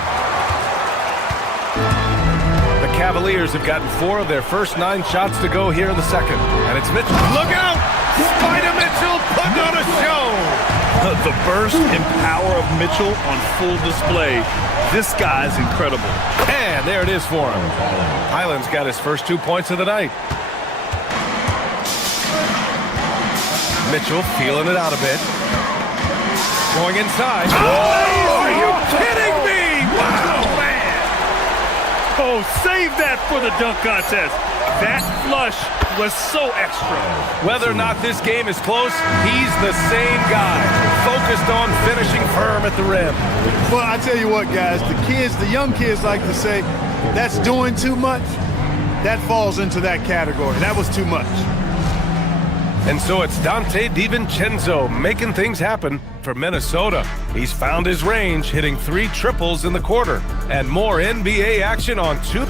The Cavaliers have gotten 4 of their first 9 shots to go here in the second. And it's Mitchell. Look out! Spider Mitchell putting on a show! The burst and power of Mitchell on full display. This guy's incredible. And there it is for him. Highland's got his first 2 points of the night. Mitchell feeling it out a bit. Going inside. Oh, are you kidding me? Wow, man! Oh, save that for the dunk contest. That flush was so extra. Whether or not this game is close, he's the same guy, focused on finishing firm at the rim. Well, I tell you what, guys, the young kids like to say, that's doing too much. That falls into that category. That was too much. And so it's Dante DiVincenzo making things happen for Minnesota. He's found his range, hitting 3 triples in the quarter. And more NBA action on 2.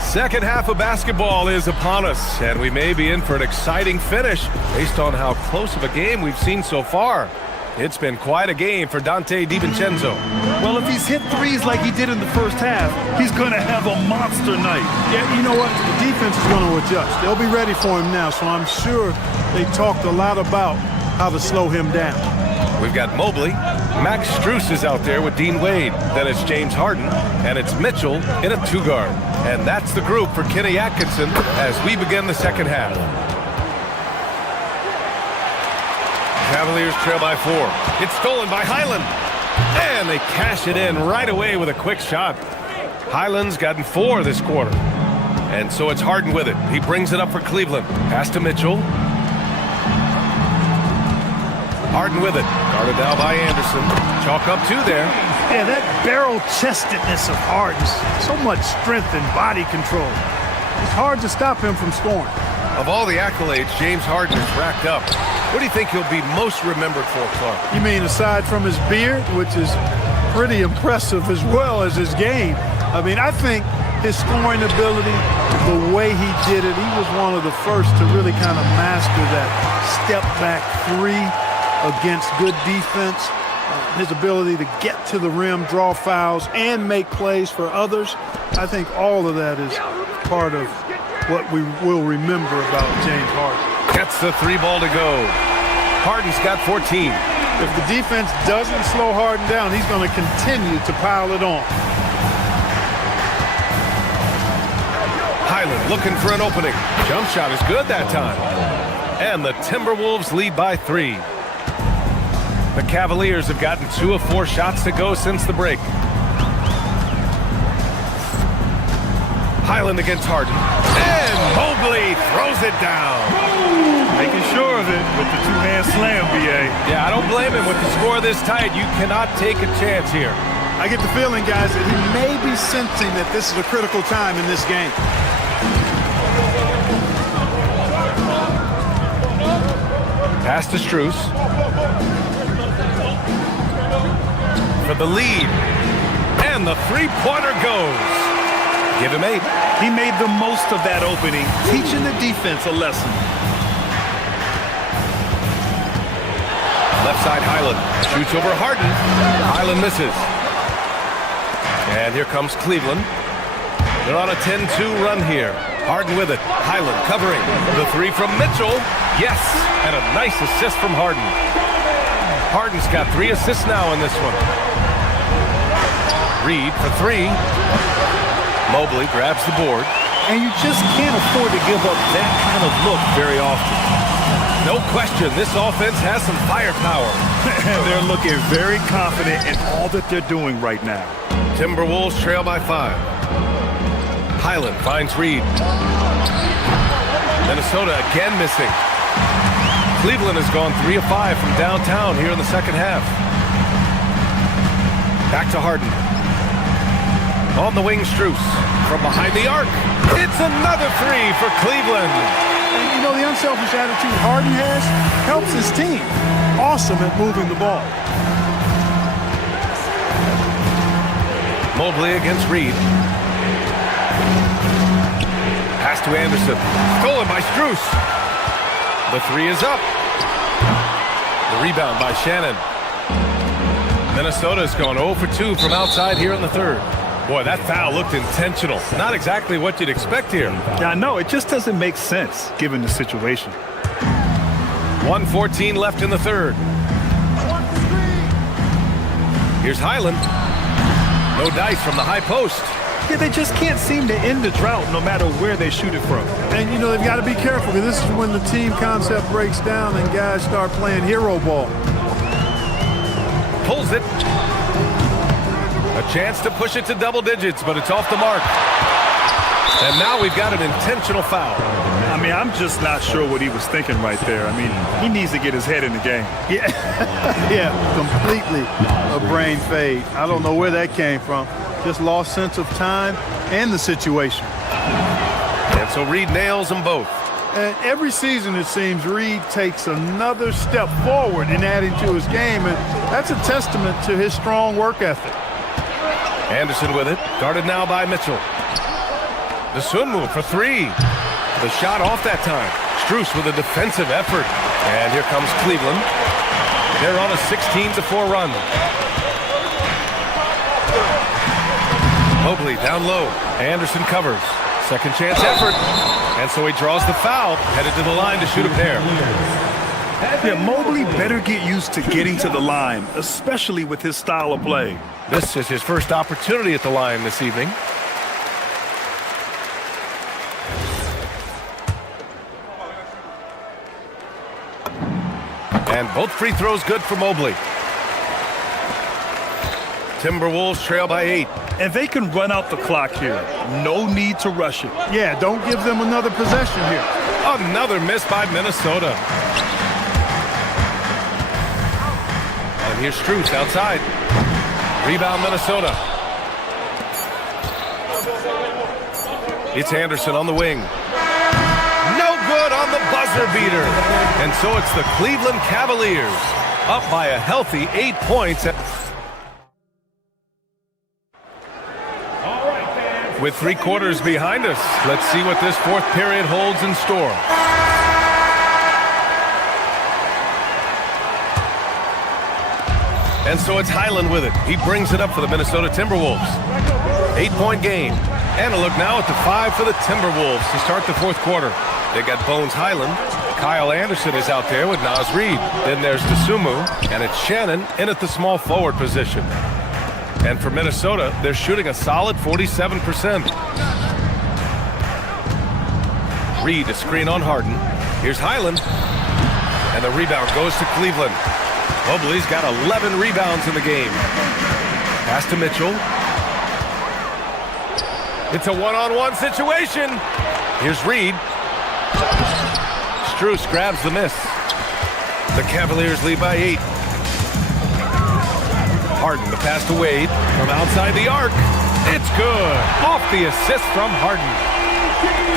Second half of basketball is upon us, and we may be in for an exciting finish based on how close of a game we've seen so far. It's been quite a game for Dante DiVincenzo. Well, if he's hit threes like he did in the first half, he's going to have a monster night. Yeah, you know what? The defense is going to adjust. They'll be ready for him now, so I'm sure they talked a lot about how to slow him down. We've got Mobley. Max Strus is out there with Dean Wade. Then it's James Harden, and it's Mitchell in a 2-guard. And that's the group for Kenny Atkinson as we begin the second half. Cavaliers trail by 4. It's stolen by Highland. And they cash it in right away with a quick shot. Highland's gotten 4 this quarter. And so it's Harden with it. He brings it up for Cleveland. Pass to Mitchell. Harden with it. Guarded down by Anderson. Chalk up 2 there. Yeah, that barrel-chestedness of Harden. So much strength and body control. It's hard to stop him from scoring. Of all the accolades James Harden has racked up, what do you think he'll be most remembered for, Clark? You mean aside from his beard, which is pretty impressive as well as his game? I mean, I think his scoring ability, the way he did it, he was one of the first to really kind of master that step-back 3 against good defense. His ability to get to the rim, draw fouls, and make plays for others. I think all of that is part of what we will remember about James Harden. Gets the 3 ball to go. Harden's got 14. If the defense doesn't slow Harden down, he's going to continue to pile it on. Highland looking for an opening. Jump shot is good that time. And the Timberwolves lead by 3. The Cavaliers have gotten 2 of 4 shots to go since the break. Highland against Harden. And Mobley throws it down. Making sure of it with the 2-hand slam, B.A. Yeah, I don't blame him with the score this tight. You cannot take a chance here. I get the feeling, guys, that he may be sensing that this is a critical time in this game. Pass to Strus. For the lead. And the 3-pointer goes. Give him 8. He made the most of that opening, teaching the defense a lesson. Left side Highland. Shoots over Harden. Highland misses. And here comes Cleveland. They're on a 10-2 run here. Harden with it. Highland covering. The three from Mitchell. Yes, and a nice assist from Harden. Harden's got 3 assists now in this one. Reed for 3. Mobley grabs the board. And you just can't afford to give up that kind of look very often. No question, this offense has some firepower. They're looking very confident in all that they're doing right now. Timberwolves trail by 5. Highland finds Reed. Minnesota again missing. Cleveland has gone 3 of 5 from downtown here in the second half. Back to Harden. On the wing, Strus. From behind the arc. It's another 3 for Cleveland. And you know, the unselfish attitude Harden has helps his team. Awesome at moving the ball. Mobley against Reed. Pass to Anderson. Stolen by Strus. The 3 is up. The rebound by Shannon. Minnesota's gone 0 for 2 from outside here in the third. Boy, that foul looked intentional. Not exactly what you'd expect here. Yeah, I know. It just doesn't make sense given the situation. 1:14 left in the third. Here's Highland. No dice from the high post. Yeah, they just can't seem to end the drought no matter where they shoot it from. And, you know, they've got to be careful because this is when the team concept breaks down and guys start playing hero ball. Pulls it. A chance to push it to double digits, but it's off the mark. And now we've got an intentional foul. I mean, I'm just not sure what he was thinking right there. I mean, he needs to get his head in the game. Yeah, yeah, completely a brain fade. I don't know where that came from. Just lost sense of time and the situation. And so Reed nails them both. And every season, it seems, Reed takes another step forward in adding to his game, and that's a testament to his strong work ethic. Anderson with it, guarded now by Mitchell. The swim move for 3. The shot off that time. Strus with a defensive effort. And here comes Cleveland. They're on a 16-4 run. Mobley down low. Anderson covers. Second chance effort. And so he draws the foul, headed to the line to shoot a pair. Yeah, Mobley better get used to getting to the line, especially with his style of play. This is his first opportunity at the line this evening. And both free throws good for Mobley. Timberwolves trail by 8. And they can run out the clock here. No need to rush it. Yeah, don't give them another possession here. Another miss by Minnesota. And here's Strus outside. Rebound Minnesota. It's Anderson on the wing. No good on the buzzer beater. And so it's the Cleveland Cavaliers up by a healthy 8 points. With 3 quarters behind us, let's see what this fourth period holds in store. And so it's Highland with it. He brings it up for the Minnesota Timberwolves. 8-point game. And a look now at the 5 for the Timberwolves to start the fourth quarter. They got Bones Highland. Kyle Anderson is out there with Naz Reid. Then there's Dosunmu, and it's Shannon in at the small forward position. And for Minnesota, they're shooting a solid 47%. Reed, a screen on Harden. Here's Highland. And the rebound goes to Cleveland. Mobley's got 11 rebounds in the game. Pass to Mitchell. It's a one-on-one situation. Here's Reed. Strus grabs the miss. The Cavaliers lead by 8. Harden, the pass to Wade from outside the arc. It's good. Off the assist from Harden.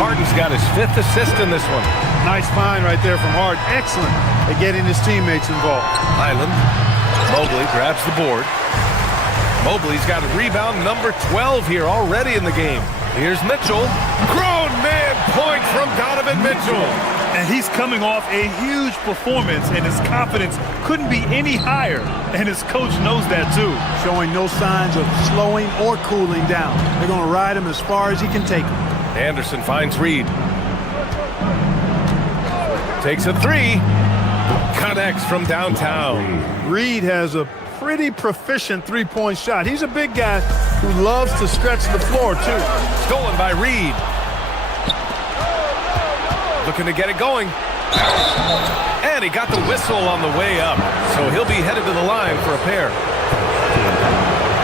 Harden's got his 5th assist in this one. Nice find right there from Harden. Excellent at getting his teammates involved. Highland. Mobley grabs the board. Mobley's got a rebound number 12 here already in the game. Here's Mitchell. Grown man point from Donovan Mitchell. And he's coming off a huge performance, and his confidence couldn't be any higher. And his coach knows that, too. Showing no signs of slowing or cooling down. They're going to ride him as far as he can take him. Anderson finds Reed. Takes a three. Connects from downtown. Reed has a pretty proficient three-point shot. He's a big guy who loves to stretch the floor, too. Stolen by Reed. Looking to get it going. And he got the whistle on the way up. So he'll be headed to the line for a pair.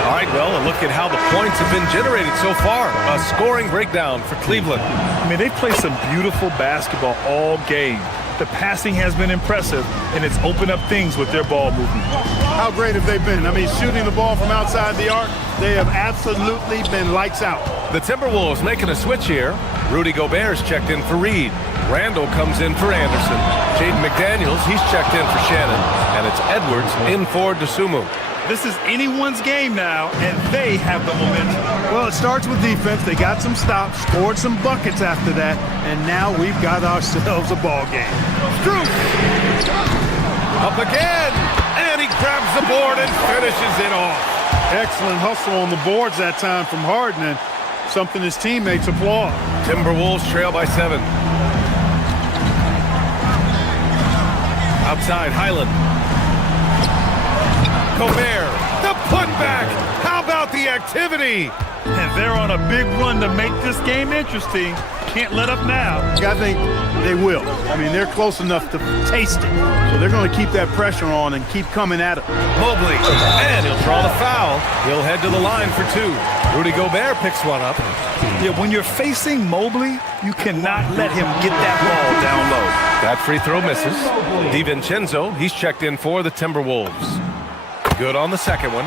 All right, well, a look at how the points have been generated so far. A scoring breakdown for Cleveland. I mean, they play some beautiful basketball all game. The passing has been impressive, and it's opened up things with their ball movement. How great have they been? I mean, shooting the ball from outside the arc, they have absolutely been lights out. The Timberwolves making a switch here. Rudy Gobert's checked in for Reed. Randall comes in for Anderson. Jaden McDaniels, he's checked in for Shannon. And it's Edwards in for DeSumo. This is anyone's game now, and they have the momentum. Well, it starts with defense. They got some stops, scored some buckets after that, and now we've got ourselves a ball game. Strus! Up again! And he grabs the board and finishes it off. Excellent hustle on the boards that time from Harden, and something his teammates applaud. Timberwolves trail by 7. Outside, Highland. Gobert, the putback. How about the activity? And they're on a big run to make this game interesting. Can't let up now. I think they will. I mean, they're close enough to taste it. So they're going to keep that pressure on and keep coming at it. Mobley, and he'll draw the foul. He'll head to the line for 2. Rudy Gobert picks one up. Yeah, when you're facing Mobley, you cannot let him get that ball down low. That free throw misses. DiVincenzo, he's checked in for the Timberwolves. Good on the second one.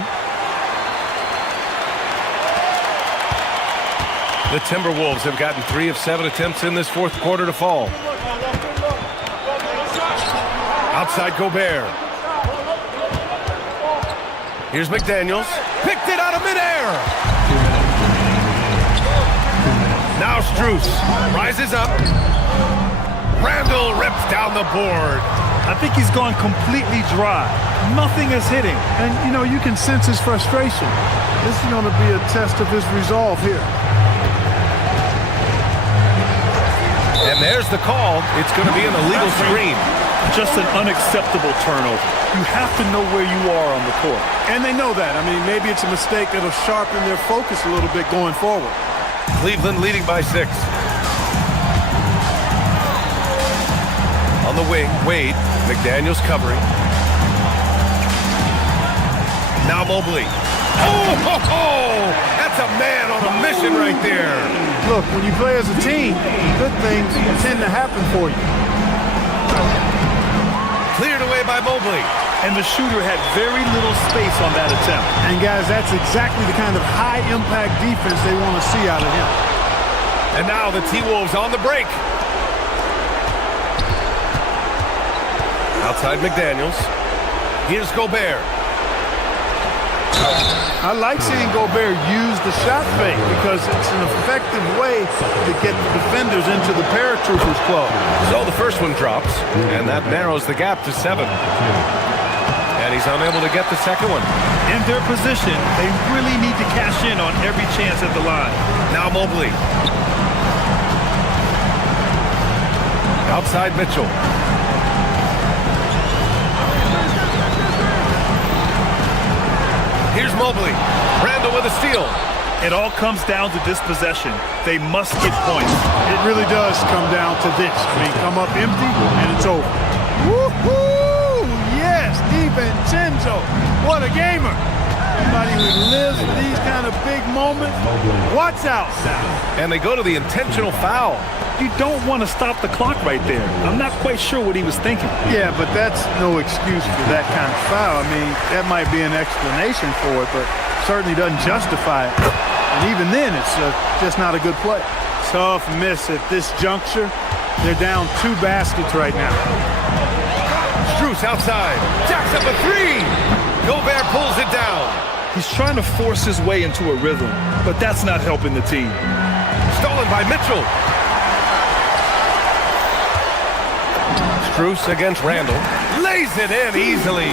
The Timberwolves have gotten 3 of 7 attempts in this fourth quarter to fall. Outside Gobert. Here's McDaniels. Picked it out of midair. Now Strus rises up. Randall rips down the board. I think he's gone completely dry. Nothing is hitting. And, you know, you can sense his frustration. This is going to be a test of his resolve here. And there's the call. It's going to be an illegal screen. Just an unacceptable turnover. You have to know where you are on the court. And they know that. I mean, maybe it's a mistake that'll sharpen their focus a little bit going forward. Cleveland leading by 6. On the wing, Wade. McDaniels covering. Now Mobley. Oh, ho, ho! That's a man on a mission right there. Look, when you play as a team, good things tend to happen for you. Cleared away by Mobley. And the shooter had very little space on that attempt. And guys, that's exactly the kind of high-impact defense they want to see out of him. And now the T-Wolves on the break. Outside McDaniels. Here's Gobert. I like seeing Gobert use the shot fake because it's an effective way to get the defenders into the paratroopers club. So the first one drops, and that narrows the gap to 7. And he's unable to get the second one. In their position, they really need to cash in on every chance at the line. Now Mobley. Outside Mitchell. Here's Mobley. Randall with a steal. It all comes down to this possession. They must get points. It really does come down to this. I mean, come up empty, and it's over. Woo-hoo! Yes, DiVincenzo. What a gamer. Somebody who lives these kind of big moments. Watch out. And they go to the intentional foul. You don't want to stop the clock right there. I'm not quite sure what he was thinking. Yeah, but that's no excuse for that kind of foul. I mean, that might be an explanation for it, but certainly doesn't justify it. And even then, it's just not a good play. Tough miss at this juncture. They're down 2 baskets right now. Strus outside. Jacks up a 3. Gobert pulls it down. He's trying to force his way into a rhythm, but that's not helping the team. Stolen by Mitchell. Strus against Randall. Lays it in easily.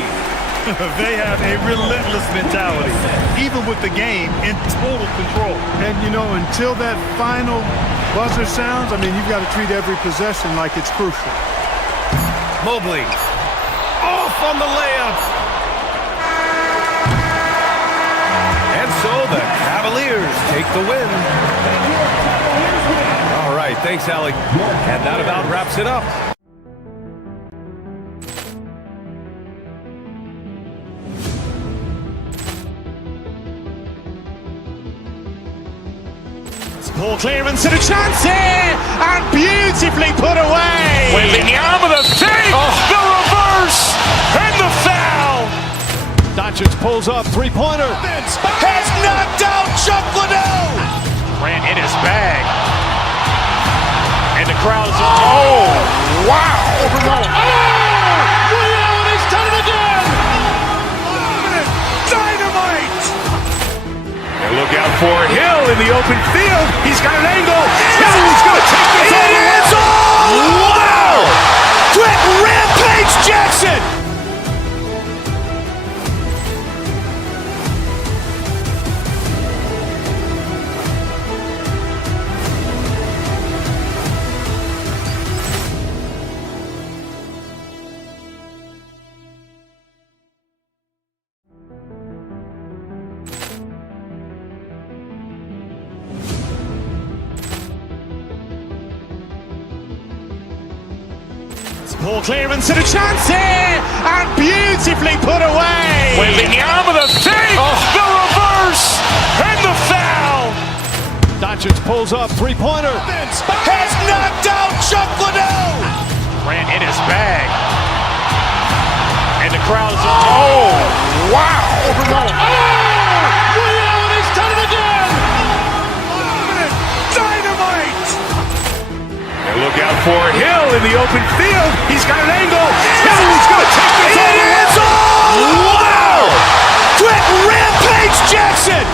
They have a relentless mentality, even with the game in total control. And, you know, until that final buzzer sounds, I mean, you've got to treat every possession like it's crucial. Mobley. Off on the layup. And so the Cavaliers take the win. All right, thanks, Alec. And that about wraps it up. Ball clearance and a chance here, and beautifully put away. Wembanyama the fake, the reverse, and the foul. Doncic pulls up, three-pointer. Has knocked out Chuck Liddell. Grant in his bag. And the crowd is, oh, wow. Liddell, and he's done it again. Dynamite. And look out for Hill in the open field. He's got an angle. He's going to take this all the way. Wow! Quick Rampage Jackson. Ball clearance and a chance here, and beautifully put away. Wembanyama the fake, the reverse, and the foul. Doncic pulls up, three-pointer. Has knocked out Chuck Liddell. Grant in his bag. And the crowd is, oh, wow. Liddell, and he's done it again. Dynamite. And look out for Hill in the open field. He's got an angle. He's going to take this all the way. Wow! Quick Rampage Jackson.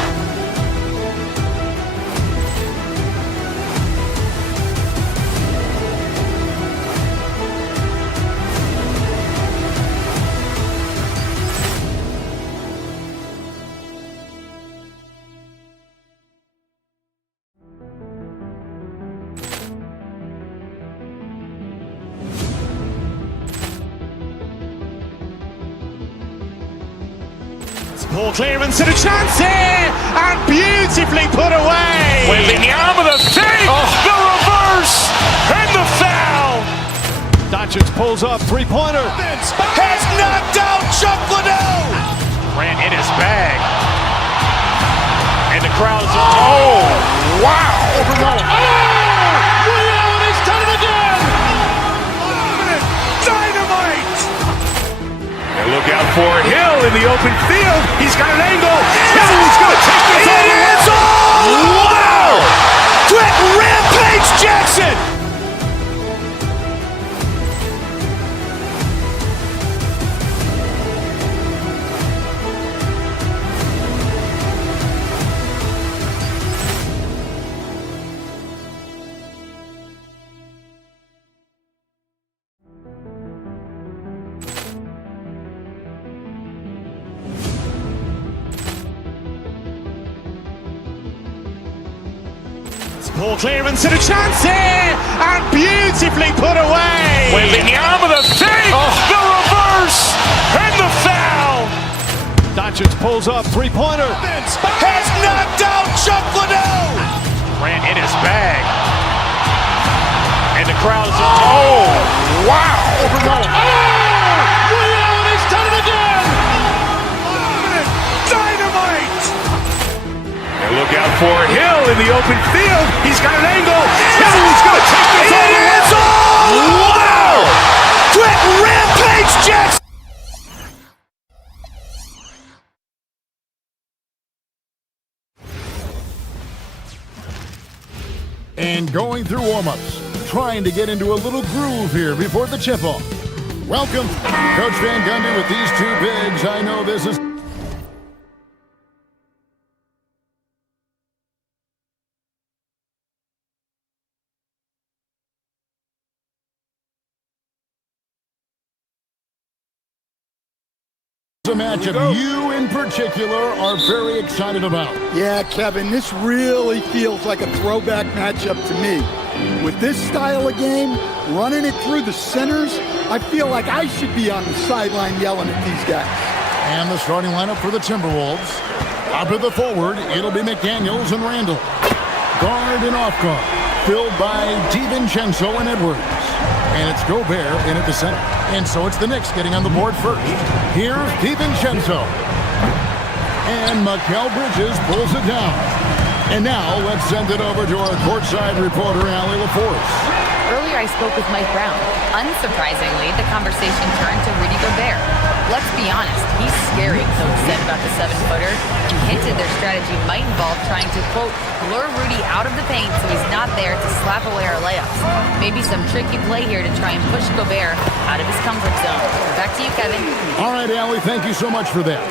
Ball clearance and a chance here, and beautifully put away. Wembanyama the fake, the reverse, and the foul. Doncic pulls up, three-pointer. Has knocked out Chuck Liddell. Grant in his bag. And the crowd is, oh, wow. Liddell, and he's done it again. Dynamite. And look out for Hill in the open field. He's got an angle. He's going to take this all the way. Wow! Quick Rampage Jackson. Ball clearance and a chance here, and beautifully put away. Wembanyama the fake, the reverse, and the foul. Doncic pulls up, three-pointer. Has knocked out Chuck Liddell. Grant in his bag. And the crowd is, oh, wow. Liddell, and he's done it again. Dynamite. And look out for Hill in the open field. He's got an angle. He's going to take this all the way. Wow! Quick Rampage Jackson. And going through warm-ups, trying to get into a little groove here before the tip-off. Welcome, Coach Van Gundy with these two bigs. I know this is It's a matchup you in particular are very excited about. Yeah, Kevin, this really feels like a throwback matchup to me. With this style of game, running it through the centers, I feel like I should be on the sideline yelling at these guys. And the starting lineup for the Timberwolves. Up at the forward, it'll be McDaniels and Randall. Guard and off guard, filled by DiVincenzo and Edwards. And it's Gobert in at the center. And so it's the Knicks getting on the board first. Here's DiVincenzo. And Mikal Bridges pulls it down. And now let's send it over to our courtside reporter, Allie LaForce. Earlier I spoke with Mike Brown. Unsurprisingly, the conversation turned to Rudy Gobert. Let's be honest, he's scary, Coach said about the 7-footer. He hinted their strategy might involve trying to, quote, lure Rudy out of the paint so he's not there to slap away our layups. Maybe some tricky play here to try and push Gobert out of his comfort zone. Back to you, Kevin. All right, Allie, thank you so much for that.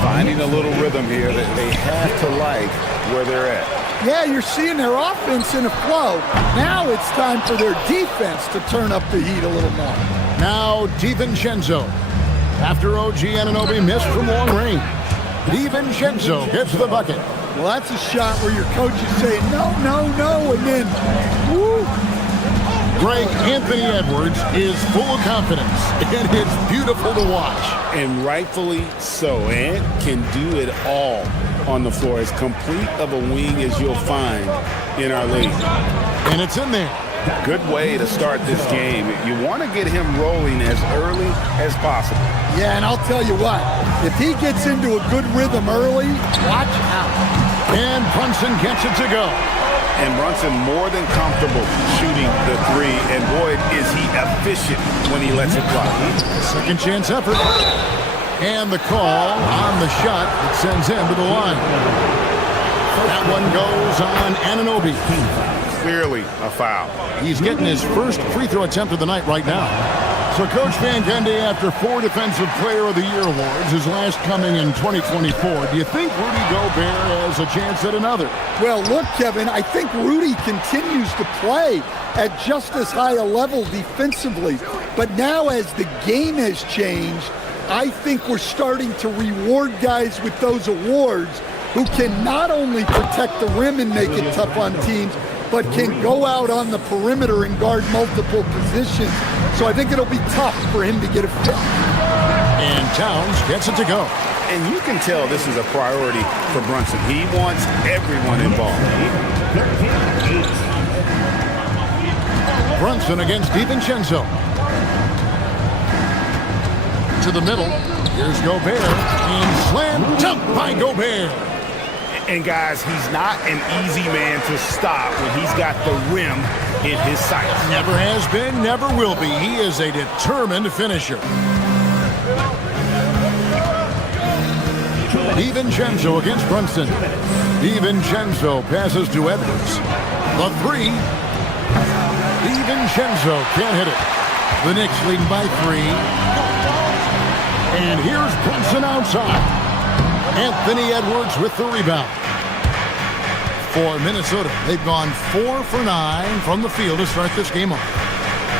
Finding a little rhythm here that they have to like where they're at. Yeah, you're seeing their offense in a flow. Now it's time for their defense to turn up the heat a little more. Now DiVincenzo. After OG Anunoby missed from long range, DiVincenzo gets the bucket. Well, that's a shot where your coach is saying, no, no, no, and then, woo. Greg, Anthony Edwards is full of confidence, and it's beautiful to watch. And rightfully so. Ant can do it all on the floor. As complete of a wing as you'll find in our league. And it's in there. Good way to start this game. You want to get him rolling as early as possible. Yeah, and I'll tell you what, if he gets into a good rhythm early, watch out. And Brunson gets it to go. And Brunson more than comfortable shooting the three. And boy, is he efficient when he lets it fly. Second chance effort. And the call on the shot that sends him to the line. That one goes on Anunoby. Clearly a foul. He's getting his first free throw attempt of the night right now. So Coach Van Gundy, after 4 Defensive Player of the Year awards, his last coming in 2024, do you think Rudy Gobert has a chance at another? Well, look, Kevin, I think Rudy continues to play at just as high a level defensively. But now as the game has changed, I think we're starting to reward guys with those awards who can not only protect the rim and make it tough on teams, but can go out on the perimeter and guard multiple positions. So I think it'll be tough for him to get a fit. And Towns gets it to go. And you can tell this is a priority for Brunson. He wants everyone involved. Brunson against DiVincenzo. To the middle. Here's Gobert. And slam dunk by Gobert. And guys, he's not an easy man to stop when he's got the rim in his sights. Never has been, never will be. He is a determined finisher. DiVincenzo against Brunson. DiVincenzo passes to Edwards. The three. DiVincenzo can't hit it. The Knicks leading by 3. And here's Brunson outside. Anthony Edwards with the rebound. For Minnesota, they've gone 4 for 9 from the field to start this game off.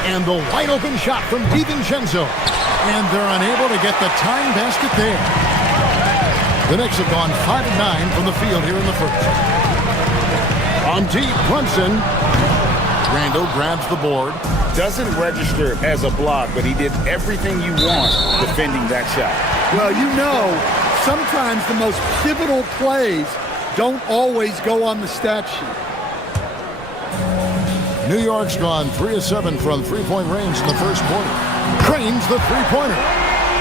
And the wide open shot from DiVincenzo. And they're unable to get the tying basket there. The Knicks have gone 5 of 9 from the field here in the first. On deep, Brunson. Randall grabs the board. Doesn't register as a block, but he did everything you want defending that shot. Well, you know, sometimes the most pivotal plays don't always go on the stat sheet. New York's gone 3 of 7 from three-point range in the first quarter. Cranes the three-pointer.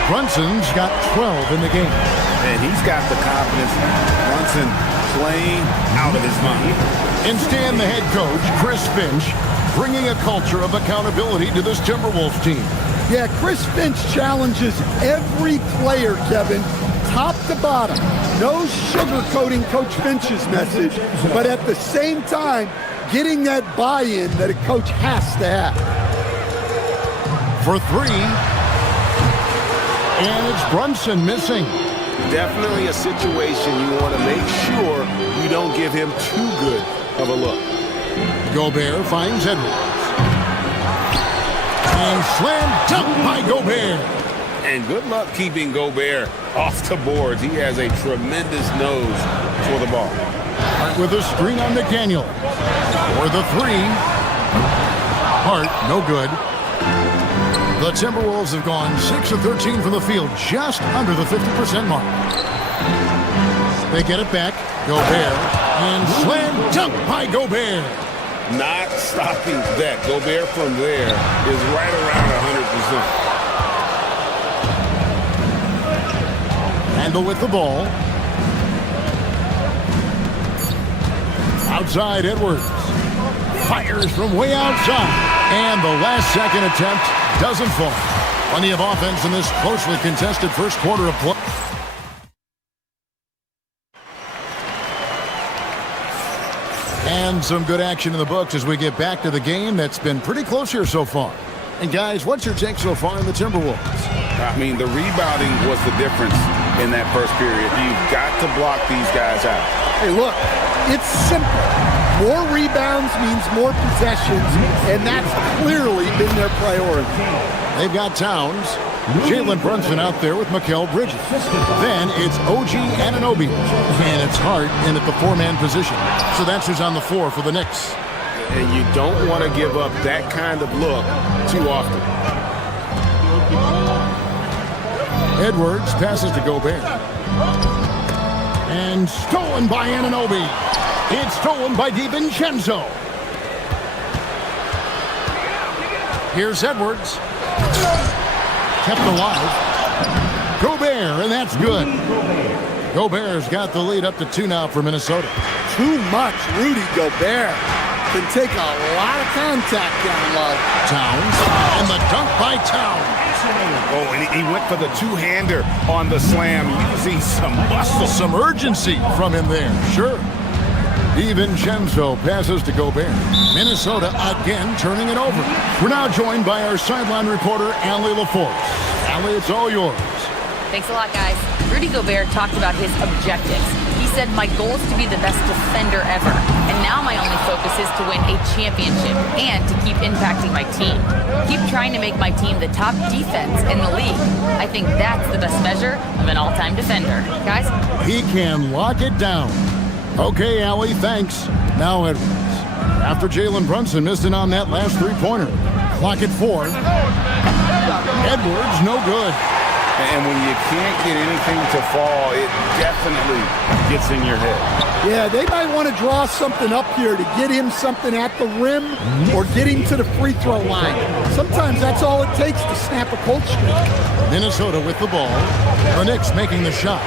Brunson's got 12 in the game. And he's got the confidence. Brunson playing out of his mind. And Stan, the head coach, Chris Finch, bringing a culture of accountability to this Timberwolves team. Yeah, Chris Finch challenges every player, Kevin, top to bottom. No sugarcoating Coach Finch's message, but at the same time, getting that buy-in that a coach has to have. For 3. And it's Brunson missing. Definitely a situation you want to make sure you don't give him too good of a look. Gobert finds Edwards. And slam dunk by Gobert. And good luck keeping Gobert off the boards. He has a tremendous nose for the ball. With a screen on McDaniel. For the three. Hart, no good. The Timberwolves have gone 6 of 13 from the field, just under the 50% mark. They get it back. Gobert. And slam dunk by Gobert. Not stopping that. Gobert from there is right around 100%. Randle with the ball. Outside Edwards. Fires from way outside. And the last second attempt doesn't fall. Plenty of offense in this closely contested first quarter of play. And some good action in the books as we get back to the game that's been pretty close here so far. And guys, what's your take so far in the Timberwolves? I mean, the rebounding was the difference in that first period. You've got to block these guys out. Hey, look, it's simple. More rebounds means more possessions, and that's clearly been their priority. They've got Towns, Jalen Brunson out there with Mikal Bridges. Then it's OG Anunoby, and it's Hart in at the four-man position. So that's who's on the floor for the Knicks. And you don't want to give up that kind of look too often. Edwards passes to Gobert. And stolen by Anunoby. It's stolen by DiVincenzo. Here's Edwards. Kept alive. Gobert, and that's good. Gobert's got the lead up to 2 now for Minnesota. Too much. Rudy Gobert can take a lot of contact down low. Towns, and the dunk by Towns. Oh, and he went for the two-hander on the slam, using some muscle. Some urgency from him there, sure. DiVincenzo passes to Gobert. Minnesota again turning it over. We're now joined by our sideline reporter, Allie LaForce. Allie, it's all yours. Thanks a lot, guys. Rudy Gobert talked about his objectives. He said, my goal is to be the best defender ever. And now my only focus is to win a championship and to keep impacting my team. Keep trying to make my team the top defense in the league. I think that's the best measure of an all-time defender. Guys? He can lock it down. Okay, Allie, thanks. Now Edwards. After Jalen Brunson missed it on that last three-pointer. Clock at 4. Edwards, no good. And when you can't get anything to fall, it definitely gets in your head. Yeah, they might want to draw something up here to get him something at the rim or get him to the free throw line. Sometimes that's all it takes to snap a cold streak. Minnesota with the ball. The Knicks making the shot.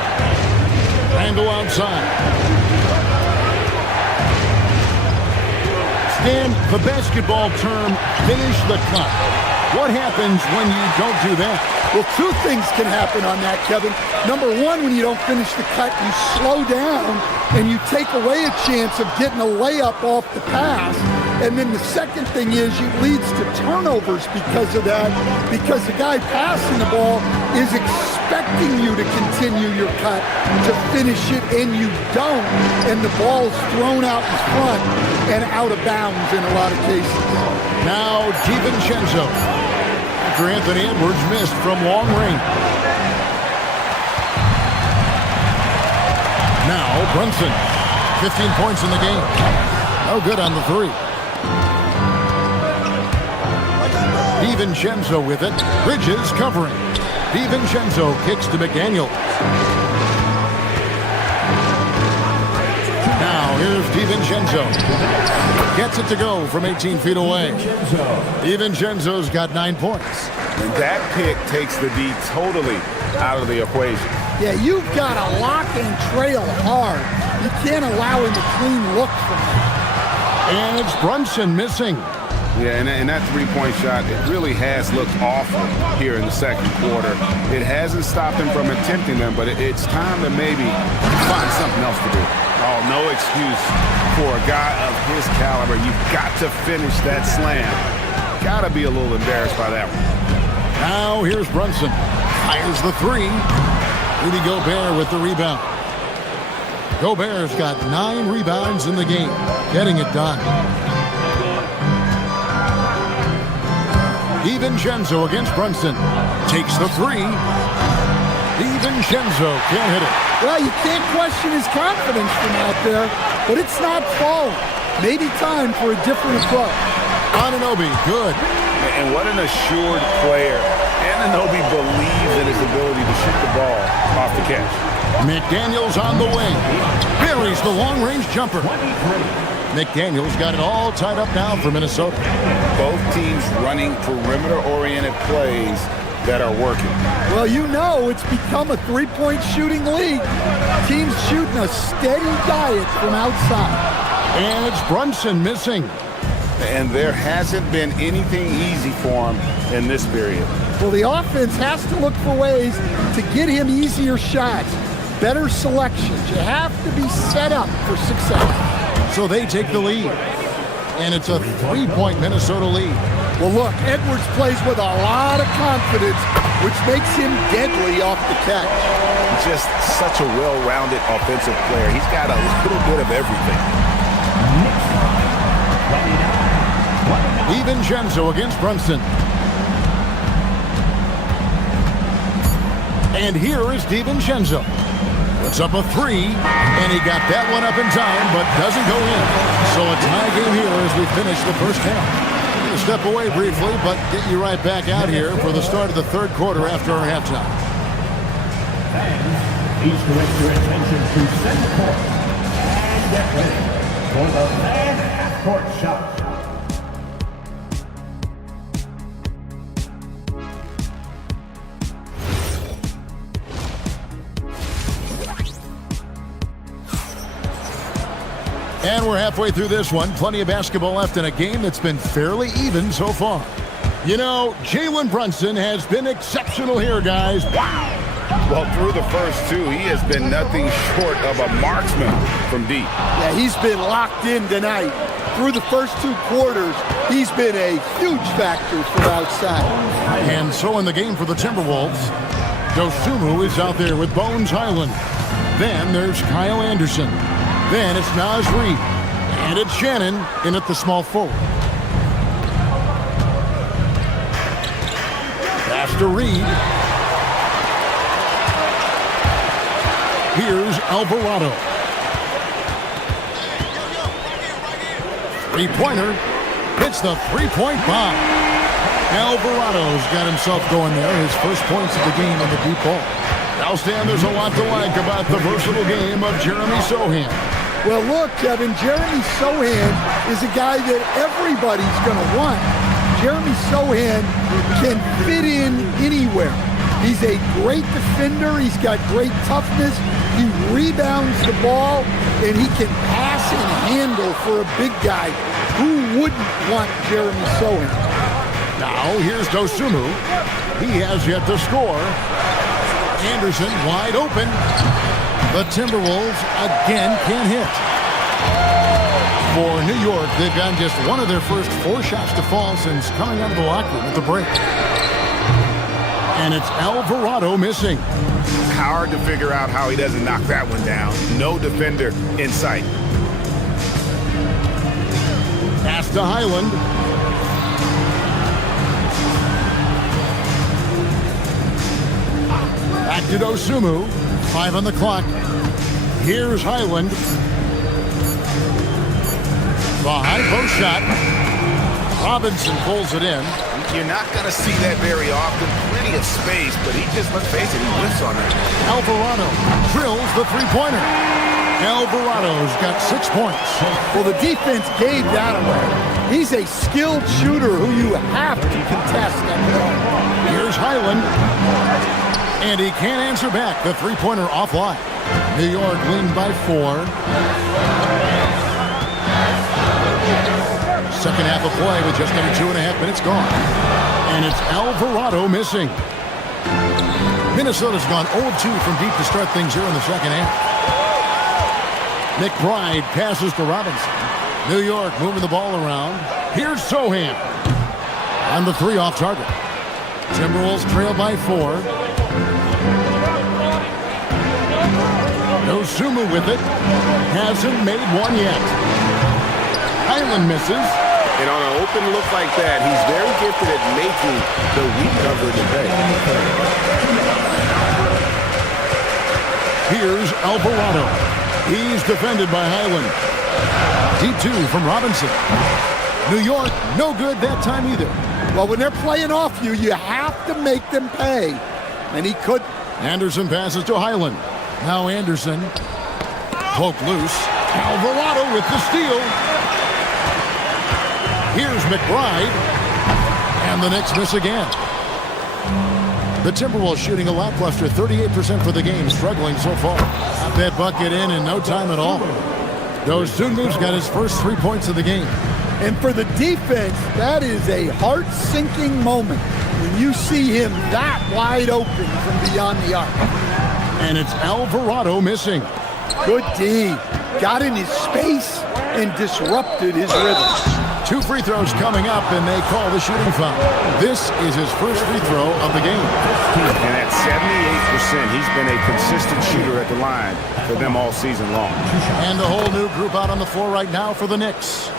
Randle outside. And the basketball term, finish the cut. What happens when you don't do that? Well, 2 things can happen on that, Kevin. Number 1, when you don't finish the cut, you slow down and you take away a chance of getting a layup off the pass. And then the second thing is it leads to turnovers because of that, because the guy passing the ball is expecting you to continue your cut, to finish it, and you don't. And the ball is thrown out in front and out of bounds in a lot of cases. Now DiVincenzo. After Anthony Edwards missed from long range. Now Brunson. 15 points in the game. No good on the 3. DiVincenzo with it. Bridges covering. DiVincenzo kicks to McDaniel. Now here's DiVincenzo. Gets it to go from 18 feet away. DiVincenzo's got 9 points. And that pick takes the D totally out of the equation. Yeah, you've got to lock and trail hard. You can't allow him a clean look from that. And it's Brunson missing. Yeah, and that three-point shot, it really has looked awful here in the second quarter. It hasn't stopped him from attempting them, but it's time to maybe find something else to do. Oh, no excuse for a guy of his caliber. You've got to finish that slam. Got to be a little embarrassed by that one. Now here's Brunson. Fires the 3. Rudy Gobert with the rebound. Gobert's got 9 rebounds in the game. Getting it done. DiVincenzo against Brunson. Takes the three. DiVincenzo can't hit it. Well, you can't question his confidence from out there, but it's not falling. Maybe time for a different approach. Anunoby, good. And what an assured player. Anunoby believes in his ability to shoot the ball off the catch. McDaniels on the wing. Buries the long-range jumper. McDaniels got it all tied up now for Minnesota. Both teams running perimeter-oriented plays that are working. Well, you know it's become a three-point shooting league. Teams shooting a steady diet from outside. And it's Brunson missing. And there hasn't been anything easy for him in this period. Well, the offense has to look for ways to get him easier shots, better selections. You have to be set up for success. So they take the lead. And it's a three-point Minnesota lead. Well, look, Edwards plays with a lot of confidence, which makes him deadly off the catch. Just such a well-rounded offensive player. He's got a little bit of everything. DiVincenzo against Brunson. And here is DiVincenzo. Puts up a three, and he got that one up in time, but doesn't go in. So a tie game here as we finish the first half. I'm going to step away briefly, but get you right back out here for the start of the third quarter after our halftime. Please direct your attention to center court and get ready for the fan half-court shot. And we're halfway through this one. Plenty of basketball left in a game that's been fairly even so far. You know, Jalen Brunson has been exceptional here, guys. Wow! Well, through the first two, he has been nothing short of a marksman from deep. Yeah, he's been locked in tonight. Through the first two quarters, he's been a huge factor from outside. And so in the game for the Timberwolves, Dosunmu is out there with Bones Highland. Then there's Kyle Anderson. Then it's Naz Reid. And it's Shannon in at the small forward. Pass to Reid. Here's Alvarado. Three-pointer. Hits the three-point bomb. Alvarado's got himself going there. His first points of the game on the deep ball. Now, Stan, there's a lot to like about the versatile game of Jeremy Sochan. Well, look, Kevin, Jeremy Sochan is a guy that everybody's going to want. Jeremy Sochan can fit in anywhere. He's a great defender. He's got great toughness. He rebounds the ball, and he can pass and handle for a big guy. Who wouldn't want Jeremy Sochan? Now, here's Dosunmu. He has yet to score. Anderson wide open. The Timberwolves again can't hit. For New York, they've gotten just one of their first 4 shots to fall since coming out of the locker room at the break. And it's Alvarado missing. Hard to figure out how he doesn't knock that one down. No defender in sight. Pass to Highland. Back to Dosunmu. 5 on the clock. Here's Highland. The high post shot. Robinson pulls it in. You're not going to see that very often. Plenty of space, but he just, let's face it, he whiffs on it. Alvarado drills the three-pointer. Alvarado's got 6 points. Well, the defense gave that away. He's a skilled shooter who you have to contest. Here's Highland. And he can't answer back. The three-pointer offline. New York leaned by 4. Second half of play with just under 2.5 minutes gone. And it's Alvarado missing. Minnesota's gone 0-2 from deep to start things here in the second half. McBride passes to Robinson. New York moving the ball around. Here's Sochan. On the 3 off target. Timberwolves trail by 4. Dosunmu with it. Hasn't made one yet. Highland misses. And on an open look like that, he's very gifted at making the weak coverage pay. Here's Alvarado. He's defended by Highland. Deep 2 from Robinson. New York, no good that time either. Well, when they're playing off you, you have to make them pay. And he could. Anderson passes to Highland. Now Anderson. Poke loose. Alvarado with the steal. Here's McBride. And the Knicks miss again. The Timberwolves shooting a lackluster 38% for the game, struggling so far. Got that bucket in no time at all. Dozunmu's got his first 3 points of the game. And for the defense, that is a heart-sinking moment when you see him that wide open from beyond the arc. And it's Alvarado missing. Good D. Got in his space and disrupted his rhythm. 2 free throws coming up, and they call the shooting foul. This is his first free throw of the game. And at 78%, he's been a consistent shooter at the line for them all season long. And a whole new group out on the floor right now for the Knicks.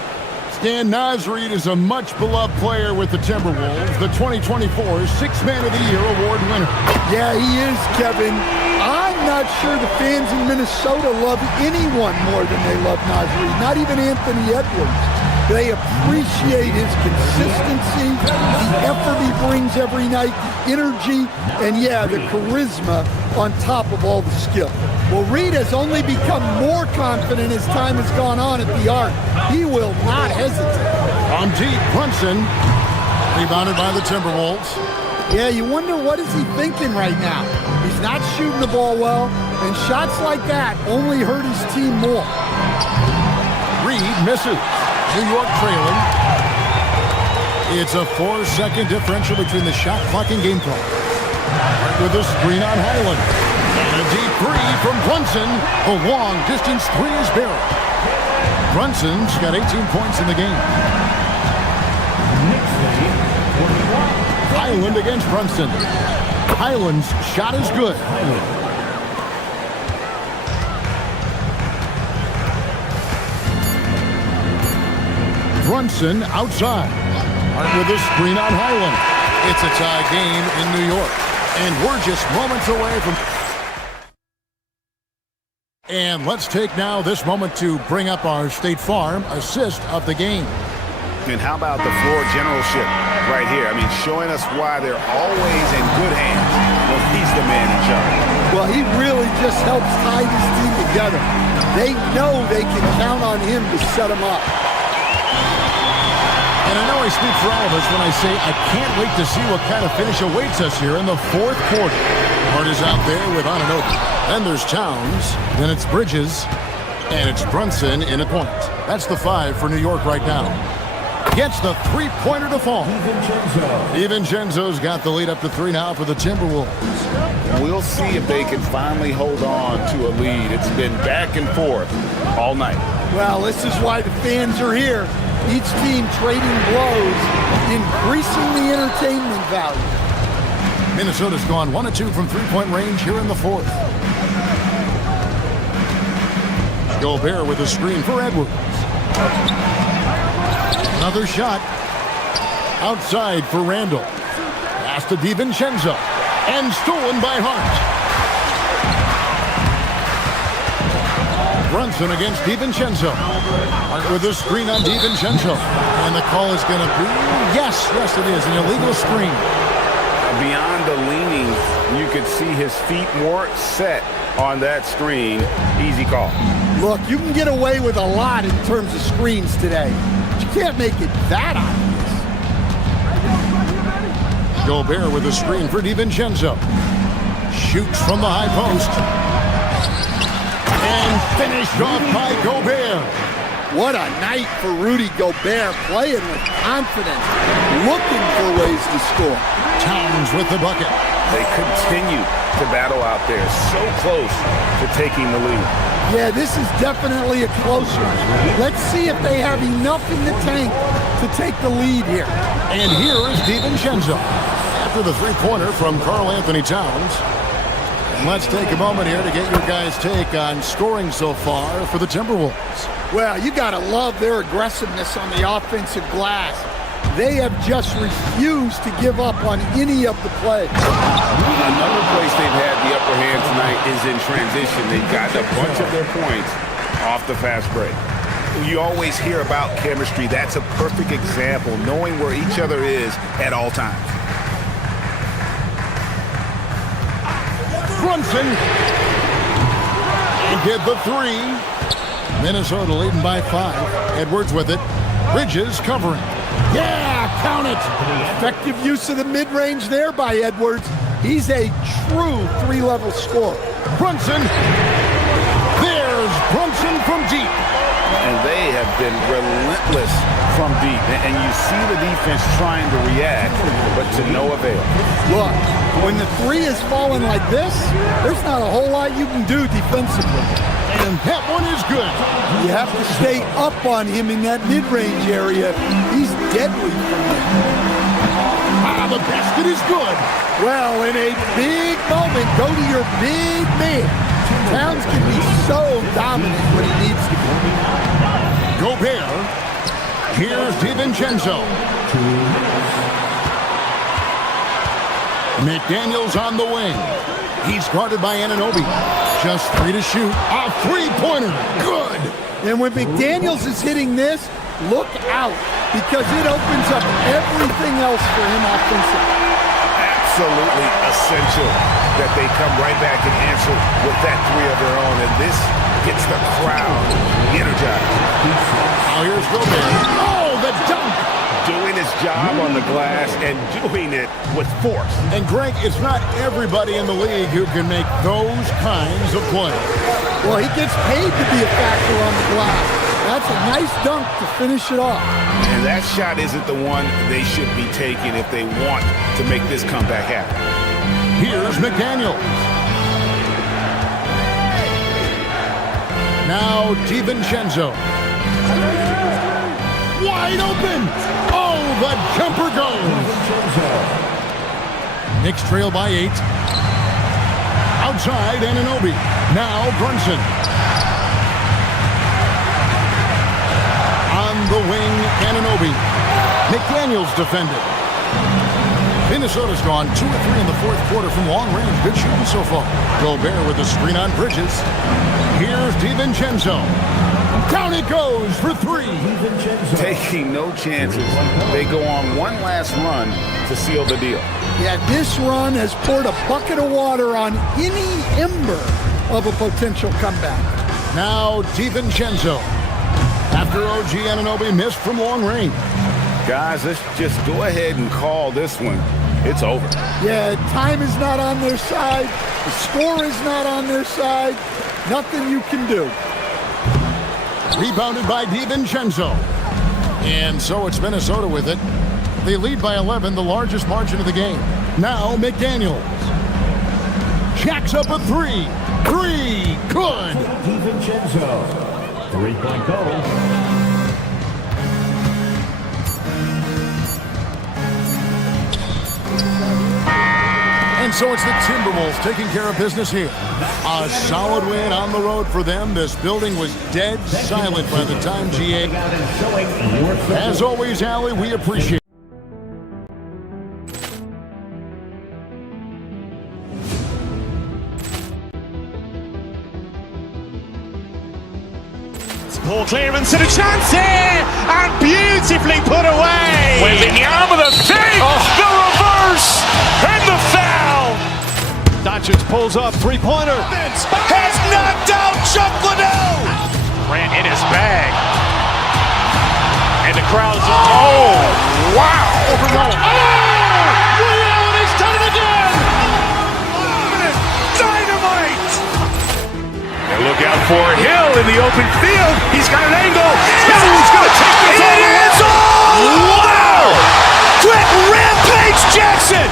Stan Nasreed is a much-beloved player with the Timberwolves, the 2024 Sixth Man of the Year award winner. Yeah, he is, Kevin. I'm not sure the fans in Minnesota love anyone more than they love Nasreed, not even Anthony Edwards. They appreciate his consistency, the effort he brings every night, the energy, and yeah, the charisma on top of all the skill. Well, Reed has only become more confident as time has gone on at the arc. He will not hesitate. On deep, Brunson, rebounded by the Timberwolves. Yeah, you wonder what is he thinking right now. He's not shooting the ball well, and shots like that only hurt his team more. Reed misses. New York trailing. It's a 4-second differential between the shot clock and game clock. With a screen on Highland. And a deep 3 from Brunson. A long distance 3 is barreled. Brunson's got 18 points in the game. Highland against Brunson. Highland's shot is good. Brunson outside with a screen on Highland. It's a tie game in New York, and we're just moments away from. And let's take now this moment to bring up our State Farm assist of the game. And how about the floor generalship right here? I mean, showing us why they're always in good hands when he's the man in charge. Well, he really just helps tie this team together. They know they can count on him to set them up. And I know I speak for all of us when I say I can't wait to see what kind of finish awaits us here in the fourth quarter. Hart is out there with Anunoby. Then there's Towns. Then it's Bridges. And it's Brunson in a point. That's the 5 for New York right now. Gets the three-pointer to fall. DiVincenzo's got the lead up to 3 now for the Timberwolves. We'll see if they can finally hold on to a lead. It's been back and forth all night. Well, this is why the fans are here. Each team trading blows, increasing the entertainment value. Minnesota's gone 1 of 2 from three-point range here in the fourth. Gobert with a screen for Edwards. Another shot. Outside for Randall. Pass to DiVincenzo. And stolen by Hart. Brunson against DiVincenzo. Hart with a screen on DiVincenzo. And the call is going to be, yes, it is, an illegal screen. Beyond the leaning, you could see his feet more set on that screen. Easy call. Look, you can get away with a lot in terms of screens today. But you can't make it that obvious. Gobert with a screen for DiVincenzo. Shoots from the high post. And finished off by Gobert. What a night for Rudy Gobert, playing with confidence, looking for ways to score. Towns with the bucket. They continue to battle out there, so close to taking the lead. Yeah, this is definitely a close one. Let's see if they have enough in the tank to take the lead here. And here is DiVincenzo. After the three-pointer from Karl Anthony Towns. Let's take a moment here to get your guys' take on scoring so far for the Timberwolves. Well, you got to love their aggressiveness on the offensive glass. They have just refused to give up on any of the plays. Another place they've had the upper hand tonight is in transition. They've gotten a bunch of their points off the fast break. You always hear about chemistry. That's a perfect example, knowing where each other is at all times. Brunson. And get the three. Minnesota leading by 5. Edwards with it. Bridges covering. Yeah, count it. Effective use of the mid-range there by Edwards. He's a true 3-level scorer. Brunson. There's Brunson from deep. And they have been relentless from deep. And you see the defense trying to react, but to no avail. Look, when the 3 is falling like this, there's not a whole lot you can do defensively. And that one is good. You have to stay up on him in that mid-range area. He's deadly from there. The basket is good. Well, in a big moment, go to your big man. Towns can be so dominant when he needs to be. Gobert. Here's DiVincenzo. McDaniels on the wing. He's guarded by Anunoby. Just 3 to shoot. A three-pointer. Good. And when McDaniels is hitting this, look out, because it opens up everything else for him offensively. Absolutely essential that they come right back and answer with that 3 of their own, and this gets the crowd energized. Now here's Gobert. Oh, the dunk! Doing his job on the glass and doing it with force. And Greg, it's not everybody in the league who can make those kinds of plays. Well, he gets paid to be a factor on the glass. That's a nice dunk to finish it off. And that shot isn't the one they should be taking if they want to make this comeback happen. Here's McDaniels. Now DiVincenzo. Wide open. Oh, the jumper goes. Knicks trail by 8. Outside Anunoby. Now Brunson. On the wing, Anunoby. McDaniels defended. Minnesota's gone 2 or 3 in the fourth quarter from long range. Good shooting so far. Gobert with the screen on Bridges. Here's DiVincenzo. Down it goes for 3. Taking no chances. They go on one last run to seal the deal. Yeah, this run has poured a bucket of water on any ember of a potential comeback. Now DiVincenzo. After OG Anunoby missed from long range. Guys, let's just go ahead and call this one. It's over. Yeah, time is not on their side. The score is not on their side. Nothing you can do. Rebounded by DiVincenzo. And so it's Minnesota with it. They lead by 11, the largest margin of the game. Now McDaniels. Jacks up a 3. 3. Good. DiVincenzo. 3-point goal. And so it's the Timberwolves taking care of business here. A solid win on the road for them. This building was dead silent by the time GA. As always, Allie, we appreciate it. Ball clearance and a chance here, and beautifully put away. With the arm of the fake, the reverse, and the foul. Doncic pulls up, 3-pointer. Has knocked out Chuck Liddell. Grant in his bag. And the crowd's, oh, wow. Overall. Oh, Liddell, and he's done it again. Dynamite. And look out for Hill in the open field. He's got an angle. He's going to take this all. It is all. Wow. Quick Rampage Jackson.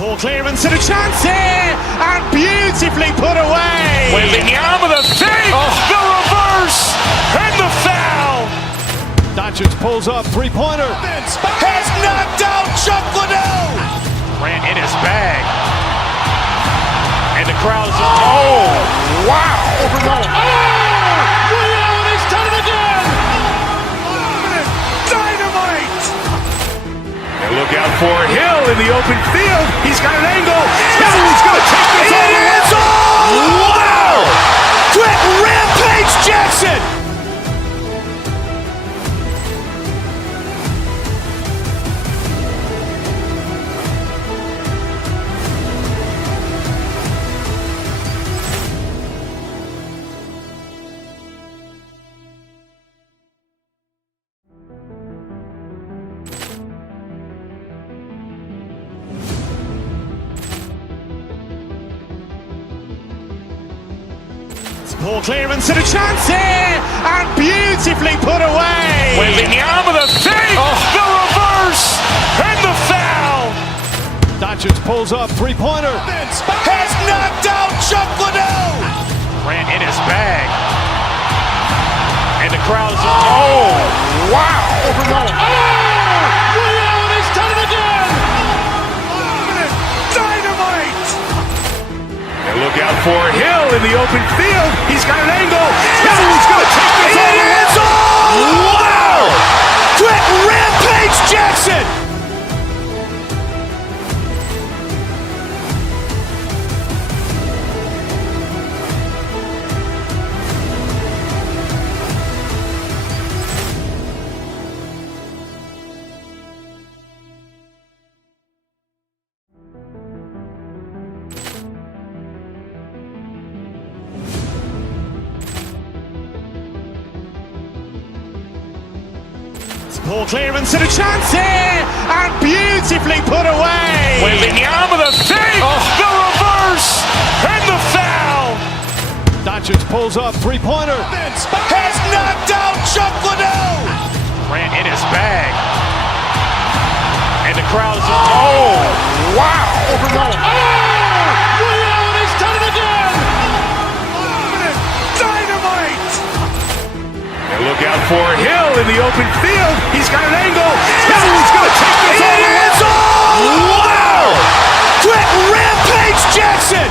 Ball clearance and a chance here, and beautifully put away. Wembanyama the fake, the reverse, and the foul. Doncic pulls up, three-pointer. Has knocked out Chuck Liddell. Grant in his bag. And the crowd's wow. He's done it again. Dynamite. And look out for Hill in the open field. He's got an angle. He's going to take this all the way. Wow. Quick Rampage Jackson. Ball clearance and a chance here, and beautifully put away. Wembanyama the fake, the reverse, and the foul. Doncic pulls up, three-pointer. Has knocked out Chuck Liddell. Grant in his bag. And the crowd's wow. He's done it again. Dynamite. And look out for Hill in the open field. He's got an angle. He's going to take this all the way. Wow. Quick Rampage Jackson. Ball clearance and a chance here, and beautifully put away. Wembanyama the fake, the reverse, and the foul. Doncic pulls up, three-pointer. Has knocked out Chuck Liddell. Grant in his bag. And the crowd's wow. He's done it again. Dynamite. And look out for Hill in the open field. He's got an angle. He's going to take this all the way. Wow. Quick Rampage Jackson.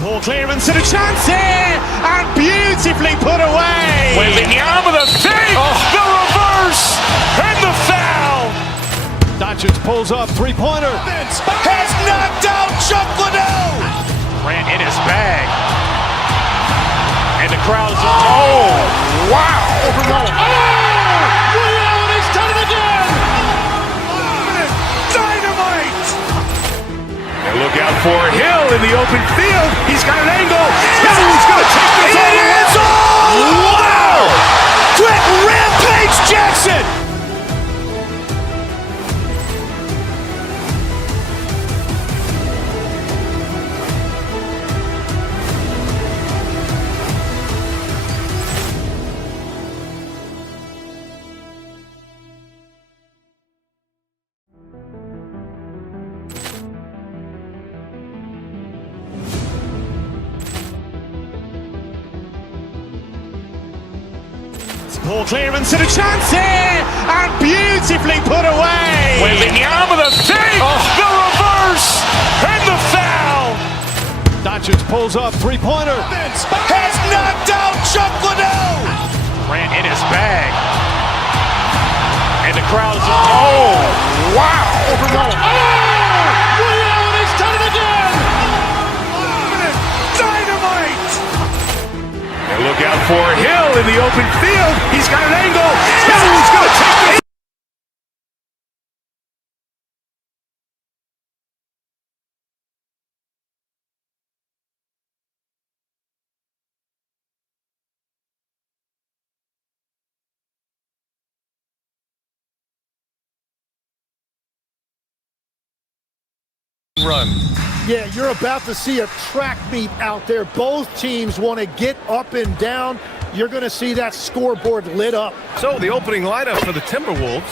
Ball clearance and a chance here, and beautifully put away. Wembanyama the fake, the reverse, and the foul. Doncic pulls up, three-pointer. Has knocked out Chuck Liddell. Grant in his bag. And the crowd's wow. He's done it again. Dynamite. And look out for Hill in the open field. He's got an angle. He's going to take this all the way. Wow. Quick Rampage Jackson. Ball clearance and a chance here, and beautifully put away. Wembanyama the fake, the reverse, and the foul. Doncic pulls up, three-pointer. Has knocked out Chuck Liddell. Grant in his bag. And the crowd's wow. He's done it again. Dynamite. And look out for Hill in the open field. He's got an angle. He's going to take this. run. Yeah, you're about to see a track meet out there. Both teams want to get up and down. You're going to see that scoreboard lit up. So the opening lineup for the Timberwolves.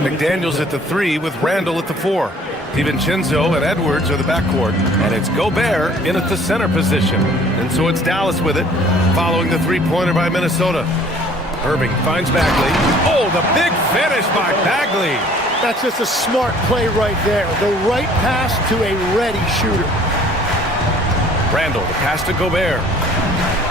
McDaniels at the 3 with Randall at the 4. DiVincenzo and Edwards are the backcourt. And it's Gobert in at the center position. And so it's Dallas with it, following the three-pointer by Minnesota. Irving finds Bagley. Oh, the big finish by Bagley. That's just a smart play right there. The right pass to a ready shooter. Randall, the pass to Gobert.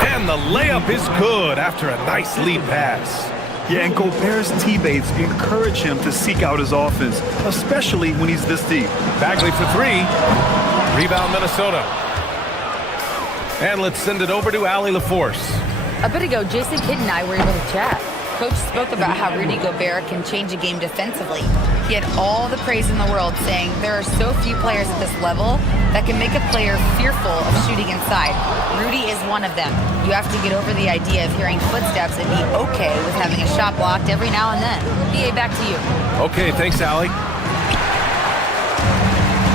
And the layup is good after a nice lead pass. Yeah, and Gobert's teammates encourage him to seek out his offense, especially when he's this deep. Bagley for 3. Rebound Minnesota. And let's send it over to Allie LaForce. A bit ago, Jason Kidd and I were able to chat. Coach spoke about how Rudy Gobert can change a game defensively. He had all the praise in the world, saying there are so few players at this level that can make a player fearful of shooting inside. Rudy is one of them. You have to get over the idea of hearing footsteps and be okay with having a shot blocked every now and then. BA, back to you. Okay, thanks, Allie.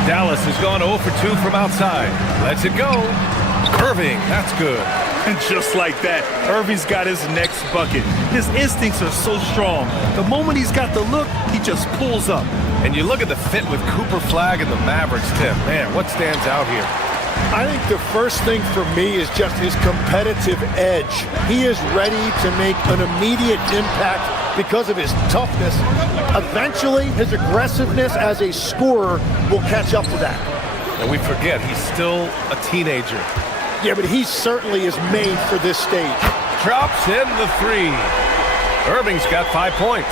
Dallas has gone 0 for 2 from outside. Lets it go. Irving, that's good. And just like that, Irving's got his next bucket. His instincts are so strong. The moment he's got the look, he just pulls up. And you look at the fit with Cooper Flagg and the Mavericks, Tim. Man, what stands out here? I think the first thing for me is just his competitive edge. He is ready to make an immediate impact because of his toughness. Eventually, his aggressiveness as a scorer will catch up to that. And we forget, he's still a teenager. Yeah, but he certainly is made for this stage. Drops in the 3. Irving's got 5 points.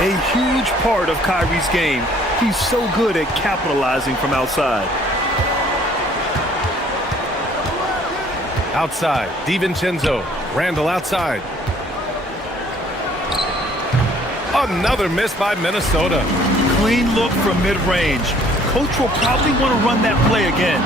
A huge part of Kyrie's game. He's so good at capitalizing from outside. Outside, DiVincenzo. Randall outside. Another miss by Minnesota. Clean look from mid-range. Coach will probably want to run that play again.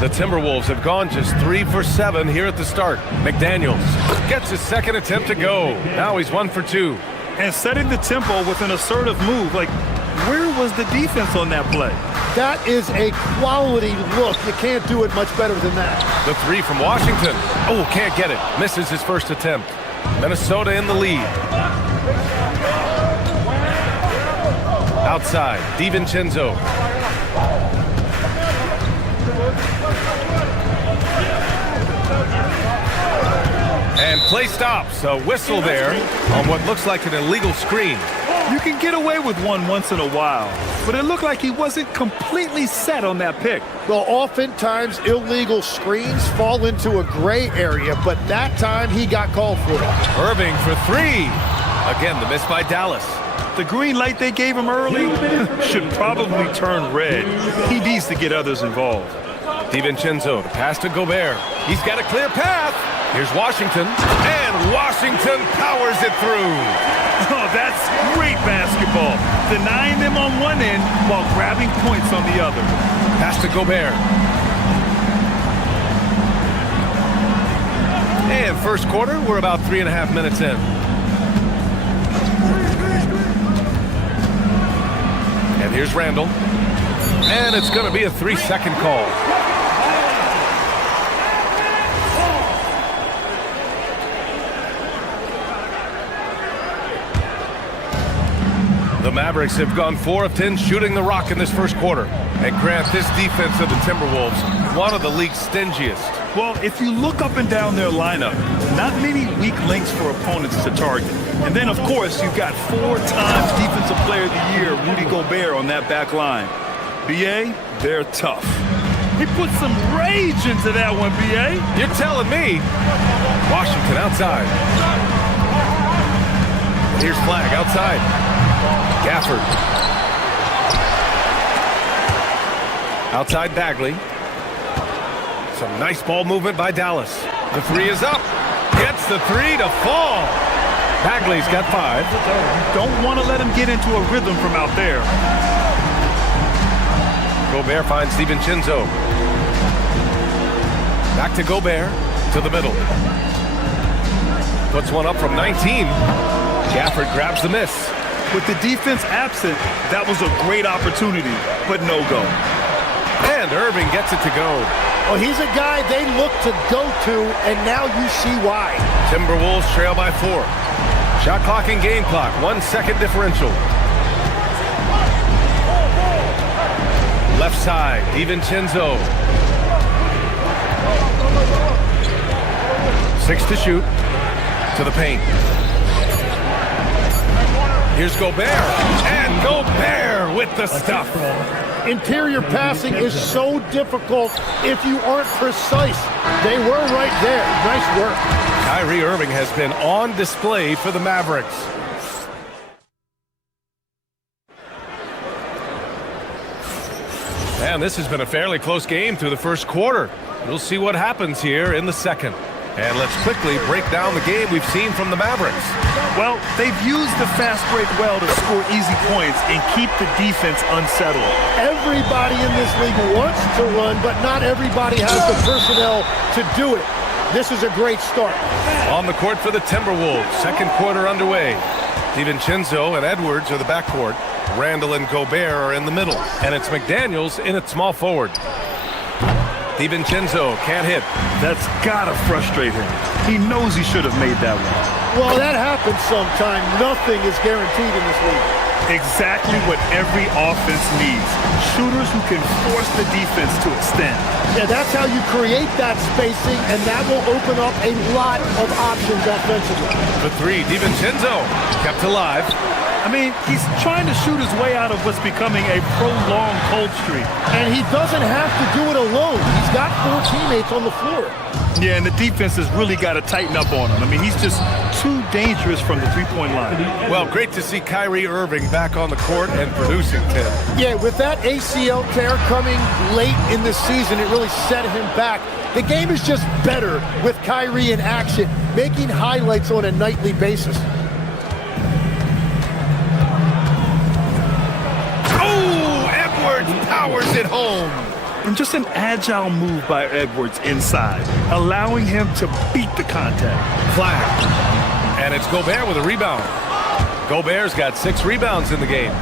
The Timberwolves have gone just 3 for 7 here at the start. McDaniels gets his second attempt to go. Now he's 1 for 2. And setting the tempo with an assertive move. Like, where was the defense on that play? That is a quality look. You can't do it much better than that. The 3 from Washington. Oh, can't get it. Misses his first attempt. Minnesota in the lead. Outside, DiVincenzo. And play stops. A whistle there on what looks like an illegal screen. You can get away with one once in a while, but it looked like he wasn't completely set on that pick. Well, oftentimes illegal screens fall into a gray area, but that time he got called for it. Irving for 3. Again, the miss by Dallas. The green light they gave him early should probably turn red. He needs to get others involved. DiVincenzo, the pass to Gobert. He's got a clear path. Here's Washington, and Washington powers it through. Oh, that's great basketball. Denying them on one end while grabbing points on the other. Pass to Gobert. And first quarter, we're about 3.5 minutes in. And here's Randall. And it's going to be a 3-second call. The Mavericks have gone 4 of 10 shooting the rock in this first quarter. And Grant, this defense of the Timberwolves, one of the league's stingiest. Well, if you look up and down their lineup, not many weak links for opponents to target. And then, of course, you've got 4-time Defensive Player of the Year, Rudy Gobert, on that back line. B.A., they're tough. He put some rage into that one, B.A. You're telling me. Washington outside. Here's Flagg outside. Gafford. Outside Bagley. Some nice ball movement by Dallas. The 3 is up. Gets the 3 to fall. Bagley's got 5. You don't want to let him get into a rhythm from out there. Gobert finds DiVincenzo. Back to Gobert. To the middle. Puts one up from 19. Gafford grabs the miss. With the defense absent, that was a great opportunity, but no go. And Irving gets it to go. Well, he's a guy they look to go to, and now you see why. Timberwolves trail by 4. Shot clock and game clock, 1 second differential. Left side, DiVincenzo. 6 to shoot. To the paint. Here's Gobert. And Gobert with the stuff. Interior passing is so difficult if you aren't precise. They were right there. Nice work. Kyrie Irving has been on display for the Mavericks. And this has been a fairly close game through the first quarter. We'll see what happens here in the second. And let's quickly break down the game we've seen from the Mavericks. Well, they've used the fast break well to score easy points and keep the defense unsettled. Everybody in this league wants to run, but not everybody has the personnel to do it. This is a great start. On the court for the Timberwolves, second quarter underway. DiVincenzo and Edwards are the backcourt. Randall and Gobert are in the middle. And it's McDaniels in at small forward. DiVincenzo can't hit. That's gotta frustrate him. He knows he should have made that one. Well, that happens sometime. Nothing is guaranteed in this league. Exactly what every offense needs. Shooters who can force the defense to extend. Yeah, that's how you create that spacing, and that will open up a lot of options offensively. For 3, DiVincenzo kept alive. I mean, he's trying to shoot his way out of what's becoming a prolonged cold streak. And he doesn't have to do it alone. He's got 4 teammates on the floor. Yeah, and the defense has really got to tighten up on him. I mean, he's just too dangerous from the three-point line. Well, great to see Kyrie Irving back on the court and producing, Tim. Yeah, with that ACL tear coming late in the season, it really set him back. The game is just better with Kyrie in action, making highlights on a nightly basis. Powers it home. And just an agile move by Edwards inside, allowing him to beat the contact. Flag. And it's Gobert with a rebound. Gobert's got 6 rebounds in the game.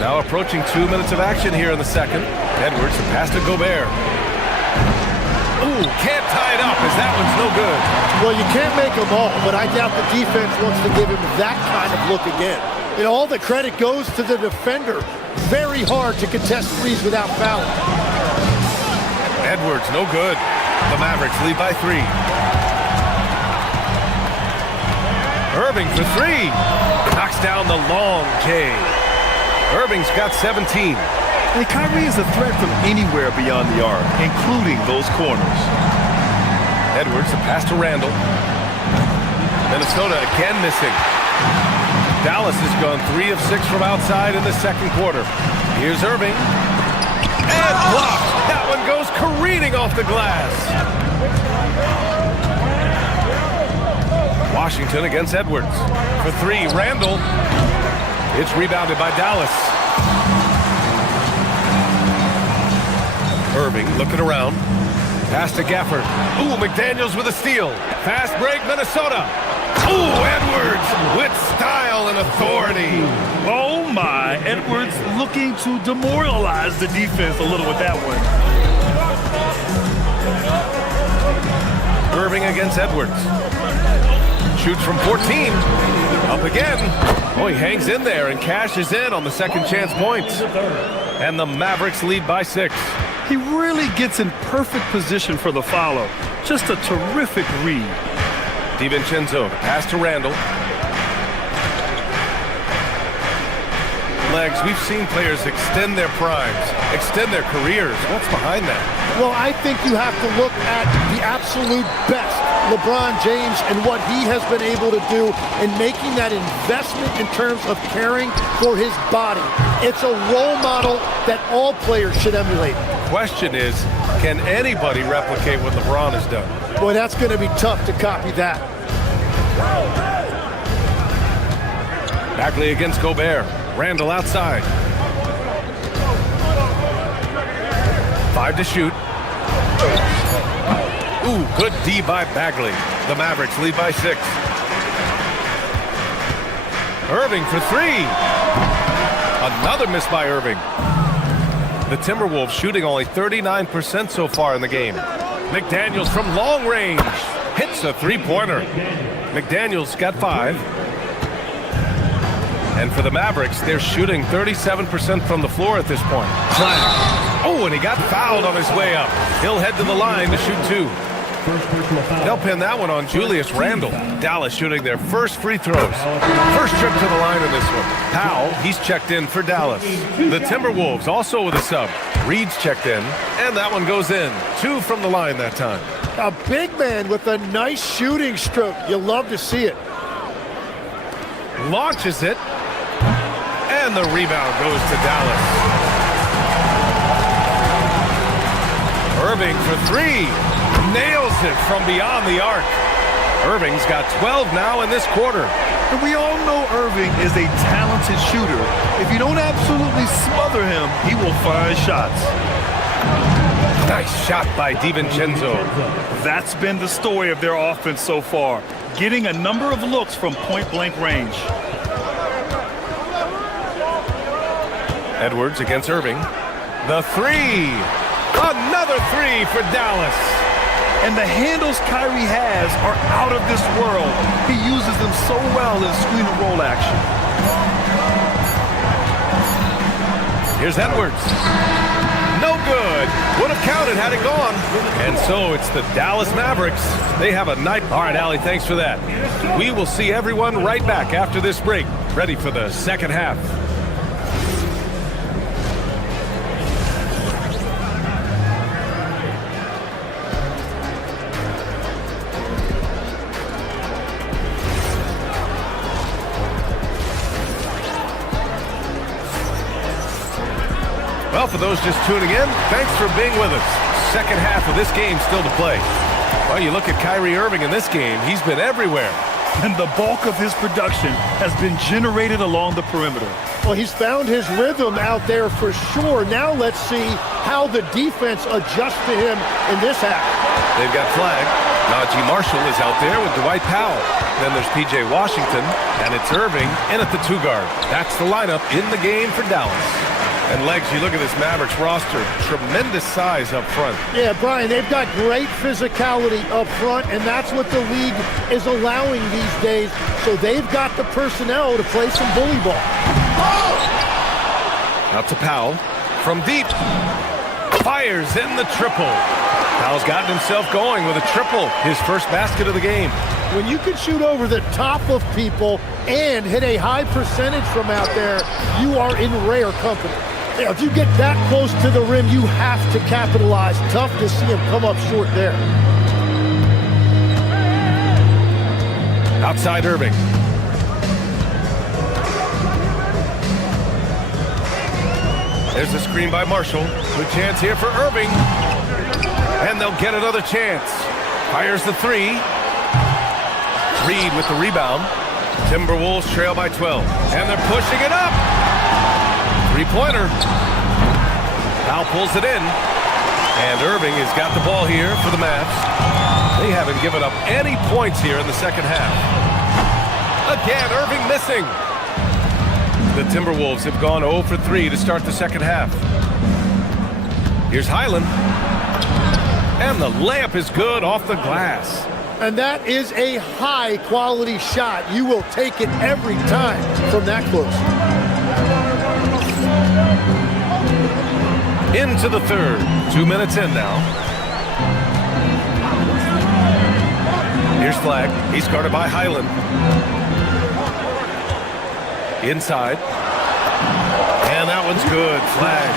Now approaching 2 minutes of action here in the second. Edwards, a pass to Gobert. Ooh, can't tie it up as that one's no good. Well, you can't make them all, but I doubt the defense wants to give him that kind of look again. And all the credit goes to the defender. Very hard to contest threes without fouling. Edwards, no good. The Mavericks lead by 3. Irving for 3. Knocks down the long K. Irving's got 17. And Kyrie is a threat from anywhere beyond the arc, including those corners. Edwards, a pass to Randall. Minnesota again missing. Dallas has gone 3 of 6 from outside in the second quarter. Here's Irving. And blocked. That one goes careening off the glass. Washington against Edwards. For 3, Randall. It's rebounded by Dallas. Irving looking around. Pass to Gafford. Ooh, McDaniels with a steal. Fast break, Minnesota. Ooh, Edwards with style and authority. Oh my, Edwards looking to demoralize the defense a little with that one. Irving against Edwards. Shoots from 14. Up again. Oh, he hangs in there and cashes in on the second chance points. And the Mavericks lead by 6. He really gets in perfect position for the follow. Just a terrific read. DiVincenzo, pass to Randall. Legs, we've seen players extend their primes, extend their careers. What's behind that? Well, I think you have to look at the absolute best, LeBron James, and what he has been able to do in making that investment in terms of caring for his body. It's a role model that all players should emulate. Question is, can anybody replicate what LeBron has done? Boy, that's going to be tough to copy that. Bagley against Gobert. Randall outside. 5 to shoot. Ooh, good D by Bagley. The Mavericks lead by 6. Irving for three. Another miss by Irving. The Timberwolves shooting only 39% so far in the game. McDaniels from long range hits a three-pointer. McDaniels got 5. And for the Mavericks, they're shooting 37% from the floor at this point. Flag. Oh, and he got fouled on his way up. He'll head to the line to shoot 2. They'll pin that one on Julius Randle. Dallas shooting their first free throws. First trip to the line in this one. Powell, he's checked in for Dallas. The Timberwolves also with a sub. Reed's checked in, and that one goes in. 2 from the line that time. A big man with a nice shooting stroke. You love to see it. Launches it, and the rebound goes to Dallas. Irving for 3. Nails it from beyond the arc. Irving's got 12 now in this quarter. And we all know Irving is a talented shooter. If you don't absolutely smother him, he will find shots. Nice shot by DiVincenzo. That's been the story of their offense so far, getting a number of looks from point-blank range. Edwards against Irving. The 3. Another 3 for Dallas. And the handles Kyrie has are out of this world. He uses them so well in screen and roll action. Here's Edwards. No good. Would have counted had it gone. And so it's the Dallas Mavericks. They have a night. All right, Allie, thanks for that. We will see everyone right back after this break, ready for the second half. Well, for those just tuning in, thanks for being with us. Second half of this game still to play. Well, you look at Kyrie Irving in this game, he's been everywhere. And the bulk of his production has been generated along the perimeter. Well, he's found his rhythm out there for sure. Now let's see how the defense adjusts to him in this half. They've got flag. Najee Marshall is out there with Dwight Powell. Then there's P.J. Washington, and it's Irving in at the 2 guard. That's the lineup in the game for Dallas. And Legs, you look at this Mavericks roster, tremendous size up front. Yeah, Brian, they've got great physicality up front, and that's what the league is allowing these days. So they've got the personnel to play some bully ball. Out to Powell from deep. Fires in the triple. Powell's gotten himself going with a triple, his first basket of the game. When you can shoot over the top of people and hit a high percentage from out there, you are in rare company. If you get that close to the rim, you have to capitalize. Tough to see him come up short there. Outside Irving. There's a screen by Marshall. Good chance here for Irving. And they'll get another chance. Fires the 3. Reed with the rebound. Timberwolves trail by 12. And they're pushing it up. 3-pointer. Powell pulls it in. And Irving has got the ball here for the Mavs. They haven't given up any points here in the second half. Again, Irving missing. The Timberwolves have gone 0 for 3 to start the second half. Here's Highland. And the layup is good off the glass. And that is a high-quality shot. You will take it every time from that close. Into the third. 2 minutes in now. Here's Flag. He's guarded by Highland. Inside. And that one's good. Flag.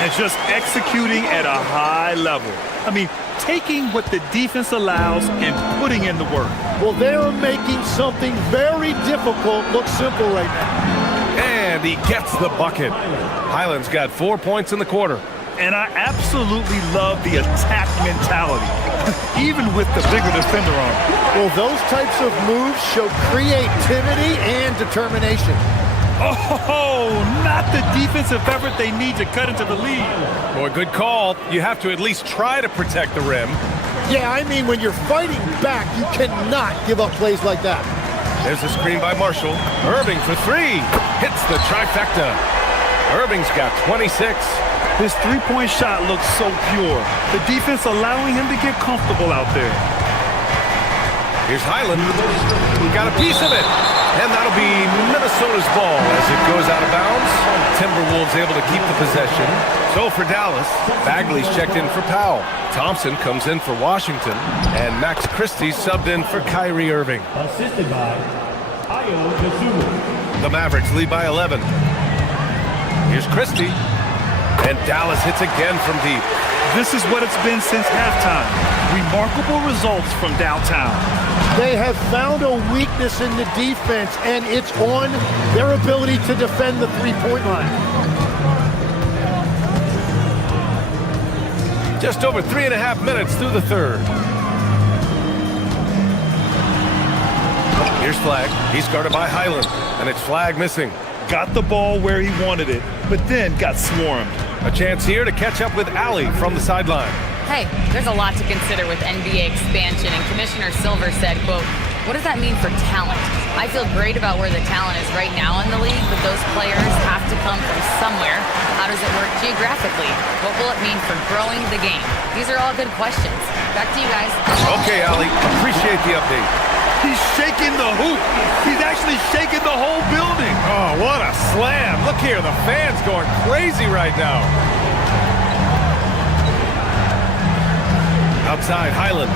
And just executing at a high level. I mean, taking what the defense allows and putting in the work. Well, they're making something very difficult look simple right now. And he gets the bucket. Highland's got 4 points in the quarter. And I absolutely love the attack mentality, even with the bigger defender on. Well, those types of moves show creativity and determination. Oh, not the defensive effort they need to cut into the lead. Boy, good call. You have to at least try to protect the rim. Yeah, I mean, when you're fighting back, you cannot give up plays like that. There's a screen by Marshall. Irving for three. Hits the trifecta. Irving's got 26. His three-point shot looks so pure. The defense allowing him to get comfortable out there. Here's Highland. He got a piece of it. And that'll be Minnesota's ball as it goes out of bounds. Timberwolves able to keep the possession. So for Dallas, Bagley's checked in for Powell. Thompson comes in for Washington. And Max Christie subbed in for Kyrie Irving. Assisted by Ayo Dosunmu. The Mavericks lead by 11. Here's Christie. And Dallas hits again from deep. This is what it's been since halftime. Remarkable results from downtown. They have found a weakness in the defense, and it's on their ability to defend the three-point line. Just over 3.5 minutes through the third. Here's Flag. He's guarded by Highland, and it's Flag missing. Got the ball where he wanted it, but then got swarmed. A chance here to catch up with Allie from the sideline. Hey, there's a lot to consider with NBA expansion, and Commissioner Silver said, quote, what does that mean for talent? I feel great about where the talent is right now in the league, but those players have to come from somewhere. How does it work geographically? What will it mean for growing the game? These are all good questions. Back to you guys. Okay, Allie, appreciate the update. He's shaking the hoop. He's actually shaking the whole building. Oh, what a slam. Look here, the fans going crazy right now. Outside, Highland.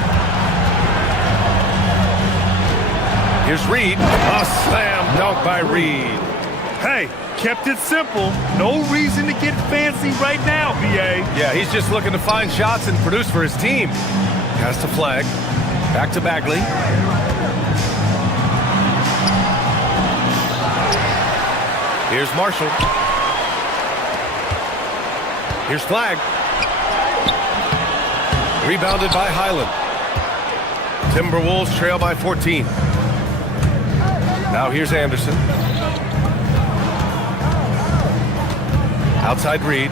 Here's Reed. A slam dunk by Reed. Hey, kept it simple. No reason to get fancy right now, BA. Yeah, he's just looking to find shots and produce for his team. Pass to Flag. Back to Bagley. Here's Marshall. Here's Flag. Rebounded by Highland. Timberwolves trail by 14. Now here's Anderson. Outside Reed.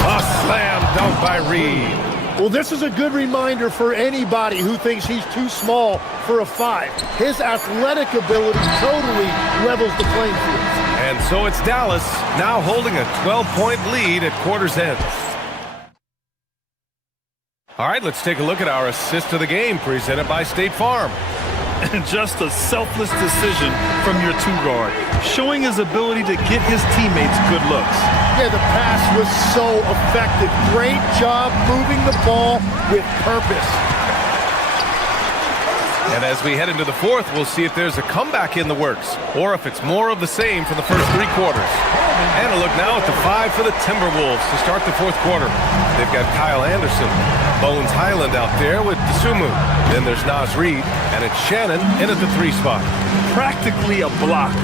A slam dunk by Reed. Well, this is a good reminder for anybody who thinks he's too small for a 5. His athletic ability totally levels the playing field. And so it's Dallas now holding a 12-point lead at quarter's end. All right, let's take a look at our assist of the game presented by State Farm. And just a selfless decision from your two-guard, showing his ability to get his teammates good looks. Yeah, the pass was so effective. Great job moving the ball with purpose. And as we head into the fourth, we'll see if there's a comeback in the works or if it's more of the same for the first 3 quarters. And a look now at the 5 for the Timberwolves to start the fourth quarter. They've got Kyle Anderson, Bones Highland out there with Dosunmu. Then there's Naz Reid, and it's Shannon in at the 3 spot. Practically a block.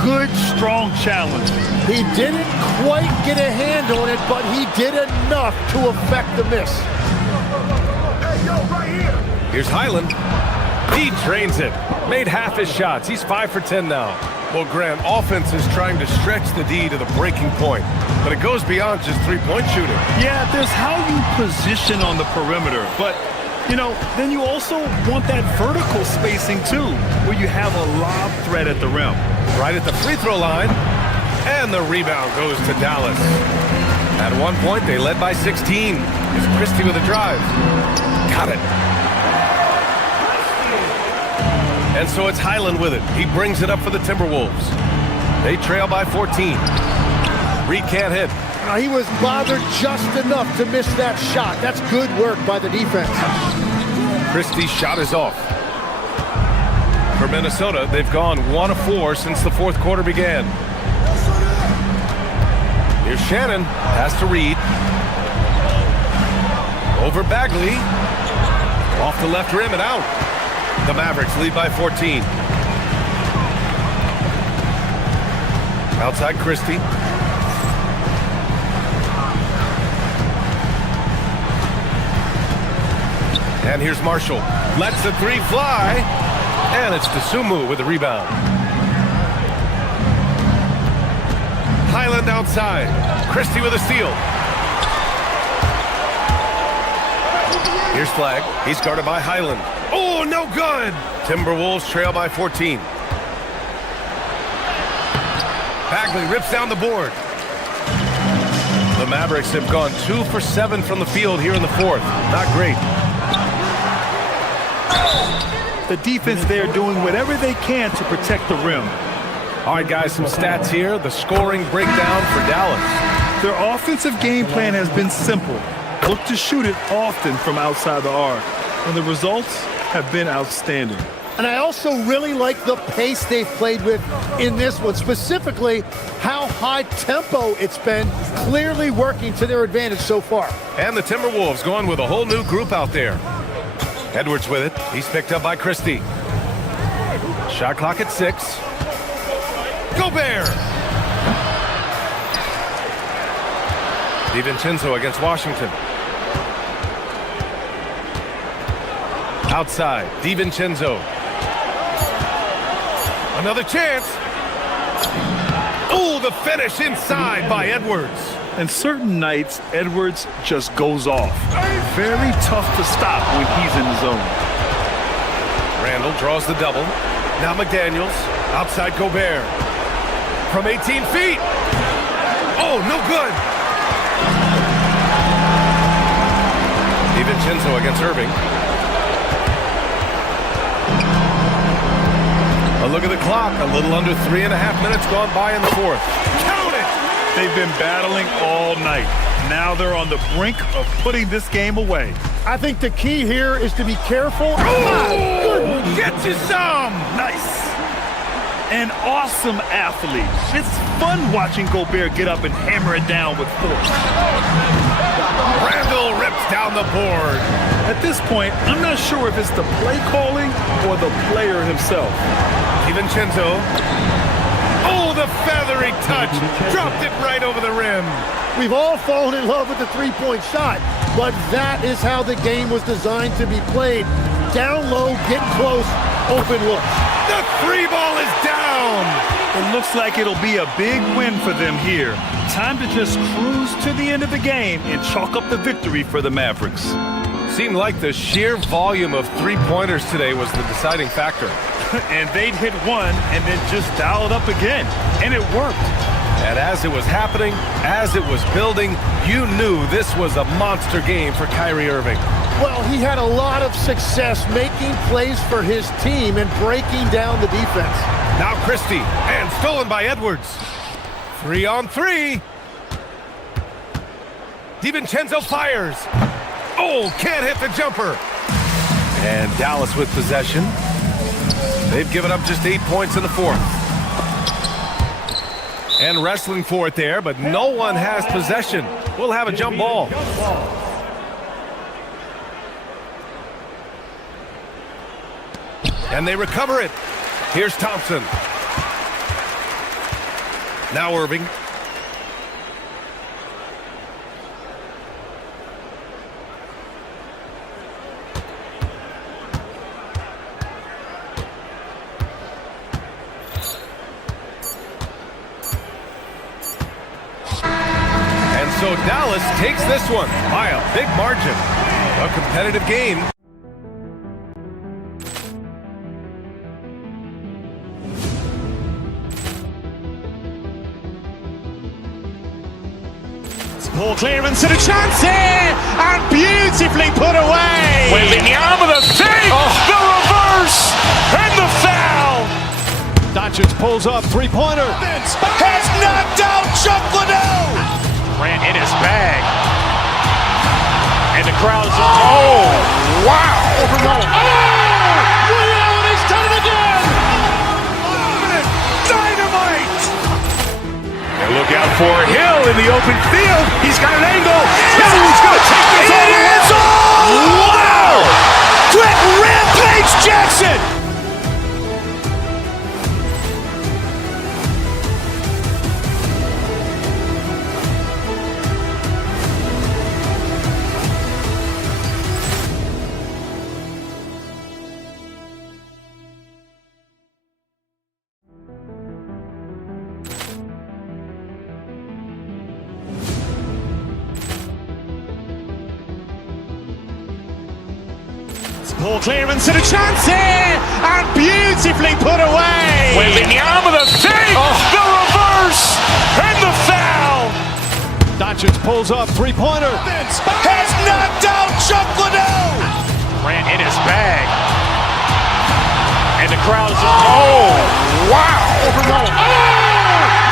Good, strong challenge. He didn't quite get a hand on it, but he did enough to affect the miss. Hey, yo, right here. Here's Highland. He drains it. Made half his shots. He's 5 for 10 now. Well, Grant, offense is trying to stretch the D to the breaking point, but it goes beyond just three-point shooting. Yeah, there's how you position on the perimeter, but, you know, then you also want that vertical spacing, too, where you have a lob threat at the rim. Right at the free throw line, and the rebound goes to Dallas. At one point, they led by 16. It's Christie with a drive. Got it. And so it's Highland with it. He brings it up for the Timberwolves. They trail by 14. Reed can't hit. Now, he was bothered just enough to miss that shot. That's good work by the defense. Christie's shot is off. For Minnesota, they've gone 1 of 4 since the fourth quarter began. Here's Shannon. Pass to Reed. Over Bagley. Off the left rim and out. The Mavericks lead by 14. Outside Christie. And here's Marshall. Lets the 3 fly. And it's Dosunmu with the rebound. Highland outside. Christie with a steal. Here's Flag. He's guarded by Highland. Oh, no good! Timberwolves trail by 14. Bagley rips down the board. The Mavericks have gone 2 for 7 from the field here in the fourth. Not great. The defense there doing whatever they can to protect the rim. All right, guys, some stats here. The scoring breakdown for Dallas. Their offensive game plan has been simple. Look to shoot it often from outside the arc. And the results have been outstanding. And I also really like the pace they've played with in this one, specifically how high tempo it's been, clearly working to their advantage so far. And the Timberwolves going with a whole new group out there. Edwards with it. He's picked up by Christie. Shot clock at 6. Gobert! DiVincenzo against Washington. Outside, DiVincenzo. Another chance. Oh, the finish inside by Edwards. And certain nights, Edwards just goes off. Very tough to stop when he's in the zone. Randall draws the double. Now McDaniels. Outside Gobert. From 18 feet. Oh, no good. DiVincenzo against Irving. A look at the clock. A little under 3.5 minutes gone by in the fourth. Count it! They've been battling all night. Now they're on the brink of putting this game away. I think the key here is to be careful. Oh, get you some! Nice. An awesome athlete. It's fun watching Gobert get up and hammer it down with force. Randall rips down the board. At this point, I'm not sure if it's the play calling or the player himself. DiVincenzo. Oh, the feathery touch. Dropped it right over the rim. We've all fallen in love with the three-point shot, but that is how the game was designed to be played. Down low, get close, open look. The three ball is down. It looks like it'll be a big win for them here. Time to just cruise to the end of the game and chalk up the victory for the Mavericks. Seemed like the sheer volume of three-pointers today was the deciding factor. And they'd hit one and then just dial it up again. And it worked. And as it was happening, as it was building, you knew this was a monster game for Kyrie Irving. Well, he had a lot of success making plays for his team and breaking down the defense. Now Christie, and stolen by Edwards. 3-on-3. DiVincenzo fires. Oh, can't hit the jumper. And Dallas with possession. They've given up just 8 points in the fourth. And wrestling for it there, but no one has possession. We'll have a jump ball. And they recover it. Here's Thompson. Now Irving. So Dallas takes this one by a big margin. A competitive game. Ball clearance and a chance here, and beautifully put away. Wembanyama the fake, the reverse, and the foul. Doncic pulls up, three-pointer. Has knocked out Chuck Liddell. Grant in his bag. And the crowd is... Oh, wow. Overall. Oh! Liddell has done it again. Dynamite. And look out for Hill in the open field. He's got an angle. He's going to take this all the way. It's all. Wow. Quick Rampage Jackson. Ball clearance and a chance here, and beautifully put away. Wembanyama the save, the reverse, and the foul. Doncic pulls up, three-pointer. Has knocked out Chuck Liddell. Grant in his bag. And the crowd is, oh, wow.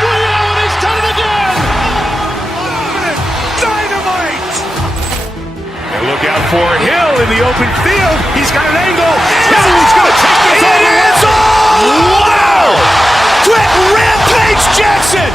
Rio, he's done it again. Dynamite. And look out for Hill in the open field. He's got an angle. Hill's going to take this all the way. Wow. Quick Rampage Jackson.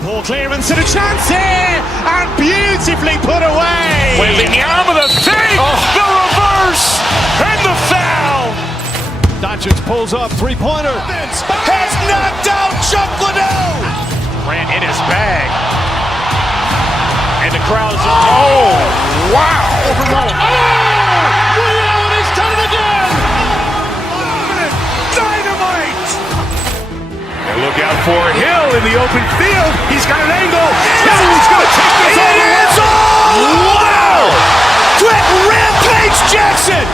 Ball clearance and a chance here, and beautifully put away. Wembanyama the save, the reverse, and the foul. Doncic pulls up, three-pointer. Has knocked out Chuck Liddell. Grant in his bag. And the crowd is, oh, wow. Rio, he's done it again. Dynamite. And look out for Hill in the open field. He's got an angle. Hill's going to take this all the way. Wow. Quick Rampage Jackson.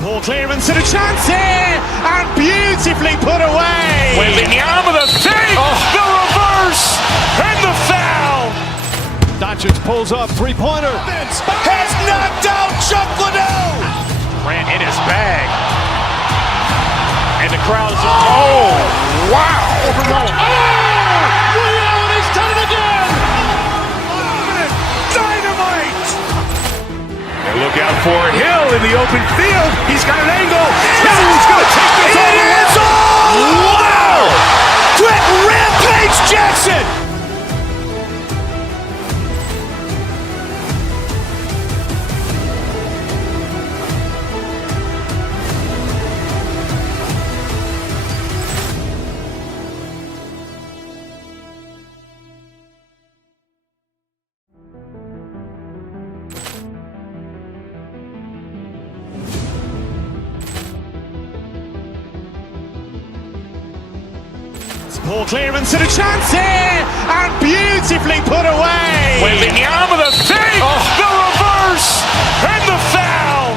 Ball clearance and a chance here, and beautifully put away. Wembanyama the save, the reverse, and the foul. Doncic pulls up, three-pointer. Has knocked out Chuck Liddell. Grant in his bag. And the crowd is, oh, wow. Rio, he's done it again. Dynamite. And look out for Hill in the open field. He's got an angle. Hill's going to take this all the way. Wow. Quick Rampage Jackson. Ball clearance and a chance here, and beautifully put away. Wembanyama the save, the reverse, and the foul.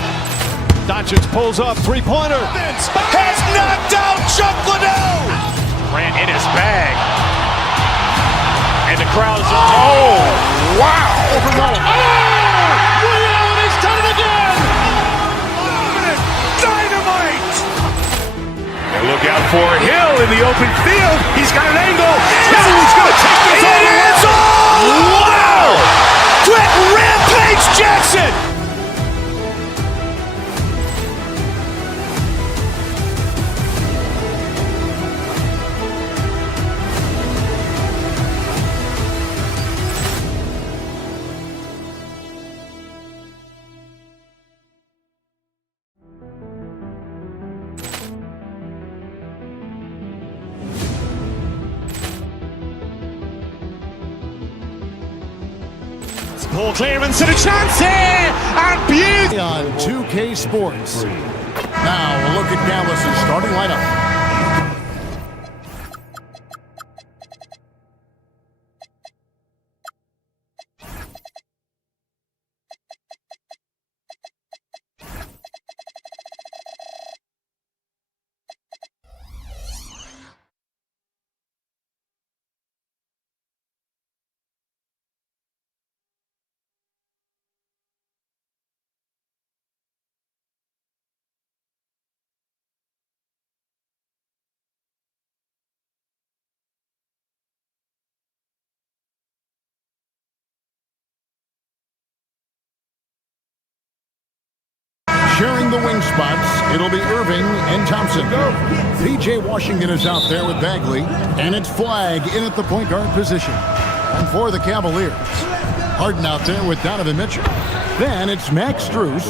Doncic pulls up, three-pointer. Has knocked out Chuck Liddell. Grant in his bag. And the crowd is, oh, wow. Rio, he's done it again. Dynamite. And look out for Hill in the open field. He's got an angle. Hill's going to take this all the way. Wow. Quick Rampage Jackson. Ball clearance and a chance here, and beauty. On 2K Sports. Now a look at Dallas' starting lineup. Sharing the wing spots, it'll be Irving and Thompson. P.J. Washington is out there with Bagley, and it's Flagg in at the point guard position. And for the Cavaliers, Harden out there with Donovan Mitchell. Then it's Max Strus.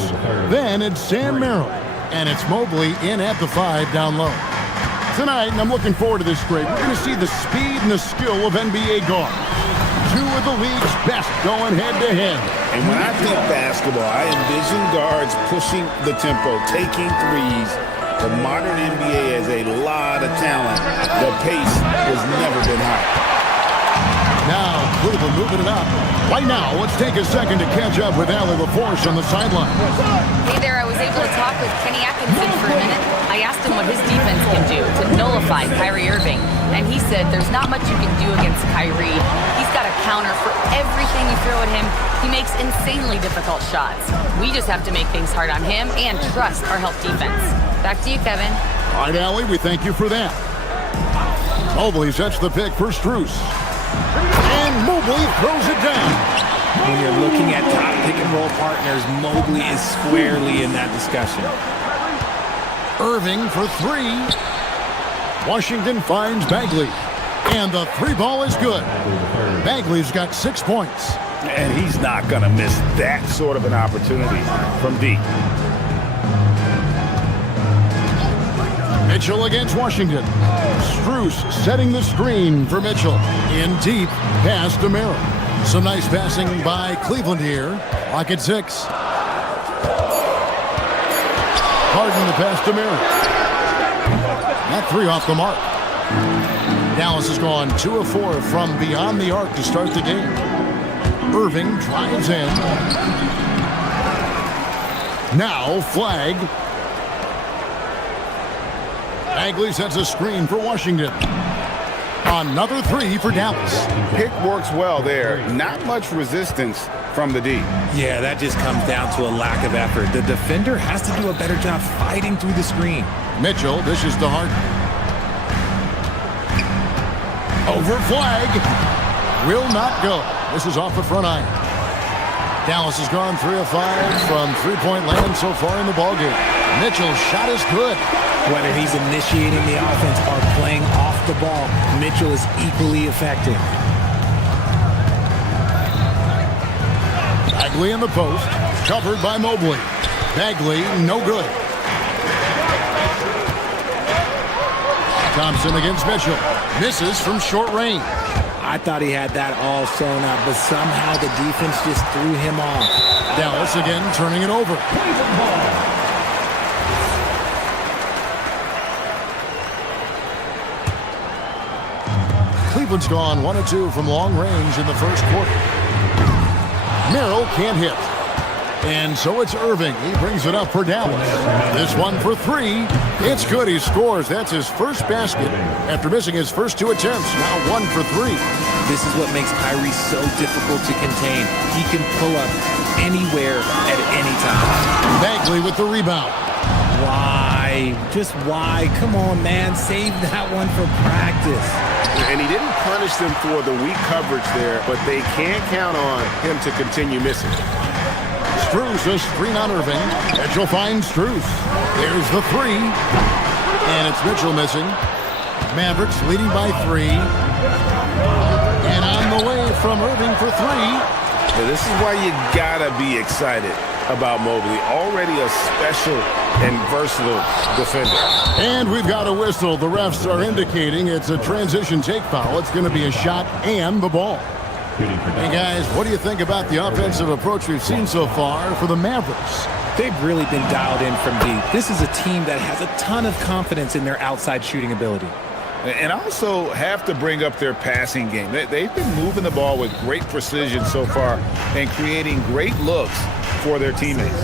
Then it's Sam Merrill. And it's Mobley in at the 5 down low. Tonight, and I'm looking forward to this grade, we're going to see the speed and the skill of NBA guards. Two of the league's best going head-to-head. And when I think basketball, I envision guards pushing the tempo, taking threes. The modern NBA has a lot of talent. The pace has never been higher. Now, Cleveland moving it up. Right now, let's take a second to catch up with Allie LaForce on the sideline. Hey there, I was able to talk with Kenny Atkinson for a minute. I asked him what his defense can do to nullify Kyrie Irving, and he said there's not much you can do against Kyrie. He's got a counter for everything you throw at him. He makes insanely difficult shots. We just have to make things hard on him and trust our help defense. Back to you, Kevin. All right, Allie, we thank you for that. Mobley sets the pick for Strus. And Mobley throws it down. When you're looking at top pick-and-roll partners, Mobley is squarely in that discussion. Irving for 3. Washington finds Bagley. And the 3 ball is good. Bagley's got 6 points. And he's not going to miss that sort of an opportunity from deep. Mitchell against Washington. Strus setting the screen for Mitchell. In deep, pass to Merrill. Some nice passing by Cleveland here. Lock at 6. Harden the pass to Merrill. That 3 off the mark. Dallas has gone 2 of 4 from beyond the arc to start the game. Irving drives in. Now Flagg. Bagley sets a screen for Washington. Another 3 for Dallas. Pick works well there. Not much resistance from the D. Yeah, that just comes down to a lack of effort. The defender has to do a better job fighting through the screen. Mitchell dishes to Harden. Over Flagg. Will not go. This is off the front iron. Dallas has gone 3 of 5 from three-point land so far in the ballgame. Mitchell's shot is good. Whether he's initiating the offense or playing off the ball, Mitchell is equally effective. Bagley in the post, covered by Mobley. Bagley, no good. Thompson against Mitchell. Misses from short range. I thought he had that all sewn up, but somehow the defense just threw him off. Dallas again turning it over. Cleveland's gone 1 of 2 from long range in the first quarter. Merrill can't hit. And so it's Irving. He brings it up for Dallas. This one for 3. It's good. He scores. That's his first basket after missing his first 2 attempts. Now 1 for 3. This is what makes Kyrie so difficult to contain. He can pull up anywhere at any time. Bagley with the rebound. Why? Just why? Come on, man. Save that one for practice. And he didn't punish them for the weak coverage there, but they can't count on him to continue missing. Strus a screen on Irving. Mitchell finds Strus. There's the 3. And it's Mitchell missing. Mavericks leading by 3. And on the way from Irving for 3. Yeah, this is why you gotta be excited about Mobley. Already a special and versatile defender. And we've got a whistle. The refs are indicating it's a transition take foul. It's going to be a shot and the ball. Hey guys, what do you think about the offensive approach we've seen so far for the Mavericks? They've really been dialed in from deep. This is a team that has a ton of confidence in their outside shooting ability. And also have to bring up their passing game. They've been moving the ball with great precision so far and creating great looks for their teammates.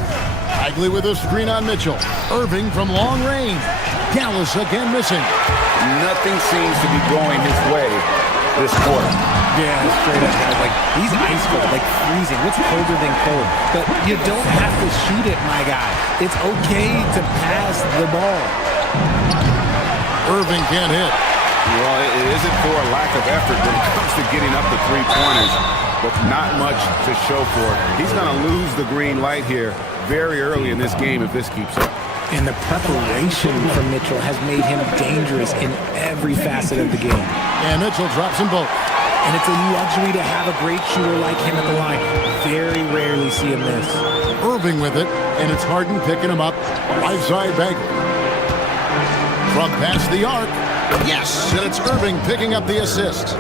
Bagley with a screen on Mitchell. Irving from long range. Dallas again missing. Nothing seems to be going his way this quarter. Yeah, straight up, guys. Like, he's ice cold, like freezing. What's colder than cold? But you don't have to shoot it, my guy. It's okay to pass the ball. Irving can't hit. Well, it isn't for a lack of effort when it comes to getting up the 3-pointers, but not much to show for it. He's going to lose the green light here very early in this game if this keeps up. And the preparation from Mitchell has made him dangerous in every facet of the game. And Mitchell drops them both. And it's a luxury to have a great shooter like him at the line. Very rarely see him miss. Irving with it, and it's Harden picking him up. Right side Bagley. From past the arc. Yes, and it's Irving picking up the assist.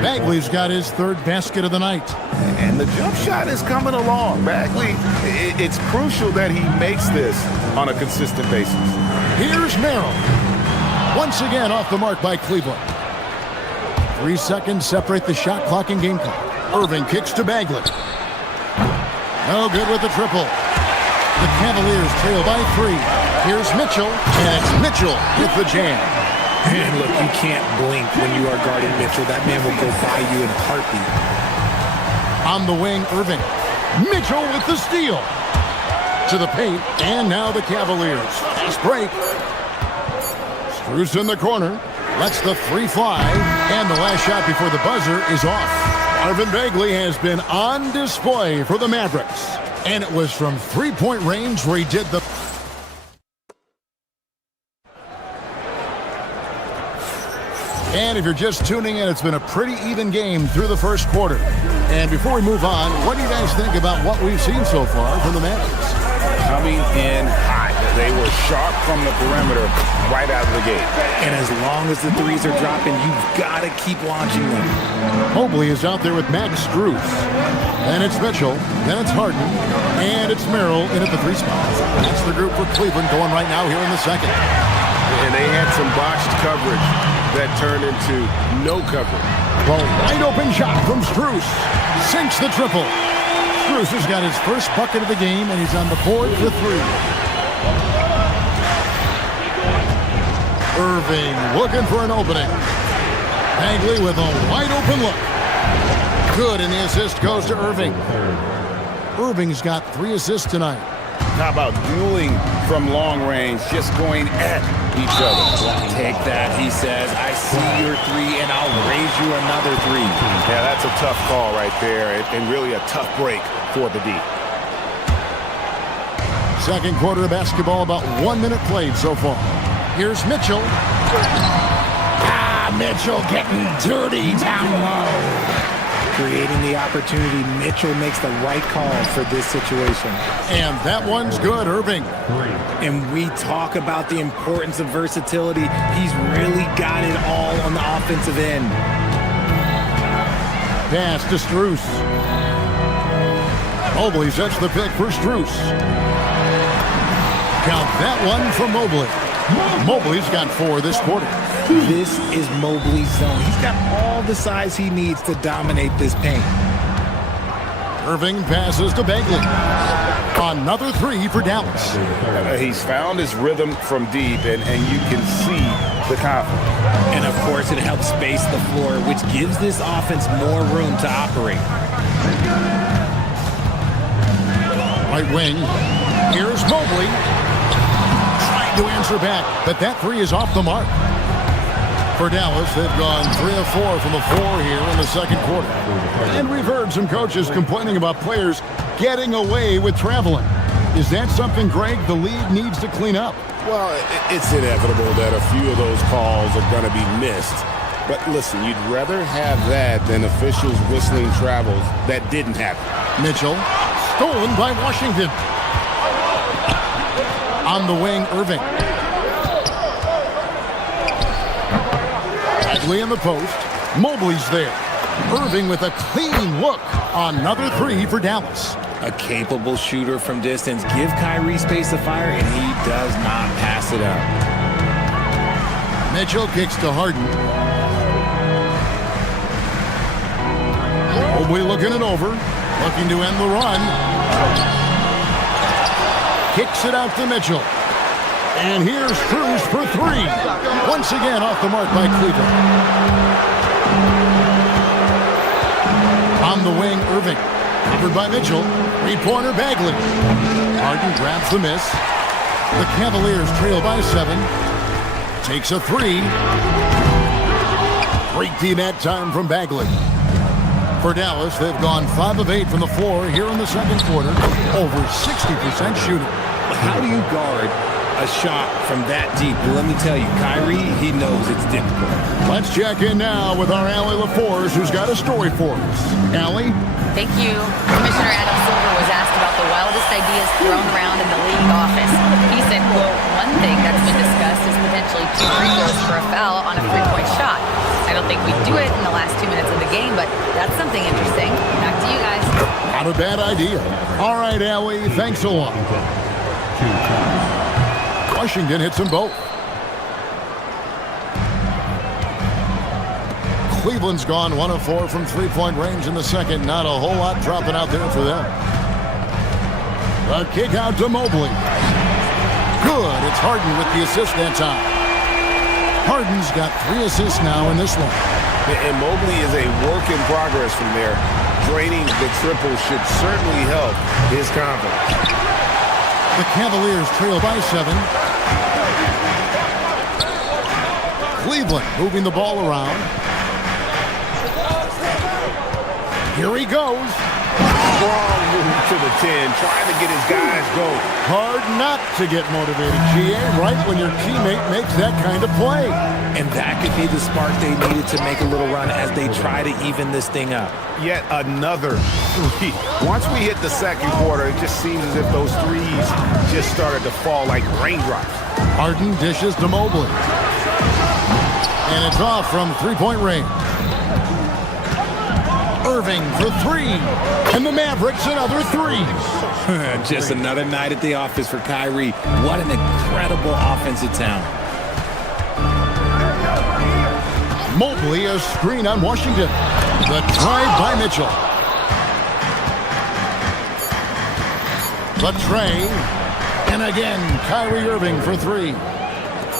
Bagley's got his third basket of the night. And the jump shot is coming along. Bagley, it's crucial that he makes this on a consistent basis. Here's Merrill. Once again off the mark by Cleveland. 3 seconds separate the shot clock and game clock. Irving kicks to Bagley. No good with the triple. The Cavaliers trail by 3. Here's Mitchell, and it's Mitchell with the jam. And look, you can't blink when you are guarding Mitchell. That man will go by you in a heartbeat. On the wing, Irving. Mitchell with the steal. To the paint, and now the Cavaliers. Fast break. Strus in the corner. Lets the 3 fly, and the last shot before the buzzer is off. Marvin Bagley has been on display for the Mavericks. And it was from three-point range where he did the... And if you're just tuning in, it's been a pretty even game through the first quarter. And before we move on, what do you guys think about what we've seen so far from the Mavericks? Coming in hot. They were sharp from the perimeter right out of the gate. And as long as the threes are dropping, you've got to keep launching them. Mobley is out there with Max Strus. Then it's Mitchell. Then it's Harden. And it's Merrill in at the 3 spot. That's the group for Cleveland going right now here in the second. And they had some botched coverage that turned into no coverage. Well, wide open shot from Strus. Sinks the triple. Strus has got his first bucket of the game, and he's on the board for 3. Irving looking for an opening. Bagley with a wide open look. Good, and the assist goes to Irving. Irving's got 3 assists tonight. How about dueling from long range, just going at each other? Take that, he says. I see your 3, and I'll raise you another 3. Yeah, that's a tough call right there, and really a tough break for the D. Second quarter of basketball, about 1 minute played so far. Here's Mitchell. Mitchell getting dirty down low. Creating the opportunity, Mitchell makes the right call for this situation. And that one's good, Irving. And we talk about the importance of versatility. He's really got it all on the offensive end. Pass to Strus. Mobley sets the pick for Strus. Count that one for Mobley. Mobley's got 4 this quarter. This is Mobley's zone. He's got all the size he needs to dominate this paint. Irving passes to Bagley. Another 3 for Dallas. He's found his rhythm from deep, and you can see the confidence. And, of course, it helps space the floor, which gives this offense more room to operate. Right wing. Here's Mobley. Trying to answer back, but that 3 is off the mark. For Dallas, they've gone 3 of 4 from the floor here in the second quarter. And we've heard some coaches complaining about players getting away with traveling. Is that something, Greg, the league needs to clean up? Well, it's inevitable that a few of those calls are going to be missed. But listen, you'd rather have that than officials whistling travels that didn't happen. Mitchell, stolen by Washington. On the wing, Irving. Bagley in the post. Mobley's there. Irving with a clean look. Another 3 for Dallas. A capable shooter from distance. Give Kyrie space to fire, and he does not pass it up. Mitchell kicks to Harden. Mobley looking it over. Looking to end the run. Kicks it out to Mitchell. And here's Strus for 3. Once again off the mark by Cleveland. On the wing, Irving. Covered by Mitchell. 3-pointer Bagley. Harden grabs the miss. The Cavaliers trail by 7. Takes a 3. 3 that time from Bagley. For Dallas, they've gone 5 of 8 from the floor here in the second quarter, over 60% shooting. How do you guard a shot from that deep? Well, let me tell you, Kyrie, he knows it's difficult. Let's check in now with our Allie LaForce, who's got a story for us. Allie? Thank you. Commissioner Adam Silver was asked about the wildest ideas thrown around in the league office. He said, quote, one thing that's been discussed is potentially 2 free throws for a foul on a 3-point shot. I don't think we'd do it in the last 2 minutes of the game, but that's something interesting. Back to you guys. Not a bad idea. All right, Allie, thanks a lot. Washington hits them both. Cleveland's gone 1 of 4 from 3-point range in the second. Not a whole lot dropping out there for them. A kick out to Mobley. Good. It's Harden with the assist that time. Harden's got 3 assists now in this one. And Mobley is a work in progress from there. Draining the triple should certainly help his confidence. The Cavaliers trail by 7. Cleveland moving the ball around. Here he goes. Strong move to the 10, trying to get his guys going. Hard not to get motivated, GA, right when your teammate makes that kind of play. And that could be the spark they needed to make a little run as they try to even this thing up. Yet another 3. Once we hit the second quarter, it just seems as if those threes just started to fall like raindrops. Harden dishes to Mobley. And it's off from 3-point range. Irving for 3. And the Mavericks another 3. Just another night at the office for Kyrie. What an incredible offensive talent. Mobley a screen on Washington. The drive by Mitchell. The tray. And again, Kyrie Irving for 3.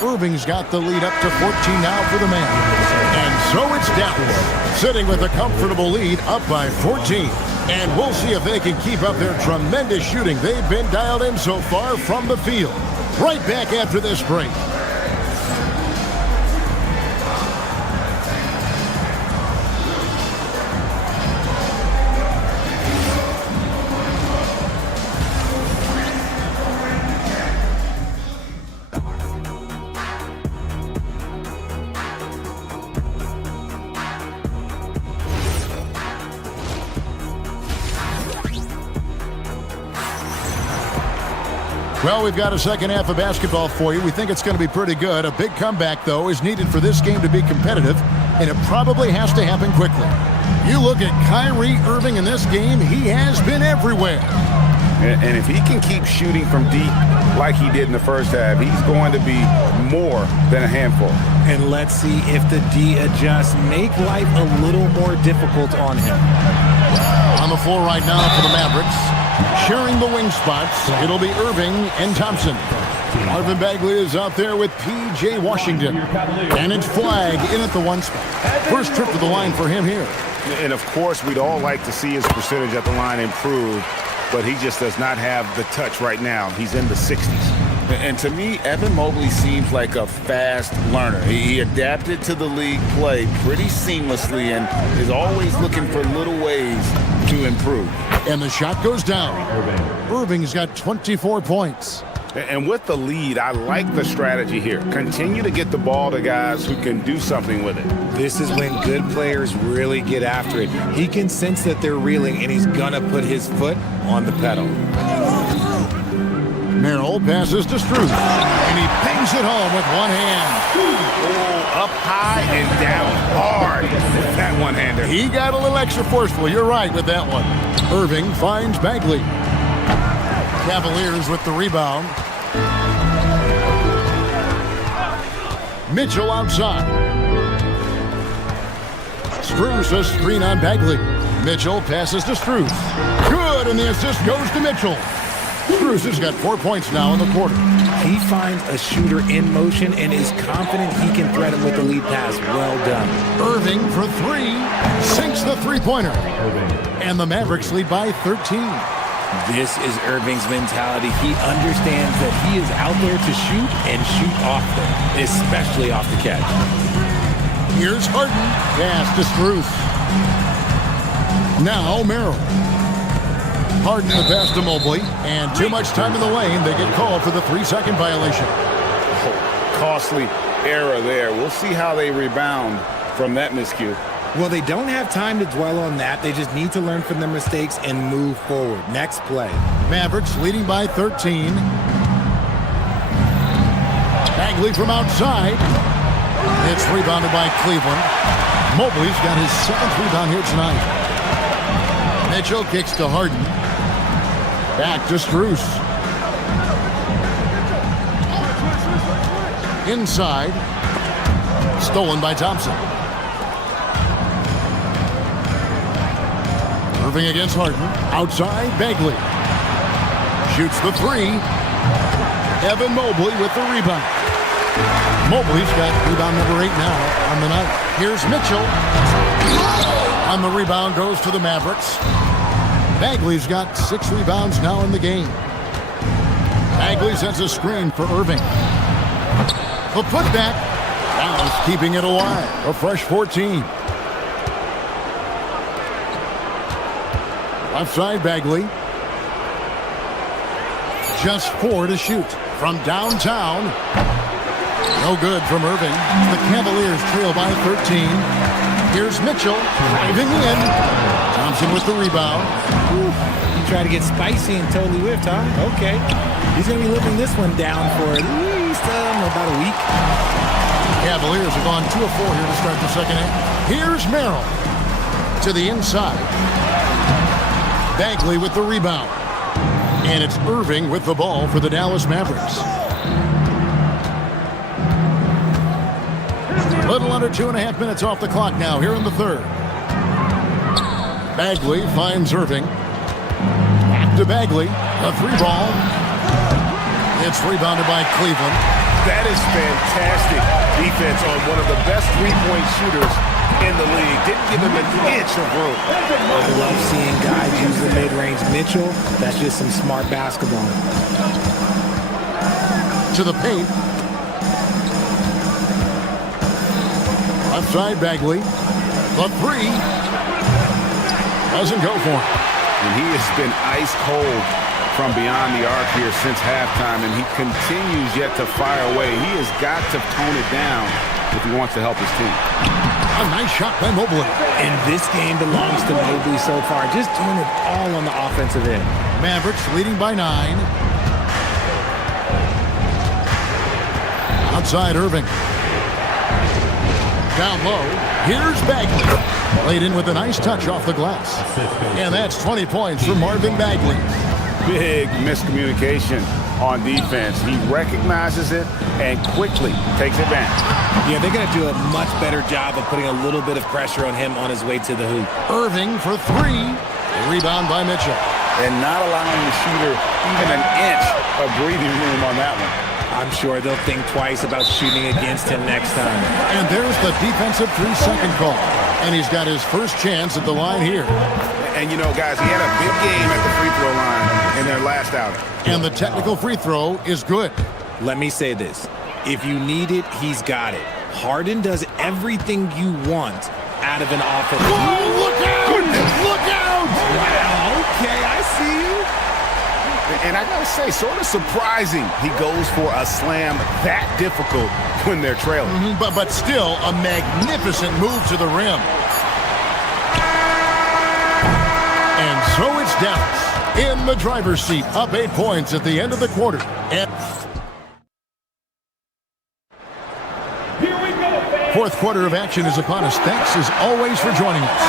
Irving's got the lead up to 14 now for the Mavericks. And so it's Dallas, sitting with a comfortable lead up by 14. And we'll see if they can keep up their tremendous shooting they've been dialed in so far from the field. Right back after this break. Well, we've got a second half of basketball for you. We think it's going to be pretty good. A big comeback, though, is needed for this game to be competitive, and it probably has to happen quickly. You look at Kyrie Irving in this game, he has been everywhere. And if he can keep shooting from deep like he did in the first half, he's going to be more than a handful. And let's see if the D adjusts, make life a little more difficult on him. On the floor right now for the Mavericks. Sharing the wing spots, it'll be Irving and Thompson. Marvin Bagley is out there with P.J. Washington. And it's Flag in at the 1 spot. First trip to the line for him here. And, of course, we'd all like to see his percentage at the line improve, but he just does not have the touch right now. He's in the 60s. And to me, Evan Mobley seems like a fast learner. He adapted to the league play pretty seamlessly and is always looking for little ways to improve. And the shot goes down. Irving's got 24 points. And with the lead, I like the strategy here. Continue to get the ball to guys who can do something with it. This is when good players really get after it. He can sense that they're reeling, and he's going to put his foot on the pedal. Merrill passes to Struth, and he bangs it home with one hand. Oh, up high and down hard with that one-hander. He got a little extra forceful. You're right with that one. Irving finds Bagley. Cavaliers with the rebound. Mitchell outside. Struth a screen on Bagley. Mitchell passes to Struth. Good, and the assist goes to Mitchell. Struth has got 4 points now in the quarter. He finds a shooter in motion and is confident he can threat him with the lead pass. Well done. Irving for 3. Sinks the three-pointer. And the Mavericks lead by 13. This is Irving's mentality. He understands that he is out there to shoot and shoot often, especially off the catch. Here's Harden. Pass to Struth. Now Merrill. Harden the pass to Mobley, and too much time in the lane. They get called for the 3-second violation. Costly error there. We'll see how they rebound from that miscue. Well, they don't have time to dwell on that. They just need to learn from their mistakes and move forward. Next play. Mavericks leading by 13. Bagley from outside. It's rebounded by Cleveland. Mobley's got his 7th rebound here tonight. Mitchell kicks to Harden. Back to Strus. Inside. Stolen by Thompson. Irving against Harden. Outside, Bagley. Shoots the 3. Evan Mobley with the rebound. Mobley's got rebound number 8 now on the night. Here's Mitchell. On the rebound goes to the Mavericks. Bagley's got 6 rebounds now in the game. Bagley sets a screen for Irving. The putback. Dallas keeping it alive. A fresh 14. Left side, Bagley. Just 4 to shoot. From downtown. No good from Irving. The Cavaliers trail by 13. Here's Mitchell driving in. Thompson with the rebound. You try to get spicy and totally whiffed, huh? Okay. He's going to be living this one down for at least about a week. Cavaliers have gone 2 of 4 here to start the second half. Here's Merrill to the inside. Bagley with the rebound. And it's Irving with the ball for the Dallas Mavericks. Little under 2.5 minutes off the clock now here in the third. Bagley finds Irving. Back to Bagley. A 3-ball. It's rebounded by Cleveland. That is fantastic defense on one of the best three-point shooters in the league. Didn't give him an inch of room. I love seeing guys use the mid-range. Mitchell, that's just some smart basketball. To the paint. Left side, Bagley. The 3. Doesn't go for him. And he has been ice cold from beyond the arc here since halftime, and he continues yet to fire away. He has got to tone it down if he wants to help his team. A nice shot by Mobley. And this game belongs to Mobley so far, just doing it all on the offensive end. Mavericks leading by 9. Outside Irving. Down low. Here's Bagley. Laid in with a nice touch off the glass. And that's 20 points for Marvin Bagley. Big miscommunication on defense. He recognizes it and quickly takes advantage. Yeah, they're going to do a much better job of putting a little bit of pressure on him on his way to the hoop. Irving for 3. Rebound by Mitchell. And not allowing the shooter even an inch of breathing room on that one. I'm sure they'll think twice about shooting against him next time. And there's the defensive 3-second call. And he's got his first chance at the line here. And, you know, guys, he had a big game at the free throw line in their last outing. And the technical free throw is good. Let me say this. If you need it, he's got it. Harden does everything you want out of an offense. Whoa, look out! Look out! Wow, okay, I see you. And I gotta say, sort of surprising he goes for a slam that difficult when they're trailing. But still a magnificent move to the rim. And so it's Dallas in the driver's seat, up 8 points at the end of the quarter. And fourth quarter of action is upon us. Thanks as always for joining us.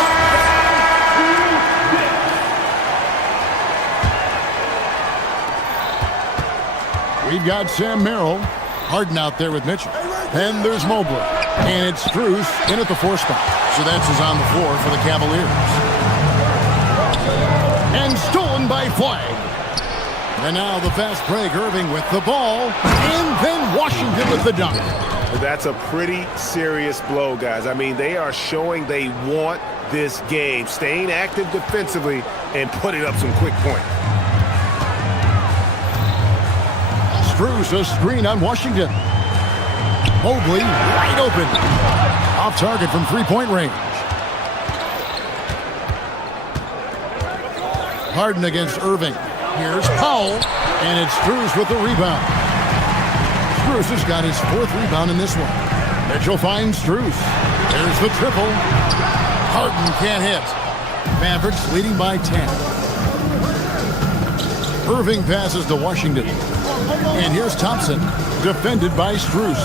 We've got Sam Merrill, Harden out there with Mitchell. Then there's Mobley. And it's Strus in at the 4 spot. So that's his on the floor for the Cavaliers. And stolen by Flag. And now the fast break, Irving with the ball. And then Washington with the dunk. That's a pretty serious blow, guys. I mean, they are showing they want this game, staying active defensively and putting up some quick points. Strus a screen on Washington. Mobley wide open. Off target from 3-point range. Harden against Irving. Here's Powell, and it's Strus with the rebound. Strus has got his 4th rebound in this one. Mitchell finds Strus. There's the triple. Harden can't hit. Mavericks leading by 10. Irving passes to Washington. And here's Thompson, defended by Strus.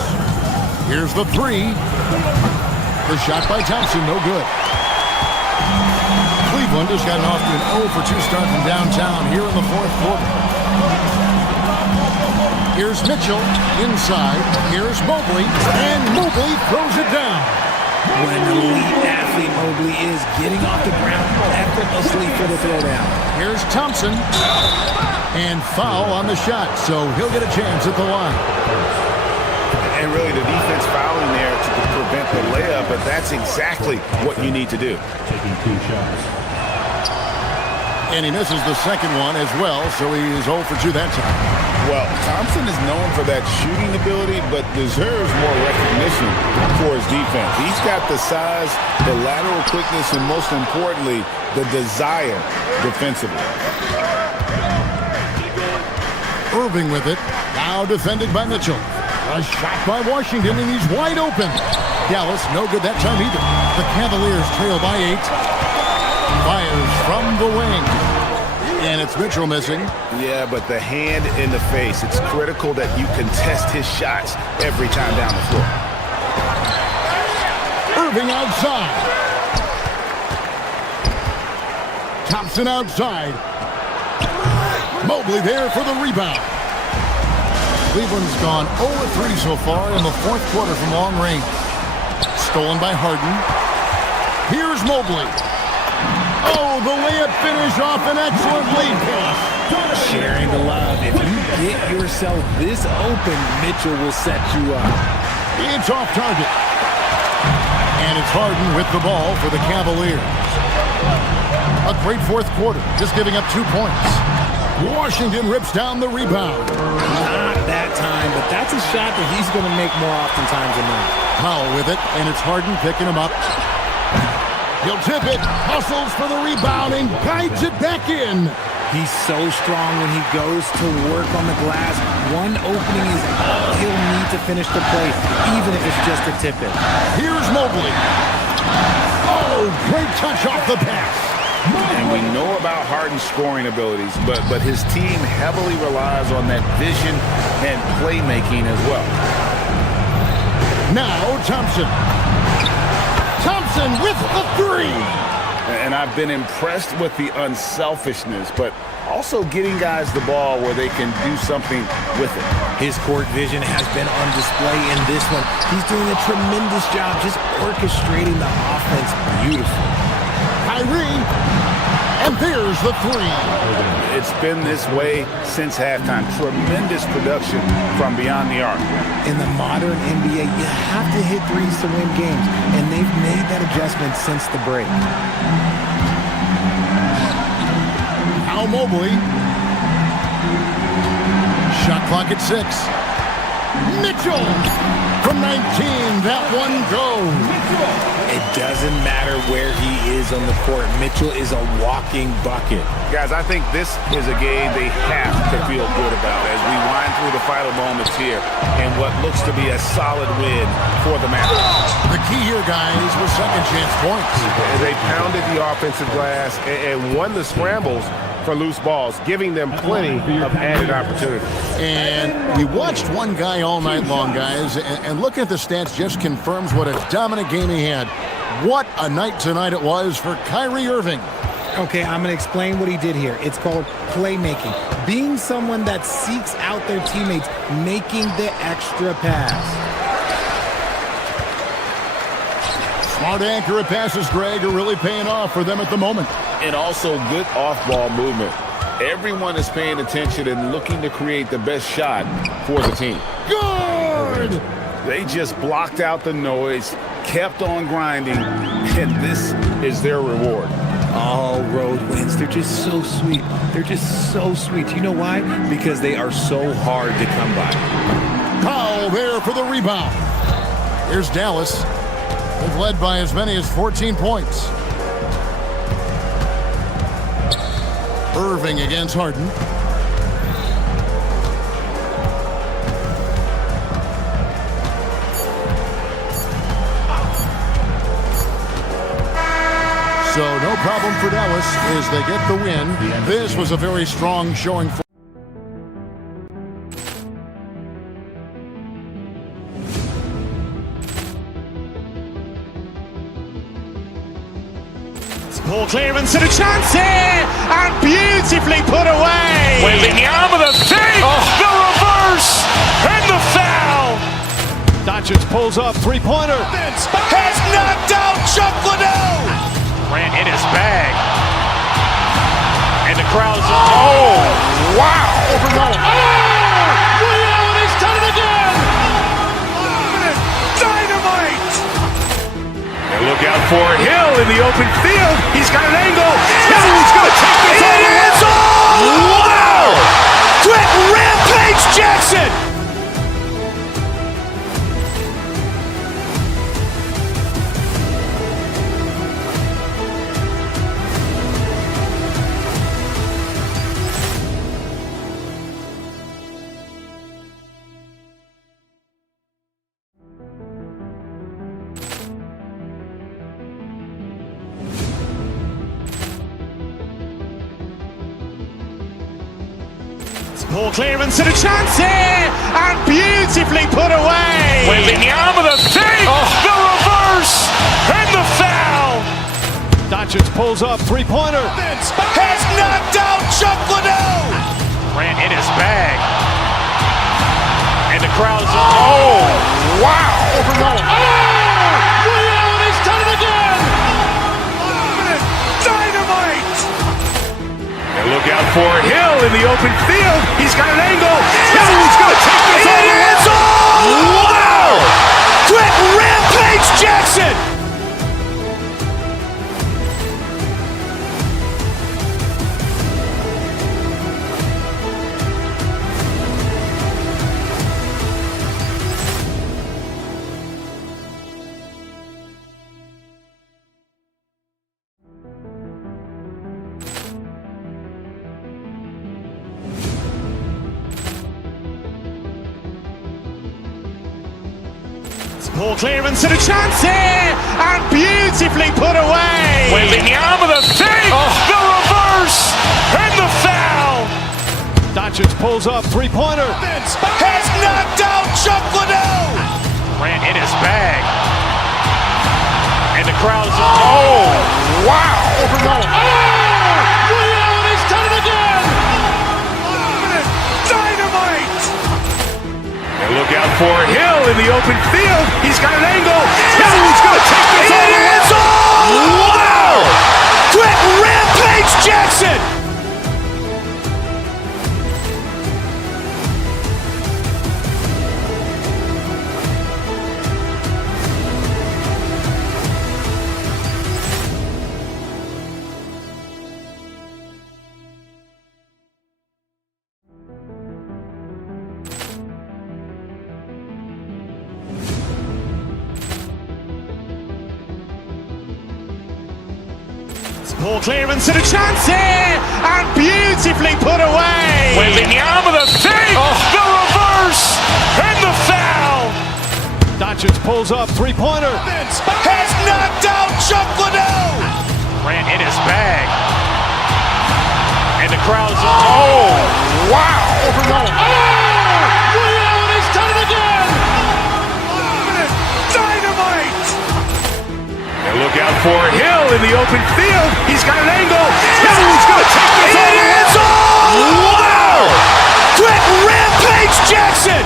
Here's the 3. The shot by Thompson, no good. Cleveland has gotten off to an 0 for 2 start from downtown here in the 4th quarter. Here's Mitchell inside. Here's Mobley, and Mobley throws it down. When an elite athlete Mobley is getting off the ground effortlessly for the throwdown. Here's Thompson, and foul on the shot, so he'll get a chance at the line. And really the defense fouling there to prevent the layup, but that's exactly what you need to do. Taking 2 shots. And he misses the second one as well, so he is 0 for 2 that time. Well, Thompson is known for that shooting ability, but deserves more recognition for his defense. He's got the size, the lateral quickness, and most importantly, the desire defensively. Irving with it, now defended by Mitchell. A shot by Washington, and he's wide open. Dallas, no good that time either. The Cavaliers trail by 8. Fires from the wing. And it's Mitchell missing. Yeah, but the hand in the face. It's critical that you contest his shots every time down the floor. Irving outside. Thompson outside. Mobley there for the rebound. Cleveland's gone 0-3 so far in the 4th quarter from long range. Stolen by Harden. Here's Mobley. Oh, the layup finish off an excellent lead pass. Sharing the love. If you get yourself this open, Mitchell will set you up. It's off target. And it's Harden with the ball for the Cavaliers. A great 4th quarter, just giving up 2 points. Washington rips down the rebound. Not that time, but that's a shot that he's going to make more oftentimes than not. Powell with it, and it's Harden picking him up. He'll tip it, hustles for the rebound, and guides it back in. He's so strong when he goes to work on the glass. One opening is all he'll need to finish the play, even if it's just a tip-in. Here's Mobley. Oh, great touch off the pass. And we know about Harden's scoring abilities, but his team heavily relies on that vision and playmaking as well. Now Thompson. Thompson with the 3. And I've been impressed with the unselfishness, but also getting guys the ball where they can do something with it. His court vision has been on display in this one. He's doing a tremendous job just orchestrating the offense beautifully. Kyrie, and there's the 3. It's been this way since halftime. Tremendous production from beyond the arc. In the modern NBA, you have to hit threes to win games, and they've made that adjustment since the break. Now Mobley. Shot clock at 6. Mitchell from 19. That one goes. It doesn't matter where he is on the court. Mitchell is a walking bucket. Guys, I think this is a game they have to feel good about as we wind through the final moments here in what looks to be a solid win for the Mavericks. The key here, guys, was second chance points. They pounded the offensive glass and won the scrambles for loose balls, giving them plenty of added opportunity. And we watched one guy all night long, guys, and looking at the stats just confirms what a dominant game he had. What a night tonight it was for Kyrie Irving. Okay, I'm going to explain what he did here. It's called playmaking. Being someone that seeks out their teammates, making the extra pass. Smart accurate passes, Greg, are really paying off for them at the moment. And also good off-ball movement. Everyone is paying attention and looking to create the best shot for the team. Good! They just blocked out the noise, kept on grinding, and this is their reward. All road wins. They're just so sweet. They're just so sweet. You know why? Because they are so hard to come by. Powell there for the rebound. Here's Dallas. They've led by as many as 14 points. Irving against Harden. So no problem for Dallas as they get the win. This was a very strong showing for Ball clearance and a chance here, and beautifully put away. Wembanyama the fake, the reverse, and the foul. Doncic pulls up, three-pointer. Has knocked out Chuck Liddell. Grant in his bag. And the crowd's, oh, wow. He's done it again. Dynamite. And look out for Hill in the open field. He's got an angle. He's going to take this all the way. Wow. Quick Rampage Jackson. Ball clearance and a chance here, and beautifully put away. Wembanyama the fake, the reverse, and the foul. Doncic pulls up, three-pointer. Has knocked out Chuck Liddell. Grant in his bag. And the crowd's, oh, wow. He's done it again. Dynamite. And look out for Hill in the open field. He's got an angle. He's going to take this all the way. Wow. Quick Rampage Jackson. Ball clearance and a chance here, and beautifully put away. Wembanyama the fake, the reverse, and the foul. Doncic pulls up, three-pointer. Has knocked out Chuck Liddell. Grant in his bag. And the crowd's, oh, wow. He's done it again. Dynamite. And look out for Hill in the open field. He's got an angle. He's going to take this all the way. Wow. Quick Rampage Jackson. Ball clearance and a chance here, and beautifully put away. Wembanyama the fake, the reverse, and the foul. Doncic pulls up, three-pointer. Has knocked out Chuck Liddell. Grant in his bag. And the crowd's, oh, wow. He's done it again. Dynamite. And look out for Hill in the open field. He's got an angle. He's going to take this all the way. Wow. Quick Rampage Jackson.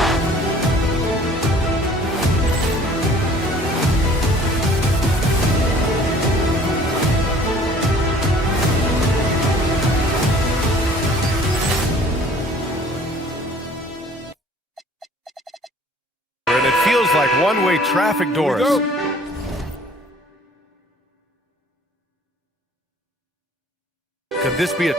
And it feels like one-way traffic, Doris. Could this be a...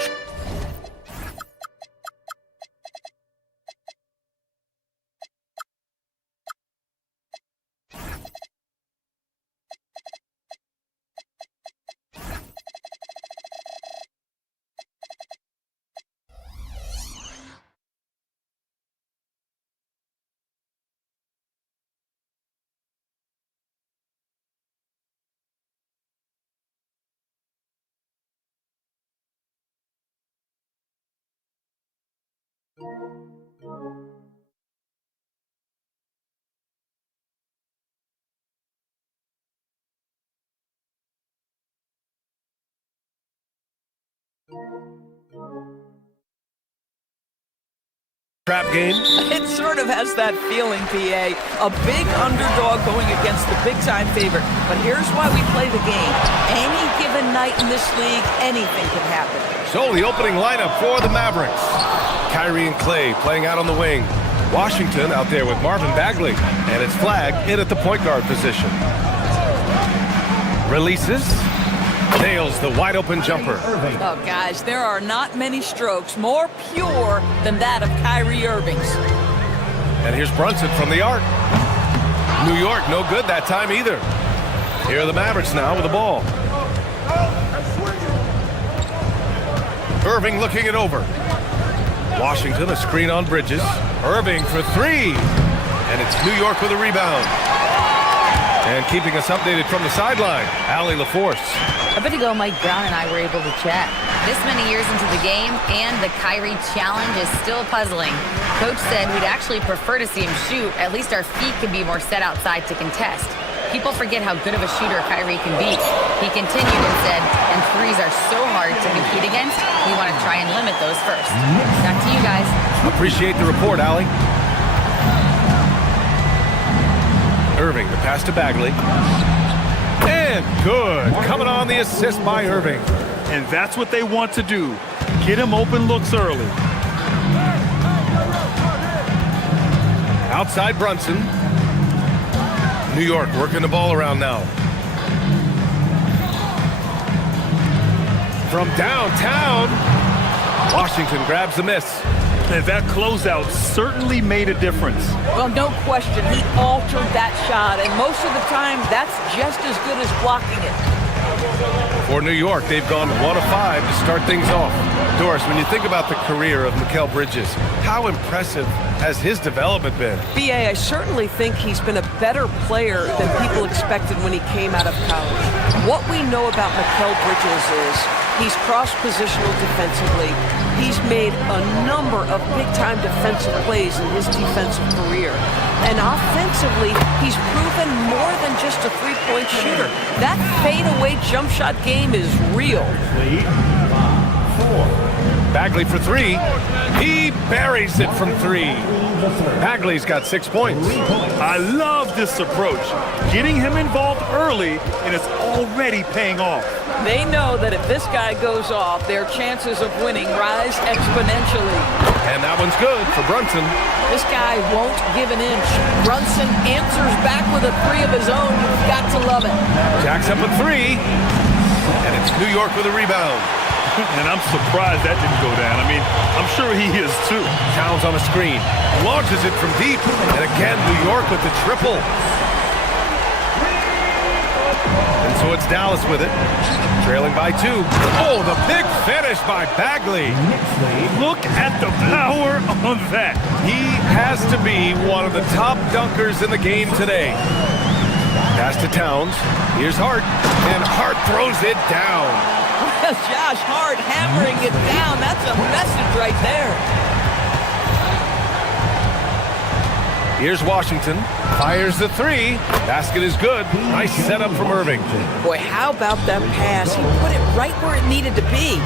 Trap game. It sort of has that feeling, PA. A big underdog going against the big-time favorite. But here's why we play the game. Any given night in this league, anything can happen. So the opening lineup for the Mavericks. Kyrie and Clay playing out on the wing. Washington out there with Marvin Bagley. And it's Flag in at the point guard position. Releases. Nails the wide-open jumper. Oh, guys, there are not many strokes more pure than that of Kyrie Irving's. And here's Brunson from the arc. New York, no good that time either. Here are the Mavericks now with the ball. Irving looking it over. Washington, a screen on Bridges. Irving for three. And it's New York with a rebound. And keeping us updated from the sideline, Allie LaForce. A bit ago, Mike Brown and I were able to chat. This many years into the game, and the Kyrie challenge is still puzzling. Coach said we'd actually prefer to see him shoot. At least our feet can be more set outside to contest. People forget how good of a shooter Kyrie can be. He continued and said, and threes are so hard to compete against, we want to try and limit those first. Back to you guys. Appreciate the report, Allie. Irving, the pass to Bagley. And good. Coming on the assist by Irving. And that's what they want to do. Get him open looks early. Outside Brunson. New York working the ball around now. From downtown, Washington grabs the miss. And that closeout certainly made a difference. Well, no question, he altered that shot, and most of the time, that's just as good as blocking it. For New York, they've gone 1 of 5 to start things off. Doris, when you think about the career of Mikal Bridges, how impressive has his development been? BA, I certainly think he's been a better player than people expected when he came out of college. What we know about Mikal Bridges is he's cross-positional defensively. He's made a number of big-time defensive plays in his defensive career. And offensively, he's proven more than just a three-point shooter. That fadeaway jump shot game is real. Bagley for three. He buries it from three. Bagley's got 6 points. I love this approach. Getting him involved early, and it's already paying off. They know that if this guy goes off, their chances of winning rise exponentially. And that one's good for Brunson. This guy won't give an inch. Brunson answers back with a three of his own. You've got to love it. Jacks up a three. And it's New York with a rebound. And I'm surprised that didn't go down. I mean, I'm sure he is too. Towns on a screen. Launches it from deep. And again, New York with the triple. And so it's Dallas with it. Trailing by 2. Oh, the big finish by Bagley. Look at the power on that. He has to be one of the top dunkers in the game today. Pass to Towns. Here's Hart. And Hart throws it down. Josh Hart hammering it down. That's a message right there. Here's Washington. Fires the three. Basket is good. Nice setup from Irving. Boy, how about that pass? He put it right where it needed to be.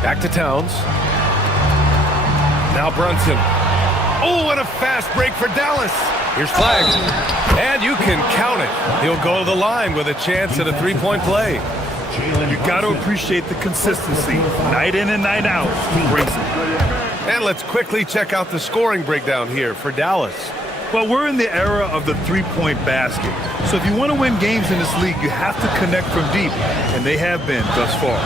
Back to Towns. Now Brunson. Oh, and a fast break for Dallas. Here's Flag. And you can count it. He'll go to the line with a chance at a three-point play. You got to appreciate the consistency. Night in and night out. Brings it. And let's quickly check out the scoring breakdown here for Dallas. Well, we're in the era of the three-point basket. So if you want to win games in this league, you have to connect from deep. And they have been thus far.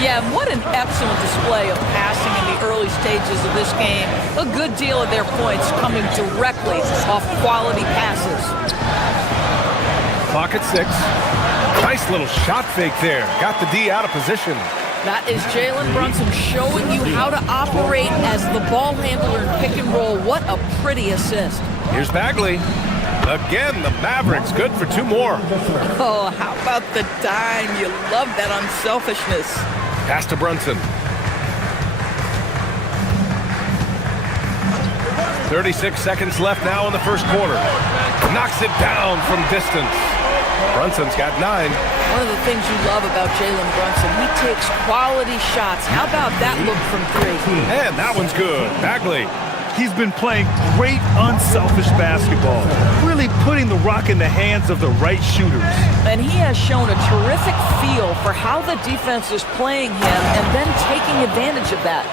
Yeah, what an excellent display of passing in the early stages of this game. A good deal of their points coming directly off quality passes. Clock at 6. Nice little shot fake there. Got the D out of position. That is Jalen Brunson showing you how to operate as the ball handler in pick and roll. What a pretty assist. Here's Bagley. Again, the Mavericks good for 2 more. Oh, how about the dime? You love that unselfishness. Pass to Brunson. 36 seconds left now in the first quarter. Knocks it down from distance. Brunson's got 9. One of the things you love about Jalen Brunson, he takes quality shots. How about that look from 3? And that one's good. Bagley. He's been playing great, unselfish basketball, really putting the rock in the hands of the right shooters. And he has shown a terrific feel for how the defense is playing him and then taking advantage of that.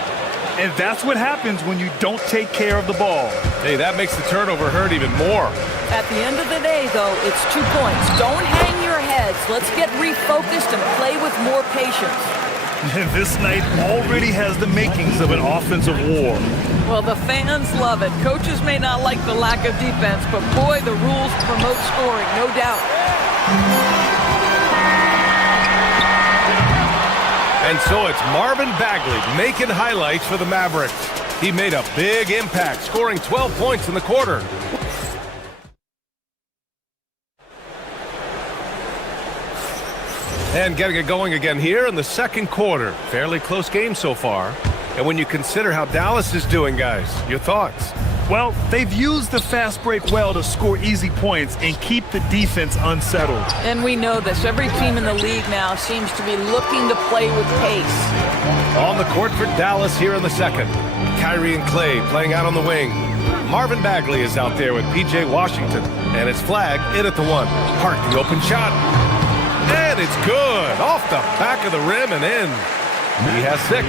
And that's what happens when you don't take care of the ball. Hey, that makes the turnover hurt even more. At the end of the day, though, it's 2 points. Don't hang your heads. Let's get refocused and play with more patience. This night already has the makings of an offensive war. Well, the fans love it. Coaches may not like the lack of defense, but boy, the rules promote scoring, no doubt. And so it's Marvin Bagley making highlights for the Mavericks. He made a big impact, scoring 12 points in the quarter. And getting it going again here in the second quarter. Fairly close game so far. And when you consider how Dallas is doing, guys, your thoughts? Well, they've used the fast break well to score easy points and keep the defense unsettled. And we know this. Every team in the league now seems to be looking to play with pace. On the court for Dallas here in the second. Kyrie and Clay playing out on the wing. Marvin Bagley is out there with P.J. Washington. And it's flag in at the 1. Hart, the open shot. And it's good. Off the back of the rim and in. He has 6.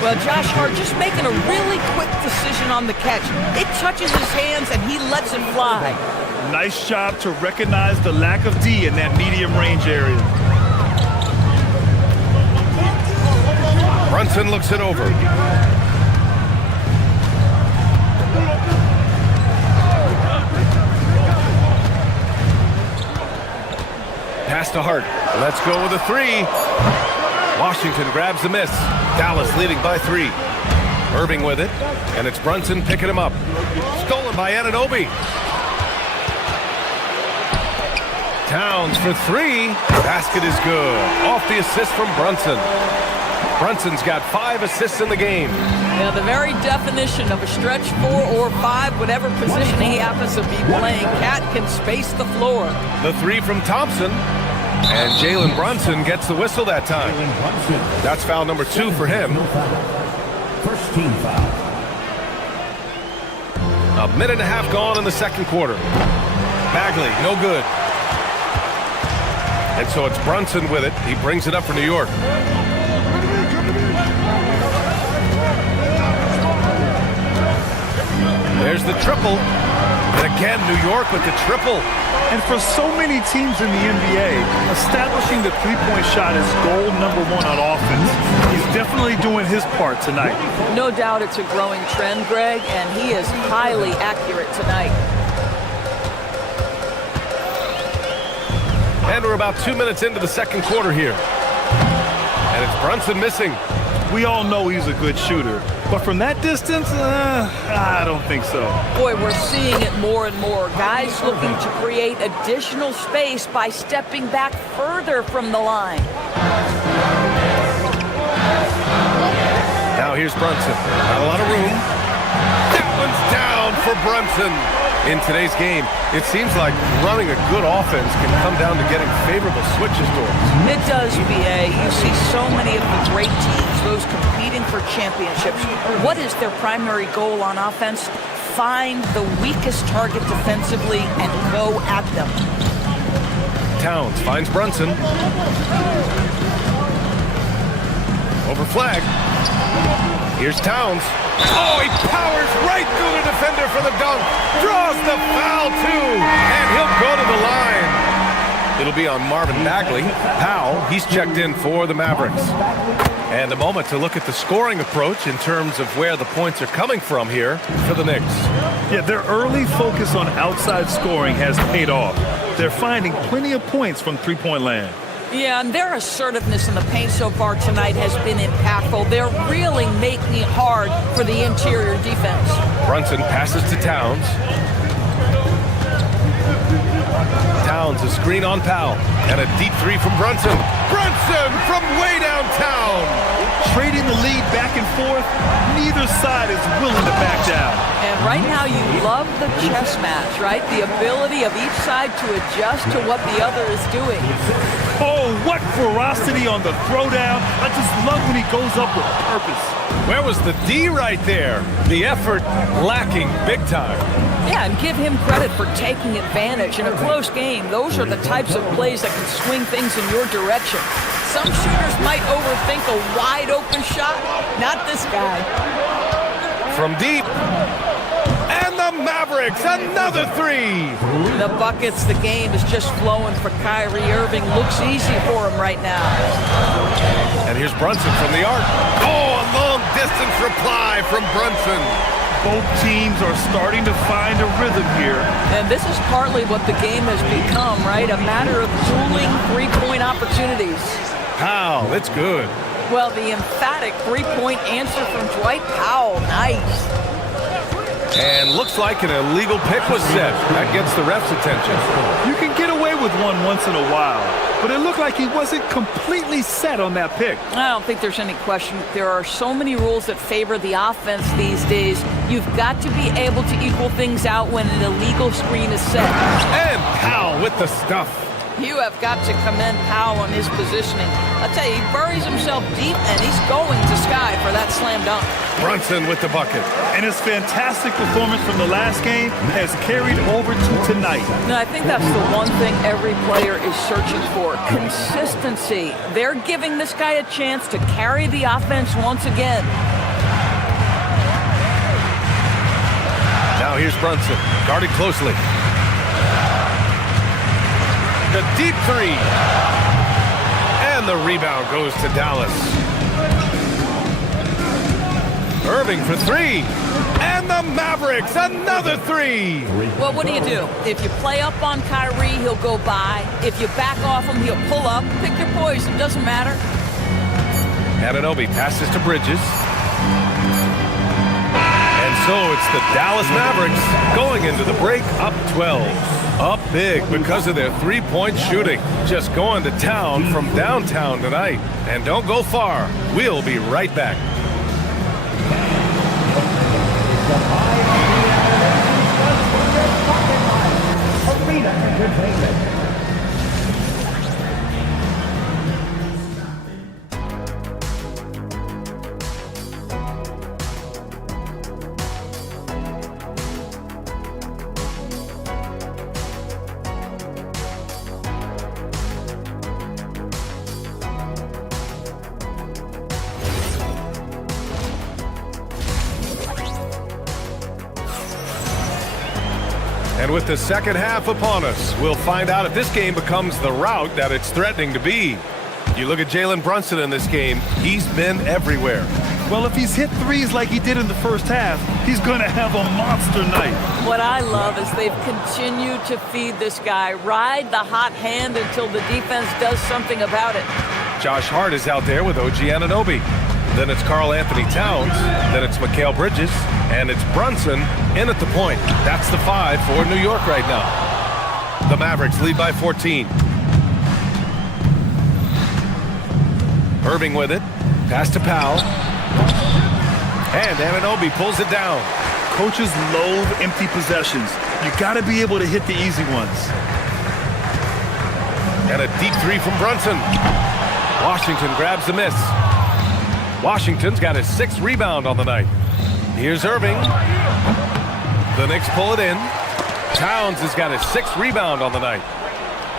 Well, Josh Hart just making a really quick decision on the catch. It touches his hands and he lets it fly. Nice job to recognize the lack of D in that medium range area. Brunson looks it over. Pass to Hart. Let's go with a 3. Washington grabs the miss. Dallas leading by 3. Irving with it, and it's Brunson picking him up. Stolen by Anunoby. Towns for 3. Basket is good. Off the assist from Brunson. Brunson's got 5 assists in the game. Yeah, the very definition of a stretch 4 or 5, whatever position he happens to be playing, Cat can space the floor. The 3 from Thompson. And Jalen Brunson gets the whistle that time. That's foul number 2 for him. First team foul. A minute and a half gone in the second quarter. Bagley, no good. And so it's Brunson with it. He brings it up for New York. There's the triple. And again, New York with the triple. And for so many teams in the NBA, establishing the three-point shot is goal number 1 on offense. He's definitely doing his part tonight. No doubt it's a growing trend, Greg, and he is highly accurate tonight. And we're about 2 minutes into the second quarter here. And it's Brunson missing. We all know he's a good shooter, but from that distance, I don't think so. Boy, we're seeing it more and more. Guys looking to create additional space by stepping back further from the line. Now here's Brunson. Not a lot of room. That one's down for Brunson. In today's game, it seems like running a good offense can come down to getting favorable switches doors. It does, B.A. You see so many of the great teams, those competing for championships. What is their primary goal on offense? Find the weakest target defensively and go at them. Towns finds Brunson. Over flag. Here's Towns. Oh, he powers right through the defender for the dunk. Draws the foul, too. And he'll go to the line. It'll be on Marvin Bagley. Powell, he's checked in for the Mavericks. And a moment to look at the scoring approach in terms of where the points are coming from here for the Knicks. Yeah, their early focus on outside scoring has paid off. They're finding plenty of points from three-point land. Yeah, and their assertiveness in the paint so far tonight has been impactful. They're really making it hard for the interior defense. Brunson passes to Towns. Towns, a screen on Powell. And a deep 3 from Brunson. Brunson from way downtown. Trading the lead back and forth, neither side is willing to back down. And And right now you love the chess match, right? The ability of each side to adjust to what the other is doing. Oh, what ferocity on the throwdown. I just love when he goes up with purpose. Where was the D right there? The effort lacking big time. Yeah, and give him credit for taking advantage. In a close game, those are the types of plays that can swing things in your direction. Some shooters might overthink a wide open shot. Not this guy. From deep. And the Mavericks, another three. The buckets, the game is just flowing for Kyrie Irving. Looks easy for him right now. And here's Brunson from the arc. Oh, a long distance reply from Brunson. Both teams are starting to find a rhythm here. And this is partly what the game has become, right? A matter of dueling three-point opportunities. Powell, it's good. Well, the emphatic three-point answer from Dwight Powell. Nice. And looks like an illegal pick was set. That gets the ref's attention. You can get away with one once in a while, but it looked like he wasn't completely set on that pick. I don't think there's any question. There are so many rules that favor the offense these days. You've got to be able to equal things out when an illegal screen is set. And Powell with the stuff. You have got to commend Powell on his positioning. I'll tell you, he buries himself deep, and he's going to sky for that slam dunk. Brunson with the bucket. And his fantastic performance from the last game has carried over to tonight. And I think that's the one thing every player is searching for, consistency. They're giving this guy a chance to carry the offense once again. Now here's Brunson, guarded closely. The deep three. And the rebound goes to Dallas. Irving for three. And the Mavericks, another three. Well, what do? If you play up on Kyrie, he'll go by. If you back off him, he'll pull up. Pick your poison, doesn't matter. Anunoby passes to Bridges. And so it's the Dallas Mavericks going into the break up 12. Up big because of their three-point shooting. Just going to town from downtown tonight. And don't go far. We'll be right back. Arena Entertainment. And with the second half upon us, we'll find out if this game becomes the rout that it's threatening to be. You look at Jalen Brunson in this game, he's been everywhere. Well, if he's hit threes like he did in the first half, he's going to have a monster night. What I love is they've continued to feed this guy, ride the hot hand until the defense does something about it. Josh Hart is out there with OG Anunoby. Then it's Karl Anthony Towns. Then it's Mikal Bridges. And it's Brunson in at the point. That's the 5 for New York right now. The Mavericks lead by 14. Irving with it. Pass to Powell. And Anunoby pulls it down. Coaches loathe empty possessions. You got to be able to hit the easy ones. And a deep three from Brunson. Washington grabs the miss. Washington's got his 6th rebound on the night. Here's Irving. The Knicks pull it in. Towns has got his 6th rebound on the night.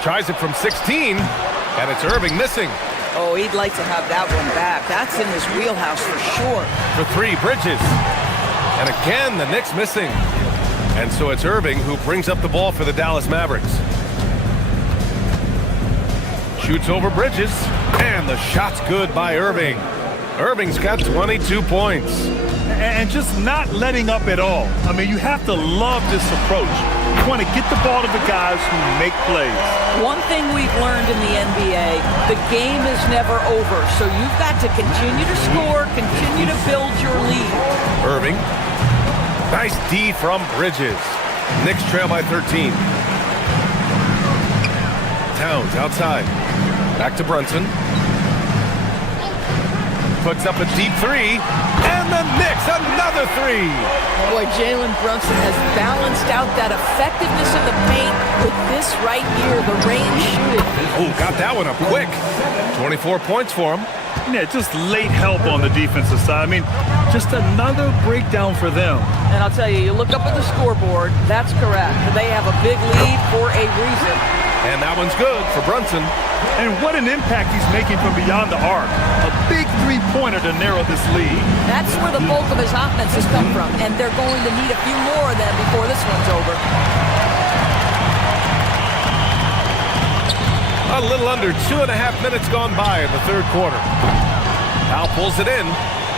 Tries it from 16, and it's Irving missing. Oh, he'd like to have that one back. That's in his wheelhouse for sure. For 3, Bridges. And again, the Knicks missing. And so it's Irving who brings up the ball for the Dallas Mavericks. Shoots over Bridges, and the shot's good by Irving. Irving's got 22 points. And just not letting up at all. I mean, you have to love this approach. You want to get the ball to the guys who make plays. One thing we've learned in the NBA, the game is never over. So you've got to continue to score, continue to build your lead. Irving. Nice D from Bridges. Knicks trail by 13. Towns outside. Back to Brunson. Puts up a deep three. And the Knicks makes another three. Boy, Jalen Brunson has balanced out that effectiveness in the paint with this right here, the range shooting. Oh, got that one up quick. 24 points for him. Yeah, just late help on the defensive side. I mean, just another breakdown for them. And I'll tell you, you look up at the scoreboard, that's correct. They have a big lead for a reason. And that one's good for Brunson. And what an impact he's making from beyond the arc. A big three-pointer to narrow this lead. That's where the bulk of his offense has come from, and they're going to need a few more of them before this one's over. A little under 2.5 minutes gone by in the third quarter. Now pulls it in.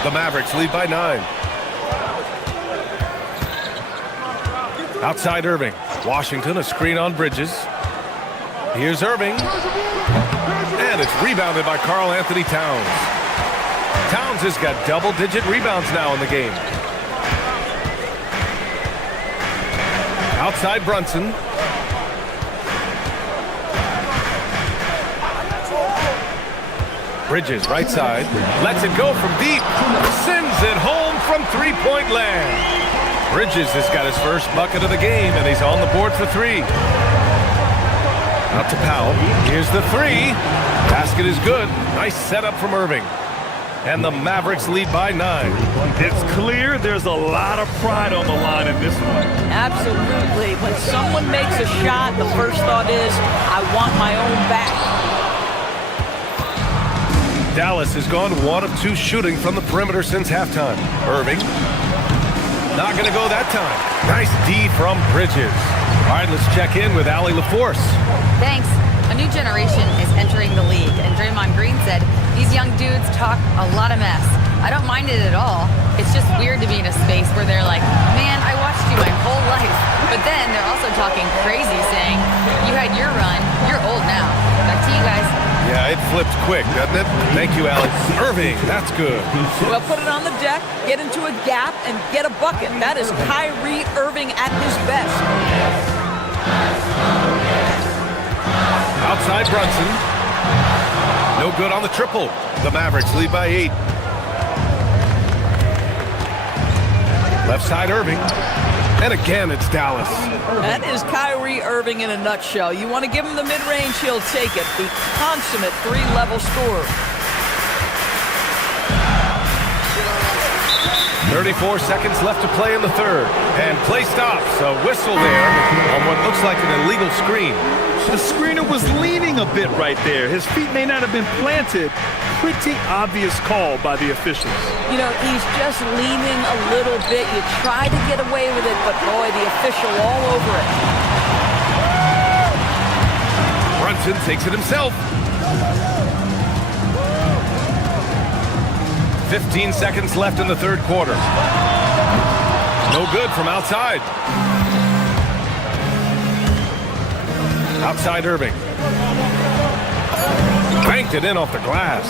The Mavericks lead by 9. Outside Irving. Washington, a screen on Bridges. Here's Irving. And it's rebounded by Karl Anthony Towns. Towns has got double-digit rebounds now in the game. Outside Brunson. Bridges, right side. Lets it go from deep. Sends it home from three-point land. Bridges has got his first bucket of the game, and he's on the board for 3. Out to Powell. Here's the 3. Basket is good. Nice setup from Irving. And the Mavericks lead by 9. It's clear there's a lot of pride on the line in this one. Absolutely. When someone makes a shot, the first thought is, I want my own back. Dallas has gone 1 of 2 shooting from the perimeter since halftime. Irving. Not going to go that time. Nice D from Bridges. All right, let's check in with Allie LaForce. Thanks. A new generation is entering the league, and Draymond Green said, these young dudes talk a lot of mess. I don't mind it at all. It's just weird to be in a space where they're like, man, I watched you my whole life. But then they're also talking crazy, saying, you had your run, you're old now. Back to you guys. Yeah, it flipped quick, doesn't it? Thank you, Alex. Irving, that's good. Well, put it on the deck, get into a gap, and get a bucket. That is Kyrie Irving at his best. Outside Brunson. No good on the triple. The Mavericks lead by 8. Left side Irving. And again, it's Dallas. That is Kyrie Irving in a nutshell. You want to give him the mid-range, he'll take it. The consummate 3-level scorer. 34 seconds left to play in the third. And play stops. A whistle there on what looks like an illegal screen. The screener was leaning a bit right there. His feet may not have been planted. Pretty obvious call by the officials. You know, he's just leaning a little bit. You try to get away with it, but boy, the official all over it. Brunson takes it himself. 15 seconds left in the third quarter. No good from outside. Outside Irving. Banked it in off the glass.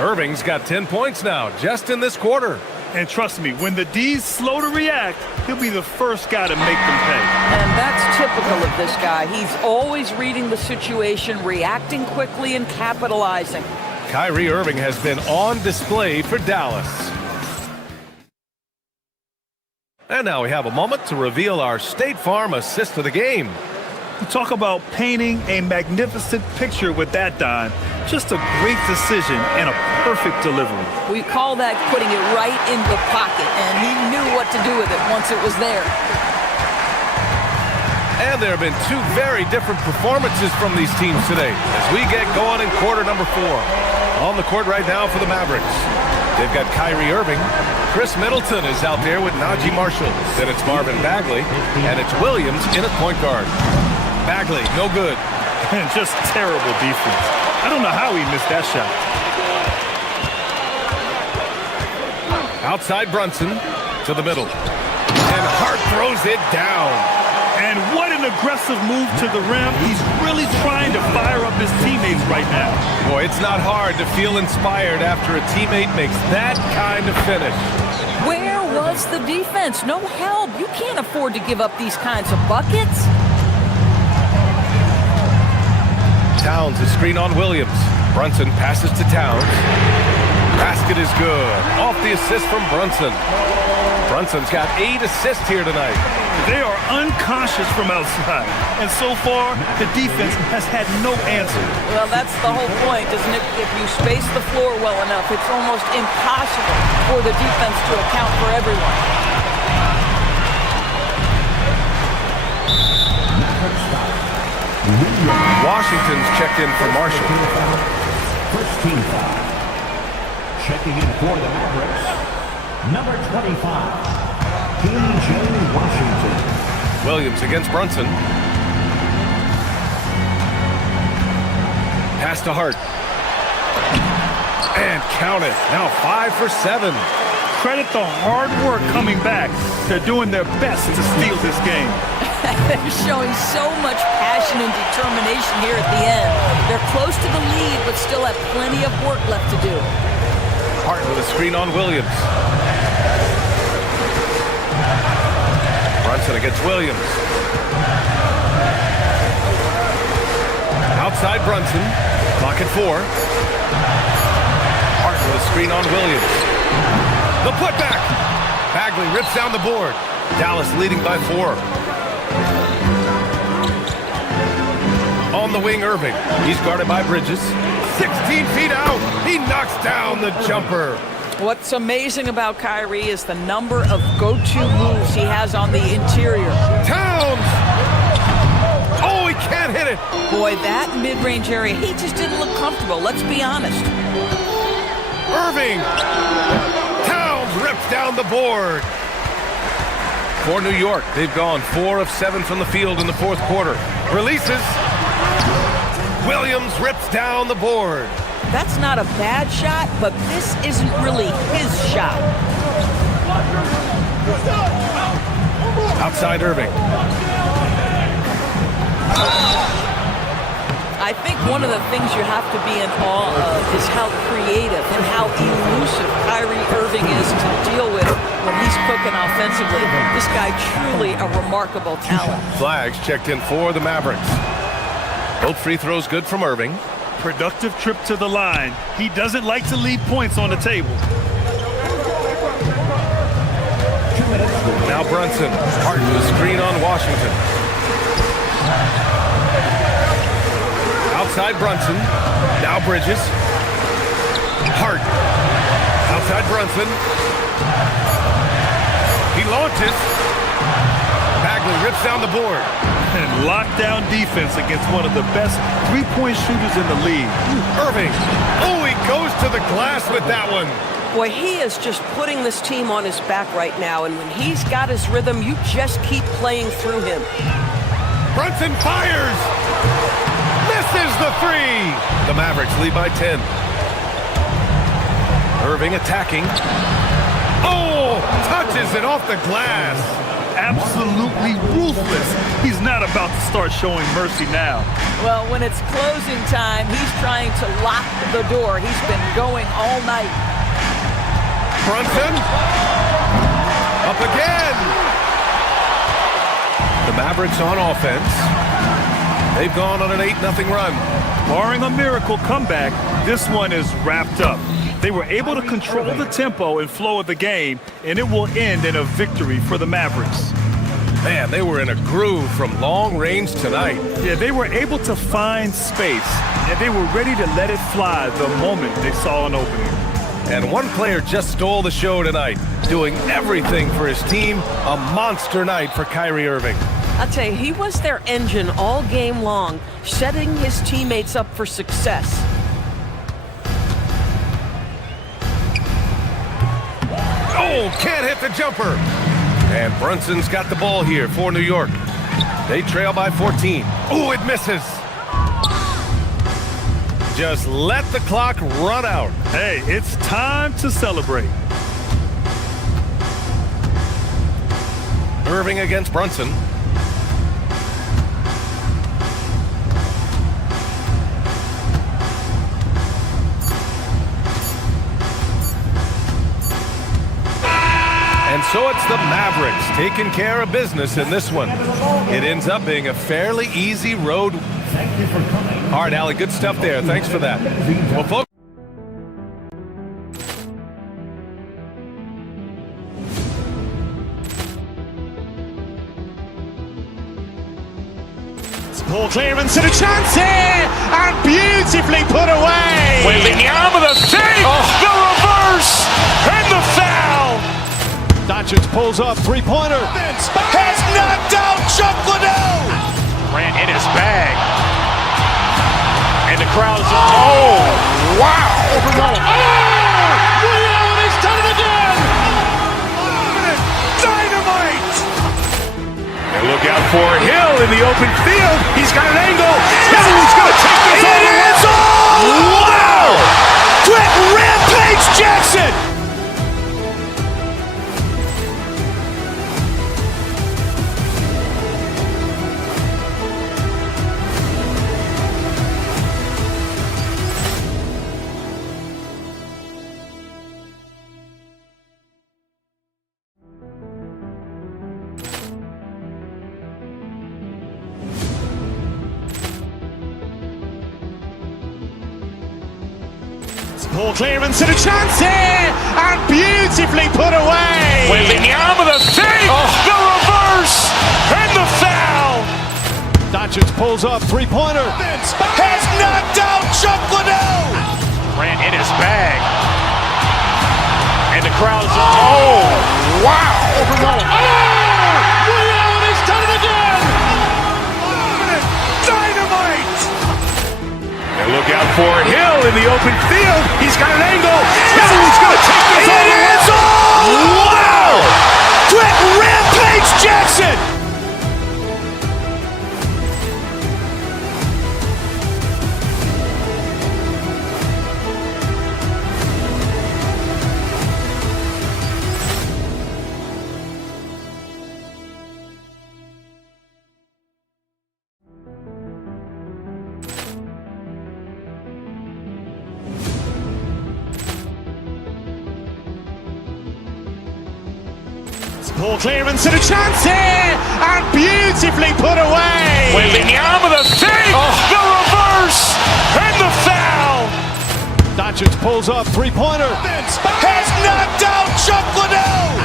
Irving's got 10 points now, just in this quarter. And trust me, when the D's slow to react, he'll be the first guy to make them pay. And that's typical of this guy. He's always reading the situation, reacting quickly, and capitalizing. Kyrie Irving has been on display for Dallas. And now we have a moment to reveal our State Farm assist of the game. Talk about painting a magnificent picture with that dime. Just a great decision and a perfect delivery. We call that putting it right in the pocket, and he knew what to do with it once it was there. And there have been 2 very different performances from these teams today as we get going in quarter number 4. On the court right now for the Mavericks. They've got Kyrie Irving. Chris Middleton is out there with Najee Marshall. Then it's Marvin Bagley, and it's Williams in at point guard. Bagley, no good. And just terrible defense. I don't know how he missed that shot. Outside Brunson to the middle. And Hart throws it down. And what an aggressive move to the rim. He's really trying to fire up his teammates right now. Boy, it's not hard to feel inspired after a teammate makes that kind of finish. Where was the defense? No help. You can't afford to give up these kinds of buckets. Towns, a screen on Williams. Brunson passes to Towns. Basket is good. Off the assist from Brunson. Brunson's got 8 assists here tonight. They are unconscious from outside, and so far, the defense has had no answer. Well, that's the whole point, isn't it? If you space the floor well enough, it's almost impossible for the defense to account for everyone. Washington's checked in for Marshall. First team foul. Checking in for the Mavericks, number 25. P.J. Washington. Williams against Brunson. Pass to Hart. And count it. Now 5 for 7. Credit the hard work coming back. They're doing their best to steal this game. They're showing so much passion and determination here at the end. They're close to the lead, but still have plenty of work left to do. Hart with a screen on Williams. Brunson against Williams. Outside Brunson. Clock at 4. Hart with a screen on Williams. The putback. Bagley rips down the board. Dallas leading by 4. On the wing, Irving. He's guarded by Bridges. 16 feet out. He knocks down the jumper. What's amazing about Kyrie is the number of go-to moves he has on the interior. Towns! Oh, he can't hit it. Boy, that mid-range area, he just didn't look comfortable. Let's be honest. Irving! Towns rips down the board. For New York, they've gone 4 of 7 from the field in the fourth quarter. Releases. Williams rips down the board. That's not a bad shot, but this isn't really his shot. Outside Irving. I think one of the things you have to be in awe of is how creative and how elusive Kyrie Irving is to deal with when he's cooking offensively. This guy truly a remarkable talent. Flags checked in for the Mavericks. Both free throws good from Irving. Productive trip to the line. He doesn't like to leave points on the table. Now Brunson. Hart with a screen on Washington. Outside Brunson. Now Bridges. Hart. Outside Brunson. He launches. Bagley rips down the board. And lockdown defense against one of the best three-point shooters in the league. Irving. Oh, he goes to the glass with that one. Boy, he is just putting this team on his back right now, and when he's got his rhythm, you just keep playing through him. Brunson fires. Misses the 3. The Mavericks lead by 10. Irving attacking. Oh, touches it off the glass. Absolutely ruthless. He's not about to start showing mercy now. Well, when it's closing time, he's trying to lock the door. He's been going all night. Brunson. Up again. The Mavericks on offense. They've gone on an 8-0 run. Barring a miracle comeback, this one is wrapped up. They were able to control the tempo and flow of the game, and it will end in a victory for the Mavericks. Man, they were in a groove from long range tonight. Yeah, they were able to find space, and they were ready to let it fly the moment they saw an opening. And one player just stole the show tonight, doing everything for his team. A monster night for Kyrie Irving. I'll tell you, he was their engine all game long, setting his teammates up for success. Oh, can't hit the jumper. And Brunson's got the ball here for New York. They trail by 14. Oh, it misses. Just let the clock run out. Hey, it's time to celebrate. Irving against Brunson. And so it's the Mavericks taking care of business in this one. It ends up being a fairly easy road. Thank you for coming. All right, Allie, good stuff there. Thanks for that. Well, folks. Poor clearance and a chance here, and beautifully put away. Wembanyama the save, the reverse, and the foul. Doncic pulls up, three-pointer. Has knocked out Chuck Liddell. Grant in his bag. And the crowd's wow. He's done it again. Dynamite. And look out for Hill in the open field. He's got an angle. Hill is going to take this all the way. Wow. Quick Rampage Jackson. Poor clearance and a chance here, and beautifully put away. Wembanyama the save, the reverse, and the foul. Doncic pulls up, three-pointer. Has knocked out Chuck Liddell. Grant in his bag. And the crowd's wow. He's done it again. Dynamite. And look out for Hill in the open field. He's got an angle. Hill is going to take this all the way. Wow. Quick Rampage Jackson. Poor clearance and a chance here, and beautifully put away. Wembanyama the save, the reverse, and the foul. Doncic pulls up, three-pointer. Has knocked out Chuck Liddell.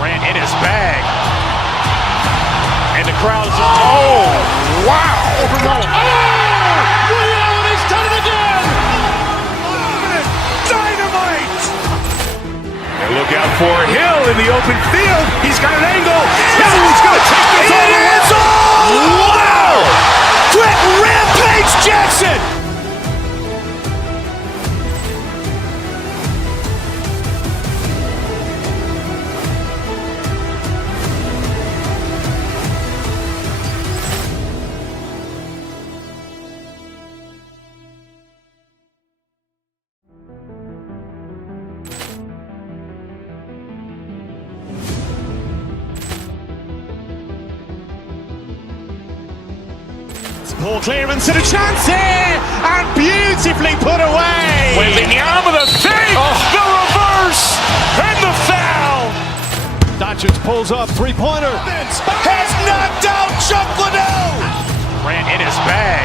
Grant in his bag. And the crowd's wow. He's done it again. Dynamite. And look out for Hill in the open field. He's got an angle. Hill is going to take this all the way. Wow. Quick Rampage Jackson. Poor clearance and a chance here, and beautifully put away. Wembanyama the save, the reverse, and the foul. Doncic pulls up, three-pointer. Has knocked out Chuck Liddell. Grant in his bag.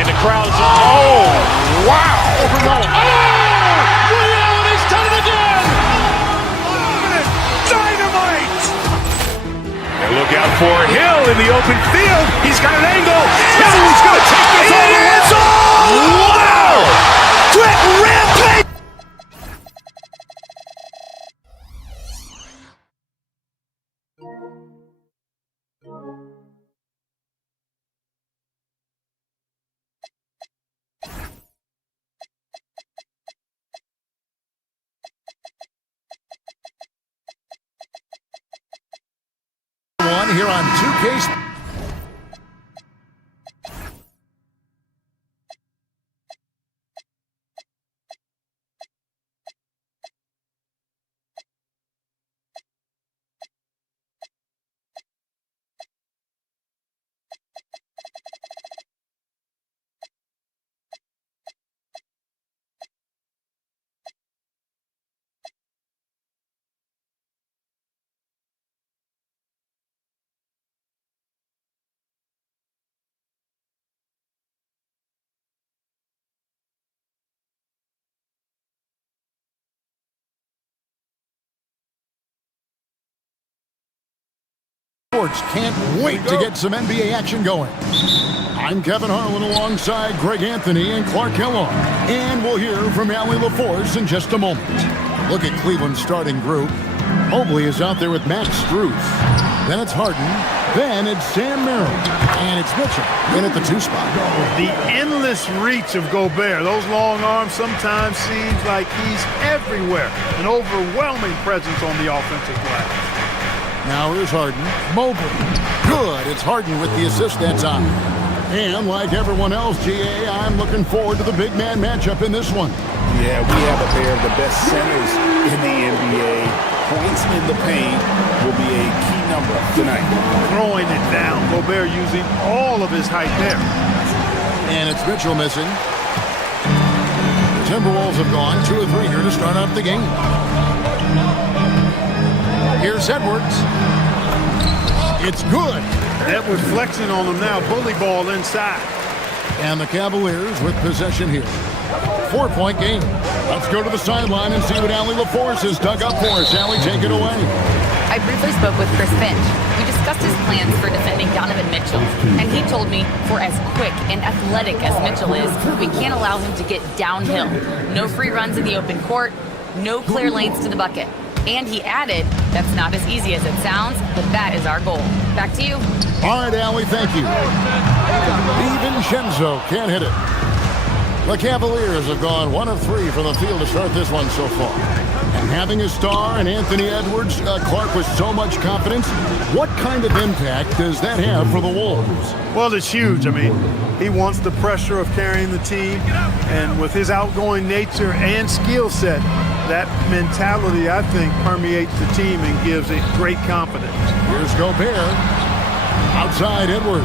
And the crowd's wow. He's done it again. Dynamite. And look out for Hill in the open field. He's got an angle. Hill is going to take this all the way. Wow. Quick Rampage. Here on 2K. Sports can't wait to get some NBA action going. I'm Kevin Harlan alongside Greg Anthony and Clark Kellogg. And we'll hear from Allie LaForce in just a moment. Look at Cleveland's starting group. Mobley is out there with Max Strus. Then it's Harden. Then it's Sam Merrill. And it's Mitchell in at the 2 spot. The endless reach of Gobert. Those long arms sometimes seems like he's everywhere. An overwhelming presence on the offensive glass. Now here's Harden. Mobley. Good. It's Harden with the assist that time. And like everyone else, GA, I'm looking forward to the big man matchup in this one. Yeah, we have a pair of the best centers in the NBA. Points in the paint will be a key number tonight. Throwing it down. Gobert using all of his height there. And it's Mitchell missing. The Timberwolves have gone 2 of 3 here to start out the game. Here's Edwards. It's good. Edwards flexing on them now. Bully ball inside. And the Cavaliers with possession here. 4-point game. Let's go to the sideline and see what Allie LaForce has dug up for us. Allie, take it away. I briefly spoke with Chris Finch. We discussed his plans for defending Donovan Mitchell, and he told me for as quick and athletic as Mitchell is, we can't allow him to get downhill. No free runs in the open court, no clear lanes to the bucket. And he added, that's not as easy as it sounds, but that is our goal. Back to you. All right, Allie, thank you. DiVincenzo can't hit it. The Cavaliers have gone 1 of 3 from the field to start this one so far. And having a star in Anthony Edwards, Clark, with so much confidence, what kind of impact does that have for the Wolves? Well, it's huge. I mean, he wants the pressure of carrying the team, and with his outgoing nature and skill set, that mentality, I think, permeates the team and gives it great confidence. Here's Gobert. Outside Edwards.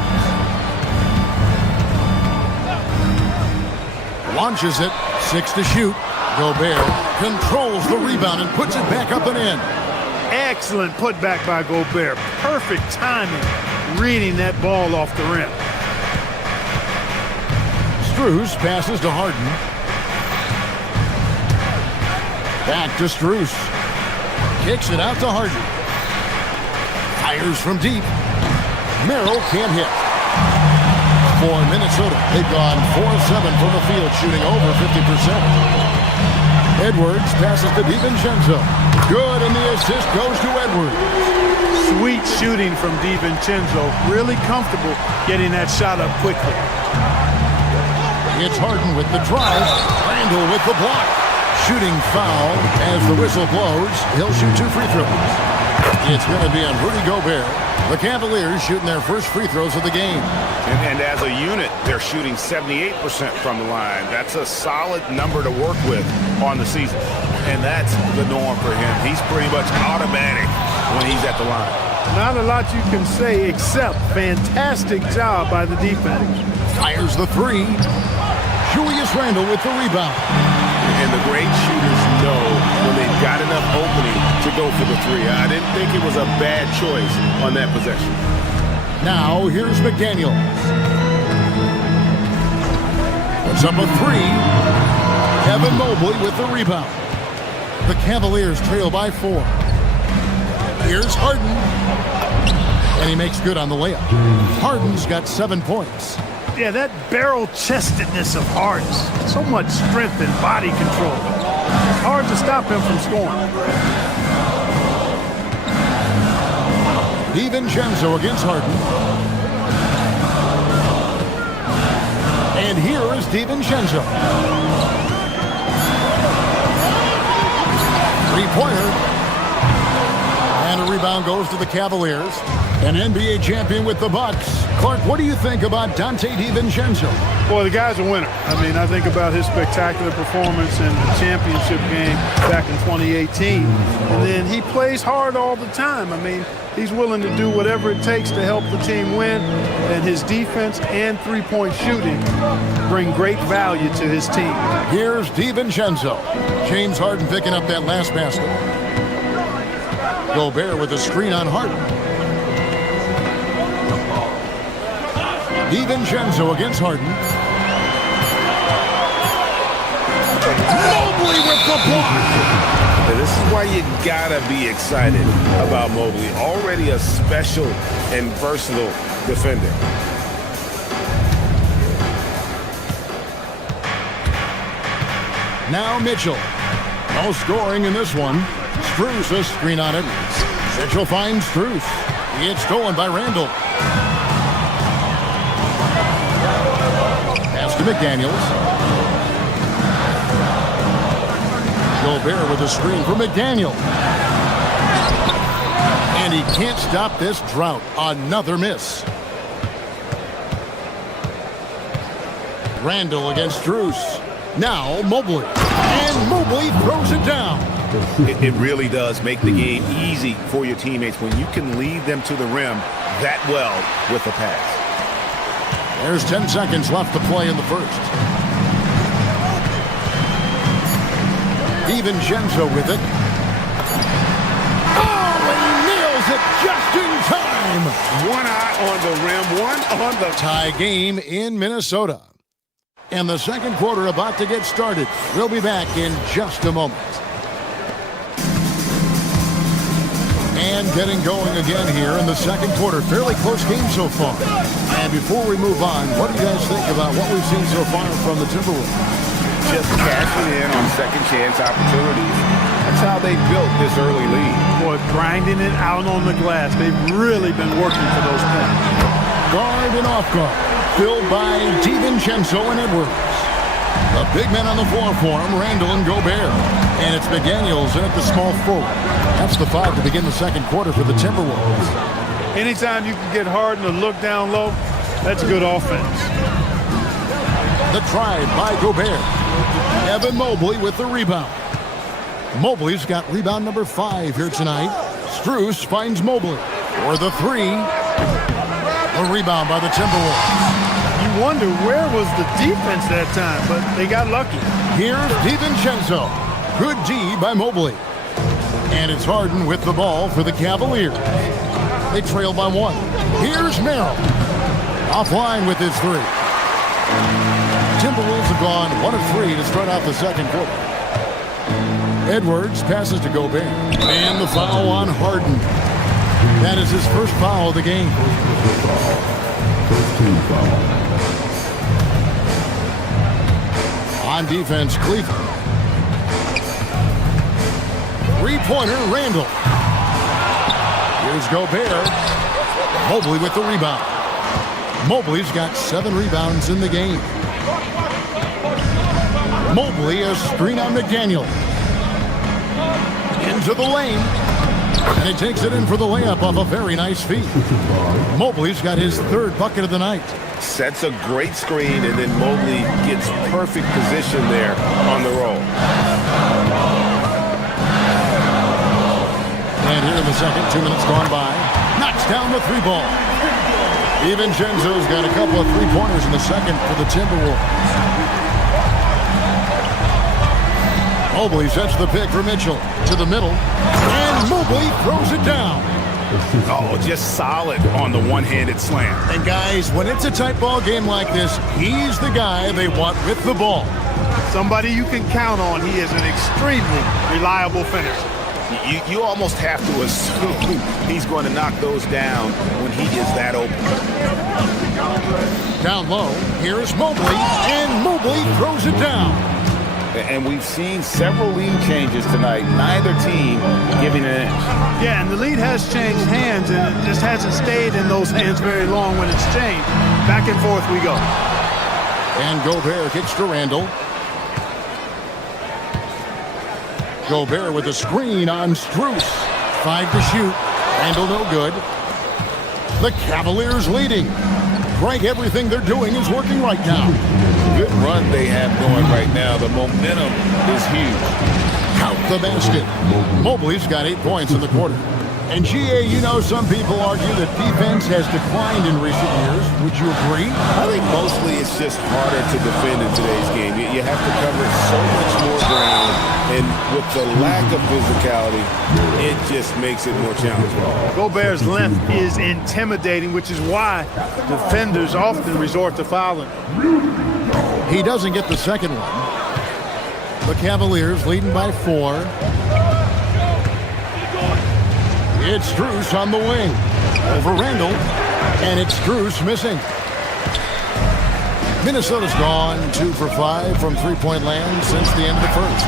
Launches it. 6 to shoot. Gobert controls the rebound and puts it back up and in. Excellent putback by Gobert. Perfect timing, reading that ball off the rim. Strus passes to Harden. Back to Strus. Kicks it out to Harden. Fires from deep. Merrill can't hit. For Minnesota, they've gone 4 of 7 from the field, shooting over 50%. Edwards passes to DiVincenzo. Good, and the assist goes to Edwards. Sweet shooting from DiVincenzo. Really comfortable getting that shot up quickly. It's Harden with the drive. Randall with the block. Shooting foul as the whistle blows. He'll shoot 2 free throws. It's going to be on Rudy Gobert. The Cavaliers shooting their first free throws of the game. And as a unit, they're shooting 78% from the line. That's a solid number to work with on the season. And that's the norm for him. He's pretty much automatic when he's at the line. Not a lot you can say except fantastic job by the defense. Fires the 3. Julius Randle with the rebound. And the great shooters know when they've got enough opening to go for the 3. I didn't think it was a bad choice on that possession. Now here's McDaniels. Puts up a 3. Evan Mobley with the rebound. The Cavaliers trail by 4. Here's Harden. And he makes good on the layup. Harden's got 7 points. Yeah, that barrel-chestedness of Harden. So much strength and body control. It's hard to stop him from scoring. DiVincenzo against Harden. And here is DiVincenzo. 3-pointer. And a rebound goes to the Cavaliers. An NBA champion with the Bucks. Clark, what do you think about Dante DiVincenzo? Boy, the guy's a winner. I mean, I think about his spectacular performance in the championship game back in 2018. And then he plays hard all the time. I mean, he's willing to do whatever it takes to help the team win. And his defense and three-point shooting bring great value to his team. Here's DiVincenzo. James Harden picking up that last basket. Gobert with a screen on Harden. DiVincenzo against Harden. Mobley with the block. And this is why you gotta be excited about Mobley. Already a special and versatile defender. Now Mitchell. No scoring in this one. Strus a screen on it. Mitchell finds Strus. It's stolen by Randall. Pass to McDaniels. Gobert with a screen for McDaniel. And he can't stop this drought. Another miss. Randall against Strus. Now Mobley. And Mobley throws it down. It really does make the game easy for your teammates when you can lead them to the rim that well with a pass. There's 10 seconds left to play in the first. DiVincenzo with it. Oh, and he nails it just in time. One eye on the rim, one on the tie game in Minnesota. And the second quarter about to get started. We'll be back in just a moment. And getting going again here in the second quarter. Fairly close game so far. And before we move on, what do you guys think about what we've seen so far from the Timberwolves? Just cashing in on second chance opportunities. That's how they built this early lead. Boy, grinding it out on the glass. They've really been working for those points. Guard and off guard. Filled by DiVincenzo and Edwards. The big men on the floor for him, Randall and Gobert. And it's McDaniels in at the small forward. That's the 5 to begin the second quarter for the Timberwolves. Anytime you can get Harden to look down low, that's good offense. The drive by Gobert. Evan Mobley with the rebound. Mobley's got rebound number 5 here tonight. Strus finds Mobley for the 3. A rebound by the Timberwolves. You wonder where was the defense that time, but they got lucky. Here's DiVincenzo. Good D by Mobley. And it's Harden with the ball for the Cavaliers. They trail by 1. Here's Merrill. Offline with his 3. Timberwolves have gone 1 of 3 to start out the second quarter. Edwards passes to Gobert. And the foul on Harden. That is his first foul of the game. On defense, Cleveland. Three-pointer, Randall. Here's Gobert. Mobley with the rebound. Mobley's got 7 rebounds in the game. Mobley a screen on McDaniel. Into the lane. And he takes it in for the layup off a very nice feed. Mobley's got his 3rd bucket of the night. Sets a great screen, and then Mobley gets perfect position there on the roll. And here in the second, 2 minutes gone by. Knocks down the 3 ball. DiVincenzo's got a couple of 3-pointers in the second for the Timberwolves. Mobley sets the pick for Mitchell to the middle. And Mobley throws it down. Oh, just solid on the one-handed slam. And guys, when it's a tight ball game like this, he's the guy they want with the ball. Somebody you can count on. He is an extremely reliable finisher. You almost have to assume he's going to knock those down when he is that open. Down low, here's Mobley, and Mobley throws it down. And we've seen several lead changes tonight, neither team giving an inch. Yeah, and the lead has changed hands, and it just hasn't stayed in those hands very long when it's changed. Back and forth we go. And Gobert kicks to Randall. Gobert with a screen on Strus. 5 to shoot. Randall no good. The Cavaliers leading. Greg, everything they're doing is working right now. Good run they have going right now. The momentum is huge. Count the basket. Mobley's got 8 points in the quarter. And GA, you know, some people argue that defense has declined in recent years. Would you agree? I think mostly it's just harder to defend in today's game. You have to cover so much more ground, and with the lack of physicality, it just makes it more challenging. Gobert's length is intimidating, which is why defenders often resort to fouling. He doesn't get the second one. The Cavaliers leading by 4. It's Strus on the wing. Over Randall. And it's Strus missing. Minnesota's gone 2 for 5 from three-point land since the end of the first.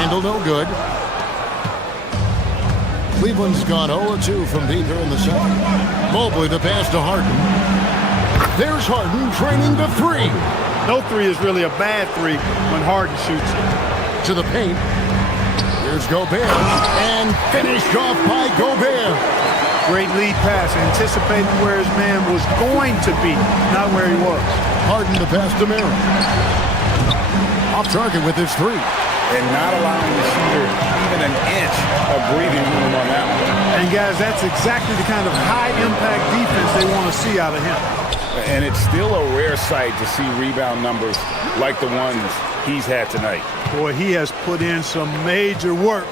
Randall no good. Cleveland's gone 0-2 from deep here in the second. Mobley the pass to Harden. There's Harden training to 3. No 3 is really a bad 3 when Harden shoots it. To the paint. Here's Gobert. And finished off by Gobert. Great lead pass, anticipating where his man was going to be, not where he was. Harden the pass to Merrill. Off target with his 3. And not allowing the shooter even an inch of breathing room on that one. And guys, that's exactly the kind of high-impact defense they want to see out of him. And it's still a rare sight to see rebound numbers like the ones he's had tonight. Boy, he has put in some major work.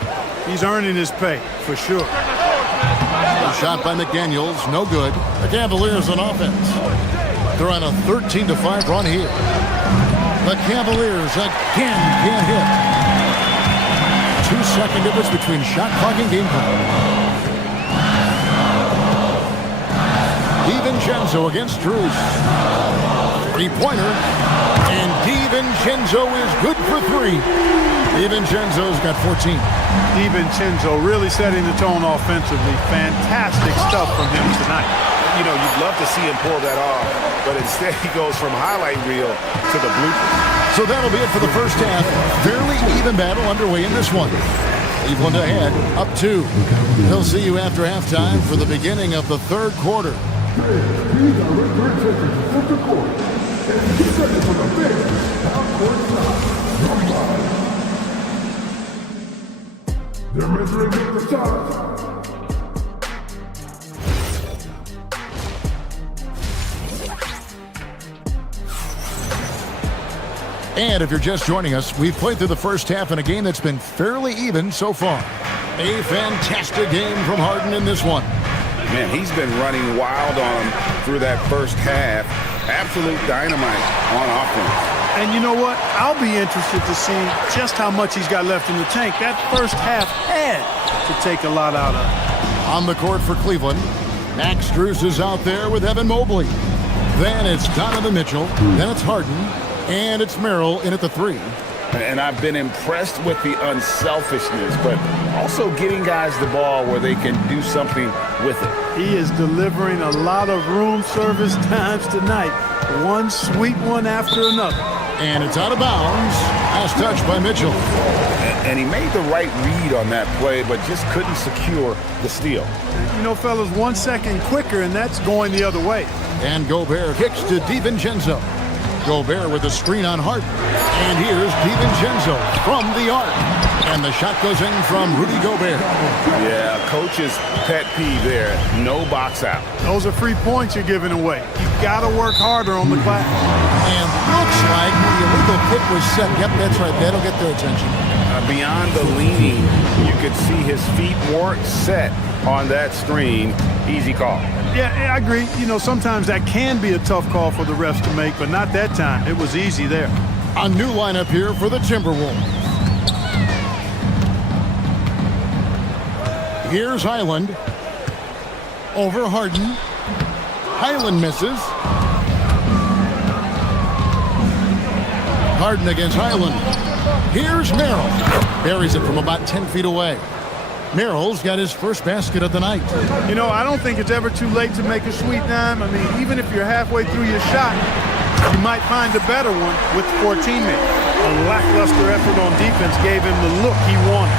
He's earning his pay, for sure. A shot by McDaniels, no good. The Cavaliers on offense. They're on a 13-5 run here. The Cavaliers again can't hit. 2-second difference between shot clock and game clock. DiVincenzo against Strus. 3-pointer. And DiVincenzo is good for 3. DiVincenzo's got 14. DiVincenzo really setting the tone offensively. Fantastic stuff from him tonight. You know, you'd love to see him pull that off, but instead he goes from highlight reel to the bloopers. So that'll be it for the first half. Fairly even battle underway in this one. Cleveland ahead, up 2. He'll see you after halftime for the beginning of the third quarter. They're measuring up the shots. And if you're just joining us, we've played through the first half in a game that's been fairly even so far. A fantastic game from Harden in this one. Man, he's been running wild on him through that first half. Absolute dynamite on offense. And you know what? I'll be interested to see just how much he's got left in the tank. That first half had to take a lot out of it. On the court for Cleveland, Max Strus is out there with Evan Mobley. Then it's Donovan Mitchell. Then it's Harden. And it's Merrill in at the 3. And I've been impressed with the unselfishness, but also getting guys the ball where they can do something with it. He is delivering a lot of room service times tonight. One sweet one after another. And it's out of bounds. Last touch by Mitchell. And he made the right read on that play, but just couldn't secure the steal. You know, fellas, 1 second quicker, and that's going the other way. And Gobert kicks to DiVincenzo. Gobert with a screen on Harden. And here's DiVincenzo from the arc. And the shot goes in from Rudy Gobert. Yeah, coach's pet peeve there. No box out. Those are free points you're giving away. You've got to work harder on the glass. And looks like the illegal kick was set. Yep, that's right. That'll get their attention. Beyond the leaning, you could see his feet weren't set on that screen. Easy call. Yeah, I agree. You know, sometimes that can be a tough call for the refs to make, but not that time. It was easy there. A new lineup here for the Timberwolves. Here's Highland. Over Harden. Highland misses. Harden against Highland. Here's Merrill. Buries it from about 10 feet away. Merrill's got his first basket of the night. You know, I don't think it's ever too late to make a sweet dime. I mean, even if you're halfway through your shot, you might find a better one with your teammate. A lackluster effort on defense gave him the look he wanted.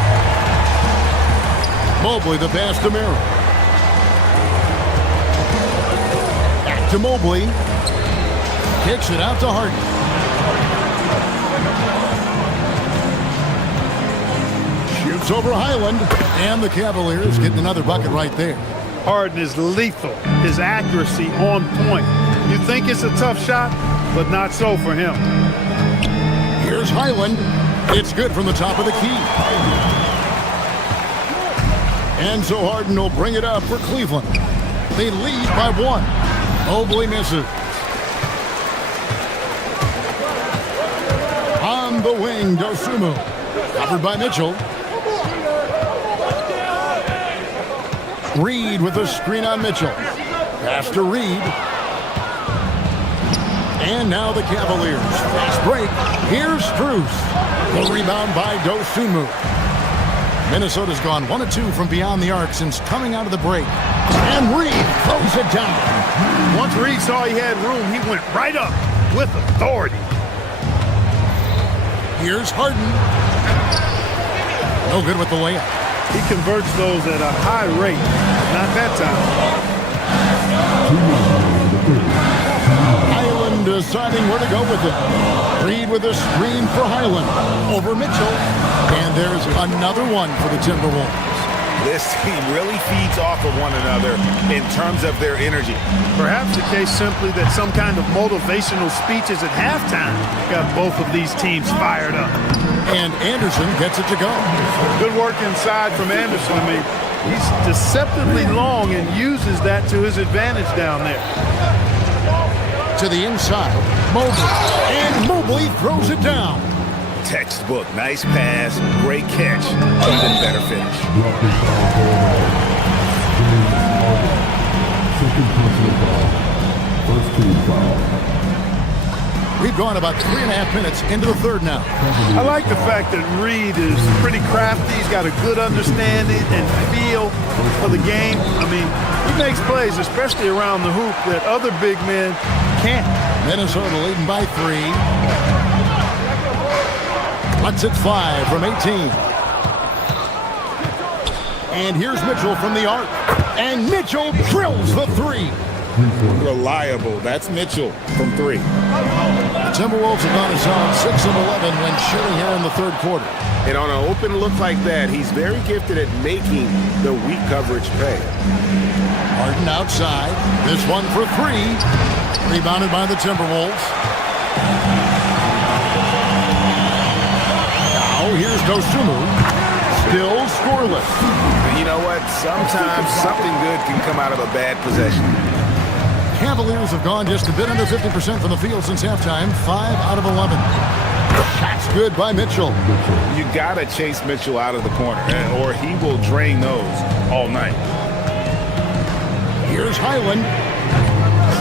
Mobley the pass to Merrill. Back to Mobley. Kicks it out to Harden. Shoots over Highland. And the Cavaliers getting another bucket right there. Harden is lethal. His accuracy on point. You think it's a tough shot, but not so for him. Here's Highland. It's good from the top of the key. And so Harden will bring it up for Cleveland. They lead by 1. Mobley misses. On the wing, Dosunmu. Covered by Mitchell. Reed with a screen on Mitchell. Pass to Reed. And now the Cavaliers. Fast break. Here's Strus. The rebound by Dosunmu. Minnesota's gone 1 of 2 from beyond the arc since coming out of the break. And Reed throws it down. Once Reed saw he had room, he went right up with authority. Here's Harden. No good with the layup. He converts those at a high rate. Not that time. Highland deciding where to go with it. Reed with a screen for Highland. Over Mitchell. And there's another one for the Timberwolves. This team really feeds off of one another in terms of their energy. Perhaps the case simply that some kind of motivational speeches at halftime got both of these teams fired up. And Anderson gets it to go. Good work inside from Anderson. I mean, he's deceptively long and uses that to his advantage down there. To the inside, Mobley. And Mobley throws it down. Textbook, nice pass, great catch, even better finish. We've gone about 3.5 minutes into the third now. I like the fact that Reed is pretty crafty. He's got a good understanding and feel for the game. I mean, he makes plays, especially around the hoop, that other big men can't. Minnesota leading by 3. Cuts it 5 from 18. And here's Mitchell from the arc. And Mitchell drills the 3. Reliable. That's Mitchell from 3. The Timberwolves have gone a solid 6 of 11 when shooting here in the third quarter. And on an open look like that, he's very gifted at making the weak coverage pay. Harden outside. This one for 3. Rebounded by the Timberwolves. Now here's Dosunmu. Still scoreless. You know what? Sometimes something good can come out of a bad possession. Cavaliers have gone just a bit under 50% from the field since halftime. 5 out of 11. That's good by Mitchell. You got to chase Mitchell out of the corner, or he will drain those all night. Here's Highland.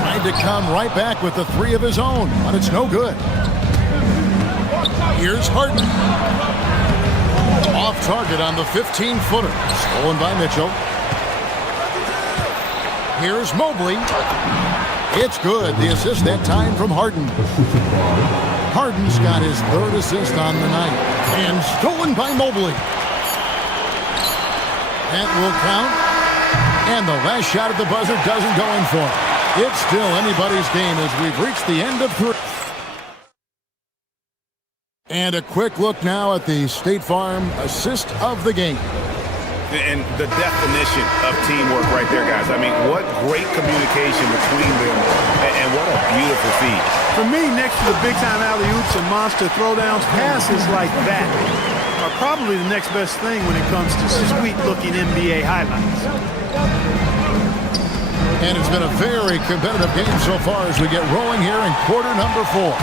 Tried to come right back with the 3 of his own, but it's no good. Here's Harden. Off target on the 15-footer. Stolen by Mitchell. Here's Mobley. It's good. The assist that time from Harden. Harden's got his 3rd assist on the night. And stolen by Mobley. That will count. And the last shot at the buzzer doesn't go in for it. It's still anybody's game as we've reached the end of 3. And a quick look now at the State Farm assist of the game. And the definition of teamwork right there, guys. I mean, what great communication between them, and what a beautiful feed. For me, next to the big-time alley-oops and monster throwdowns, passes like that are probably the next best thing when it comes to sweet-looking NBA highlights. And it's been a very competitive game so far as we get rolling here in quarter number 4.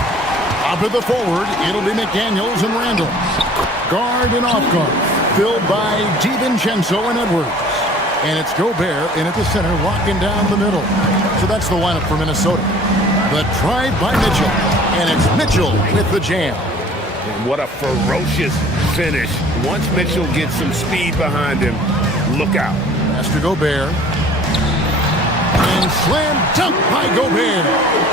Top of the forward, it'll be McDaniels and Randall. Guard and off guard, filled by DiVincenzo and Edwards. And it's Gobert in at the center, locking down the middle. So that's the lineup for Minnesota. The drive by Mitchell, and it's Mitchell with the jam. And what a ferocious finish. Once Mitchell gets some speed behind him, look out. Pass to Gobert. And slam dunk by Gobert.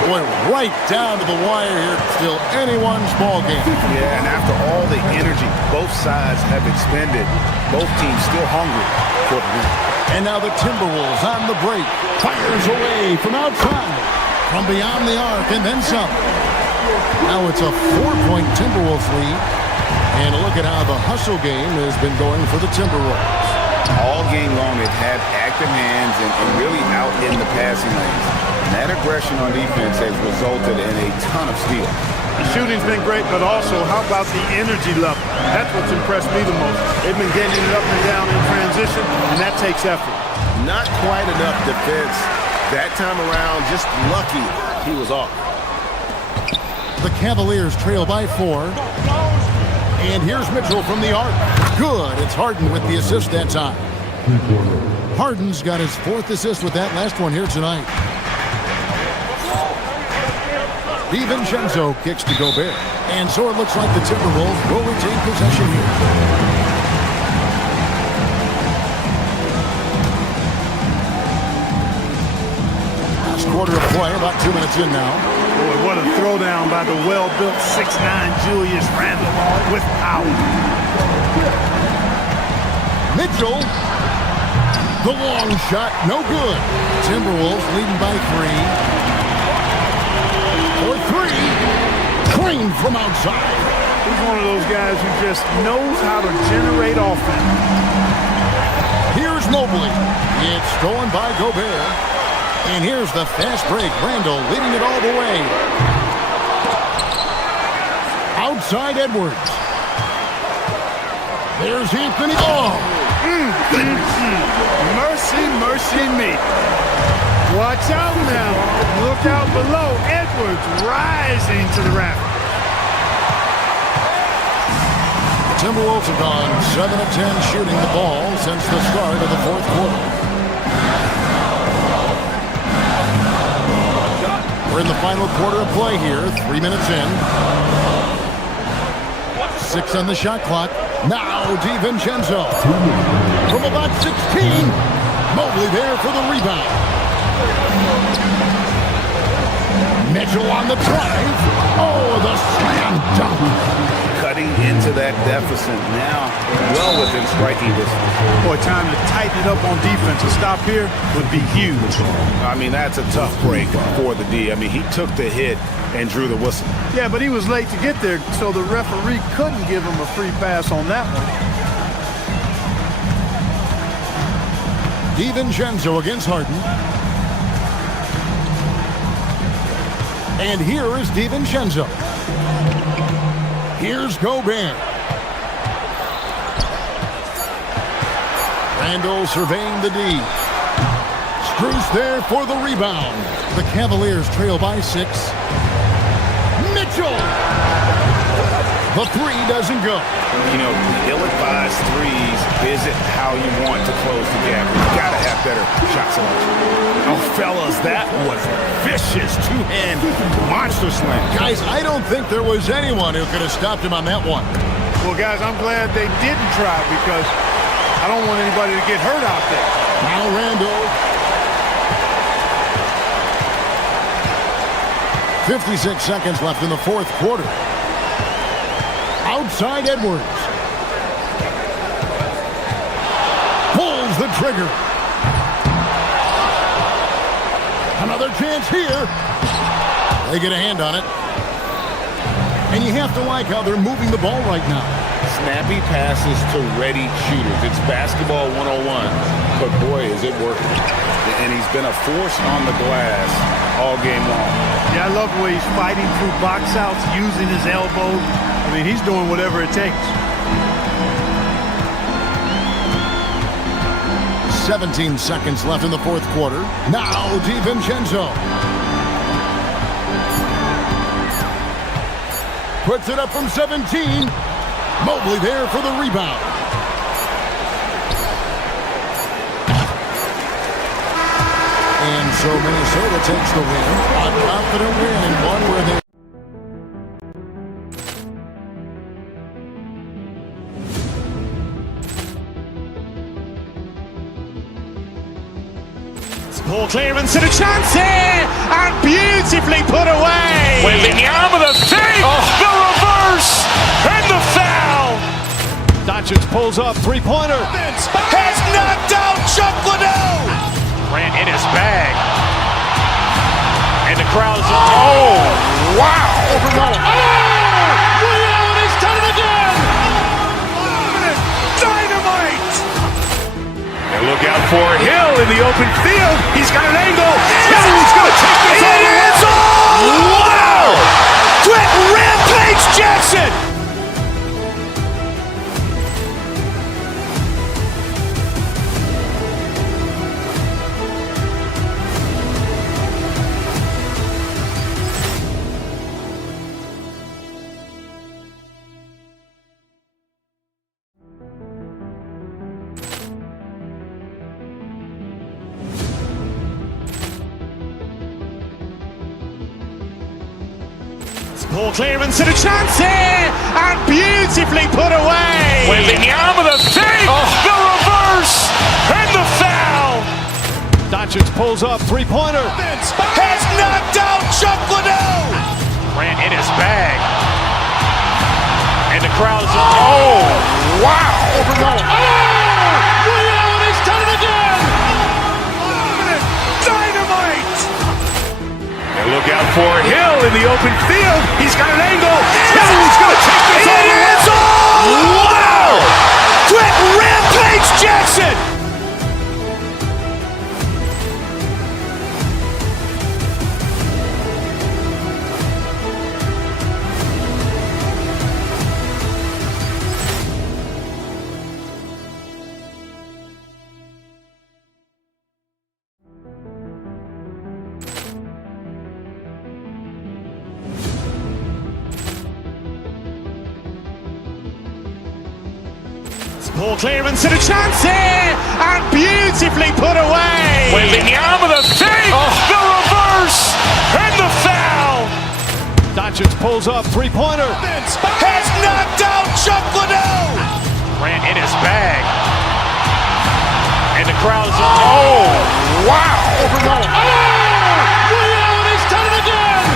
Boy, right down to the wire here. Still anyone's ball game. Yeah, and after all the energy both sides have expended, both teams still hungry for the win. And now the Timberwolves on the break. Fires away from outside. From beyond the arc and then some. Now it's a 4-point Timberwolves lead. And look at how the hustle game has been going for the Timberwolves. All game long, they've had active hands and really out in the passing lanes. And that aggression on defense has resulted in a ton of steals. The shooting's been great, but also, how about the energy level? That's what's impressed me the most. They've been getting it up and down in transition, and that takes effort. Not quite enough defense that time around. Just lucky he was off. The Cavaliers trail by 4. And here's Mitchell from the arc. Good. It's Harden with the assist that time. Harden's got his 4th assist with that last one here tonight. DiVincenzo kicks to Gobert. And so it looks like the Timberwolves will retain possession here. Last quarter of play, about 2 minutes in now. Boy, what a throwdown by the well-built 6'9" Julius Randle with power. Mitchell. The long shot, no good. Timberwolves leading by 3. For 3. Clean from outside. He's one of those guys who just knows how to generate offense. Here's Mobley. It's stolen by Gobert. And here's the fast break. Randle leading it all the way. Outside Edwards. There's Anthony. Oh! Mercy, mercy me. Watch out now. Look out below. Edwards rising to the raft. The Timberwolves have gone 7 of 10 shooting the ball since the start of the 4th quarter. We're in the final quarter of play here. 3 minutes in. 6 on the shot clock. Now DiVincenzo. From about 16. Mobley there for the rebound. Mitchell on the drive. Oh, the slam dunk. Cutting into that deficit now, well within striking distance. Boy, time to tighten it up on defense. A stop here would be huge. I mean, that's a tough break for the D. I mean, he took the hit and drew the whistle. Yeah, but he was late to get there, so the referee couldn't give him a free pass on that one. DiVincenzo against Harden. And here is DiVincenzo. Here's Gobert. Randle surveying the D. Strus there for the rebound. The Cavaliers trail by 6. Mitchell. The 3 doesn't go. You know, ill-advised threes isn't how you want to close the gap. You gotta have better shot selection. Oh, fellas, that was vicious two-hand monster slam. Guys, I don't think there was anyone who could have stopped him on that one. Well, guys, I'm glad they didn't try because I don't want anybody to get hurt out there. Now Randle. 56 seconds left in the 4th quarter. Outside Edwards. Pulls the trigger. Another chance here. They get a hand on it. And you have to like how they're moving the ball right now. Snappy passes to ready shooters. It's basketball 101, but boy, is it working. And he's been a force on the glass all game long. Yeah, I love the way he's fighting through box outs, using his elbows. I mean, he's doing whatever it takes. 17 seconds left in the 4th quarter. Now DiVincenzo. Puts it up from 17. Mobley there for the rebound. And so Minnesota takes the win. A confident win and one where they... Ball clearance and a chance here, and beautifully put away. Wembanyama the fake, the reverse, and the foul. Doncic pulls up, three-pointer. Has knocked out Chuck Liddell. Grant in his bag. And the crowd is, oh, wow. Williams has done it again. Dynamite. And look out for Hill in the open field. He's got an angle. Yes. He's going to take this all the way. Wow. Quit Rampage Jackson. Ball clearance and a chance here, and beautifully put away. Wembanyama the fake, the reverse, and the foul. Doncic pulls up, three-pointer. Has knocked out Chuck Liddell. Grant in his bag. And the crowd is, oh, wow. Liddell, and he's done it again. Dynamite. And look out for Hill in the open field. He's got an angle. Hill's going to take this all the way. Wow. Quick Rampage Jackson. Ball clearance and a chance here, and beautifully put away. Wembanyama the fake, the reverse, and the foul. Doncic pulls up, three-pointer. Has knocked out Chuck Liddell. Grant in his bag. And the crowd is, oh, wow. Liddell, and he's done it again.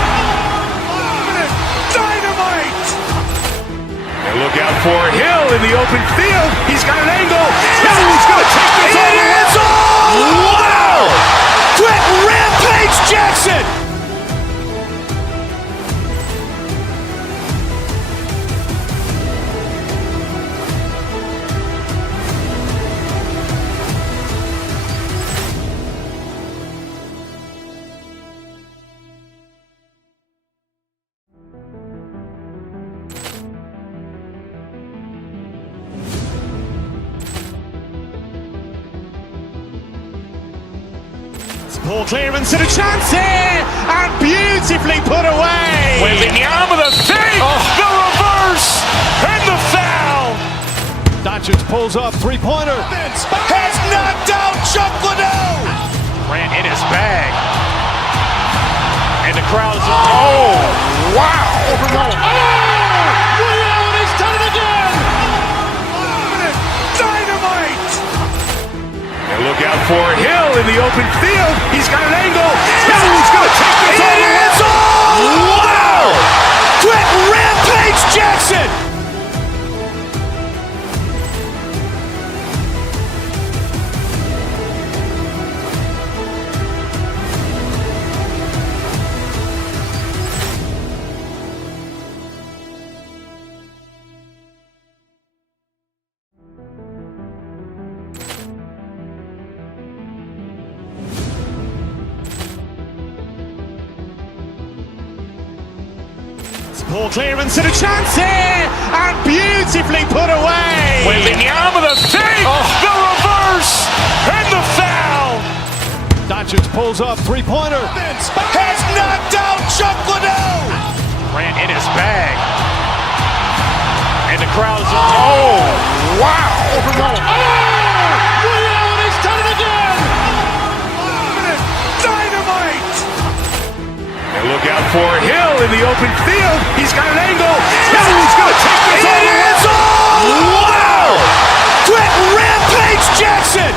Dynamite. And look out for Hill in the open field. He's got an angle. Hill's going to take this all the way. Wow. Quick Rampage Jackson. Ball clearance and a chance here, and beautifully put away. Wembanyama the fake, the reverse, and the foul. Doncic pulls up, three-pointer. Has knocked out Chuck Liddell. Grant in his bag. And the crowd is, oh, wow. Liddell, and he's done it again. Dynamite. And look out for Hill in the open field. He's got an angle. Hill's going to take this all the way. Wow. Quick Rampage Jackson. Ball clearance and a chance here, and beautifully put away. Wembanyama the fake, the reverse, and the foul. Doncic pulls up, three-pointer. Has knocked out Chuck Liddell. Grant in his bag. And the crowd is, oh, wow. Liddell, and he's done it again. Dynamite. And look out for Hill in the open field. He's got an angle. Hill's going to take this all the way. Wow. Quick Rampage Jackson.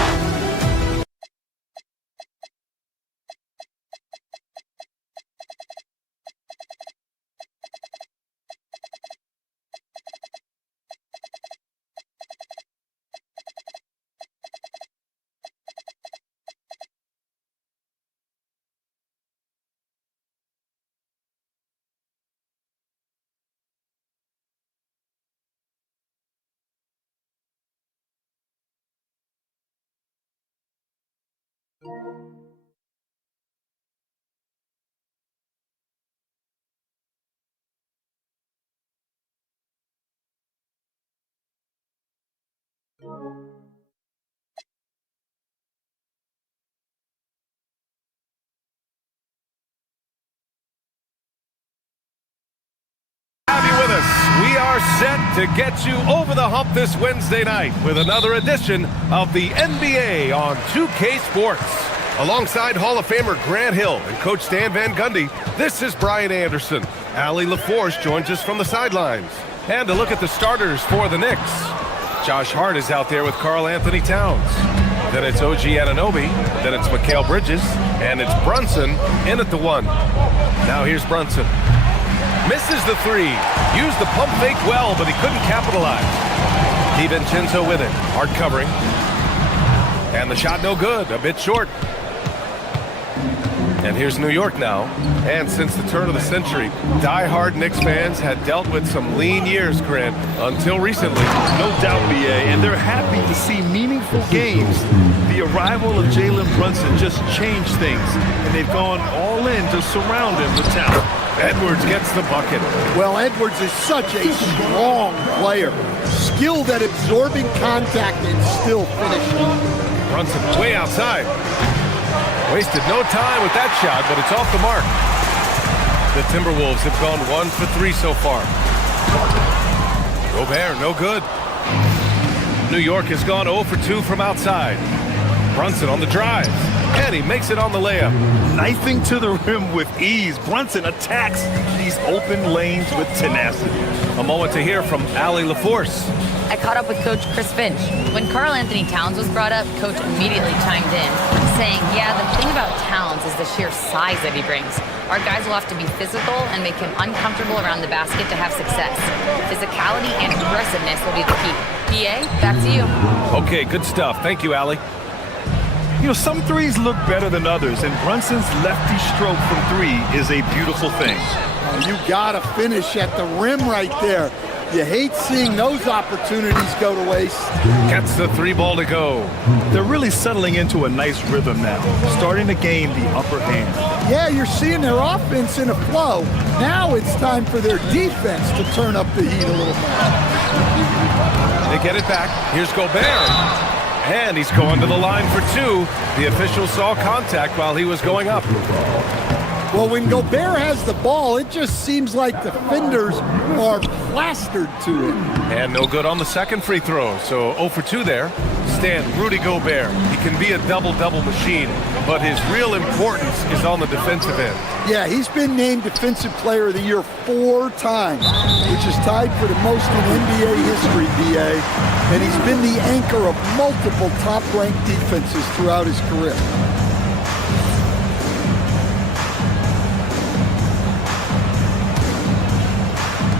Have you with us? We are set to get you over the hump this Wednesday night with another edition of the NBA on 2K Sports. Alongside Hall of Famer Grant Hill and Coach Stan Van Gundy, this is Brian Anderson. Ali LaForce joins us from the sidelines. And a look at the starters for the Knicks. Josh Hart is out there with Karl Anthony Towns. Then it's OG Anunoby. Then it's Mikal Bridges. And it's Brunson in at the 1. Now here's Brunson. Misses the 3. Used the pump fake well, but he couldn't capitalize. DiVincenzo with it. Hard covering. And the shot no good. A bit short. And here's New York now. And since the turn of the century, die-hard Knicks fans had dealt with some lean years, Grant, until recently. No doubt, BA, and they're happy to see meaningful games. The arrival of Jalen Brunson just changed things, and they've gone all in to surround him with talent. Edwards gets the bucket. Well, Edwards is such a strong player. Skilled at absorbing contact and still finishing. Brunson way outside. Wasted no time with that shot, but it's off the mark. The Timberwolves have gone 1 for 3 so far. Gobert, no good. New York has gone 0 for 2 from outside. Brunson on the drive, and he makes it on the layup. Knifing to the rim with ease, Brunson attacks these open lanes with tenacity. A moment to hear from Ali LaForce. I caught up with Coach Chris Finch. When Karl Anthony Towns was brought up, Coach immediately chimed in, saying, yeah, the thing about Towns is the sheer size that he brings. Our guys will have to be physical and make him uncomfortable around the basket to have success. Physicality and aggressiveness will be the key. PA, back to you. Okay, good stuff. Thank you, Ali. You know, some threes look better than others, and Brunson's lefty stroke from 3 is a beautiful thing. Oh, you gotta finish at the rim right there. You hate seeing those opportunities go to waste. Gets the 3 ball to go. They're really settling into a nice rhythm now, starting to gain the upper hand. Yeah, you're seeing their offense in a flow. Now it's time for their defense to turn up the heat a little more. They get it back. Here's Gobert. And he's going to the line for 2. The official saw contact while he was going up. Well, when Gobert has the ball, it just seems like defenders are plastered to him. And no good on the second free throw, so 0 for 2 there. Stan, Rudy Gobert, he can be a double-double machine, but his real importance is on the defensive end. Yeah, he's been named Defensive Player of the Year 4 times, which is tied for the most in NBA history, BA. And he's been the anchor of multiple top-ranked defenses throughout his career.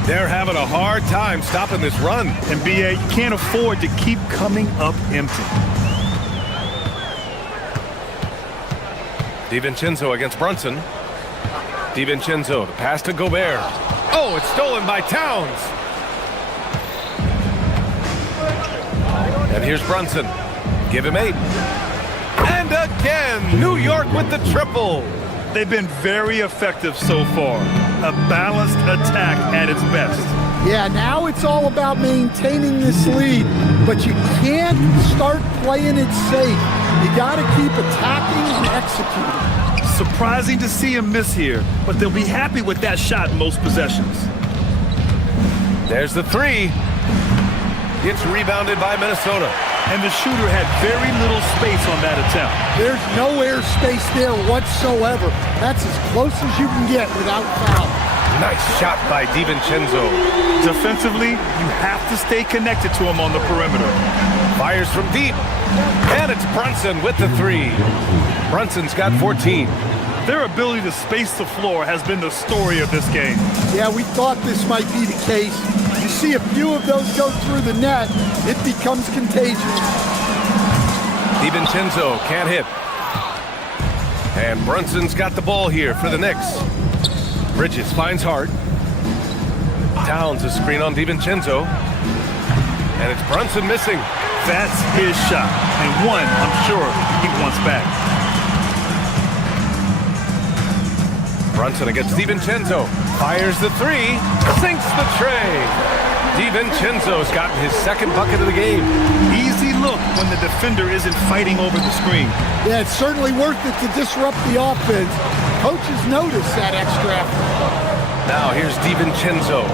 They're having a hard time stopping this run. And BA, you can't afford to keep coming up empty. DiVincenzo against Brunson. DiVincenzo, the pass to Gobert. Oh, it's stolen by Towns. And here's Brunson. Give him 8. And again, New York with the triple. They've been very effective so far. A balanced attack at its best. Yeah, now it's all about maintaining this lead, but you can't start playing it safe. You got to keep attacking and executing. Surprising to see him miss here, but they'll be happy with that shot most possessions. There's the 3. Gets rebounded by Minnesota. And the shooter had very little space on that attempt. There's no air space there whatsoever. That's as close as you can get without foul. Nice shot by DiVincenzo. Defensively, you have to stay connected to him on the perimeter. Fires from deep. And it's Brunson with the 3. Brunson's got 14. Their ability to space the floor has been the story of this game. Yeah, we thought this might be the case. You see a few of those go through the net, it becomes contagious. DiVincenzo can't hit. And Brunson's got the ball here for the Knicks. Bridges finds Hart. Towns a screen on DiVincenzo. And it's Brunson missing. That's his shot. And one, I'm sure, he wants back. Brunson against DiVincenzo. Fires the 3. Sinks the tray. DiVincenzo's gotten his 2nd bucket of the game. Easy look when the defender isn't fighting over the screen. Yeah, it's certainly worth it to disrupt the offense. Coaches notice that extra effort. Now here's DiVincenzo.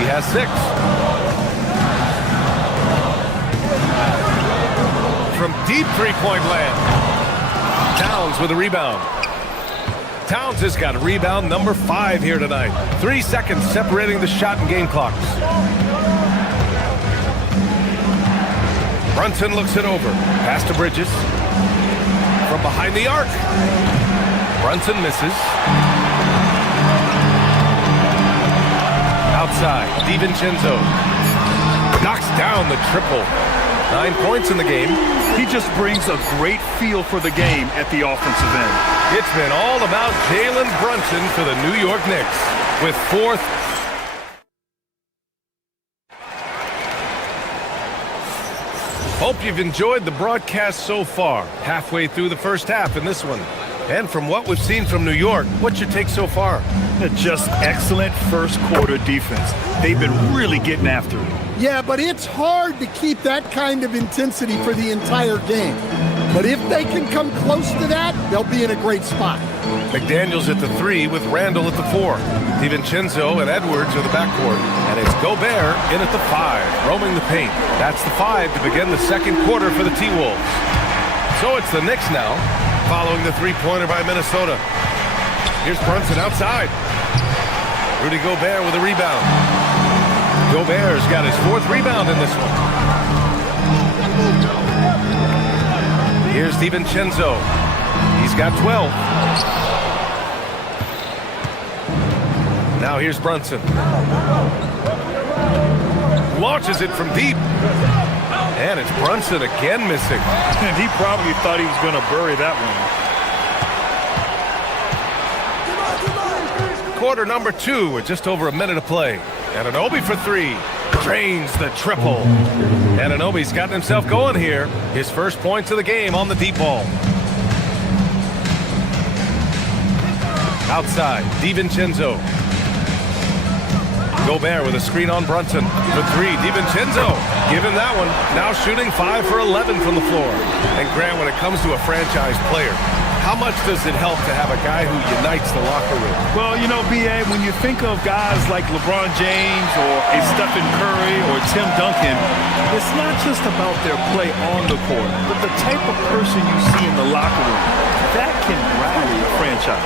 He has 6. From deep 3-point land. Towns with a rebound. Towns has got rebound number 5 here tonight. 3 seconds separating the shot and game clocks. Brunson looks it over. Pass to Bridges. From behind the arc. Brunson misses. Outside, DiVincenzo knocks down the triple. 9 points in the game. He just brings a great feel for the game at the offensive end. It's been all about Jalen Brunson for the New York Knicks with 4th. Hope you've enjoyed the broadcast so far. Halfway through the first half in this one. And from what we've seen from New York, what's your take so far? Just excellent first quarter defense. They've been really getting after it. Yeah, but it's hard to keep that kind of intensity for the entire game. But if they can come close to that, they'll be in a great spot. McDaniels at the 3 with Randall at the 4. DiVincenzo and Edwards are the backcourt. And it's Gobert in at the 5, roaming the paint. That's the 5 to begin the second quarter for the T-Wolves. So it's the Knicks now, following the 3-pointer by Minnesota. Here's Brunson outside. Rudy Gobert with a rebound. Gobert's got his 4th rebound in this one. Here's DiVincenzo. He's got 12. Now here's Brunson. Launches it from deep. And it's Brunson again missing. And he probably thought he was going to bury that one. Quarter number 2 with just over a minute of play. Anunoby for 3. Drains the triple. Anunoby's gotten himself going here. His first points of the game on the deep ball. Outside, DiVincenzo. Gobert with a screen on Brunson. For 3, DiVincenzo. Give him that one. Now shooting 5 for 11 from the floor. And Grant, when it comes to a franchise player, how much does it help to have a guy who unites the locker room? Well, you know, B.A., when you think of guys like LeBron James or a Stephen Curry or Tim Duncan, it's not just about their play on the court, but the type of person you see in the locker room. That can rally a franchise.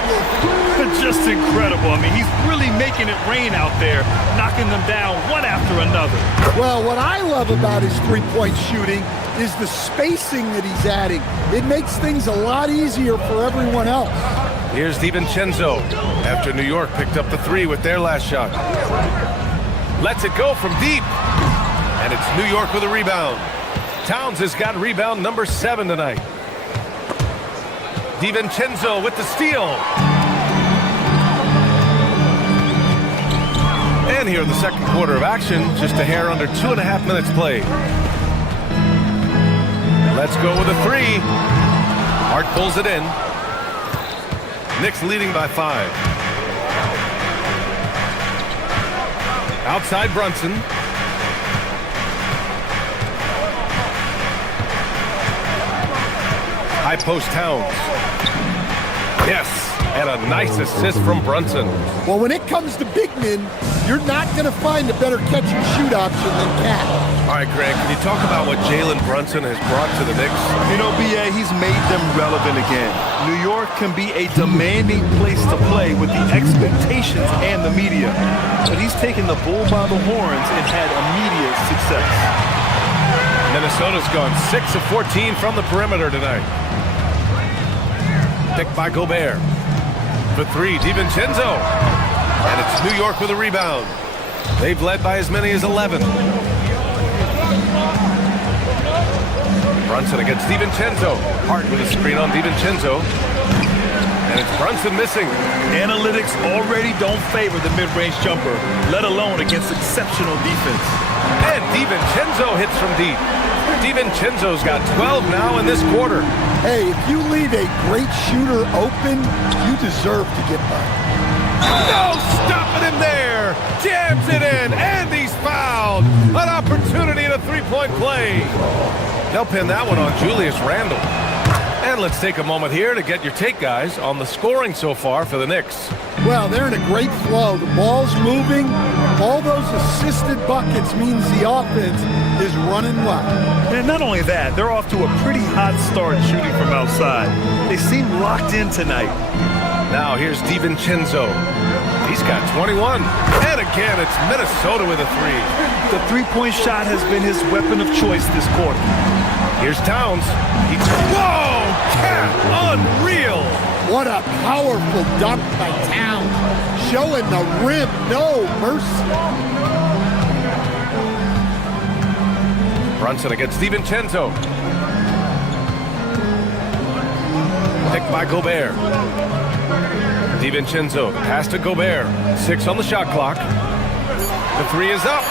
Just incredible. I mean, he's really making it rain out there, knocking them down one after another. Well, what I love about his three-point shooting is the spacing that he's adding. It makes things a lot easier for everyone else. Here's DiVincenzo after New York picked up the 3 with their last shot. Lets it go from deep. And it's New York with a rebound. Towns has got rebound number 7 tonight. DiVincenzo with the steal. And here in the second quarter of action, just a hair under 2.5 minutes played. Let's go with a 3. Hart pulls it in. Knicks leading by 5. Outside Brunson. High post Towns. Yes, and a nice assist from Brunson. Well, when it comes to big men, you're not going to find a better catch-and-shoot option than Cat. All right, Greg, can you talk about what Jalen Brunson has brought to the Knicks? You know, B.A., he's made them relevant again. New York can be a demanding place to play with the expectations and the media. But he's taken the bull by the horns and had immediate success. Minnesota's gone 6 of 14 from the perimeter tonight. Picked by Gobert. For 3, DiVincenzo. And it's New York with a rebound. They've led by as many as 11. Brunson against DiVincenzo. Hart with a screen on DiVincenzo. And it's Brunson missing. Analytics already don't favor the mid-range jumper, let alone against exceptional defense. And DiVincenzo hits from deep. DiVincenzo's got 12 now in this quarter. Hey, if you leave a great shooter open, you deserve to get by. No stopping him there. Jams it in, and he's fouled. An opportunity in a 3-point play. They'll pin that one on Julius Randle. And let's take a moment here to get your take, guys, on the scoring so far for the Knicks. Well, they're in a great flow. The ball's moving. All those assisted buckets means the offense is running well. And not only that, they're off to a pretty hot start shooting from outside. They seem locked in tonight. Now here's DiVincenzo. He's got 21. And again, it's Minnesota with a three. The three-point shot has been his weapon of choice this quarter. Here's Towns. Whoa! Cat! Unreal! What a powerful dunk by Towns. Showing the rim no mercy. Brunson against DiVincenzo. Picked by Gobert. DiVincenzo, pass to Gobert. 6 on the shot clock. The three is up.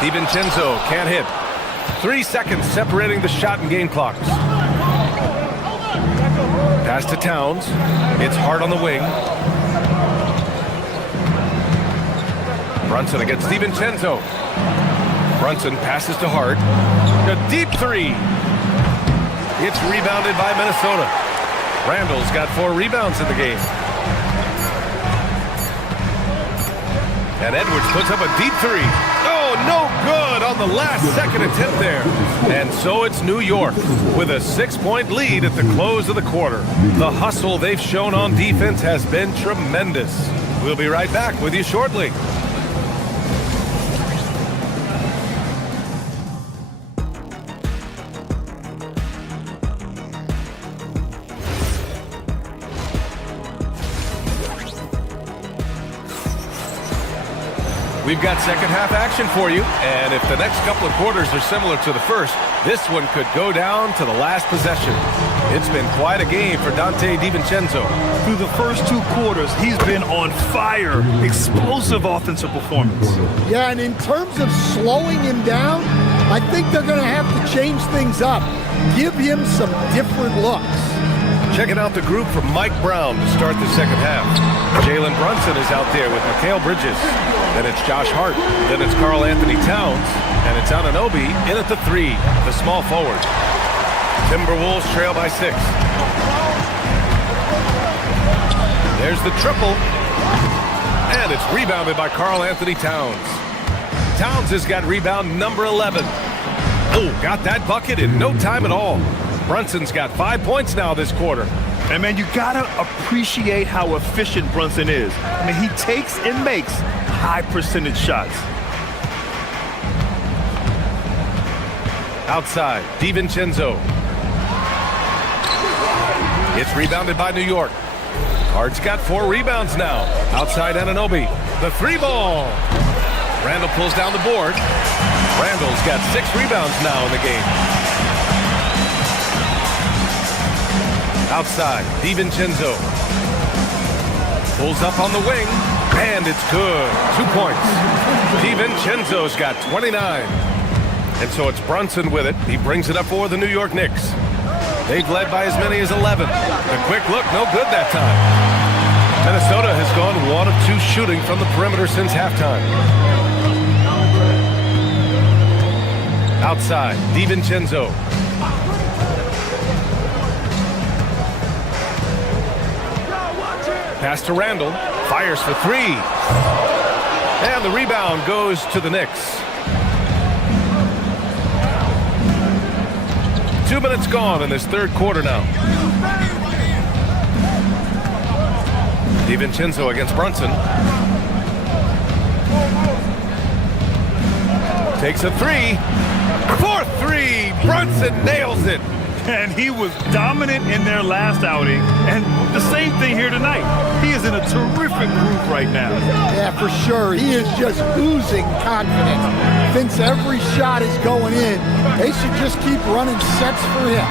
DiVincenzo can't hit. 3 seconds separating the shot and game clocks. Pass to Towns. It's Hart on the wing. Brunson against DiVincenzo. Brunson passes to Hart. A deep three. It's rebounded by Minnesota. Randall's got 4 rebounds in the game. And Edwards puts up a deep three. Oh, no good on the last second attempt there. And so it's New York with a 6-point lead at the close of the quarter. The hustle they've shown on defense has been tremendous. We'll be right back with you shortly. We've got second half action for you, and if the next couple of quarters are similar to the first, this one could go down to the last possession. It's been quite a game for Donte DiVincenzo. Through the first 2 quarters, he's been on fire. Explosive offensive performance. Yeah, and in terms of slowing him down, I think they're going to have to change things up. Give him some different looks. Checking out the group from Mike Brown to start the second half. Jalen Brunson is out there with Mikal Bridges. Then it's Josh Hart. Then it's Karl Anthony Towns. And it's Anunoby in at the 3, the small forward. Timberwolves trail by 6. There's the triple. And it's rebounded by Karl Anthony Towns. Towns has got rebound number 11. Oh, got that bucket in no time at all. Brunson's got 5 points now this quarter. And man, you gotta appreciate how efficient Brunson is. I mean, he takes and makes high percentage shots. Outside, DiVincenzo. It's rebounded by New York. Hart's got 4 rebounds now. Outside Anunoby. The 3 ball. Randall pulls down the board. Randall's got 6 rebounds now in the game. Outside, DiVincenzo. Pulls up on the wing, and it's good. 2 points. DiVincenzo's got 29. And so it's Brunson with it. He brings it up for the New York Knicks. They've led by as many as 11. The quick look, no good that time. Minnesota has gone 1 of 2 shooting from the perimeter since halftime. Outside, DiVincenzo. Pass to Randall. Fires for 3. And the rebound goes to the Knicks. 2 minutes gone in this third quarter now. DiVincenzo against Brunson. Takes a 3. For 3. Brunson nails it. And he was dominant in their last outing. And the same thing here tonight. He is in a terrific groove right now. Yeah, for sure. He is just oozing confidence. Thinks every shot is going in. They should just keep running sets for him.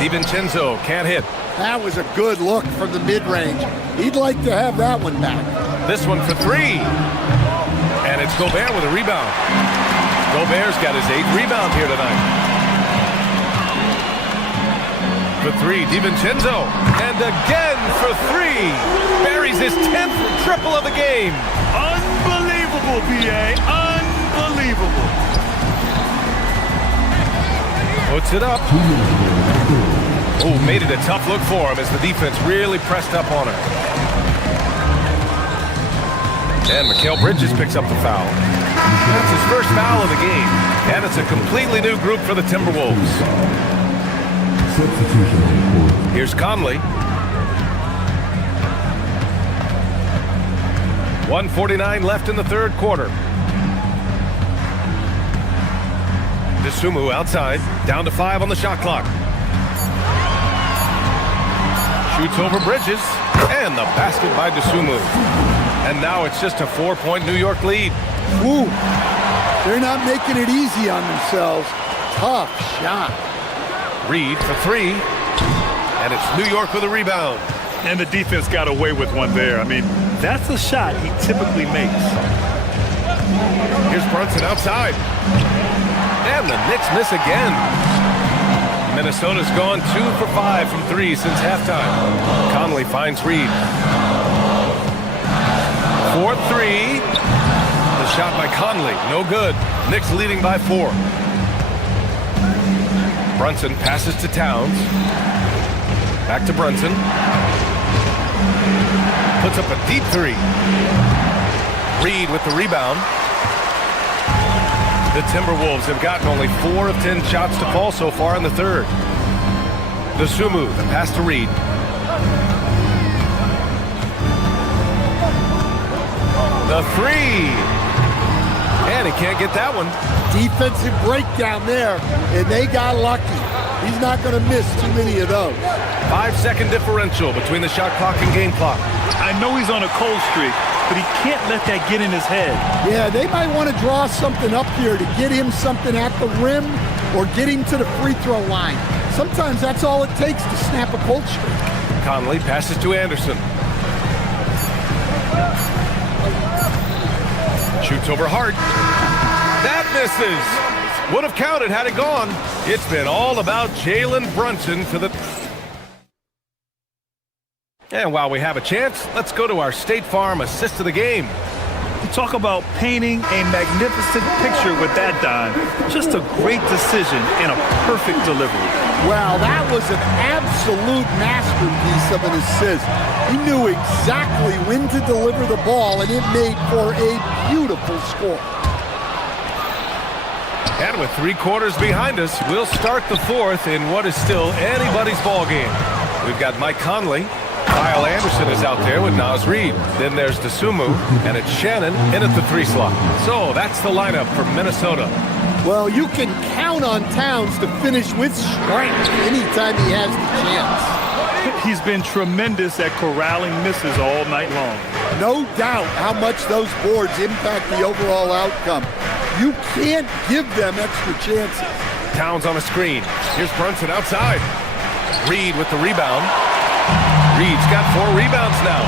DiVincenzo can't hit. That was a good look from the mid-range. He'd like to have that one back. This one for 3. And it's Gobert with a rebound. Gobert's got his 8th rebound here tonight. For 3, DiVincenzo. And again for 3. Buries his 10th triple of the game. Unbelievable, B.A. Unbelievable. Puts it up. Oh, made it a tough look for him as the defense really pressed up on him. And Mikal Bridges picks up the foul. That's his first foul of the game. And it's a completely new group for the Timberwolves. Here's Conley. 1:49 left in the third quarter. Dosunmu outside, down to 5 on the shot clock. Shoots over Bridges, and the basket by Dosunmu. And now it's just a 4-point New York lead. Ooh, they're not making it easy on themselves. Tough shot. Reed for 3, and it's New York with a rebound. And the defense got away with one there. I mean, that's a shot he typically makes. Here's Brunson outside. And the Knicks miss again. Minnesota's gone 2 for 5 from 3 since halftime. Conley finds Reed. 4-3. The shot by Conley, no good. Knicks leading by 4. Brunson passes to Towns. Back to Brunson. Puts up a deep 3. Reed with the rebound. The Timberwolves have gotten only 4 of 10 shots to fall so far in the third. Dosunmu, the pass to Reed. The 3. And he can't get that one. Defensive breakdown there, and they got lucky. He's not going to miss too many of those. 5-second differential between the shot clock and game clock. I know he's on a cold streak, but he can't let that get in his head. Yeah, they might want to draw something up here to get him something at the rim or get him to the free throw line. Sometimes that's all it takes to snap a cold streak. Conley passes to Anderson. Shoots over Hart. That misses. Would have counted had it gone. It's been all about Jalen Brunson to the... And while we have a chance, let's go to our State Farm assist of the game. You talk about painting a magnificent picture with that dime. Just a great decision and a perfect delivery. Wow, that was an absolute masterpiece of an assist. He knew exactly when to deliver the ball, and it made for a beautiful score. And with 3 quarters behind us, we'll start the fourth in what is still anybody's ball game. We've got Mike Conley. Kyle Anderson is out there with Naz Reid. Then there's Dosunmu, and it's Shannon in at the 3 slot. So that's the lineup for Minnesota. Well, you can count on Towns to finish with strength anytime he has the chance. He's been tremendous at corralling misses all night long. No doubt how much those boards impact the overall outcome. You can't give them extra chances. Towns on a screen. Here's Brunson outside. Reed with the rebound. Reed's got 4 rebounds now.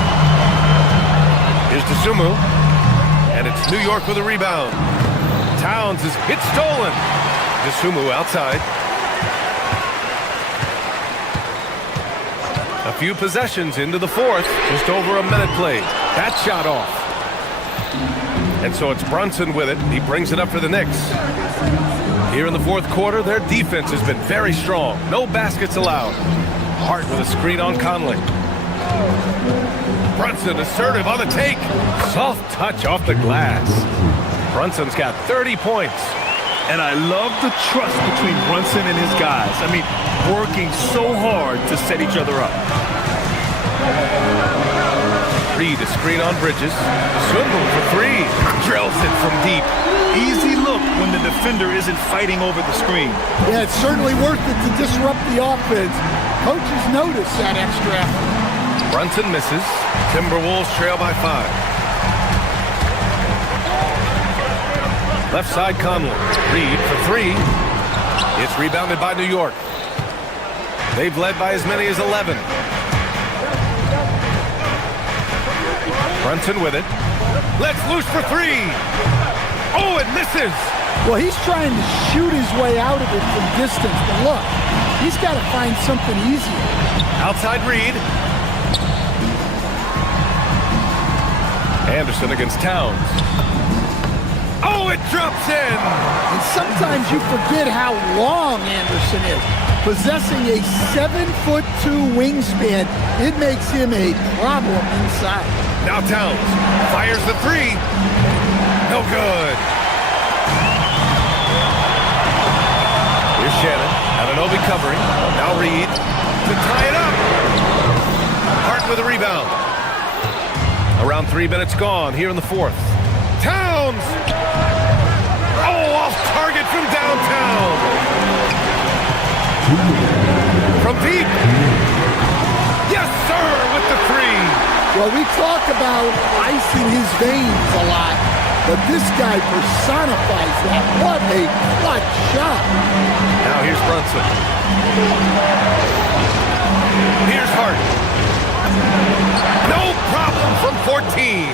Here's Dosunmu. And it's New York with a rebound. Towns is hit stolen. Dosunmu outside. A few possessions into the fourth. Just over a minute played. That shot off. And so it's Brunson with it. He brings it up for the Knicks. Here in the fourth quarter, their defense has been very strong. No baskets allowed. Hart with a screen on Conley. Brunson assertive on the take. Soft touch off the glass. Brunson's got 30 points. And I love the trust between Brunson and his guys. I mean, working so hard to set each other up. Reed a screen on Bridges. Dosunmu for 3. Drills it from deep. Easy look when the defender isn't fighting over the screen. Yeah, it's certainly worth it to disrupt the offense. Coaches notice that extra effort. Brunson misses. Timberwolves trail by 5. Left side Conley. Reed for 3. It's rebounded by New York. They've led by as many as 11. Brunson with it. Let's loose for 3. Oh, it misses. Well, he's trying to shoot his way out of it from distance. But look, he's got to find something easier. Outside Reed. Anderson against Towns. Oh, it drops in. And sometimes you forget how long Anderson is. Possessing a 7'2" wingspan, it makes him a problem inside. Now Towns fires the 3. No good. Here's Shannon. Anunoby covering. Now Reed to tie it up. Hart with a rebound. Around 3 minutes gone here in the fourth. Towns! Oh, off target from downtown. From deep. Yes, sir, with the three. Well, we talk about ice in his veins a lot, but this guy personifies that. What a clutch shot. Now here's Brunson. Here's Hart. No problem from 14.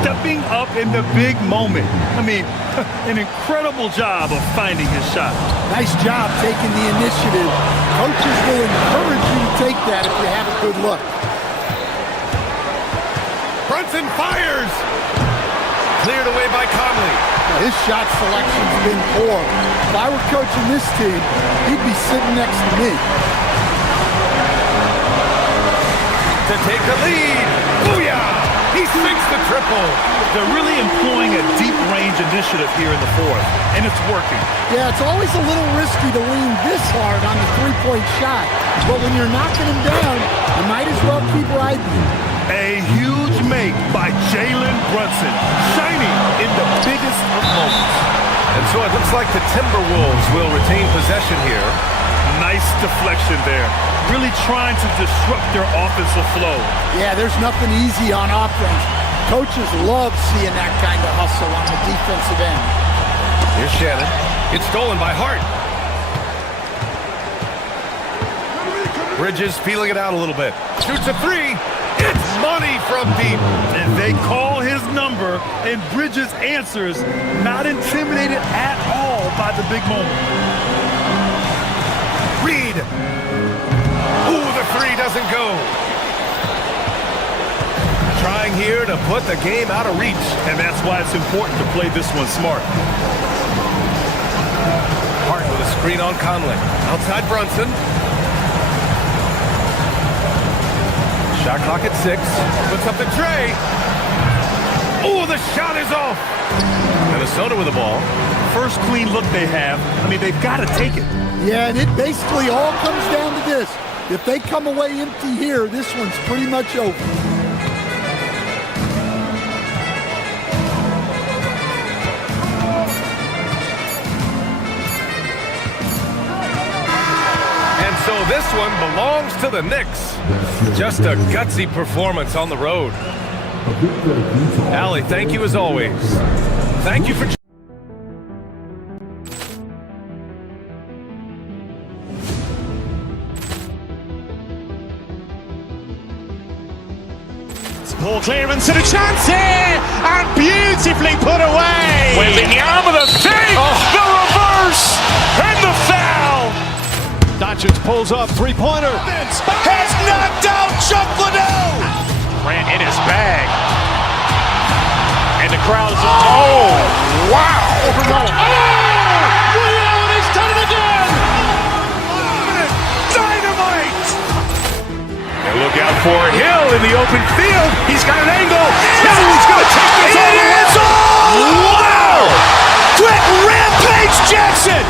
Stepping up in the big moment. I mean, an incredible job of finding his shot. Nice job taking the initiative. Coaches will encourage you to take that if you have a good look. Brunson fires. Cleared away by Conley. Now, his shot selection's been poor. If I were coaching this team, he'd be sitting next to me. To take the lead. Booyah! He sinks the triple. They're really employing a deep range initiative here in the fourth, and it's working. Yeah, it's always a little risky to lean this hard on the three-point shot, but when you're knocking him down, you might as well keep riding him. A huge make by Jalen Brunson, shining in the biggest of moments. And so it looks like the Timberwolves will retain possession here. Nice deflection there. Really trying to disrupt their offensive flow. Yeah, there's nothing easy on offense. Coaches love seeing that kind of hustle on the defensive end. Here's Shannon. It's stolen by Hart. Bridges feeling it out a little bit. Shoots a three. It's money from deep. And they call his number, and Bridges answers, not intimidated at all by the big moment. Reed. Ooh, the three doesn't go. Trying here to put the game out of reach. And that's why it's important to play this one smart. Hart with a screen on Conley. Outside Brunson. Shot clock at 6. Puts up the tray. Oh, the shot is off. Minnesota with the ball. First clean look they have. I mean, they've got to take it. Yeah, and it basically all comes down to this. If they come away empty here, this one's pretty much over. And so this one belongs to the Knicks. Just a gutsy performance on the road. Allie, thank you as always. Thank you for... Ball clearance and a chance here, and beautifully put away. Wembanyama the save, the reverse, and the foul. Doncic pulls up, three-pointer. Has knocked out Chuck Liddell. Grant in his bag. And the crowd is, oh, wow. He's done it again. Dynamite. And look out for Hill in the open field. He's got an angle. Now he's going to take this all the way. Wow. Quick Rampage Jackson.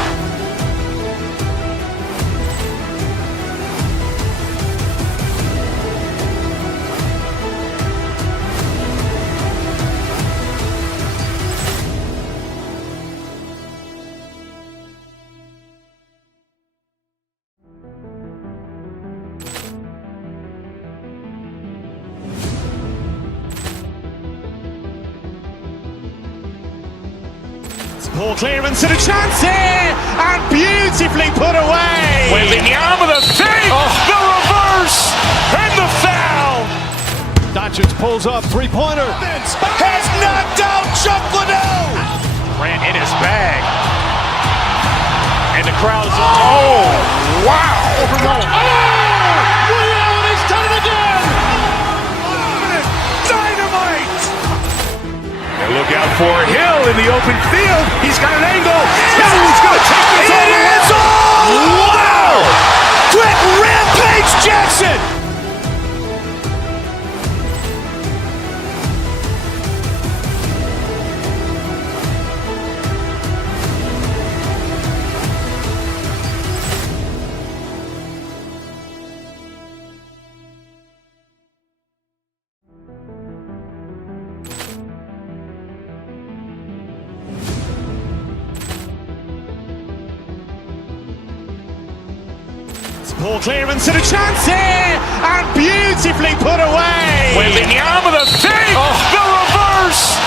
Ball clearance and a chance here, and beautifully put away. Wembanyama the save, the reverse, and the foul. Doncic pulls up, three-pointer. Has knocked out Chuck Liddell. Grant in his bag. And the crowd is, oh, wow. He's done it again. Dynamite. And look out for Hill in the open field. He's got an angle. Now he's going to take this all the way. Wow. Quick Rampage Jackson. Poor clearance and a chance here, and beautifully put away. Wembenyama with a save, the reverse,